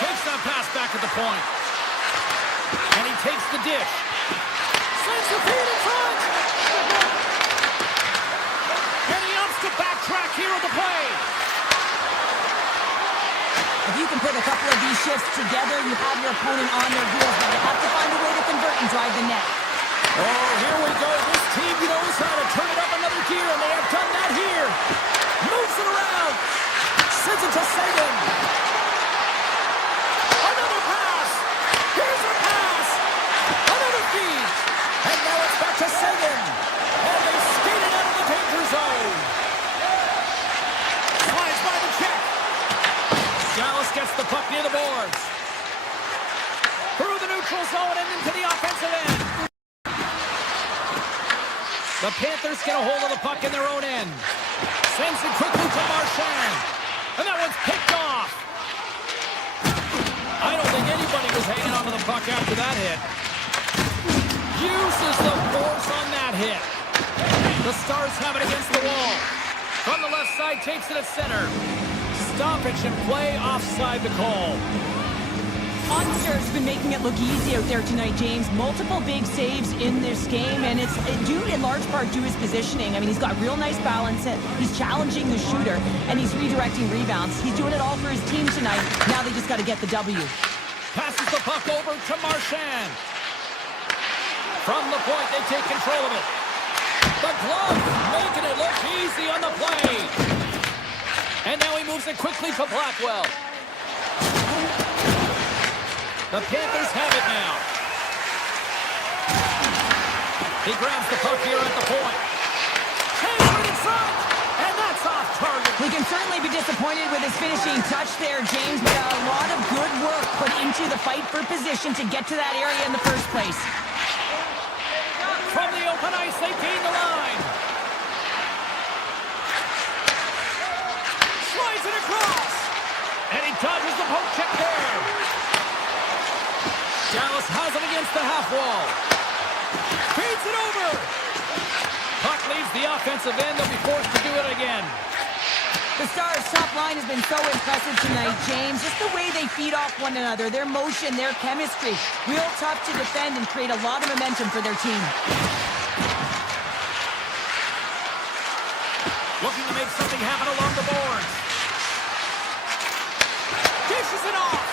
Takes that pass back at the point. And he takes the dish. Sends the feed in front. And he opts to backtrack here on the play. If you can put a couple of these shifts together, you have your opponent on their heels, but you have to find a way to convert and drive the net. Oh, here we go. This team knows how to turn it up another gear, and they have done that here. Moves it around. Sends it to Sagan. Another pass. Here's a pass. Another feed. And now it's back to Sagan. And they skate it out of the danger zone. Slides by the check. Dallas gets the puck near the boards. Through the neutral zone and into the offensive end. The Panthers get a hold of the puck in their own end. Sends it quickly to Marchand. And that one's picked off. I don't think anybody was hanging onto the puck after that hit. Uses the force on that hit. The Stars have it against the wall. From the left side, takes it at center. stoppage in play, offside the call. Monster's been making it look easy out there tonight, James. Multiple big saves in this game, and it's due in large part to his positioning. I mean, he's got real nice balance. He's challenging the shooter, and he's redirecting rebounds. He's doing it all for his team tonight. Now they just got to get the W. Passes the puck over to Marchand. From the point, they take control of it. The glove making it look easy on the play. And now he moves it quickly to Blackwell. The Panthers have it now. He grabs the puck here at the point. Takes it in front, and that's off target. We can certainly be disappointed with his finishing touch there, James, but a lot of good work put into the fight for position to get to that area in the first place. From the open ice, they gain the line. Slides it across. And he dodges the poke check there. Dallas has it against the half wall. Feeds it over. Puck leaves the offensive end. They'll be forced to do it again. The Stars' top line has been so impressive tonight, James. Just the way they feed off one another, their motion, their chemistry. Real tough to defend and create a lot of momentum for their team. Looking to make something happen along the boards. Dishes it off.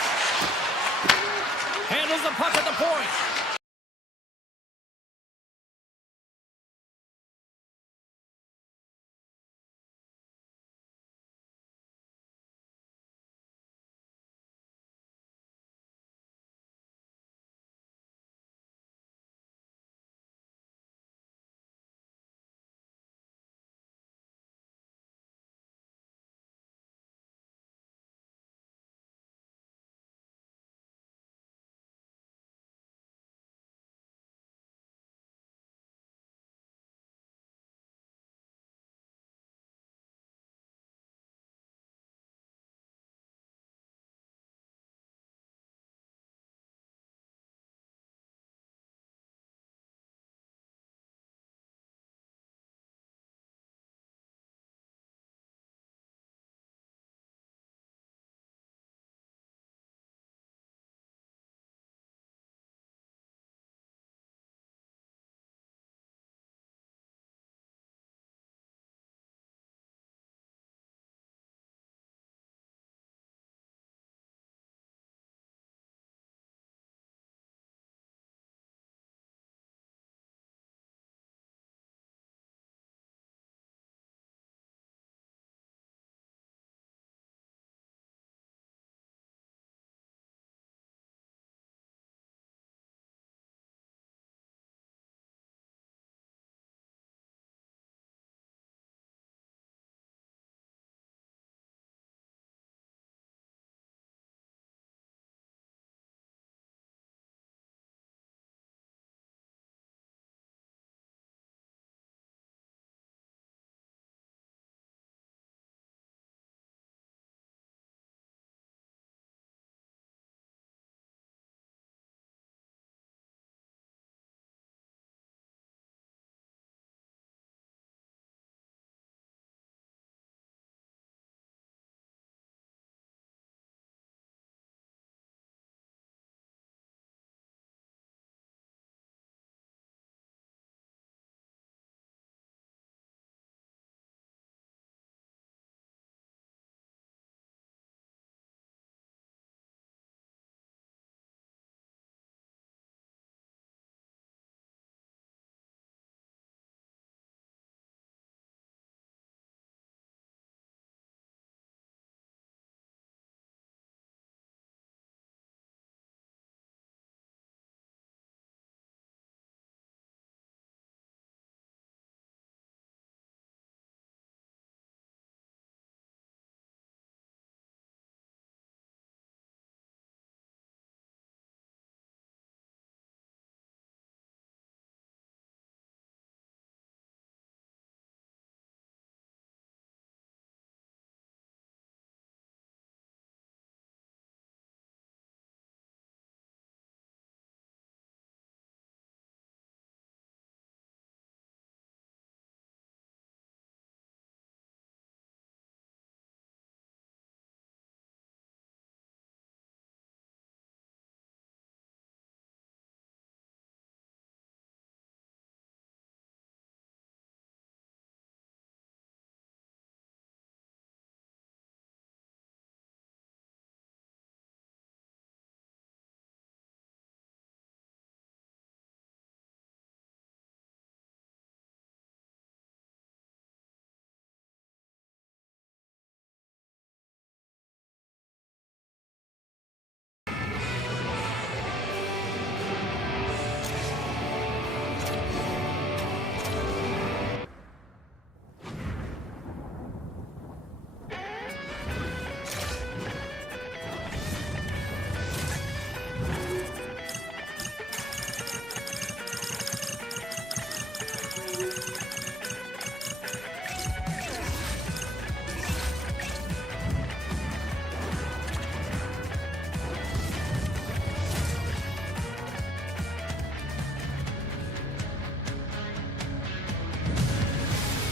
Handles the puck at the point.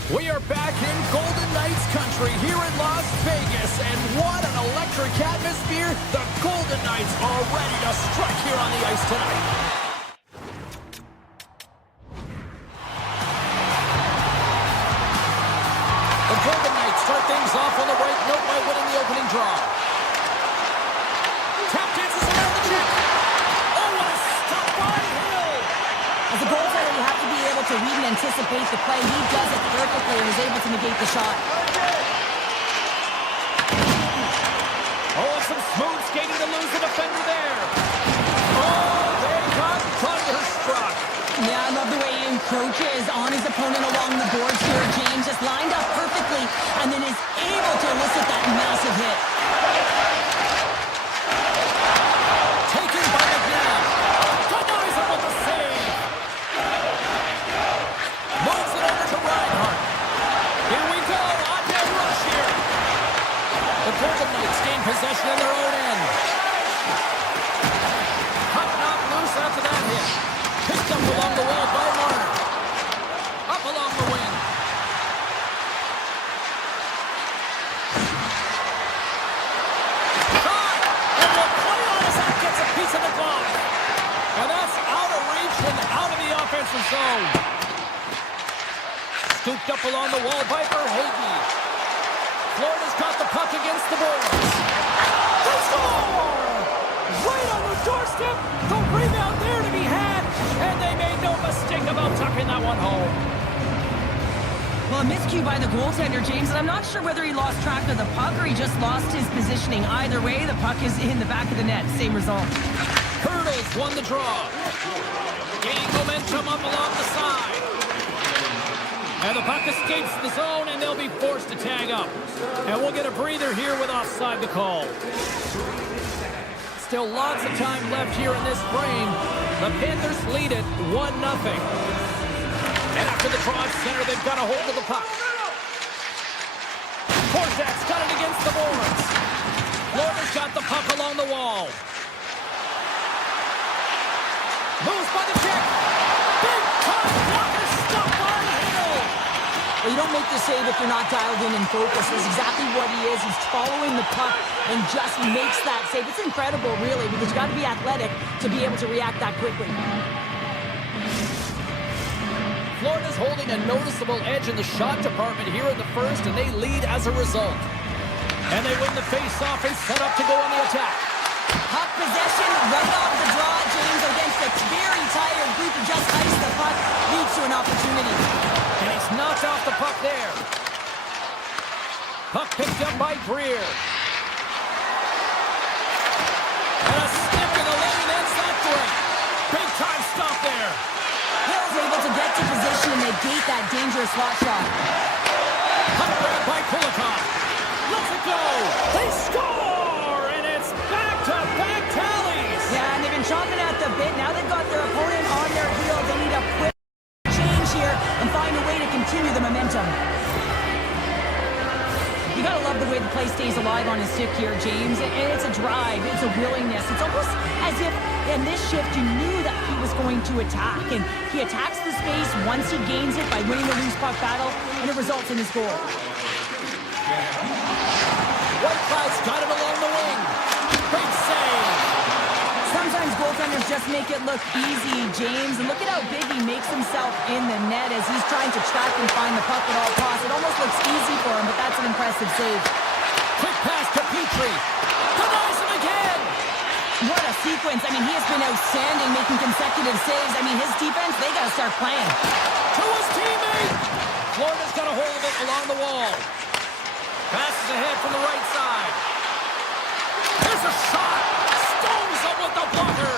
We are back in Golden Knights country here in Las Vegas, and what an electric atmosphere. The Golden Knights are ready to strike here on the ice tonight. The Golden Knights start things off on the right note by winning the opening draw. Tap dances around the net. Oh, what a stop by Hill! As a goaltender, you have to be able to read and anticipate the play. He does it perfectly and is able to negate the shot. Oh, some smooth skating to lose the defender there. Oh, they got thunderstruck. Yeah, I love the way he encroaches on his opponent along the boards here. James just lined up perfectly and then is able to elicit that massive hit. Taken by the grab. Denies him with the save. Moves it over to Reinhart. Here we go. On their rush here. The Golden Knights gain possession in their own end. Puck knocked loose after that hit. Picked up along the wall by Marner. Up along the wing. Shot! And the play on as that gets a piece of the glove. And that's out of reach and out of the offensive zone. Scooped up along the wall by Verhaeghe. Florida's got the puck against the boards. They score! Right on the doorstep. The rebound there to be had. And they made no mistake about tucking that one home. Well, a miscue by the goaltender, James, and I'm not sure whether he lost track of the puck or he just lost his positioning. Either way, the puck is in the back of the net. Same result. Hurdles won the draw. Gaining momentum up along the side. And the puck escapes the zone, and they'll be forced to tag up. And we'll get a breather here with offside the call. Still lots of time left here in this frame. The Panthers lead it 1-0. And after the draw at center, they've got a hold of the puck. Korczak's got it against the boards. Florida's got the puck along the wall. Moves by the check. Big time blocker stop by Hill. Well, you don't make the save if you're not dialed in and focused. That's exactly what he is. He's following the puck and just makes that save. It's incredible, really, because you got to be athletic to be able to react that quickly. Florida's holding a noticeable edge in the shot department here in the first, and they lead as a result. And they win the face-off and set up to go on the attack. Puck possession right off the draw, James, against a very tired group who just iced the puck, leads to an opportunity. And he's knocked off the puck there. Puck picked up by Greer. And a snip in the lane ends that threat. Big time stop there. Hill's able to get to position and negate that dangerous slot shot. Puck grab by Kulikov. Let's it go. They score! And it's back-to-back tallies. Yeah, and they've been chomping at the bit. Now they've got their opponent on their heels. They need a quick change here and find a way to continue the momentum. You gotta love the way the play stays alive on his stick here, James. And it's a drive, it's a willingness. It's almost as if in this shift you knew that he was going to attack. And he attacks the space once he gains it by winning the loose puck battle, and it results in his goal. Whitecloud's got it along the wing. Big save. Sometimes goaltenders just make it look easy, James. And look at how big he makes himself in the net as he's trying to track and find the puck at all costs. It almost looks easy for him, but that's an impressive save. Quick pass to Petrie. Denies him again. What a sequence. I mean, he has been outstanding making consecutive saves. I mean, his defense, they got to start playing. To his teammate. Florida's got a hold of it along the wall. Passes ahead from the right side. There's a shot. Stones up with the blocker.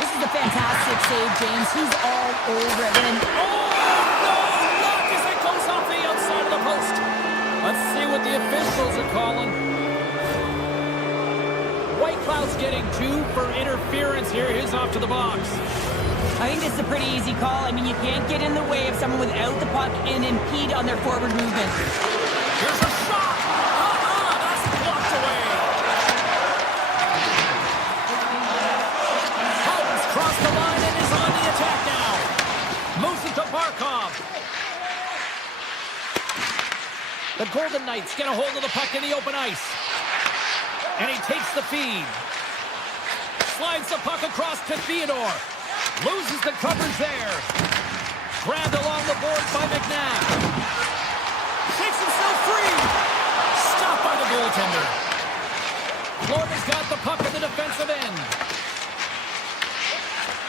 This is a fantastic save, James. He's all over it. And oh, no! Luck as it goes off the outside of the post. Let's see what the officials are calling. Whitecloud's getting 2 for interference here. He's off to the box. I think this is a pretty easy call. I mean, you can't get in the way of someone without the puck and impede on their forward movement. Here's a shot. That's blocked away. Howard's crossed the line and is on the attack now. Moves it to Barkov. The Golden Knights get a hold of the puck in the open ice. And he takes the feed. Slides the puck across to Theodore. Loses the coverage there. Grabbed along the boards by McNabb. Takes himself free. Stopped by the goaltender. Florida's got the puck in the defensive end.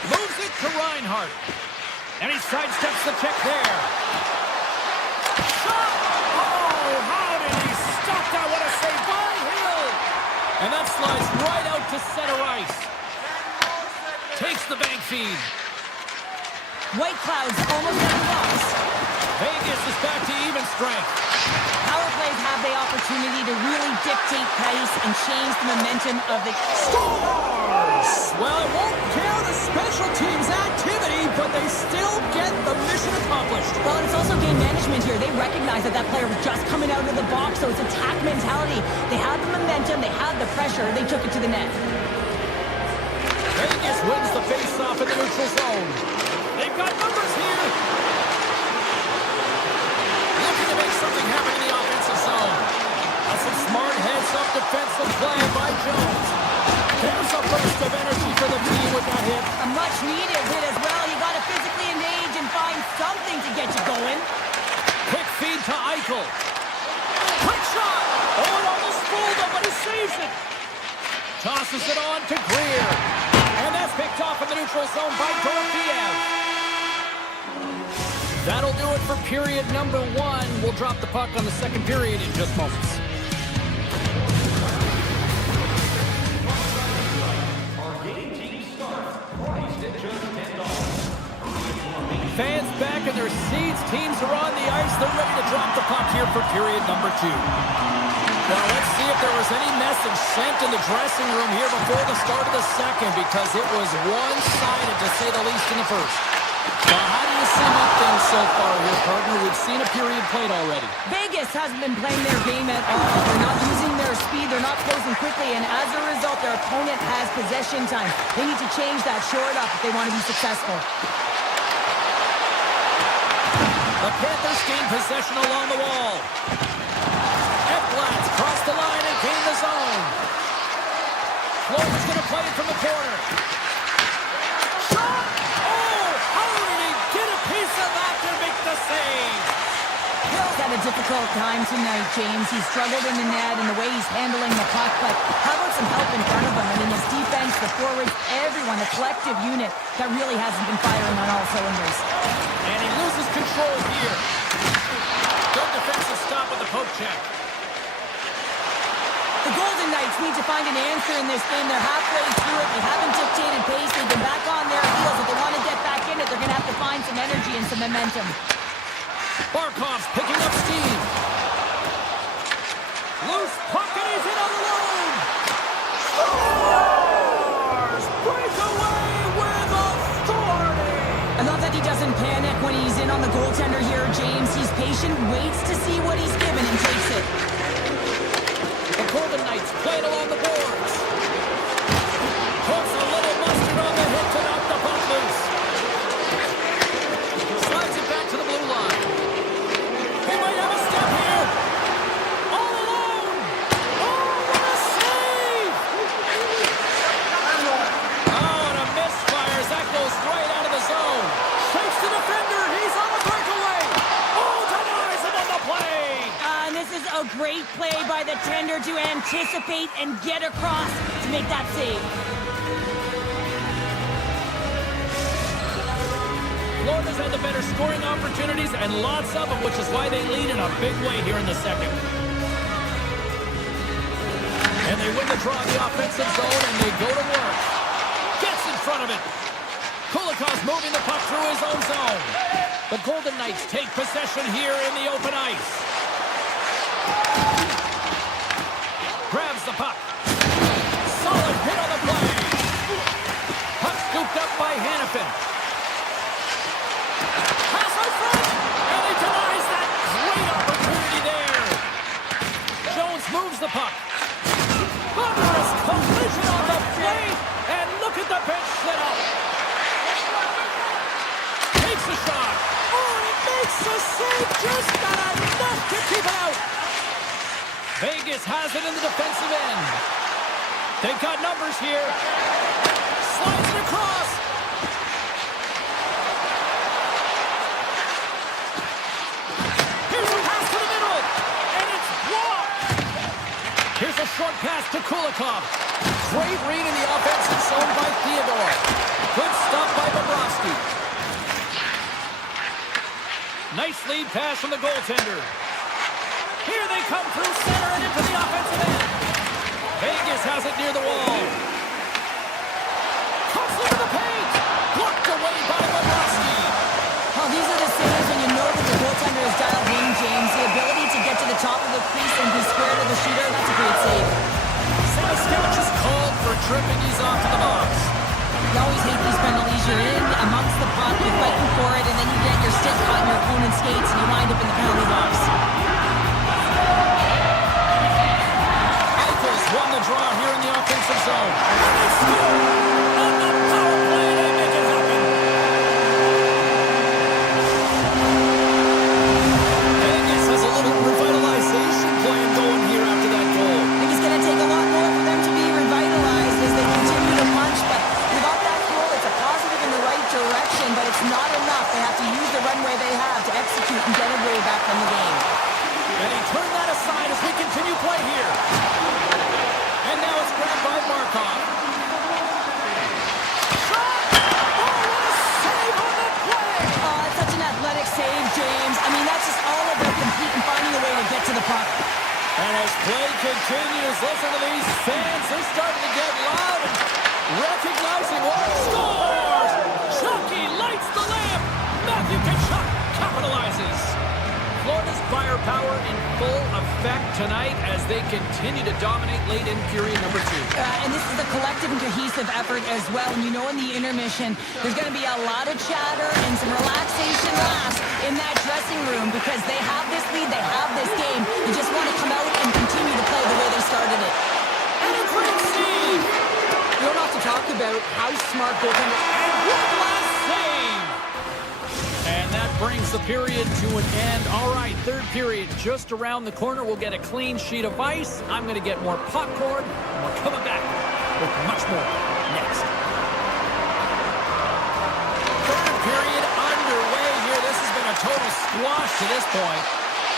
Moves it to Reinhart. And he sidesteps the check there. Shot! Oh, how did he stop that? What a save by Hill! And that slides right out to center ice. Takes the bank feed. White Clouds almost at the box. Vegas is back to even strength. Power plays have the opportunity to really dictate pace and change the momentum of the Stars! Well, it won't count as special teams activity, but they still get the mission accomplished. Well, it's also game management here. They recognize that that player was just coming out of the box, so it's attack mentality. They had the momentum, they had the pressure, they took it to the net. Vegas wins the face-off in the neutral zone. They've got numbers here. Looking to make something happen in the offensive zone. That's a smart heads-up defensive play by Jones. There's a burst of energy for the team with that hit. A much-needed hit as well. You got to physically engage and find something to get you going. Quick feed to Eichel. Quick shot. Oh, it almost fooled him, but he saves it. Tosses it on to Greer. And that's picked off in the neutral zone by Dorofiev. That'll do it for period number 1. We'll drop the puck on the second period in just moments. Fans back in their seats. Teams are on the ice. They're ready to drop the puck here for period number 2. Now, let's see if there was any message sent in the dressing room here before the start of the second, because it was one-sided, to say the least, in the first. Now, how do you sum up things so far here, partner? We've seen a period played already. Vegas hasn't been playing their game at all. They're not using their speed. They're not closing quickly, and as a result, their opponent has possession time. They need to change that short up if they want to be successful. The Panthers gain possession along the wall. Ekblad's crossed the line and gained the zone. Florida's going to play it from the corner. Shot! Oh, how did he get a piece of that to make the save? Hill's had a difficult time tonight, James. He's struggled in the net and the way he's handling the puck, but how about some help in front of him? I mean, his defense, the forwards, everyone, the collective unit that really hasn't been firing on all cylinders. And he loses control here. Good defensive stop with the poke check. The Golden Knights need to find an answer in this game. They're halfway through it. They haven't dictated pace. They've been back on their heels. If they want to get back in it, they're going to have to find some energy and some momentum. Barkov's picking up steam. Loose puck, and he's in on the line. Stars break away with authority. I love that he doesn't panic when he's in on the goaltender here, James. He's patient, waits to see what he's given, and takes it. The Golden Knights play it along the boards. Puts a little mustard on the hit to knock the puck loose. Slides it back to the blue line. He might have a step here. All alone. Oh, what a save! Oh, and a misfire as that goes right out of the zone. Shakes the defender. He's on a breakaway. Oh, denies him on the play. And this is a great play by the tender to anticipate and get across to make that save. Florida's had the better scoring opportunities and lots of them, which is why they lead in a big way here in the second. And they win the draw in the offensive zone, and they go to work. Gets in front of it. Kulikov's moving the puck through his own zone. The Golden Knights take possession here in the open ice. Grabs the puck. Solid hit on the play. Puck scooped up by Hannafin. Pass out front, and he denies that great opportunity there. Jones moves the puck. Thunderous collision on the plate, and look at the bench set up. Takes a shot. Oh, he makes a save, just got enough to keep it out. Vegas has it in the defensive end. They've got numbers here. Slides it across. Here's a pass to the middle. And it's blocked. Here's a short pass to Kulikov. Great read in the offensive zone by Theodore. Good stuff by Bobrovsky. Nice lead pass from the goaltender. Here they come through center and into the offensive end. Vegas has it near the wall. Cuts into the paint. Blocked away by Bobrovsky. Oh, these are the saves when you know that the goaltender is dialed in, James. The ability to get to the top of the crease and be square to the shooter, that's a great save. Saskatch is called for tripping. He's off to the box. You always hate these penalties. You're in amongst the puck, you're fighting for it, and then you get your stick caught in your opponent's skates, and you wind up in the penalty box. Eichels won the draw here in the offensive zone. And they score! On the power play, they make it happen. Vegas has a little revitalization plan going here after that goal. I think it's going to take a lot more for them to be revitalized as they continue to punch, but without that goal, it's a positive in the right direction, but it's not enough. They have to use the runway they have to execute and get a way back from the game. And he turned that aside as we continue play here. And now it's grabbed by Markov. Shot! Oh, what a save on that play! Oh, it's such an athletic save, James. I mean, that's just all about competing, finding a way to get to the puck. And as play continues, listen to these fans. They're starting to get loud and recognizing what scores! Chucky lights the lamp! Matthew Tkachuk capitalizes! Florida's firepower in full effect tonight as they continue to dominate late in period number 2. And this is a collective and cohesive effort as well. And you know in the intermission, there's going to be a lot of chatter and some relaxation laughs in that dressing room because they have this lead, they have this game. You just want to come out and continue to play the way they started it. And a great save! You don't have to talk about how smart goaltender. And one last save! And that brings the period to an end. All right, third period just around the corner. We'll get a clean sheet of ice. I'm going to get more popcorn, and we're coming back with much more next. Third period underway here. This has been a total squash to this point.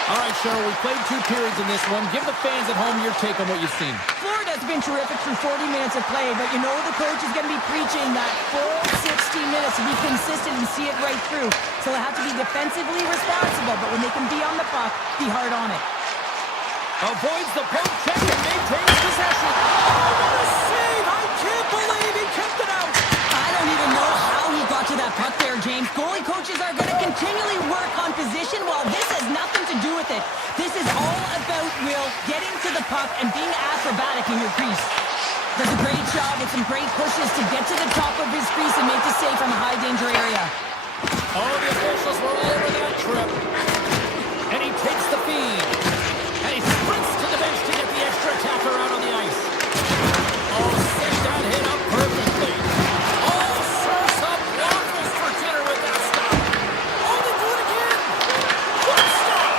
All right, Cheryl, we played 2 periods in this one. Give the fans at home your take on what you've seen. Florida's been terrific through 40 minutes of play, but you know the coach is going to be preaching that full 60 minutes to be consistent and see it right through. So they have to be defensively responsible, but when they can be on the puck, be hard on it. Avoids the poke check and maintains possession. Oh, what a save! I can't believe he kept it out. I don't even know how he got to that puck there, James. Goalie coaches are going to continually work on position while this has nothing to do with it. This is all about Will getting to the puck and being acrobatic in your crease. Does a great job with some great pushes to get to the top of his crease and make the save from a high danger area. Oh, the officials were all over that trip. And he takes the feed. And he sprints to the bench to get the extra attacker out on the ice. Oh, set that hit up perfectly. Oh, serve some waffles for dinner with that stop. Oh, they do it again. What stop?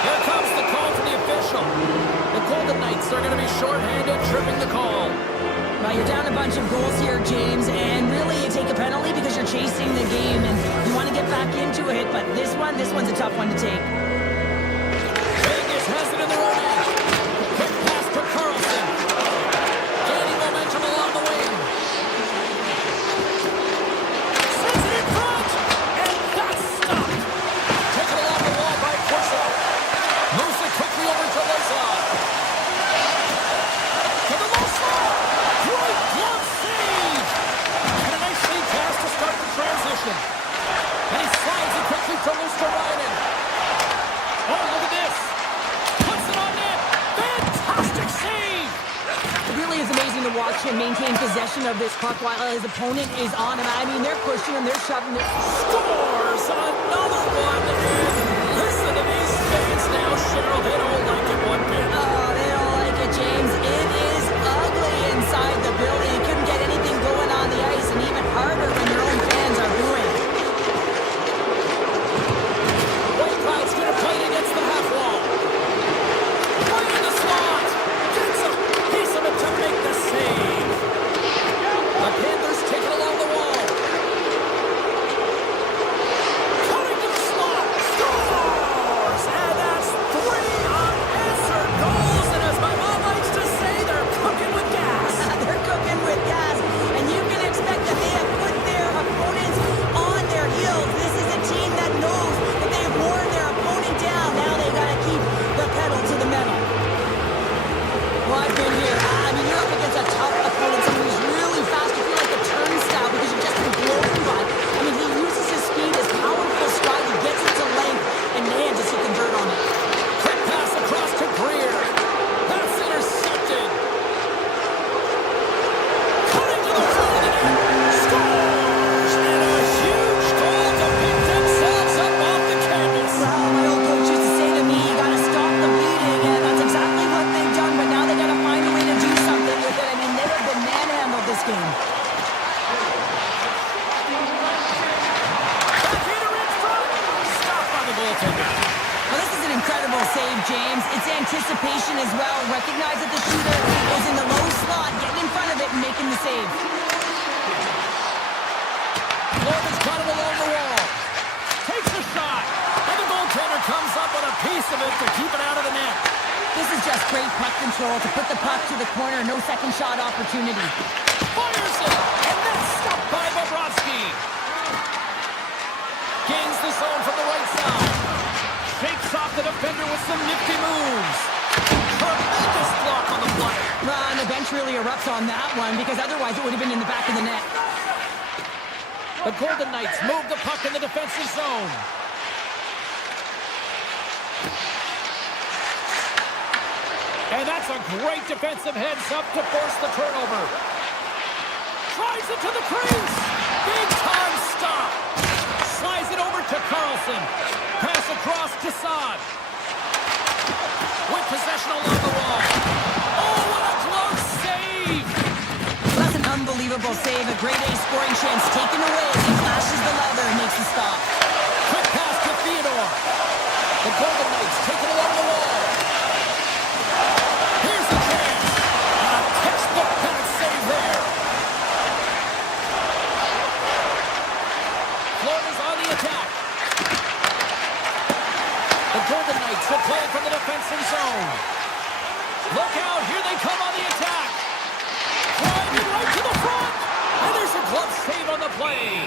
Here comes the call from the official. The Golden Knights are going to be shorthanded, tripping the call. Well, you're down a bunch of goals here, James, and really you take a penalty because you're chasing the game and you want to get back into it, but this one's a tough one to take. Vegas has it in their own end. Quick pass to Carlson. Gaining momentum along the wing. Sends it in front, and that's stopped. Taken along the wall by Corso. Moves it quickly over to Lazar. To the low slot. Great glove save! And a nice lead pass to start the transition. And he slides it quickly to Luosterainen. Oh, look at this. Puts it on net. Fantastic save! It really is amazing to watch him maintain possession of this puck while his opponent is on him. I mean, they're pushing him, they're shoving it. Scores another one. And listen to these fans now, Cheryl. They don't like it one bit. Oh, they don't like it, James. It is ugly inside the building. You couldn't get anything going on the ice, and even harder when your own fans are booing. White Cloud's going to play against the half wall. Right in the slot. goaltender. Well, this is an incredible save, James. It's anticipation as well. Recognize that the shooter is in the low slot, getting in front of it and making the save. Florida's got him along the wall. Takes a shot. And the goaltender comes up with a piece of it to keep it out of the net. This is just great puck control to put the puck to the corner. No second shot opportunity. Fires it. And that's stopped by Bobrovsky. Gains the zone from the right side. Shakes off the defender with some nifty moves. Tremendous block on the play. Well, the bench really erupts on that one because otherwise it would have been in the back of the net. The Golden Knights move the puck in the defensive zone. And that's a great defensive heads-up to force the turnover. Drives it to the crease. Big-time stop. Slides it over to Carlson. Pass across to Saad. With possession along the wall. Oh, what a close save! That's an unbelievable save. A grade A scoring chance taken away as he flashes the leather and makes the stop. Quick pass to Theodore. The Golden Knights take it along the wall. Here's the chance. And a textbook penalty save there. Florida's on the attack. The Golden Knights will play from the defensive zone. Look out, here they come on the attack. Driving right to the front. And there's a glove save on the play.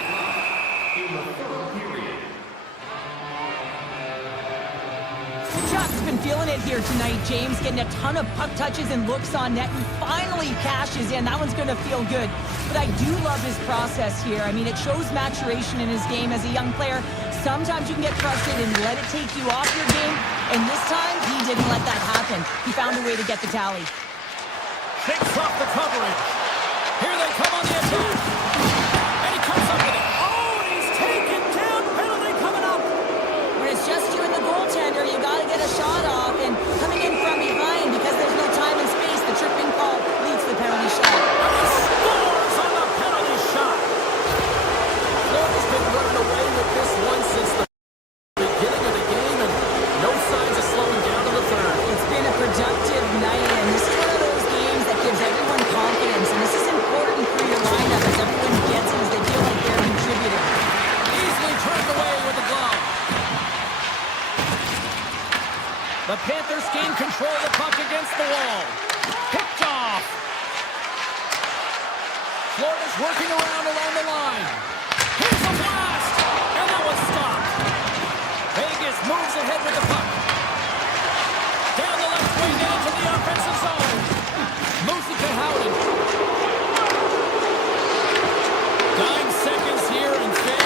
Chuck's been feeling it here tonight, James, getting a ton of puck touches and looks on net, and finally cashes in. That one's going to feel good. But I do love his process here. I mean, it shows maturation in his game as a young player. Sometimes you can get frustrated and let it take you off your game, and this time, he didn't let that happen. He found a way to get the tally. Shakes off the coverage. Here they come on the attack. And he comes up with it. Oh, and he's taken down. Penalty coming up. When it's just you and the goaltender, you got to get a shot off, and coming in from behind because there's no time and space, the tripping call leads to the penalty shot. And he scores on the penalty shot. Florida's been running away with this one since the beginning of the game, and no signs of slowing down in the third. It's been a productive night, and this is one of those games that gives everyone confidence, and this is important for your lineup as everyone gets it as they feel like they're contributing. Easily turned away with the glove. The Panthers gain control of the puck against the wall. Picked off. Florida's working around along the line. Here's a blast! And that was stopped. Vegas moves ahead with the puck. Down the left wing, down to the offensive zone. Moves it to Howden. 9 seconds here, and fans...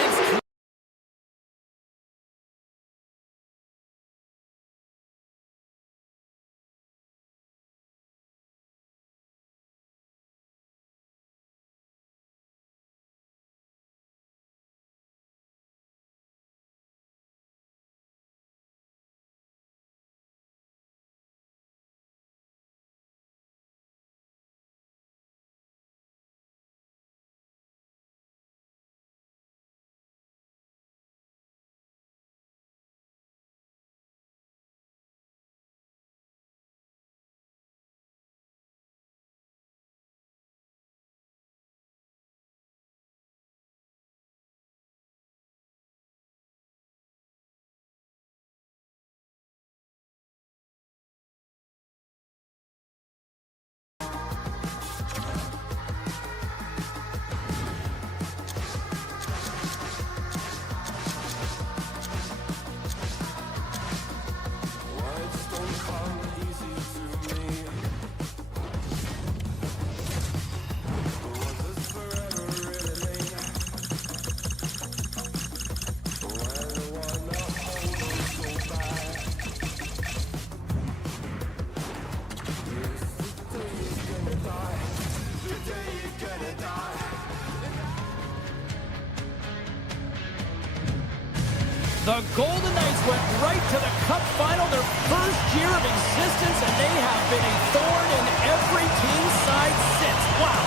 The Golden Knights went right to the Cup final, their first year of existence, and they have been a thorn in every team's side since. Wow.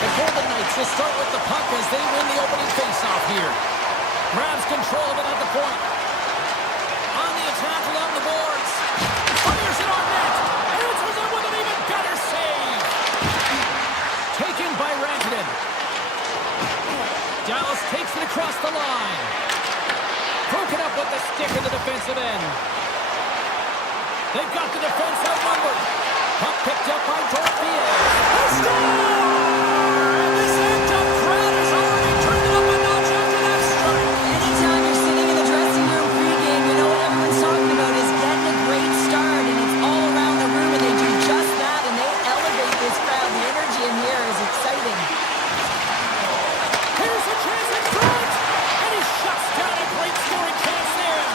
The Golden Knights will start with the puck as they win the opening faceoff here. Grabs control of it at the point. On the attack along the boards. Fires it on net. Answers it with an even better save. Taken by Rantanen. Dallas takes it across the line. Broken up with the stick in the defensive end. They've got the defense outnumbered. Puck picked up by Torpedo. A score! And this amped-up crowd has already turned it up a notch after that strike. Anytime you're sitting in the dressing room pregame, you know what everyone's talking about is getting a great start, and it's all around the room, and they do just that, and they elevate this crowd. The energy in here is exciting. Here's a chance in front, and he shuts down a great scoring chance there.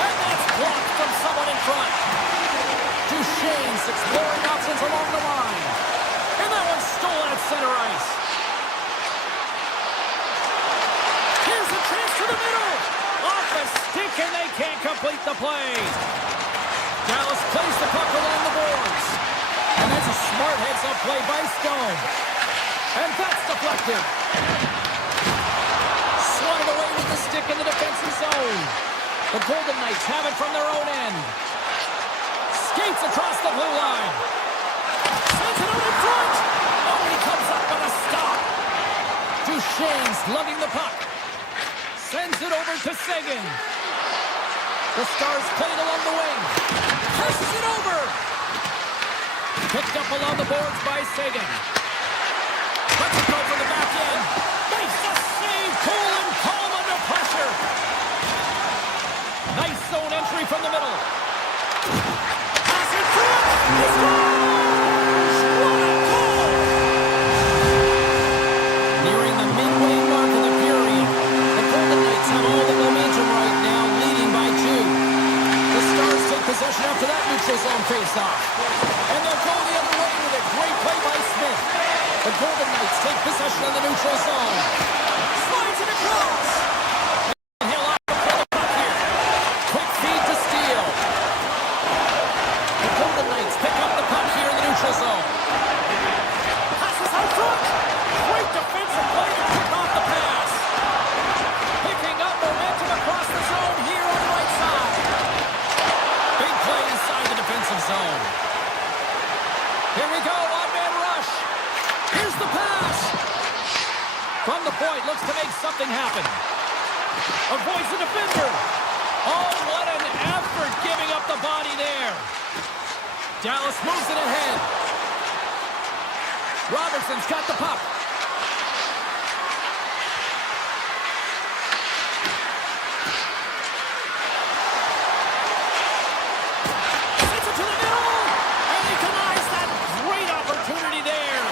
And that's blocked from someone in front. Duchesne's exploring options along the line. And that one's stolen at center ice. Here's a chance to the middle. Off the stick, and they can't complete the play. Dallas plays the puck along the boards. And that's a smart heads-up play by Stone. And that's deflected. Swatted away with the stick in the defensive zone. The Golden Knights have it from their own end. Skates across the blue line. Sends it out in front. Oh, he comes up with a stop. Duchesne's lugging the puck. Sends it over to Seguin. The Stars play it along the wing. Passes it over. Picked up along the boards by Seguin. Let's it go for the back end. Makes the save. Cool and calm under pressure. Nice zone entry from the middle. Pass it through. He scores! What a goal! Nearing the midway mark of the period, the Golden Knights have all the momentum right now, leading by 2. The Stars take possession after that neutral zone faceoff. And they'll go the other way with a great play by Smith. The Golden Knights take possession of the neutral zone. Slides it across. And he'll out for the puck here. Quick feed to Steele. The Golden Knights pick up the puck here in the neutral zone. Passes out front. Great defensive play to pick off the pass. Picking up momentum across the zone here on the right side. Big play inside the defensive zone. Here we go, one-man rush. Here's the pass. From the point, looks to make something happen. Avoids the defender. Oh, what an effort giving up the body there. Dallas moves it ahead. Robertson's got the puck. Sends it to the middle. And he denies that great opportunity there.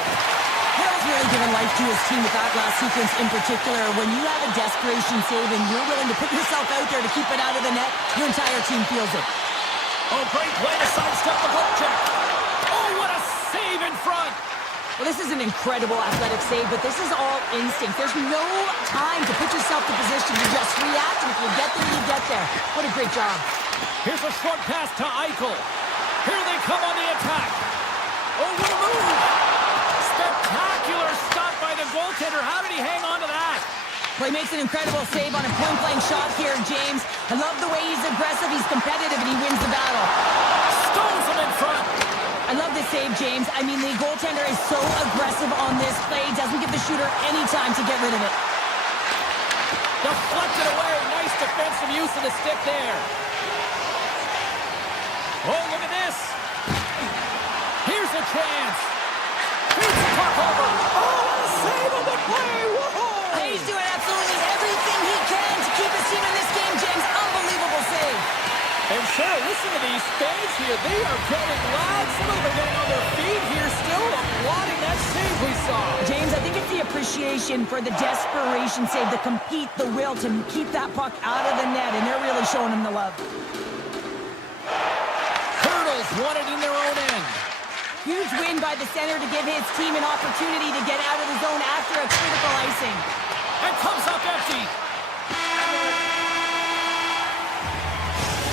Hill's really given life to his team with that last sequence in particular. When you have a desperation save and you're willing to put yourself out there to keep it out of the net, your entire team feels it. Oh, great play to sidestep the goal check. Oh, what a save in front. Well, this is an incredible athletic save, but this is all instinct. There's no time to put yourself in position to just react, and if you get there, you get there. What a great job. Here's a short pass to Eichel. Here they come on the attack. Oh, what a move. Spectacular stop by the goaltender. How did he hang on to that? Well, he makes an incredible save on a point-blank shot here, James. I love the way he's aggressive, he's competitive, and he wins the battle. Stones him in front. I love this save, James. I mean, the goaltender is so aggressive on this play. Doesn't give the shooter any time to get rid of it. Deflected away. Nice defensive use of the stick there. Oh, look at this. Here's a chance. Beats the puck over. Oh, what a save on the play. Whoa. He's doing absolutely everything he can to keep his team in this game, James. Unbelievable save. And sure, listen to these fans here. They are getting loud. Some of them are getting on their feet here still, applauding that save we saw. James, I think it's the appreciation for the desperation save, the compete, the will to keep that puck out of the net, and they're really showing him the love. Hurdles won it in their own end. Huge win by the center to give his team an opportunity to get out of the zone after a critical icing. And comes up empty.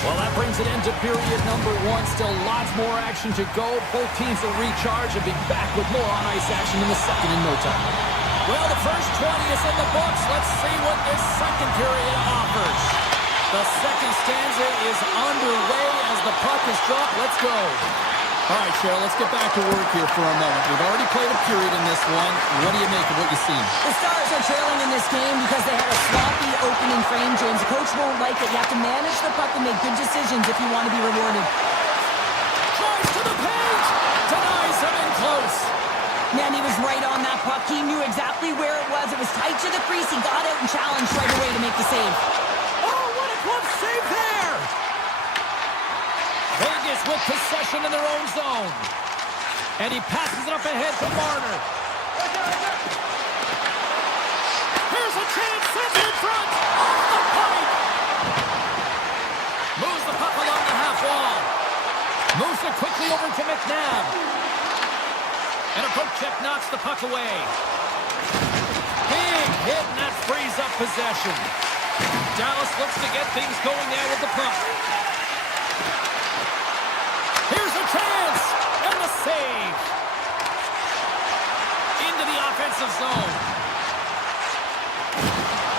Well, that brings it into period number 1. Still lots more action to go. Both teams will recharge and be back with more on-ice action in the second in no time. Well, the first 20 is in the books. Let's see what this second period offers. The second stanza is underway as the puck is dropped. Let's go. All right, Cheryl, let's get back to work here for a moment. We've already played a period in this one. What do you make of what you see? The Stars are trailing in this game because they had a sloppy opening frame, James. The coach won't like it. You have to manage the puck and make good decisions if you want to be rewarded. Tries to the page. Denies him in close. Man, he was right on that puck. He knew exactly where it was. It was tight to the crease. He got out and challenged right away to make the save. Oh, what a glove save there! Vegas with possession in their own zone. And he passes it up ahead to Marner. Here's a chance, sends it in front. Off the pipe. Moves the puck along the half wall. Moves it quickly over to McNabb. And a poke check knocks the puck away. Big hit, and that frees up possession. Dallas looks to get things going now with the puck. Here's a chance, and the save. Into the offensive zone.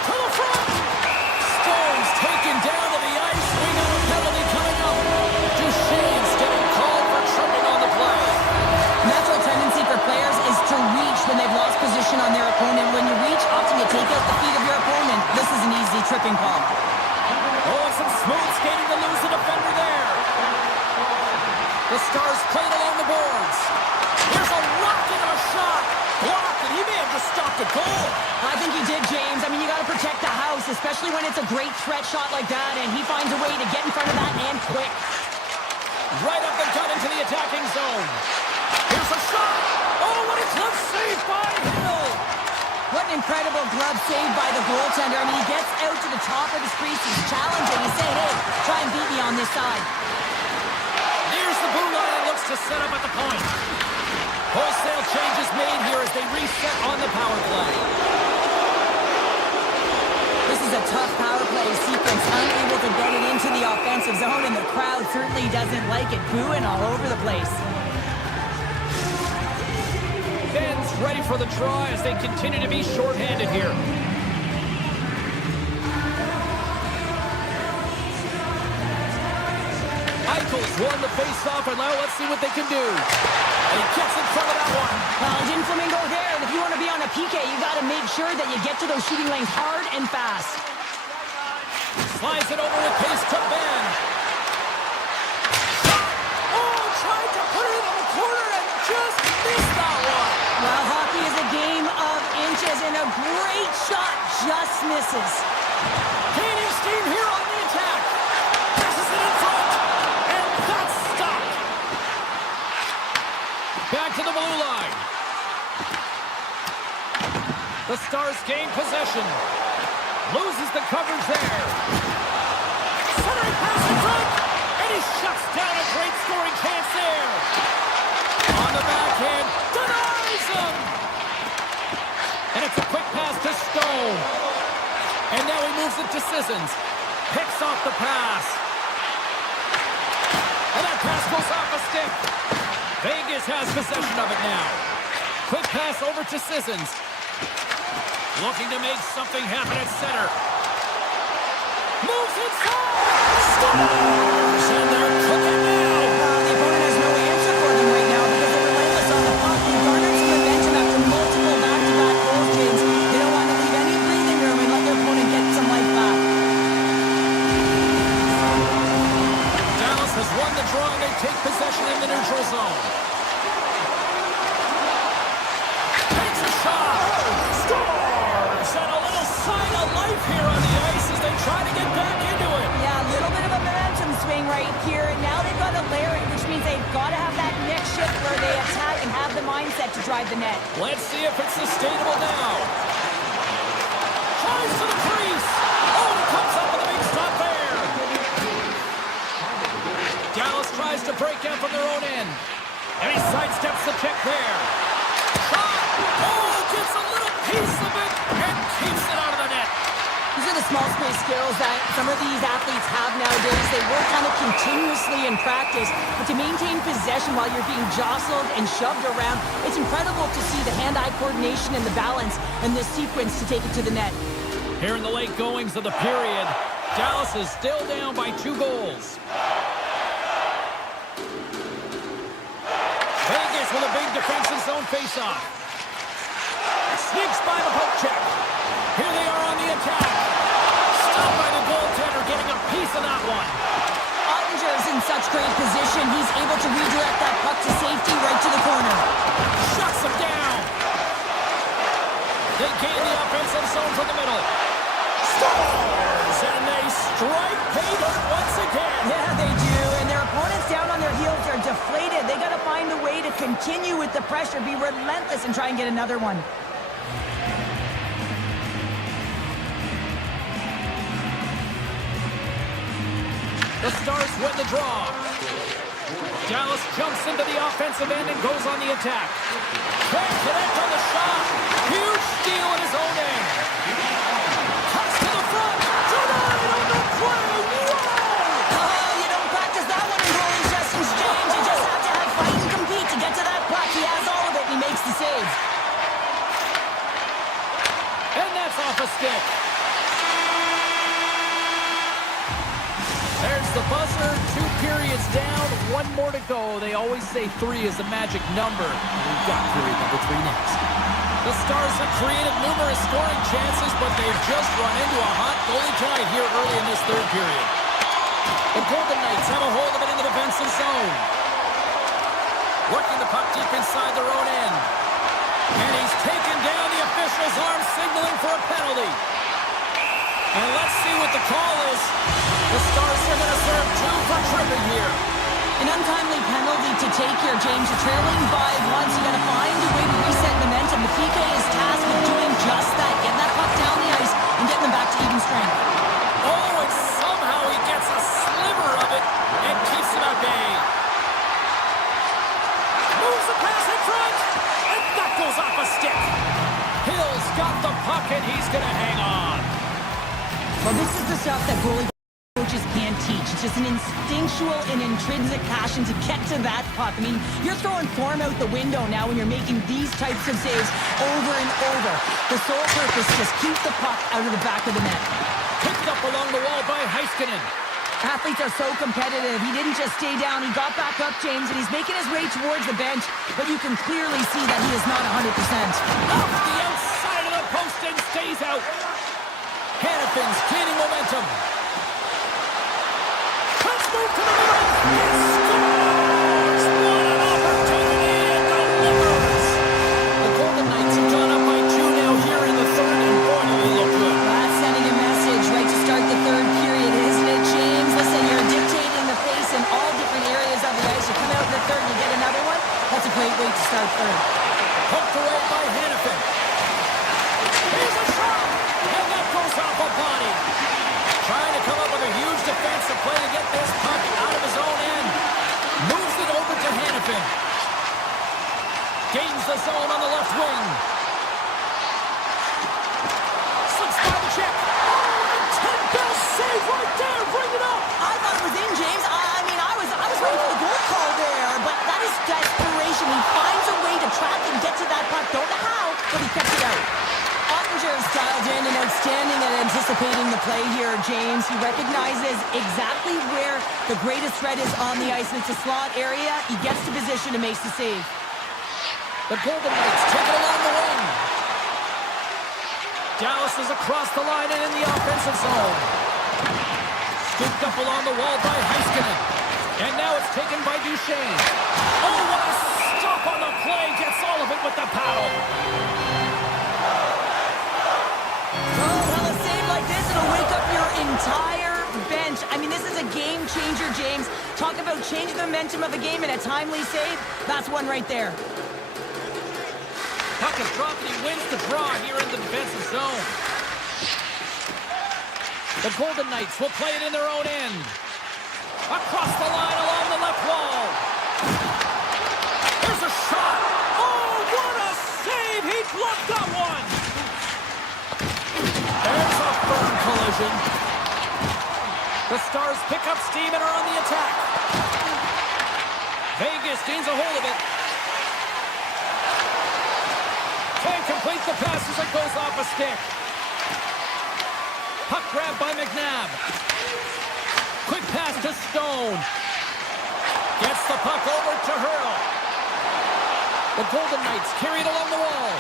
To the front. Stone's taken down to the ice. We got a penalty coming up. Duchesne's getting called for tripping on the play. Natural tendency for players is to reach when they've lost position on their opponent. When you reach, often you take out the feet of your opponent. This is an easy tripping call. Oh, some smooth skating to lose the defender there. The Stars played along the boards. There's a rocket of a shot. Blocked, and he may have just stopped a goal. I think he did, James. I mean, you got to protect the house, especially when it's a great threat shot like that, and he finds a way to get in front of that and quick. Right up the gut into the attacking zone. Here's a shot. Oh, what a glove save by Hill. What an incredible glove save by the goaltender. I mean, he gets out to the top of his crease. He's challenging. He's saying, hey, try and beat me on this side. Here's the blue line and looks to set up at the point. Wholesale changes made here as they reset on the power play. This is a tough power play sequence, unable to get it into the offensive zone, and the crowd certainly doesn't like it, booing all over the place. Ben's ready for the try as they continue to be shorthanded here. Eichel's won the face-off, and now let's see what they can do. And he gets in front of that one. Well, didn't Flamingo there, and if you want to be on a PK, you got to make sure that you get to those shooting lanes hard and fast. Slides it over with pace to Ben. Shot! Oh, tried to put it in the corner and just missed that one. Well, hockey is a game of inches, and a great shot just misses. Gaining steam here on the attack. Passes it in front, and that's stopped. Back to the blue line. The Stars gain possession. Loses the coverage there. Centering pass in front, and he shuts down a great scoring chance there. On the backhand, denies him. And it's a quick pass to Stone. And now he moves it to Sissons. Picks off the pass. And that pass goes off a stick. Vegas has possession of it now. Quick pass over to Sissons. Looking to make something happen at center. Moves inside. Stars! And they're cooking now. The opponent has no answer for them right now because they're relentless on the puck. They garnered some momentum after multiple back-to-back goals, James. They don't want to leave any breathing room and let their opponent get some life back. Dallas has won the draw. They take possession in the neutral zone. Takes a shot. Scores! And a little sign of life here on the ice as they try to get back into it. Yeah, a little bit of a momentum swing right here, and now they've got to layer it, which means they've got to have that next shift where they attack and have the mindset to drive the net. Let's see if it's sustainable now. Tries to the crease. Oh, and it comes up with a big stop there. Dallas tries to break out from their own end. And he sidesteps the check there. Shot! Oh, gets a little piece of it and keeps it out of the net. These are the small breakaway skills that some of these athletes have nowadays. They work on it continuously in practice, but to maintain possession while you're being jostled and shoved around, it's incredible to see the hand-eye coordination and the balance in this sequence to take it to the net. Here in the late goings of the period, Dallas is still down by 2 goals. Vegas with a big defensive zone face-off. Sneaks by the poke check. Here they are on the attack. Stopped by the goaltender, getting a piece of that one. Ottinger's in such great position. He's able to redirect that puck to safety right to the corner. Shuts him down. They gain the offensive zone from the middle. Stars! And they strike pay dirt once again. Yeah, they do. And their opponents down on their heels are deflated. They got to find a way to continue with the pressure, be relentless, and try and get another one. The Stars win the draw. Dallas jumps into the offensive end and goes on the attack. Can't connect on the shot. Huge steal in his own end. Cuts to the front. Denied on the play. Whoa! Oh, you don't practice that one in goalie sessions, James. You just have to have fight and compete to get to that puck. He has all of it, and he makes the save. And that's off a stick. There's the buzzer. 2 periods down. 1 more to go. They always say 3 is the magic number. We've got period number 3 next. The Stars have created numerous scoring chances, but they've just run into a hot goalie tide here early in this 3rd period. The Golden Knights have a hold of it in the defensive zone. Working the puck deep inside their own end. And he's taken down. The official's arm signaling for a penalty. And let's see what the call is. The Stars are going to serve 2 for tripping here. An untimely penalty to take here, James. You're trailing by 1, so you got to find a way to reset momentum. The PK is tasked with doing just that, getting that puck down the ice and getting them back to even strength. Oh, and somehow he gets a sliver of it and keeps him at bay. Moves the pass in front, and that goes off a stick. Hill's got the puck, and he's going to hang on. Well, this is the stuff that goalie coaches can't teach. It's just an instinctual and intrinsic passion to get to that puck. I mean, you're throwing form out the window now when you're making these types of saves over and over. The sole purpose, just keep the puck out of the back of the net. Picked up along the wall by Heiskanen. Athletes are so competitive. He didn't just stay down. He got back up, James, and he's making his way towards the bench, but you can clearly see that he is not 100%. Off the outside of the post and stays out. Hannafin's gaining momentum. Let's move to the middle. He scores! What an opportunity and delivers. The Golden Knights have gone up by 2 now here in the 3rd, and boy, do they look good. That's sending a message right to start the 3rd period, isn't it, James? Listen, you're dictating the pace in all different areas of the ice. You come out in the 3rd and you get another one. That's a great way to start 3rd. Poked away by Hannafin. Here's a shot, and that goes off a body. Trying to come up with a huge defensive play to get this puck out of his own end. Moves it over to Hannafin. Gains the zone on the left wing. Slips by the check. Oh, and 10-bell save right there. Bring it up. I thought it was in, James. I was waiting for the goal call there, but that is desperation. He finds a way to track and get to that puck. Don't know how, but he kept it out. Ottinger's dialed in and outstanding at anticipating the play here, James. He recognizes exactly where the greatest threat is on the ice, and it's a slot area. He gets to position and makes the save. The Golden Knights take it along the wing. Dallas is across the line and in the offensive zone. Scooped up along the wall by Heiskanen. And now it's taken by Duchesne. Oh, what a stop on the play. Gets all of it with the paddle. Oh, well, a save like this, it'll wake up your entire bench. I mean, this is a game changer, James. Talk about changing the momentum of a game in a timely save. That's one right there. Puck is dropped and he wins the draw here in the defensive zone. The Golden Knights will play it in their own end. Across the line along the left wall. Here's a shot. Oh, what a save. He blocked that one. There's a firm collision. The Stars pick up steam and are on the attack. Vegas gains a hold of it. Can't complete the pass as it goes off a stick. Puck grab by McNabb. Quick pass to Stone. Gets the puck over to Hurl. The Golden Knights carry it along the wall.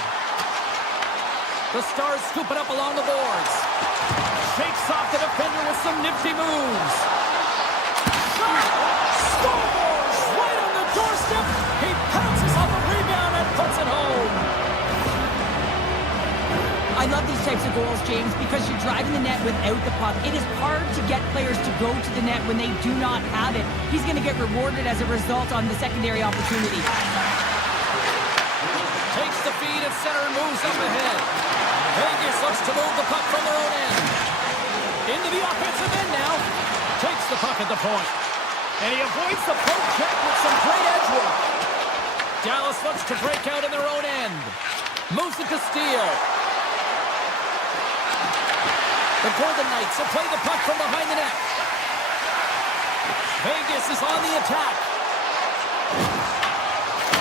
The Stars scoop it up along the boards. Shakes off the defender with some nifty moves. Shot! Scores! Right on the doorstep. He pounces off a rebound and puts it home. I love these types of goals, James, because you're driving the net without the puck. It is hard to get players to go to the net when they do not have it. He's going to get rewarded as a result on the secondary opportunity. Takes the feed at center and moves up ahead. Vegas looks to move the puck from their own end. Into the offensive end now. Takes the puck at the point. And he avoids the poke check with some great edge work. Dallas looks to break out in their own end. Moves it to Steele. The Golden Knights have played the puck from behind the net. Vegas is on the attack.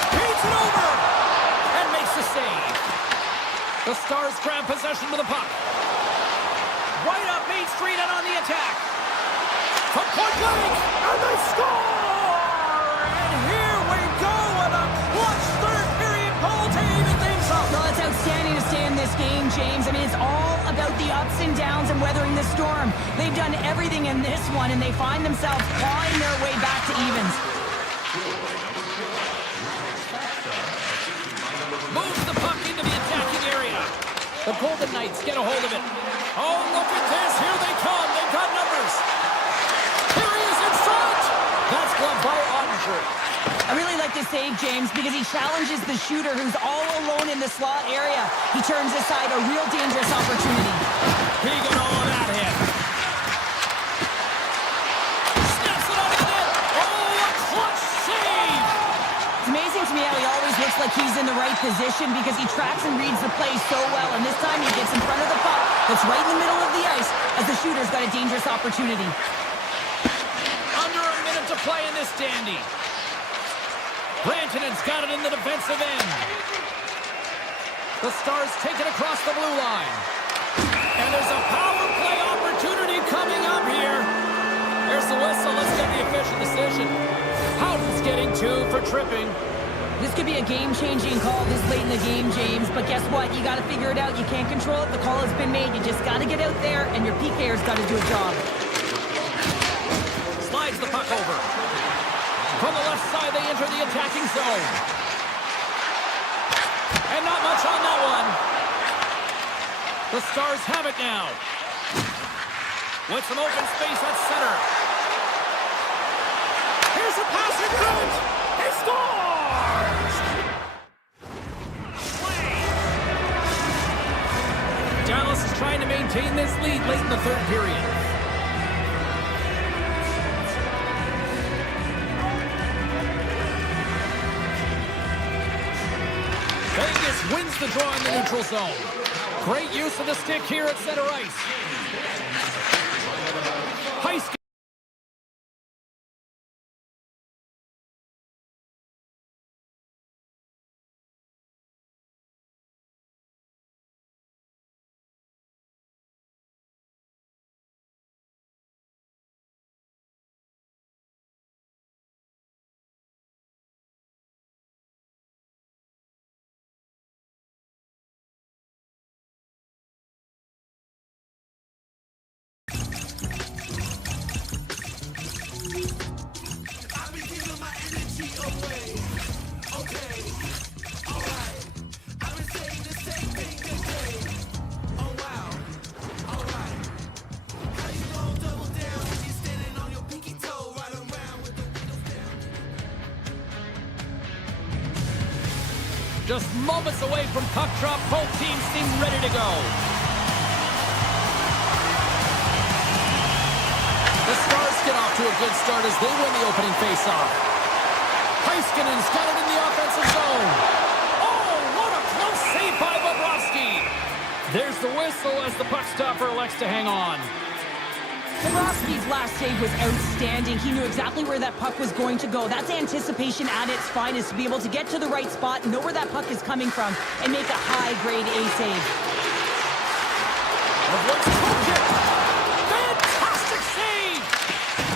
Beats it over. And makes the save. The Stars grab possession of the puck. Right up Main Street and on the attack. From point blank. And they score! And here we go with a clutch third period goal to even things up. Well, it's outstanding to stay in this game, James. I mean, it's all about the ups and downs and weathering the storm. They've done everything in this one, and they find themselves clawing their way back to evens. Moves the puck into the attacking area. The Golden Knights get a hold of it. Oh, look at this. Here they come. They've got numbers. Here he is in front. That's gloved by Ottinger. I really like this save, James, because he challenges the shooter who's all alone in the slot area. He turns aside a real dangerous opportunity. He got all of that hit. Snaps it out of the net. Oh, a clutch save. It's amazing to me how he always looks like he's in the right position because he tracks and reads the play so well. And this time he gets in front of the puck that's right in the middle of the ice as the shooter's got a dangerous opportunity. Under a minute to play in this dandy. Rantanen's got it in the defensive end. The Stars take it across the blue line. And there's a power play opportunity coming up here. There's the whistle. Let's get the official decision. Houghton's getting 2 for tripping. This could be a game-changing call this late in the game, James. But guess what? You got to figure it out. You can't control it. The call has been made. You just got to get out there, and your PKer's got to do a job. Slides the puck over. From the left side, they enter the attacking zone. And not much on that one. The Stars have it now. With some open space at center. Here's a pass in front. He scores! Dallas is trying to maintain this lead late in the third period. Vegas wins the draw in the neutral zone. Great use of the stick here at center ice. Heist. Just moments away from puck drop, both teams seem ready to go. The Stars get off to a good start as they win the opening faceoff. Heiskanen's got it in the offensive zone. Oh, what a close save by Bobrovsky. There's the whistle as the puck stopper elects to hang on. Bobrovsky's last save was outstanding. He knew exactly where that puck was going to go. That's anticipation at its finest, to be able to get to the right spot, know where that puck is coming from, and make a high-grade A save. Fantastic save!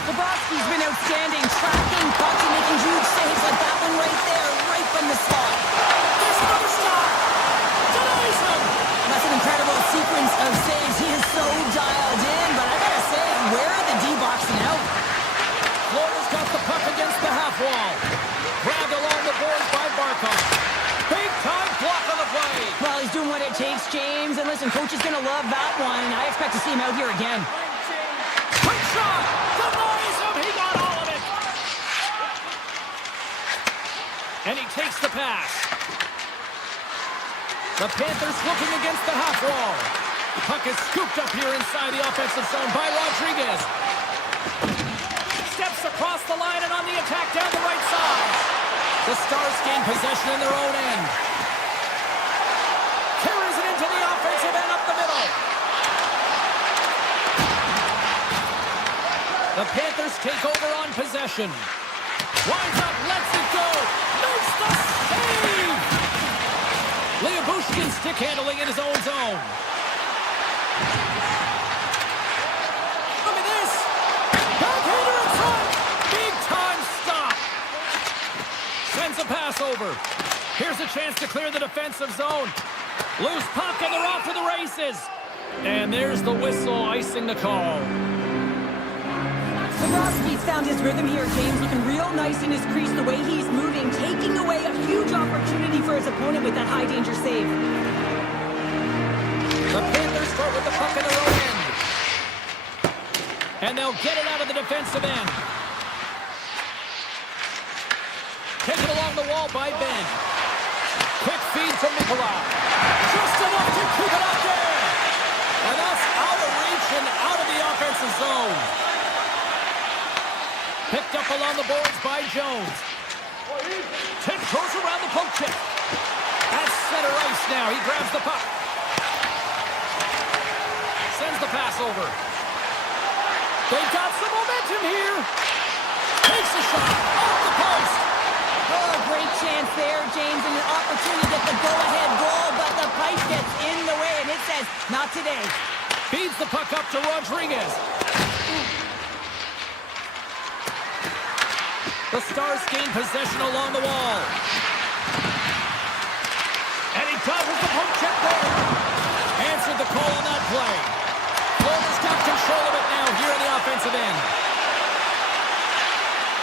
Bobrovsky's been outstanding, tracking pucks and making huge saves like that one right there, right from the slot. There's another stop! Denies him! That's an incredible sequence of saves. He is so dialed in, but I gotta say, where are the D-boxing out? Florida's got the puck against the half wall. Grabbed along the boards by Barkov. Big time block on the play. Well, he's doing what it takes, James. And listen, coach is gonna love that one. I expect to see him out here again. Quick shot! Denies him! He got all of it! And he takes the pass. The Panthers looking against the half wall. The puck is scooped up here inside the offensive zone by Rodriguez. Steps across the line and on the attack down the right side. The Stars gain possession in their own end. Carries it into the offensive end up the middle. The Panthers take over on possession. Winds up, lets it go. Makes the save! Bushkin stick handling in his own zone. Look at this. Backhander in front. Big time stop. Sends a pass over. Here's a chance to clear the defensive zone. Loose puck and they're off to the races. And there's the whistle icing the call. Bobrovsky's found his rhythm here, James. Looking real nice in his crease, the way he's moving, taking away a huge opportunity for his opponent with that high-danger save. The Panthers start with the puck in their own end. And they'll get it out of the defensive end. Taken along the wall by Ben. Quick feed to Nikolai. Just enough to keep it up there. And that's out of reach and out of the offensive zone. Picked up along the boards by Jones. Tiptoes around the poke check. That's center ice now. He grabs the puck. Sends the pass over. They've got some momentum here. Takes a shot off the post. Oh, great chance there, James, and an opportunity to get the go-ahead goal, but the pipe gets in the way, and it says, not today. Feeds the puck up to Rodriguez. The Stars gain possession along the wall. And he doubles the poke check there. Answered the call on that play. Florida's got control of it now here in the offensive end.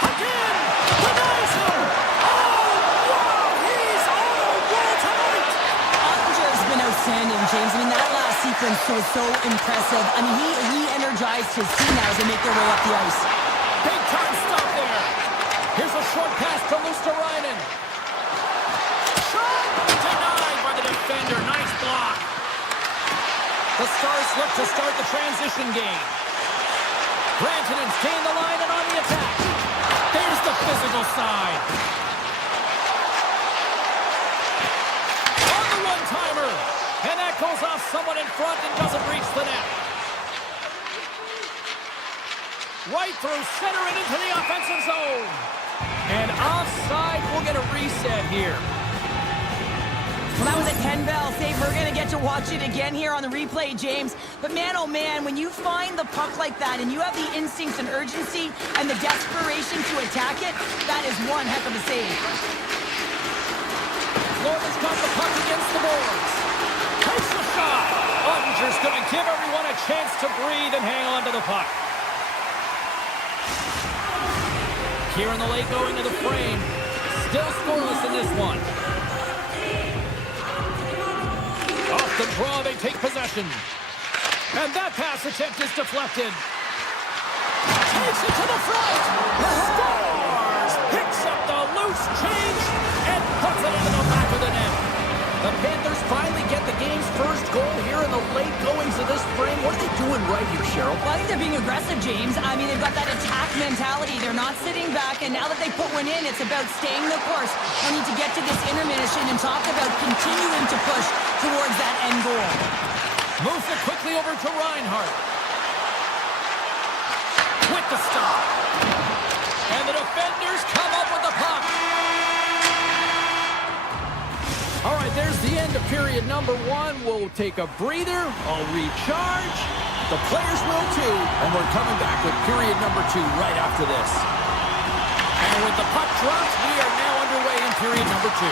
Again! Denies him! Oh, wow! He's on a roll tonight! Ottinger's been outstanding, James. I mean, that last sequence was so impressive. I mean, he re-energized his team now as they make their way up the ice. Big time stop there. Here's a short pass to Luosterainen. Shot! Denied by the defender. Nice block. The Stars look to start the transition game. Rantanen's gained the line and on the attack. There's the physical side. On the one-timer. And that goes off someone in front and doesn't reach the net. Right through center and into the offensive zone. And offside, we'll get a reset here. Well, that was a 10-bell save. We're going to get to watch it again here on the replay, James. But man, oh man, when you find the puck like that and you have the instincts and urgency and the desperation to attack it, that is one heck of a save. Florida's got the puck against the boards. Takes the shot. Ottinger's going to give everyone a chance to breathe and hang on to the puck. Here in the late going to the frame. Still scoreless in this one. Off the draw, they take possession. And that pass attempt is deflected. Takes it to the front. Stars picks up the loose change and puts it into the back of the net. The Panthers finally get the game's first goal here in the late goings of this frame. What are they doing right here, Cheryl? Well, I think they're being aggressive, James. I mean, they've got that attack mentality. They're not sitting back, and now that they put one in, it's about staying the course. They need to get to this intermission and talk about continuing to push towards that end goal. Moves it quickly over to Reinhart. make the stop. And the defenders come up with the puck. All right, there's the end of period number 1. We'll take a breather. I'll recharge. The players will too. And we're coming back with period number 2 right after this. And with the puck dropped, we are now underway in period number 2.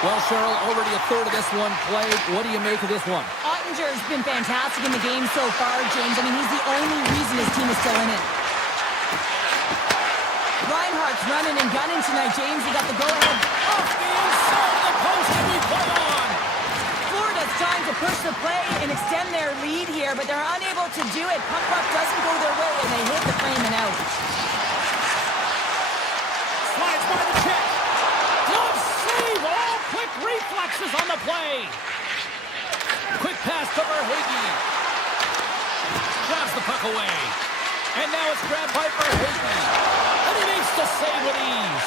Well, Cheryl, already a third of this one played. What do you make of this one? Ottinger's been fantastic in the game so far, James. I mean, he's the only reason his team is still in it. Reinhart's running and gunning tonight, James. He got the go-ahead. Off the inside of the post, and we play on. Florida's trying to push the play and extend their lead here, but they're unable to do it. Puck doesn't go their way, and they hit the frame and out. Slides by the check. Glove save. All quick reflexes on the play. Quick pass to Verhaeghe. Jabs the puck away. And now it's grabbed by Verhaeghe. And he makes the save with ease.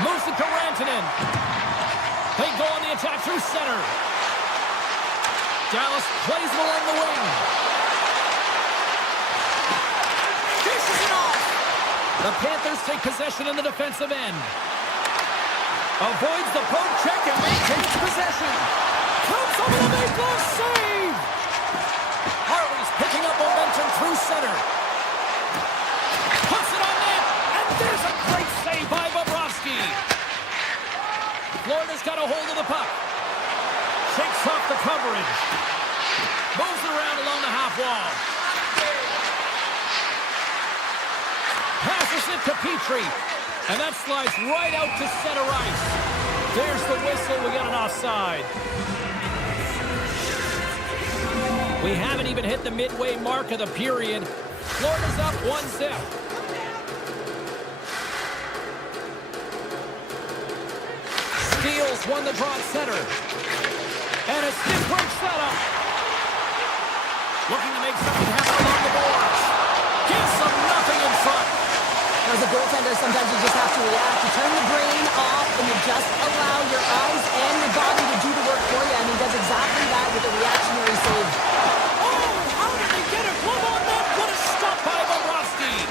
Moves it to Rantanen. They go on the attack through center. Dallas plays him along the wing. Dishes it off. The Panthers take possession in the defensive end. Avoids the poke check and maintains possession. Comes over the make save. Harley's picking up momentum through center. Puts it on net. And there's a great save by Bobrovsky. Florida's got a hold of the puck. Shakes off the coverage. Moves it around along the half wall. Passes it to Petrie. And that slides right out to center ice. There's the whistle. We got an offside. We haven't even hit the midway mark of the period. Florida's up 1-0. Steals won the draw at center. And a stiff break setup. Looking to make something happen along the boards. Gives them nothing in front. As a goaltender, sometimes you just have to react. You turn the brain off and you just allow your eyes and your body to do the work for you. And he does exactly that with a reactionary save. Oh, how did he get a glove on that? What a stop by Bobrovsky.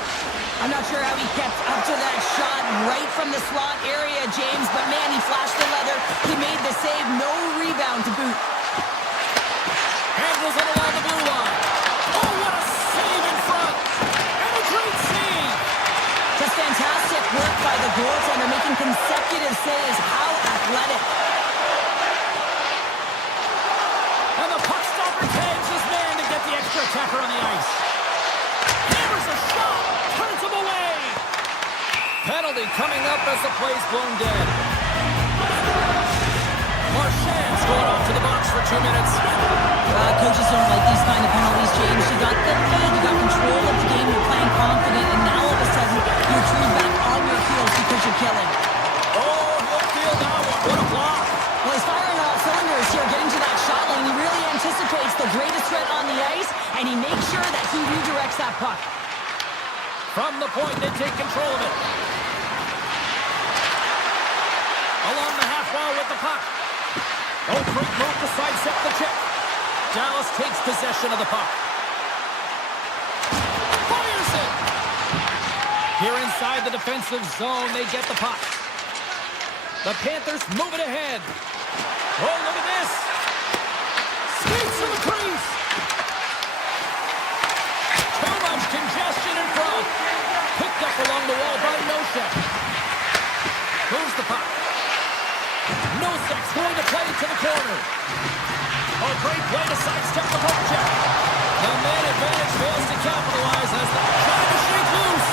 I'm not sure how he kept up to that shot right from the slot area, James. But man, he flashed the leather. He made the save. No rebound to boot. Handles it along the blue line. Oh, what a save in front. And a great save. Just fantastic work by the goaltender, making consecutive saves. How athletic. And the puck stopper tags his man to get the extra attacker on the ice. Hammers a shot. Turns him away. Penalty coming up as the play's blown dead. Marchand's going off to the box for 2 minutes. Coaches don't like these kind of penalties, James. You got the lead, you got control of the game, you're playing confident, and now all of a sudden, you're treated back on your heels because you're killing. Oh, he'll feel that one. What a block. Well, he's firing all cylinders here, getting to that shot lane. He really anticipates the greatest threat on the ice, and he makes sure that he redirects that puck. From the point, they take control of it. Along the half wall with the puck. Oh, great move to sidestep the check. Dallas takes possession of the puck. Fires it! Here inside the defensive zone, they get the puck. The Panthers move it ahead. Oh, look at this! Skates to the crease! Too much congestion in front. Picked up along the wall by Nosek. Moves the puck. Nosek's going to play it to the corner. Oh, great play to sidestep the poke check. The man advantage fails to capitalize as they try to shake loose.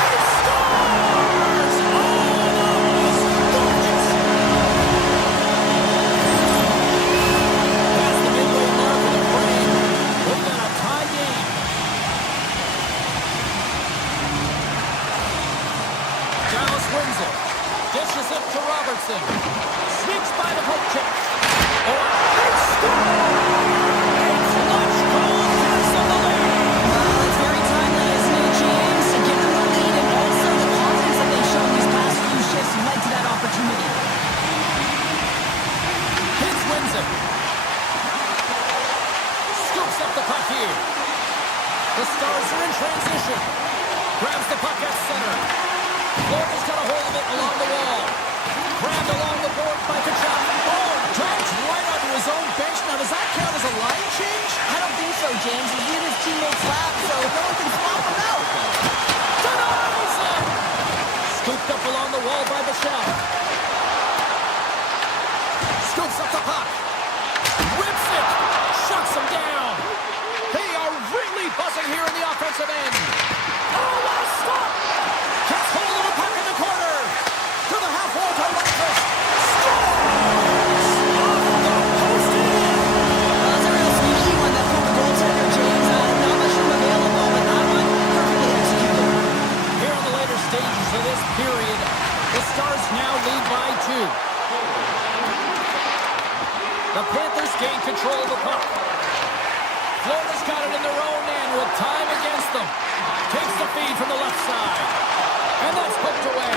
He scores! Oh, that was gorgeous! Past the midway mark of the frame. We've got a tie game. Dallas wins it. Dishes it to Robertson. Sneaks by the poke check. Oh, they score! It's clutch goal gives them the lead. Well, it's very timely, isn't it, James? To give them the lead and also the confidence that they've shown these past few shifts led to that opportunity. Hintz wins it. Scoops up the puck here. The Stars are in transition. Grabs the puck at center. Florida's got a hold of it along the wall. Grabbed along the board by Kachuk. Oh, drives right onto his own bench. Now, does that count as a line change? I don't think so, James. He's in his teammates' lap, so no one can swap him out. Denies him! Scooped up along the wall by Michelle. Scoops up the puck. Rips it. Shuts him down. They are really buzzing here in the offensive end. Oh, what a stop! Gets hold of the puck in the corner. To the half wall to Lundqvist. Scores! Off the post in. That was a real sneaky one that from the goaltender, James. Not much room available, but that one perfectly executed. Here in the later stages of this period, the Stars now lead by 2. The Panthers gain control of the puck. Florida's got it in their own end with time against them. Takes the feed from the left side. And that's poked away.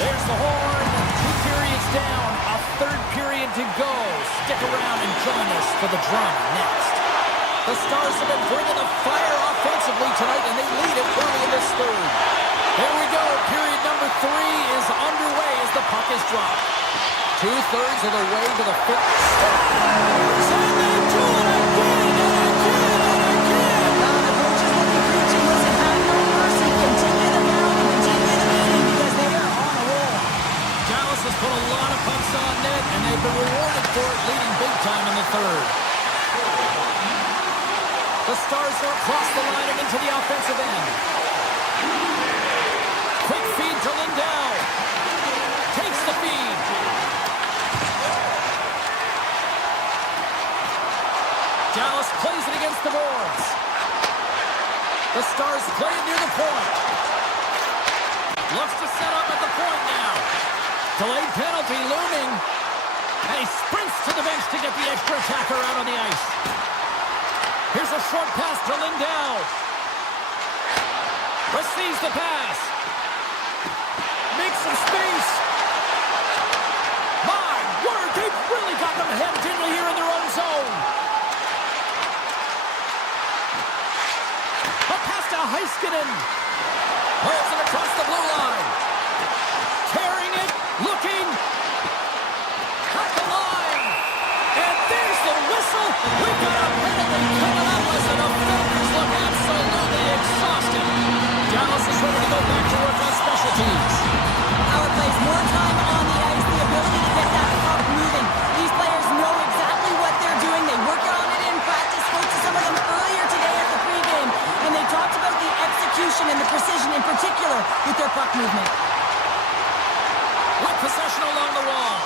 There's the horn. 2 periods down. A third period to go. Stick around and join us for the drama next. The Stars have been bringing the fire offensively tonight, and they lead it early in this third. Here we go. Period number 3 is underway as the puck is dropped. 2/3 of the way to the fifth. Stars! And they do it again and again and again! The coach is looking preaching. Listen, have no mercy. Continue the pound and continue the beating because they are on a roll. Dallas has put a lot of pucks on net, and they've been rewarded for it, leading big time in the third. The Stars are across the line and into the offensive end. Quick feed to Lindell. Takes the feed. Dallas plays it against the boards. The Stars play it near the point. Looks to set up at the point now. Delayed penalty looming. And he sprints to the bench to get the extra attacker out on the ice. Here's a short pass to Lindell. Receives the pass. Makes some space. My word, they've really got them hemmed in here in their own zone. A pass to Heiskanen. Hurls it across the blue line. Carrying it, looking. At the line. And there's the whistle. We've got a penalty coming up as the defenders look absolutely exhausted. Dallas is ready to go back to work on special teams. Power plays more time on the ice, the ability to get that puck moving. These players know exactly what they're doing. They work on it in practice. Spoke to some of them earlier today at the pregame, and they talked about the execution and the precision in particular with their puck movement. With possession along the wall.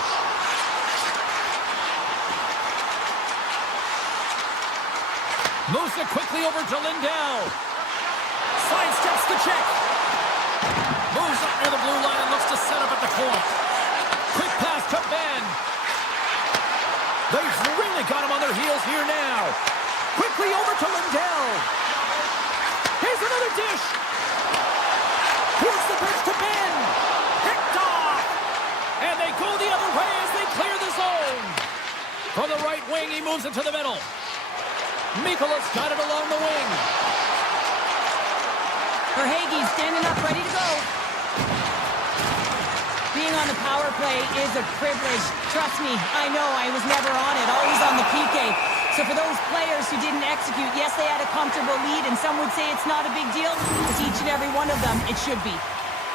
Moves it quickly over to Lindell. Sidesteps the check. Moves up near the blue line and looks to set up at the point. Quick pass to Ben. They've really got him on their heels here now. Quickly over to Lindell. Here's another dish. Here's the pitch to Ben. Picked off. And they go the other way as they clear the zone. From the right wing, he moves it to the middle. Mikola's got it along the wing. Verhaeghe standing up, ready to go. Being on the power play is a privilege. Trust me, I know I was never on it, always on the PK. So for those players who didn't execute, yes, they had a comfortable lead, and some would say it's not a big deal. To each and every one of them, it should be.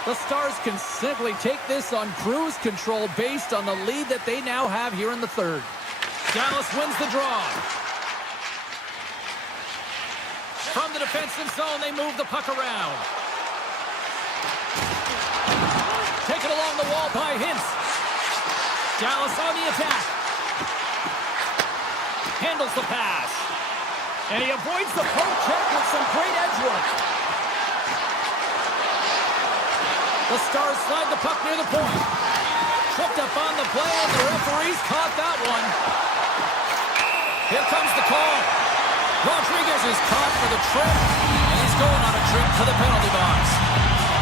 The Stars can simply take this on cruise control based on the lead that they now have here in the third. Dallas wins the draw. From the defensive zone, they move the puck around. Taken along the wall by Hintz. Dallas on the attack. Handles the pass. And he avoids the poke check with some great edge work. The Stars slide the puck near the point. Tripped up on the play, and the referees caught that one. Here comes the call. Rodriguez is caught for the trip, and he's going on a trip to the penalty box.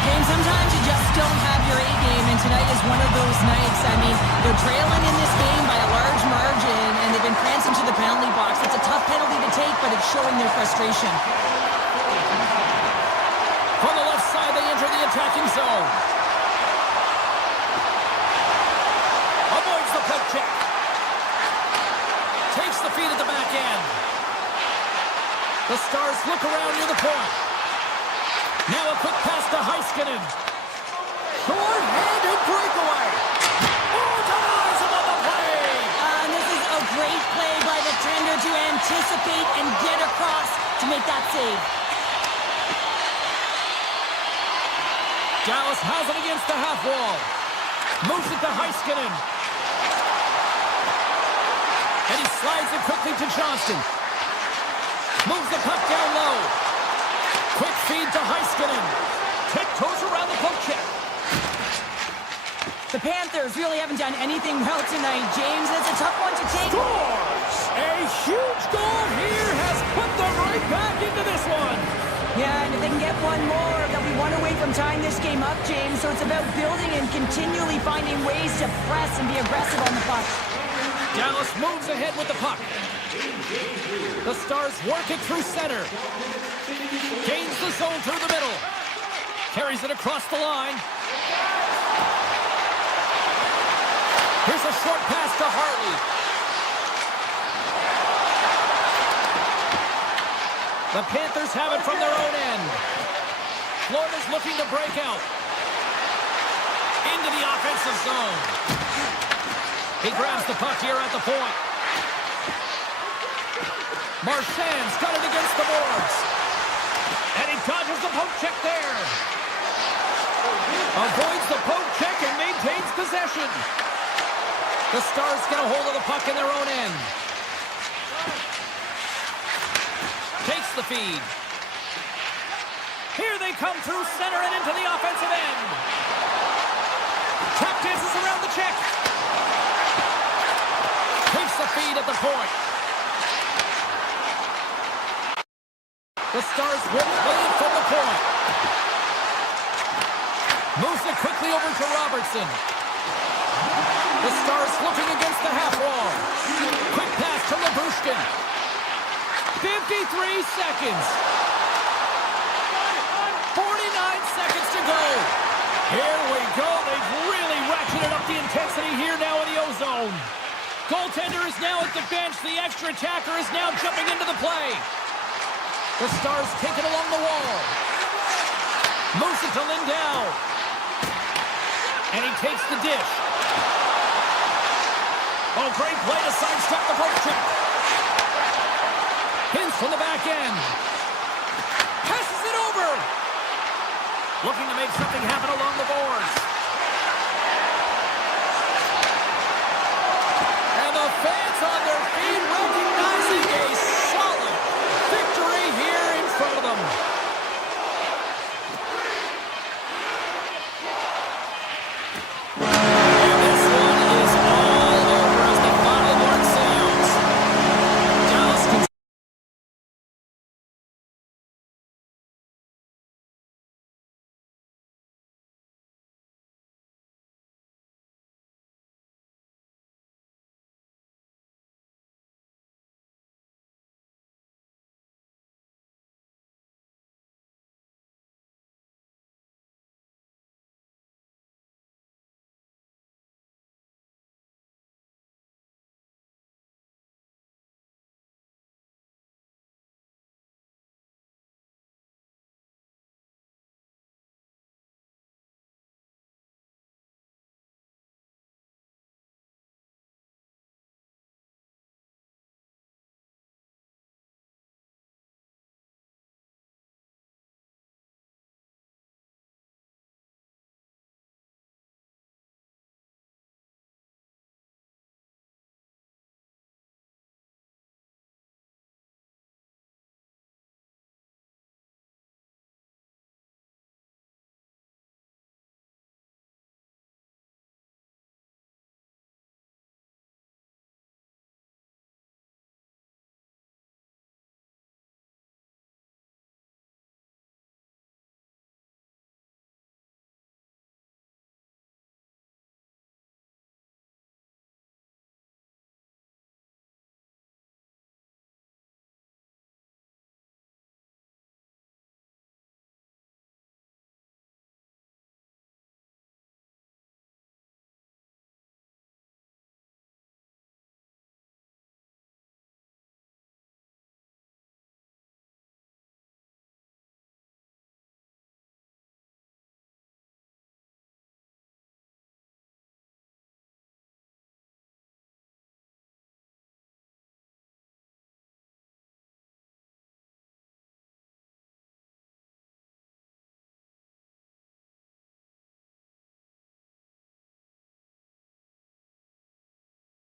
James, sometimes you just don't have your A game, and tonight is one of those nights. I mean, they're trailing in this game by a large margin, and they've been prancing to the penalty box. It's a tough penalty to take, but it's showing their frustration. From the left side, they enter the attacking zone. Avoids the poke check. Takes the feed at the back end. The Stars look around near the point. Now a quick pass to Heiskanen. Short-handed breakaway. Oh, denies him on the play. And this is a great play by the tender to anticipate and get across to make that save. Dallas has it against the half wall. Moves it to Heiskanen. And he slides it quickly to Johnston. Moves the puck down low. Quick feed to Heiskanen. Tiptoes around the poke check. The Panthers really haven't done anything well tonight, James. It's a tough one to take. Scores! A huge goal here has put them right back into this one. Yeah, and if they can get one more, they'll be one away from tying this game up, James. So it's about building and continually finding ways to press and be aggressive on the puck. Dallas moves ahead with the puck. The Stars work it through center. Gains the zone through the middle. Carries it across the line. Here's a short pass to Hartley. The Panthers have it from their own end. Florida's looking to break out. Into the offensive zone. He grabs the puck here at the point. Marchand's got it against the boards. And he dodges the poke check there. Avoids the poke check and maintains possession. The Stars get a hold of the puck in their own end. Takes the feed. Here they come through center and into the offensive end. Tap dances around the check. Takes the feed at the point. The Stars will play it from the point. Moves it quickly over to Robertson. The Stars looking against the half wall. Quick pass to Labushkin. 53 seconds. 49 seconds to go. Here we go. They've really ratcheted up the intensity here now in the O-zone. Goaltender is now at the bench. The extra attacker is now jumping into the play. The Stars take it along the wall. Moves it to Lindell. And he takes the dish. Oh, great play to sidestep the poke check. Hins from the back end. Passes it over. Looking to make something happen along the boards. And the fans on their feet rocking